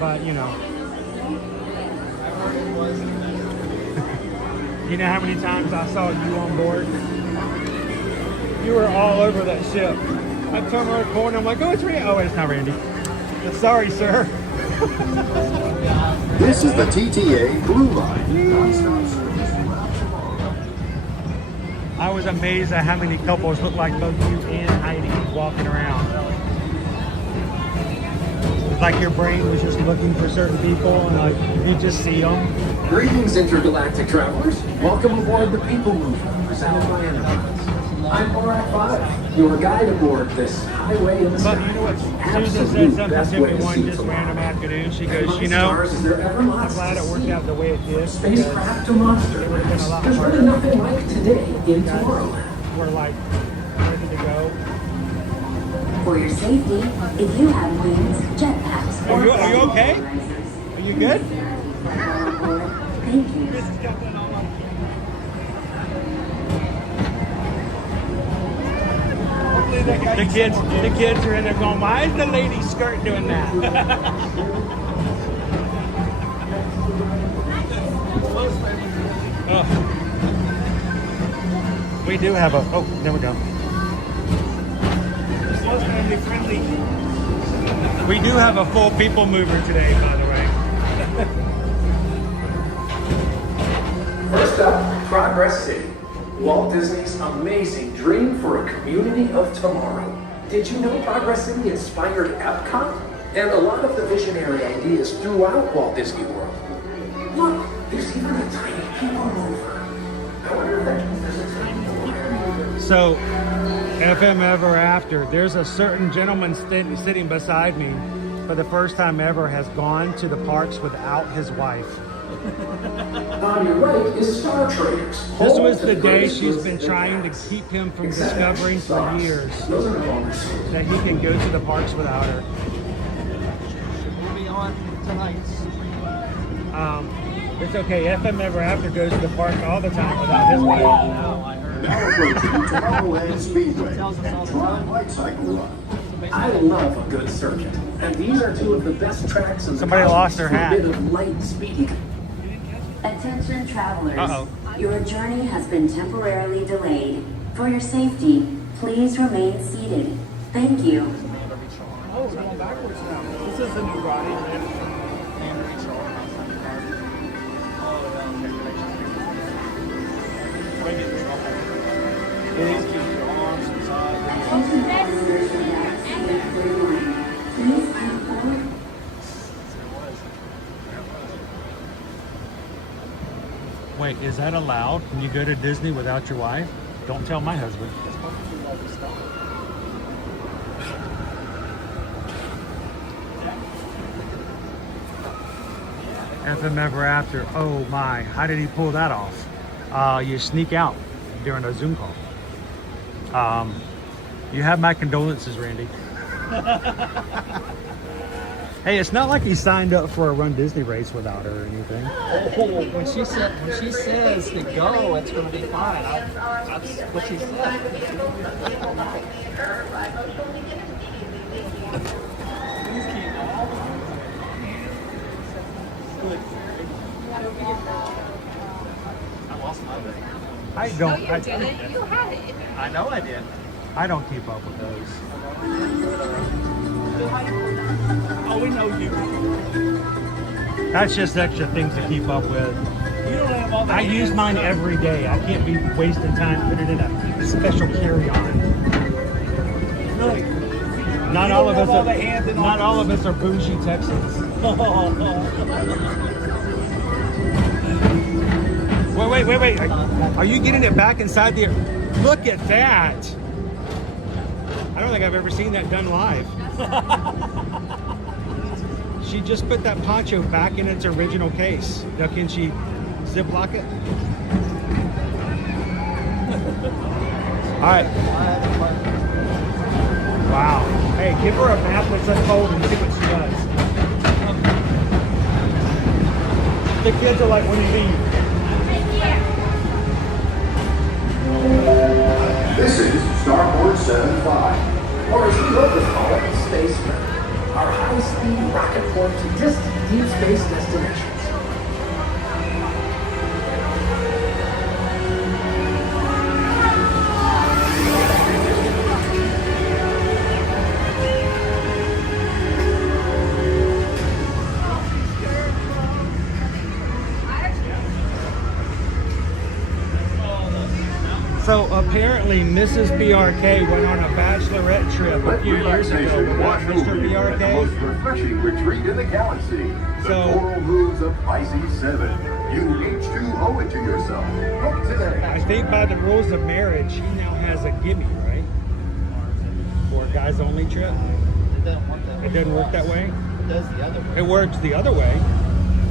but you know. You know how many times I saw you on board? You were all over that ship. I turned around the corner, I'm like, oh, it's Randy. Oh, it's not Randy. Sorry, sir. This is the TTA Blue Line. I was amazed at how many couples look like both you and Heidi walking around. It's like your brain was just looking for certain people and like you just see them. Greetings, intergalactic travelers. Welcome aboard the People Mover, presented by Ambersweet. I'm Borat 5, your guide aboard this highway in the sky. But you know what? Susan said something to me one just random afternoon. She goes, you know, I'm glad it worked out the way it did. Spacecraft to monster. It would have been a lot There's harder. really nothing like today in tomorrow. We're like ready to go. For your safety, if you have wings, jetpacks, Are you okay? Are you good? Thank you. The kids are in there going, why is the lady's skirt doing that? Oh. We do have a, oh, there we go. We do have a full people mover today, by the way. First up, Progress City. Walt Disney's amazing dream for a community of tomorrow. Did you know Progress City inspired Epcot? And a lot of the visionary ideas throughout Walt Disney World. Look, there's even a tiny people mover. I wonder if that means there's a tiny people mover. So, FM Ever After, there's a certain gentleman sitting beside me for the first time ever has gone to the parks without his wife. On your right is Star Traders. This was the day she's been trying to keep him from discovering for years that he can go to the parks without her. We'll be on tonight. It's okay. FM Ever After goes to the park all the time without his wife. Now approaching Tomorrowland Speedway and Tron Light Cycle Run. I love a good circuit, and these are two of the best tracks in the Somebody lost their for a hat. bit of light speed. Attention travelers. Uh-oh. Your journey has been temporarily delayed. For your safety, please remain seated. Thank you. Oh, we're going backwards now. This is the new ride. Please keep your arms inside. Wait, is that allowed? Can you go to Disney without your wife? Don't tell my husband. FM Ever After. Oh my, how did he pull that off? You sneak out during a Zoom call. You have my condolences, Randy. Hey, it's not like he signed up for a Run Disney race without her or anything. Oh, when she says to go, it's going to be fine. That's what she said. I lost my bag. I don't. You did it. You had it. I know I did. I don't keep up with those. Oh, we know you. That's just extra things to keep up with. You don't have all the I use mine every day. I can't be wasting time putting it in a special carry-on. Look, Not you all don't of have us. all the hands and Not all arms. of us are bougie Texans. Wait. Are you getting it back inside the... Look at that. I don't think I've ever seen that done live. She just put that poncho back in its original case. Now can she ziplock it? All right. Wow. Hey, give her a map that's unfold and see what she does. The kids are like, when you leave. This is Starport 75, or as we love to call it, Space Mountain, our high-speed rocket port to distant deep space destinations. So apparently Mrs. BRK went on a bachelorette trip a few years ago without Mr. The most BRK. refreshing retreat in the galaxy. The So- Coral Moves of Pisces 7. You H2O it to yourself. Book today. I think by the rules of marriage, he now has a gimme, right? For a guys only trip. It doesn't work that way? It does the other way. It works the other way.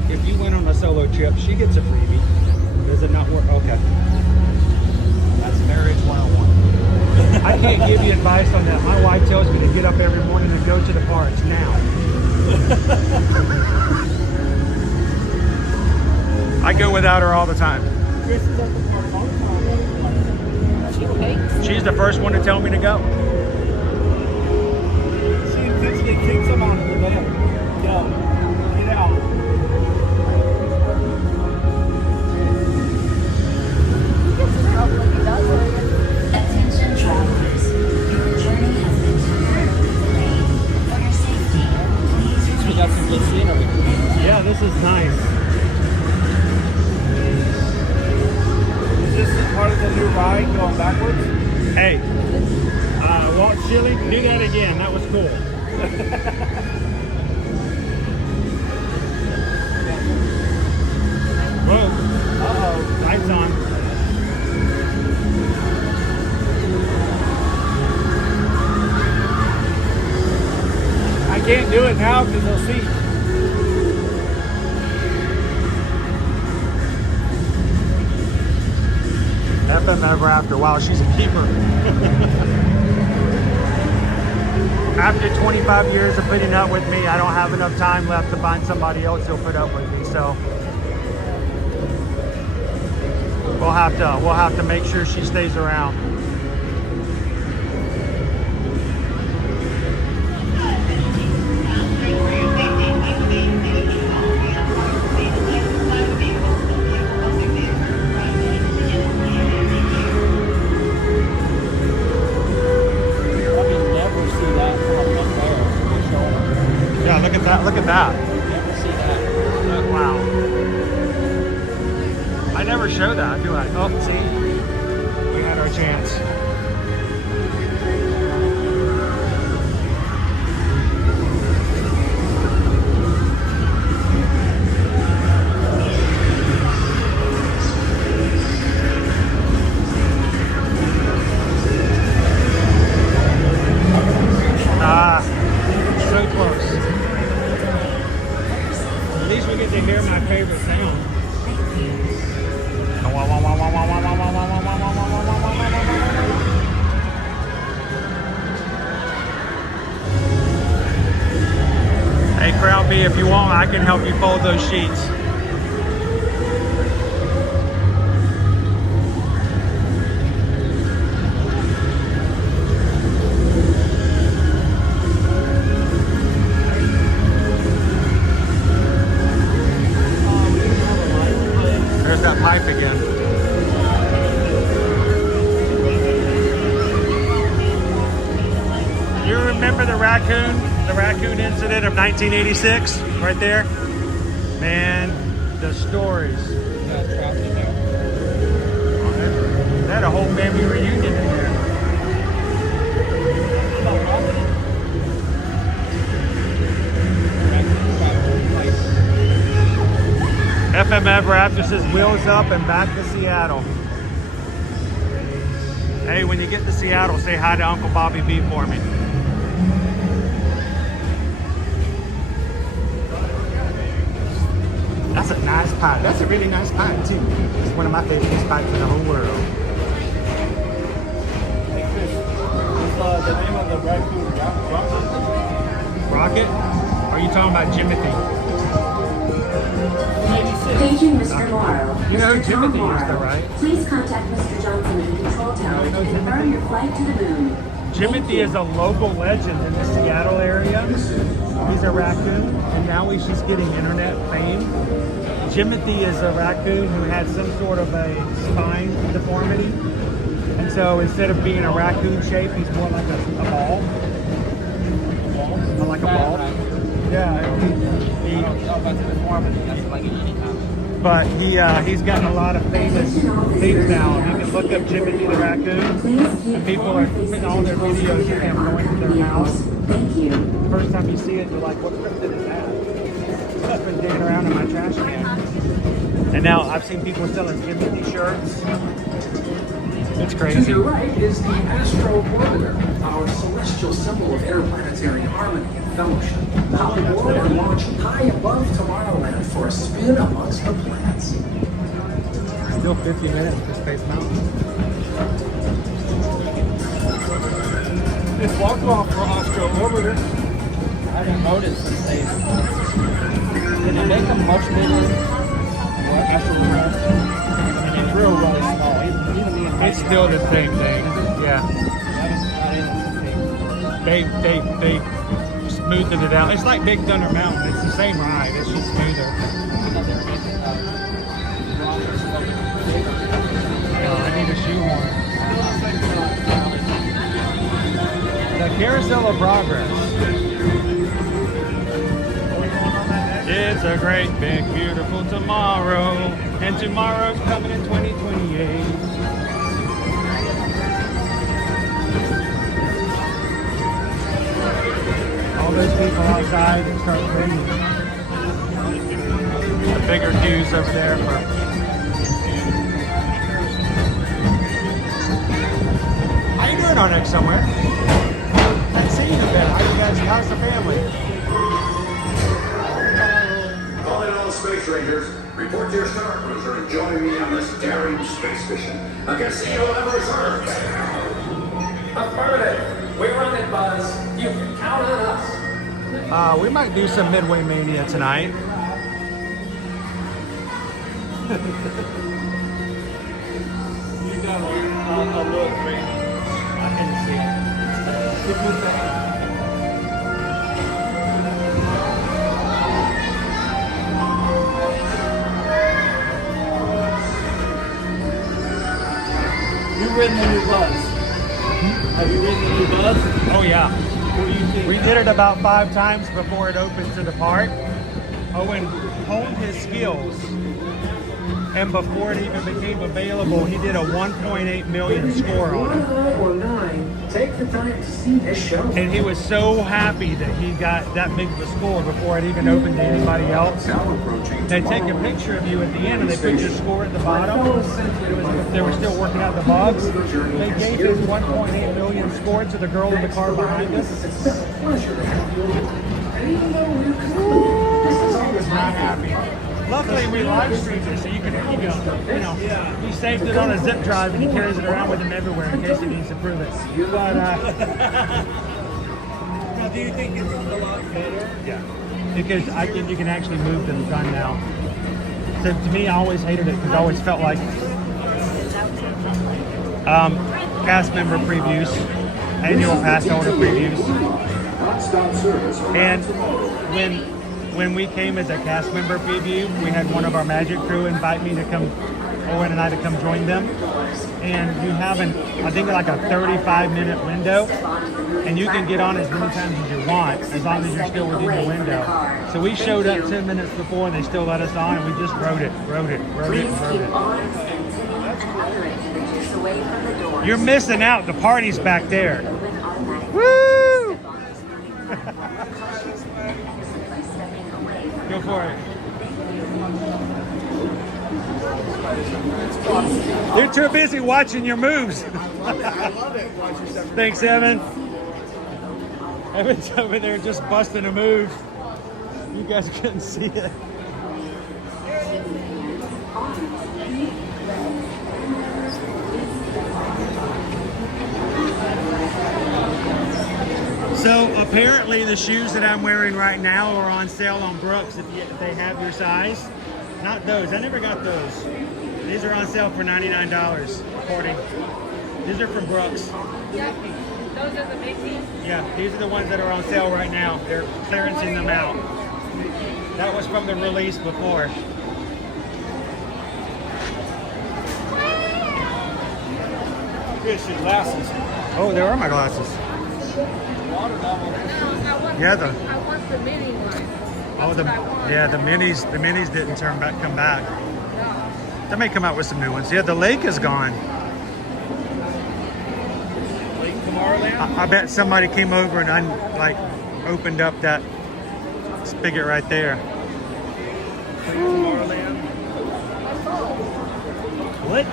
If you went on a solo trip, she gets a freebie. Does it not work? Okay. That's marriage 101. I can't give you advice on that. My wife tells me to get up every morning and go to the parks now. I go without her all the time. She's the first one to tell me to go. She intentionally kicks him out of the bed. Go. Get out. Attention travelers, your journey has been temporarily delayed. For your safety, please We got some good scenery. Yeah, this is nice. Is this part of the new ride going backwards? Hey, Walt Chili, do that again. That was cool. Whoa. Uh-oh. Lights on. I can't do it now because they'll see. FM Ever After. Wow, she's a keeper. After 25 years of putting up with me, I don't have enough time left to find somebody else who'll put up with me. So we'll have to make sure she stays around. Yeah, look at that. Look at that. Wow. I never show that, do I? Oh, see? We had our chance. Ah, so close. At least we get to hear my favorite sound. Hey, Crowd B, if you want, I can help you fold those sheets. There's that pipe again. You remember the raccoon incident of 1986, right there? Man, the stories. They had a whole family reunion in there. FMF Raptors' wheels up and back to Seattle. Hey, when you get to Seattle, say hi to Uncle Bobby B for me. That's a nice pipe. That's a really nice pipe too. It's one of my favorite pipes in the whole world. The name of the raccoon Rocket? Are you talking about Jimothy? Paging Mr. Morrow. You know who Mr. Tom Jimothy is though, Morrow. right? Please contact Mr. Johnson at the control tower to confirm your flight to the moon. Jimothy is a local legend in the Seattle area. He's a raccoon, and now he's just getting internet fame. Jimothy is a raccoon who had some sort of a spine deformity. And so instead of being a raccoon shape, he's more like a ball. Like a ball. Yeah. But he's gotten a lot of famous things now. You can look up Jimothy the raccoon, and people are putting all their videos of him going to their house. The first time you see it, you're like, what cryptid is that? I've been digging around in my trash can. And now I've seen people selling Jimothy shirts. It's To crazy. your right is the Astro Orbiter, our celestial symbol of interplanetary harmony and fellowship. Powered aboard and launched high above Tomorrowland for a spin amongst the planets. Still 50 minutes for Space Mountain. It's walk off for Astro Orbiter. I haven't noticed since they did they make them much bigger. Astro Orbiter. It's real really small. Even the It's still the same thing. Yeah. They smoothed it out. It's like Big Thunder Mountain. It's the same ride. It's just smoother. I need a shoehorn. The Carousel of Progress. It's a great, big, beautiful tomorrow. And tomorrow's coming in 2028. All those people outside start crazy. The bigger queues over there for. How you doing on next somewhere? Haven't seen you in a bit. How's the family? Calling all Space Rangers. Report to your star cruiser and join me on this daring space mission. I can see you have reserved. Affirmative. We're on it, Buzz. You can count on us. We might do some Midway Mania tonight. You got a look, man. I can see it. You've ridden the new bus. Have you ridden the new bus? Oh yeah. What do you think? We did it about 5 times before it opened to the park. Owen honed his skills, and before it even became available, he did a 1.8 million score on it. Or 9. Take the time to see this show. And he was so happy that he got that big of a score before it even opened to anybody else. They take a picture of you at the end and they put your score at the bottom. They were still working out the bugs. They gave his 1.8 million score to the girl in the car behind us. Not happy. Luckily, we live streamed it, so you can, he saved it on a zip drive and he carries it around with him everywhere in case he needs to prove it. But Now, do you think it's a lot better? Yeah. because you can actually move the gun now. So to me, I always hated it because I always felt like cast member previews, annual pass holder previews, and when we came as a cast member preview, we had one of our Magic crew invite me to come, Owen and I, to come join them. And you have I think like a 35-minute window, and you can get on as many times as you want, as long as you're still within the window. So we showed up 10 minutes before, and they still let us on, and we just rode it. You're missing out. The party's back there. Woo! Go for it. They're too busy watching your moves. I love it. Thanks, Evan. Evan's over there just busting a move. You guys couldn't see it. So apparently the shoes that I'm wearing right now are on sale on Brooks if they have your size. Not those. I never got those. These are on sale for $99, according. These are from Brooks. Yeah. Those are the Mickey. Yeah, these are the ones that are on sale right now. They're clearancing them out. That was from the release before. Here's your glasses. Oh, there are my glasses. Yeah, I want the mini one. Oh, the minis didn't come back. They may come out with some new ones. Yeah, the lake is gone. Lake Tomorrowland? I bet somebody came over and opened up that spigot right there. Lake Tomorrowland? What?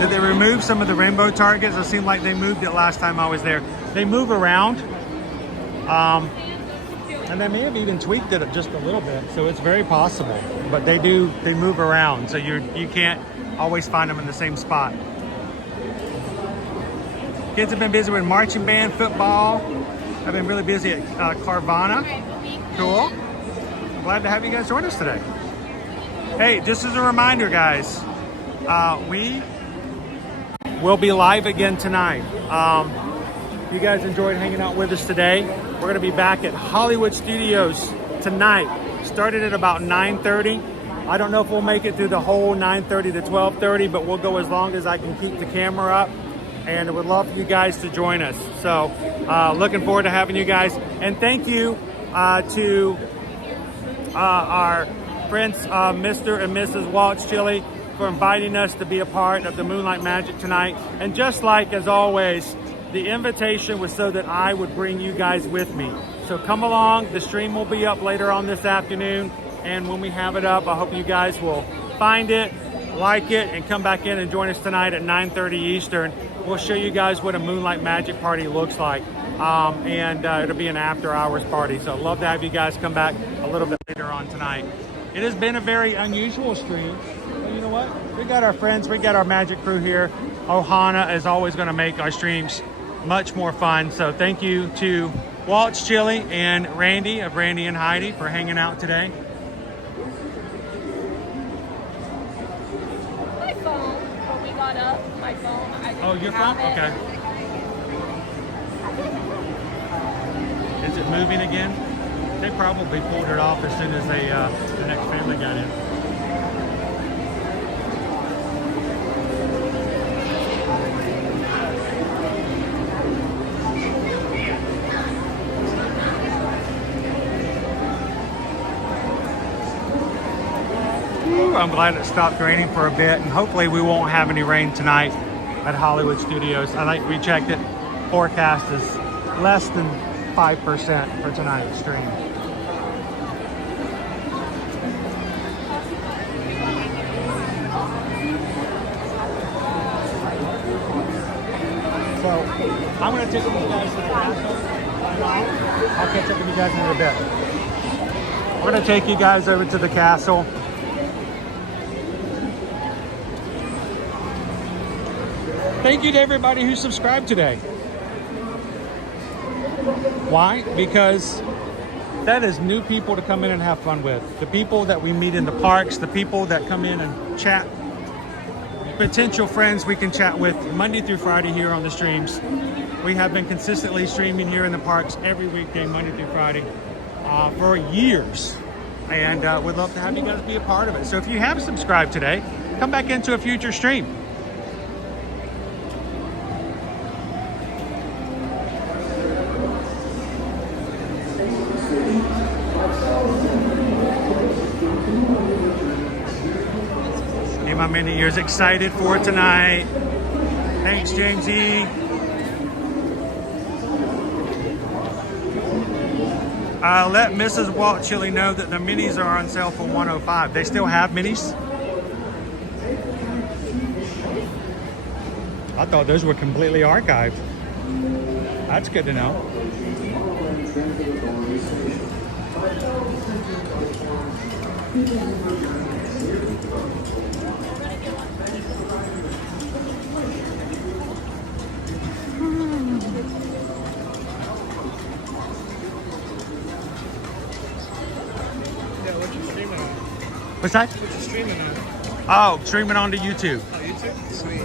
Did they remove some of the rainbow targets? It seemed like they moved it last time I was there. They move around. And they may have even tweaked it just a little bit, so it's very possible. But they move around, so you can't always find them in the same spot. Kids have been busy with marching band, football. I've been really busy at Carvana. Cool. I'm glad to have you guys join us today. Hey, just as a reminder, guys, we will be live again tonight. You guys enjoyed hanging out with us today. We're going to be back at Hollywood Studios tonight. Started at about 9:30. I don't know if we'll make it through the whole 9:30 to 12:30, but we'll go as long as I can keep the camera up. And I would love for you guys to join us. So looking forward to having you guys. And thank you to our friends, Mr. and Mrs. Walt's Chili, for inviting us to be a part of the Moonlight Magic tonight. And just like as always, the invitation was so that I would bring you guys with me. So come along. The stream will be up later on this afternoon. And when we have it up, I hope you guys will find it, like it, and come back in and join us tonight at 9:30 Eastern. We'll show you guys what a Moonlight Magic party looks like. And it'll be an after hours party. So I'd love to have you guys come back a little bit later on tonight. It has been a very unusual stream. But you know what? We got our friends, we got our Magic crew here. Ohana is always going to make our streams much more fun. So thank you to Walt's Chili and Randy of Randy and Heidi for hanging out today. My phone, when we got up, my phone. Oh, your phone? Okay. Is it moving again? They probably pulled it off as soon as the next family got in. I'm glad it stopped raining for a bit, and hopefully we won't have any rain tonight at Hollywood Studios. I think we checked it. Forecast is less than 5% for tonight's stream. So I'm going to take you guys to the castle. I'll catch up with you guys in a bit. We're going to take you guys over to the castle. thank you to everybody who subscribed today. Why? Because that is new people to come in and have fun with. The people that we meet in the parks, the people that come in and chat, potential friends we can chat with Monday through Friday here on the streams. We have been consistently streaming here in the parks every weekday, Monday through Friday, for years. And we'd love to have you guys be a part of it. So if you have subscribed today, come back into a future stream. My many years excited for tonight. Thanks, Jamesy. Let Mrs. Walt Chili know that the minis are on sale for $105. They still have minis? I thought those were completely archived. That's good to know. What's that? What you streaming on? Oh, streaming onto YouTube. Oh, YouTube? Sweet.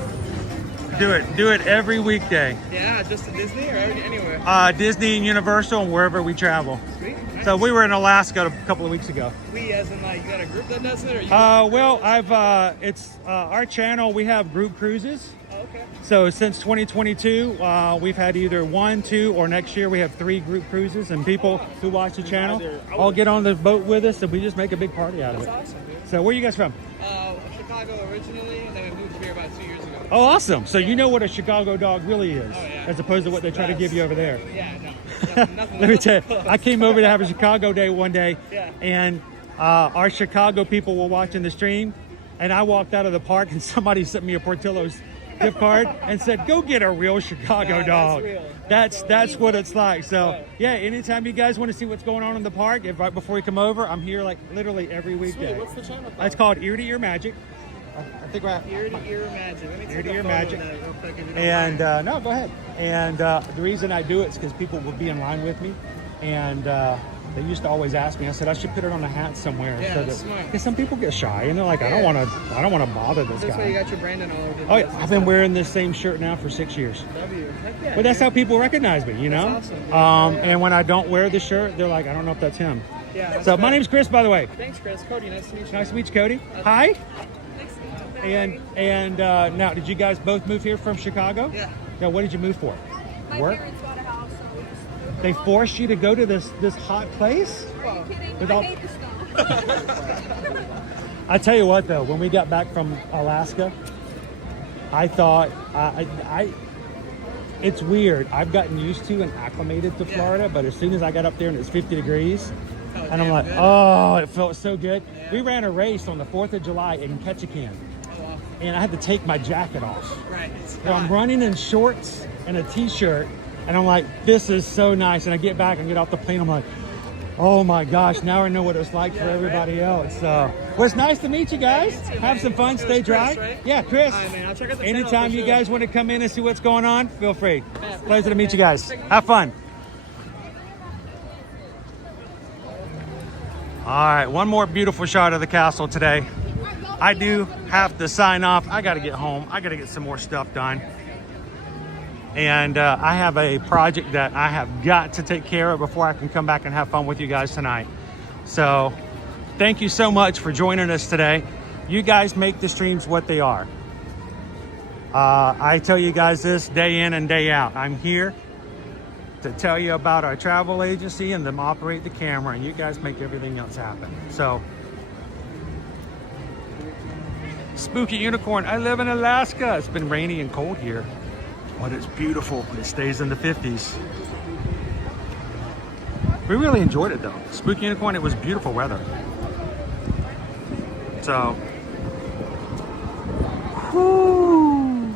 Do it every weekday. Yeah, just to Disney or anywhere? Disney and Universal and wherever we travel. Sweet. Nice. So we were in Alaska a couple of weeks ago. We as in like, you got a group that does it? Or you well, it's our channel, we have group cruises. Oh, okay. So since 2022, we've had either 1, 2, or next year we have 3 group cruises, and people who watch the channel all get on the boat with us, and we just make a big party out of it. That's awesome, dude. So where are you guys from? Chicago originally, and then we moved here about 2 years ago. Oh, awesome. So you know what a Chicago dog really is, Oh, yeah. as opposed to what they try to give you over there. Yeah, no. Nothing Let me tell you, I came over to have a Chicago day one day, Yeah. and our Chicago people were watching the stream, and I walked out of the park, and somebody sent me a Portillo's gift card and said, "Go get a real Chicago dog." That's what it's like. So yeah, anytime you guys want to see what's going on in the park, right before you come over, I'm here like literally every weekday. Sweet. What's the channel called? It's called Ear to Ear Magic. I think we're Ear to Ear Magic. Let me take Ear to a Ear photo Magic. of that real quick if you don't And mind. no, go ahead. And the reason I do it is because people will be in line with me, and they used to always ask me. I said I should put it on a hat somewhere. Yeah, so that's smart. because some people get shy and they're like, I don't want to bother this That's why you guy. got your branding all over the Oh place. yeah, I've been wearing this same shirt now for 6 years. W. Heck yeah, But that's dude. how people recognize me, you know. That's awesome, dude. And when I don't wear the shirt, they're like, I don't know if that's him. Yeah, that's So my good. name's Chris, by the way. Thanks, Chris. Cody, nice to meet you. Nice to meet you, Cody. Hi. And now, did you guys both move here from Chicago? Yeah. Now, what did you move for? My Work? parents bought a house, so we just moved They along. forced you to go to this hot place? Are you kidding? With I all- hate the snow. I tell you what, though, when we got back from Alaska, I thought it's weird. I've gotten used to and acclimated to Florida, but as soon as I got up there and it was 50 degrees, and I'm like, oh, it felt so good. We ran a race on the 4th of July in Ketchikan, and I had to take my jacket off. Right. So I'm running in shorts and a t-shirt, and I'm like, this is so nice. And I get back and get off the plane, I'm like, oh my gosh, now I know what it's like for everybody else. Well, it's nice to meet you guys. Have some fun, stay dry. Chris, right? Yeah, Chris. All right, man. I'll check out the channel Anytime for you sure. guys want to come in and see what's going on, feel free. Pleasure to meet you guys. Have fun. All right, one more beautiful shot of the castle today. I do have to sign off. I got to get home. I got to get some more stuff done. And I have a project that I have got to take care of before I can come back and have fun with you guys tonight. So thank you so much for joining us today. You guys make the streams what they are. I tell you guys this day in and day out. I'm here to tell you about our travel agency and them operate the camera, and you guys make everything else happen. So, Spooky Unicorn, I live in Alaska. It's been rainy and cold here, but it's beautiful. It stays in the 50s. We really enjoyed it though. Spooky Unicorn, it was beautiful weather. So, whew.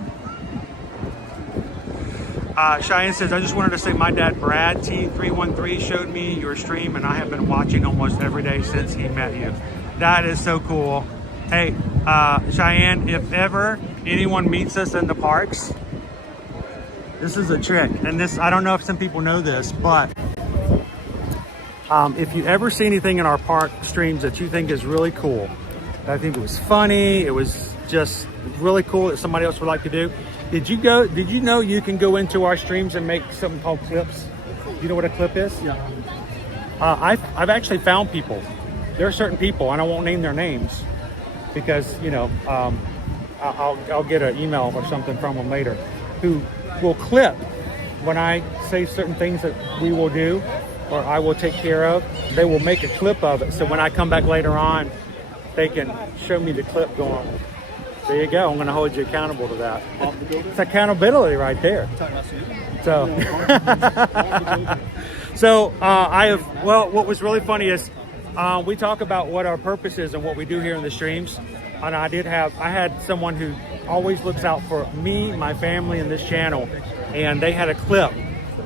Cheyenne says, I just wanted to say my dad, Brad T313, showed me your stream, and I have been watching almost every day since he met you. That is so cool. Hey, Cheyenne, if ever anyone meets us in the parks, This is a trick, and this, I don't know if some people know this, but if you ever see anything in our park streams that you think is really cool, I think it was funny, it was just really cool that somebody else would like to do. Did you know you can go into our streams and make something called clips? You know what a clip is? Yeah. I've actually found people. There are certain people, and I won't name their names because, you know, I'll get an email or something from them later, who will clip when I say certain things that we will do or I will take care of. They will make a clip of it, so when I come back later on, they can show me the clip going, there you go, I'm going to hold you accountable to that. It's accountability right there. So, what was really funny is we talk about what our purpose is and what we do here in the streams. And I had someone who always looks out for me, my family, and this channel. And they had a clip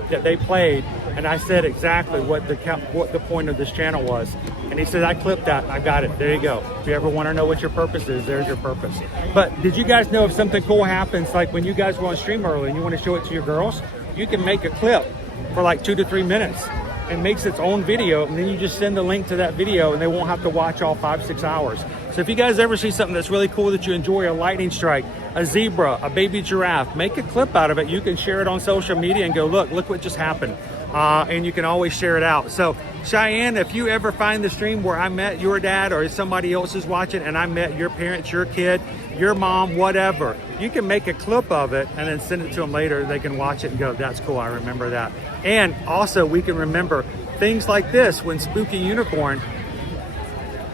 that they played, and I said exactly what the point of this channel was. And he said, I clipped that, I got it, there you go. If you ever want to know what your purpose is, there's your purpose. But did you guys know if something cool happens, like when you guys were on stream early and you want to show it to your girls, you can make a clip for like 2 to 3 minutes. It makes its own video, and then you just send the link to that video and they won't have to watch all 5-6 hours. So if you guys ever see something that's really cool that you enjoy, a lightning strike, a zebra, a baby giraffe, make a clip out of it. You can share it on social media and go, look what just happened. And you can always share it out. So Cheyenne, if you ever find the stream where I met your dad or somebody else is watching and I met your parents, your kid, your mom, whatever, you can make a clip of it and then send it to them later. They can watch it and go, that's cool, I remember that. And also we can remember things like this when Spooky Unicorn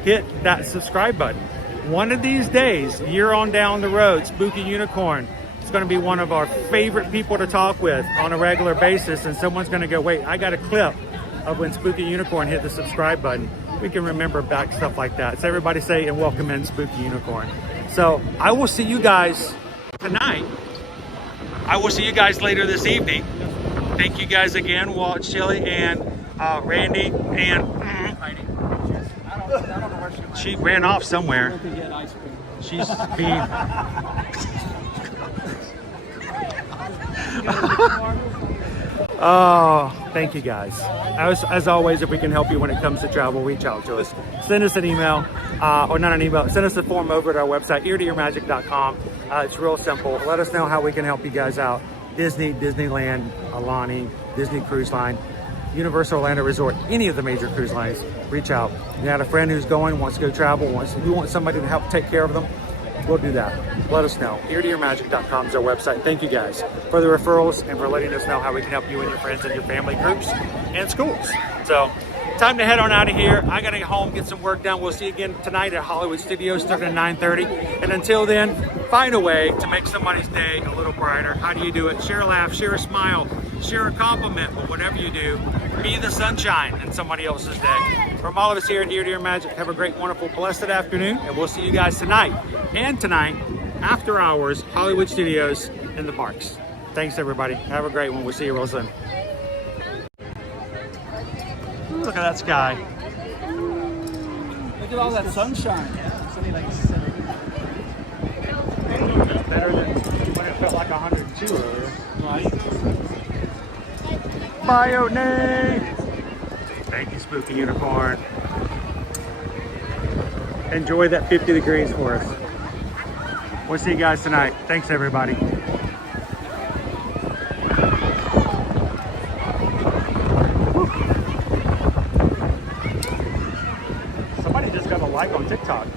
hit that subscribe button. One of these days, year on down the road, Spooky Unicorn is going to be one of our favorite people to talk with on a regular basis, and someone's going to go, wait, I got a clip of when Spooky Unicorn hit the subscribe button. We can remember back stuff like that. So everybody say and welcome in Spooky Unicorn. So I will see you guys tonight. I will see you guys later this evening. Thank you guys again, Walt, Chili, and Randy, and she ran off somewhere. She's being... Oh, thank you guys. As always, if we can help you when it comes to travel, reach out to us. Send us an email, or not an email, send us a form over at our website, eartoyourmagic.com. It's real simple. Let us know how we can help you guys out. Disney, Disneyland, Alani, Disney Cruise Line, Universal Orlando Resort, any of the major cruise lines, reach out. You got a friend who's going, wants to go travel, you want somebody to help take care of them, we'll do that. Let us know. eartoyourmagic.com is our website. Thank you guys for the referrals and for letting us know how we can help you and your friends and your family groups and schools. So, time to head on out of here. I gotta get home, get some work done. We'll see you again tonight at Hollywood Studios starting at 9:30. And until then, find a way to make somebody's day a little brighter. How do you do it? Share a laugh, share a smile, share a compliment, but whatever you do, be the sunshine in somebody else's day. From all of us here at Ear to Your Magic, have a great, wonderful, blessed afternoon, and we'll see you guys tonight. And tonight, after hours, Hollywood Studios in the parks. Thanks, everybody. Have a great one. We'll see you real soon. Look at that sky. Look at all that sunshine. Better than when it felt like 102 earlier. Bye, Otney. Thank you, Spooky Unicorn. Enjoy that 50 degrees for us. We'll see you guys tonight. Thanks, everybody. Somebody just got a like on TikTok.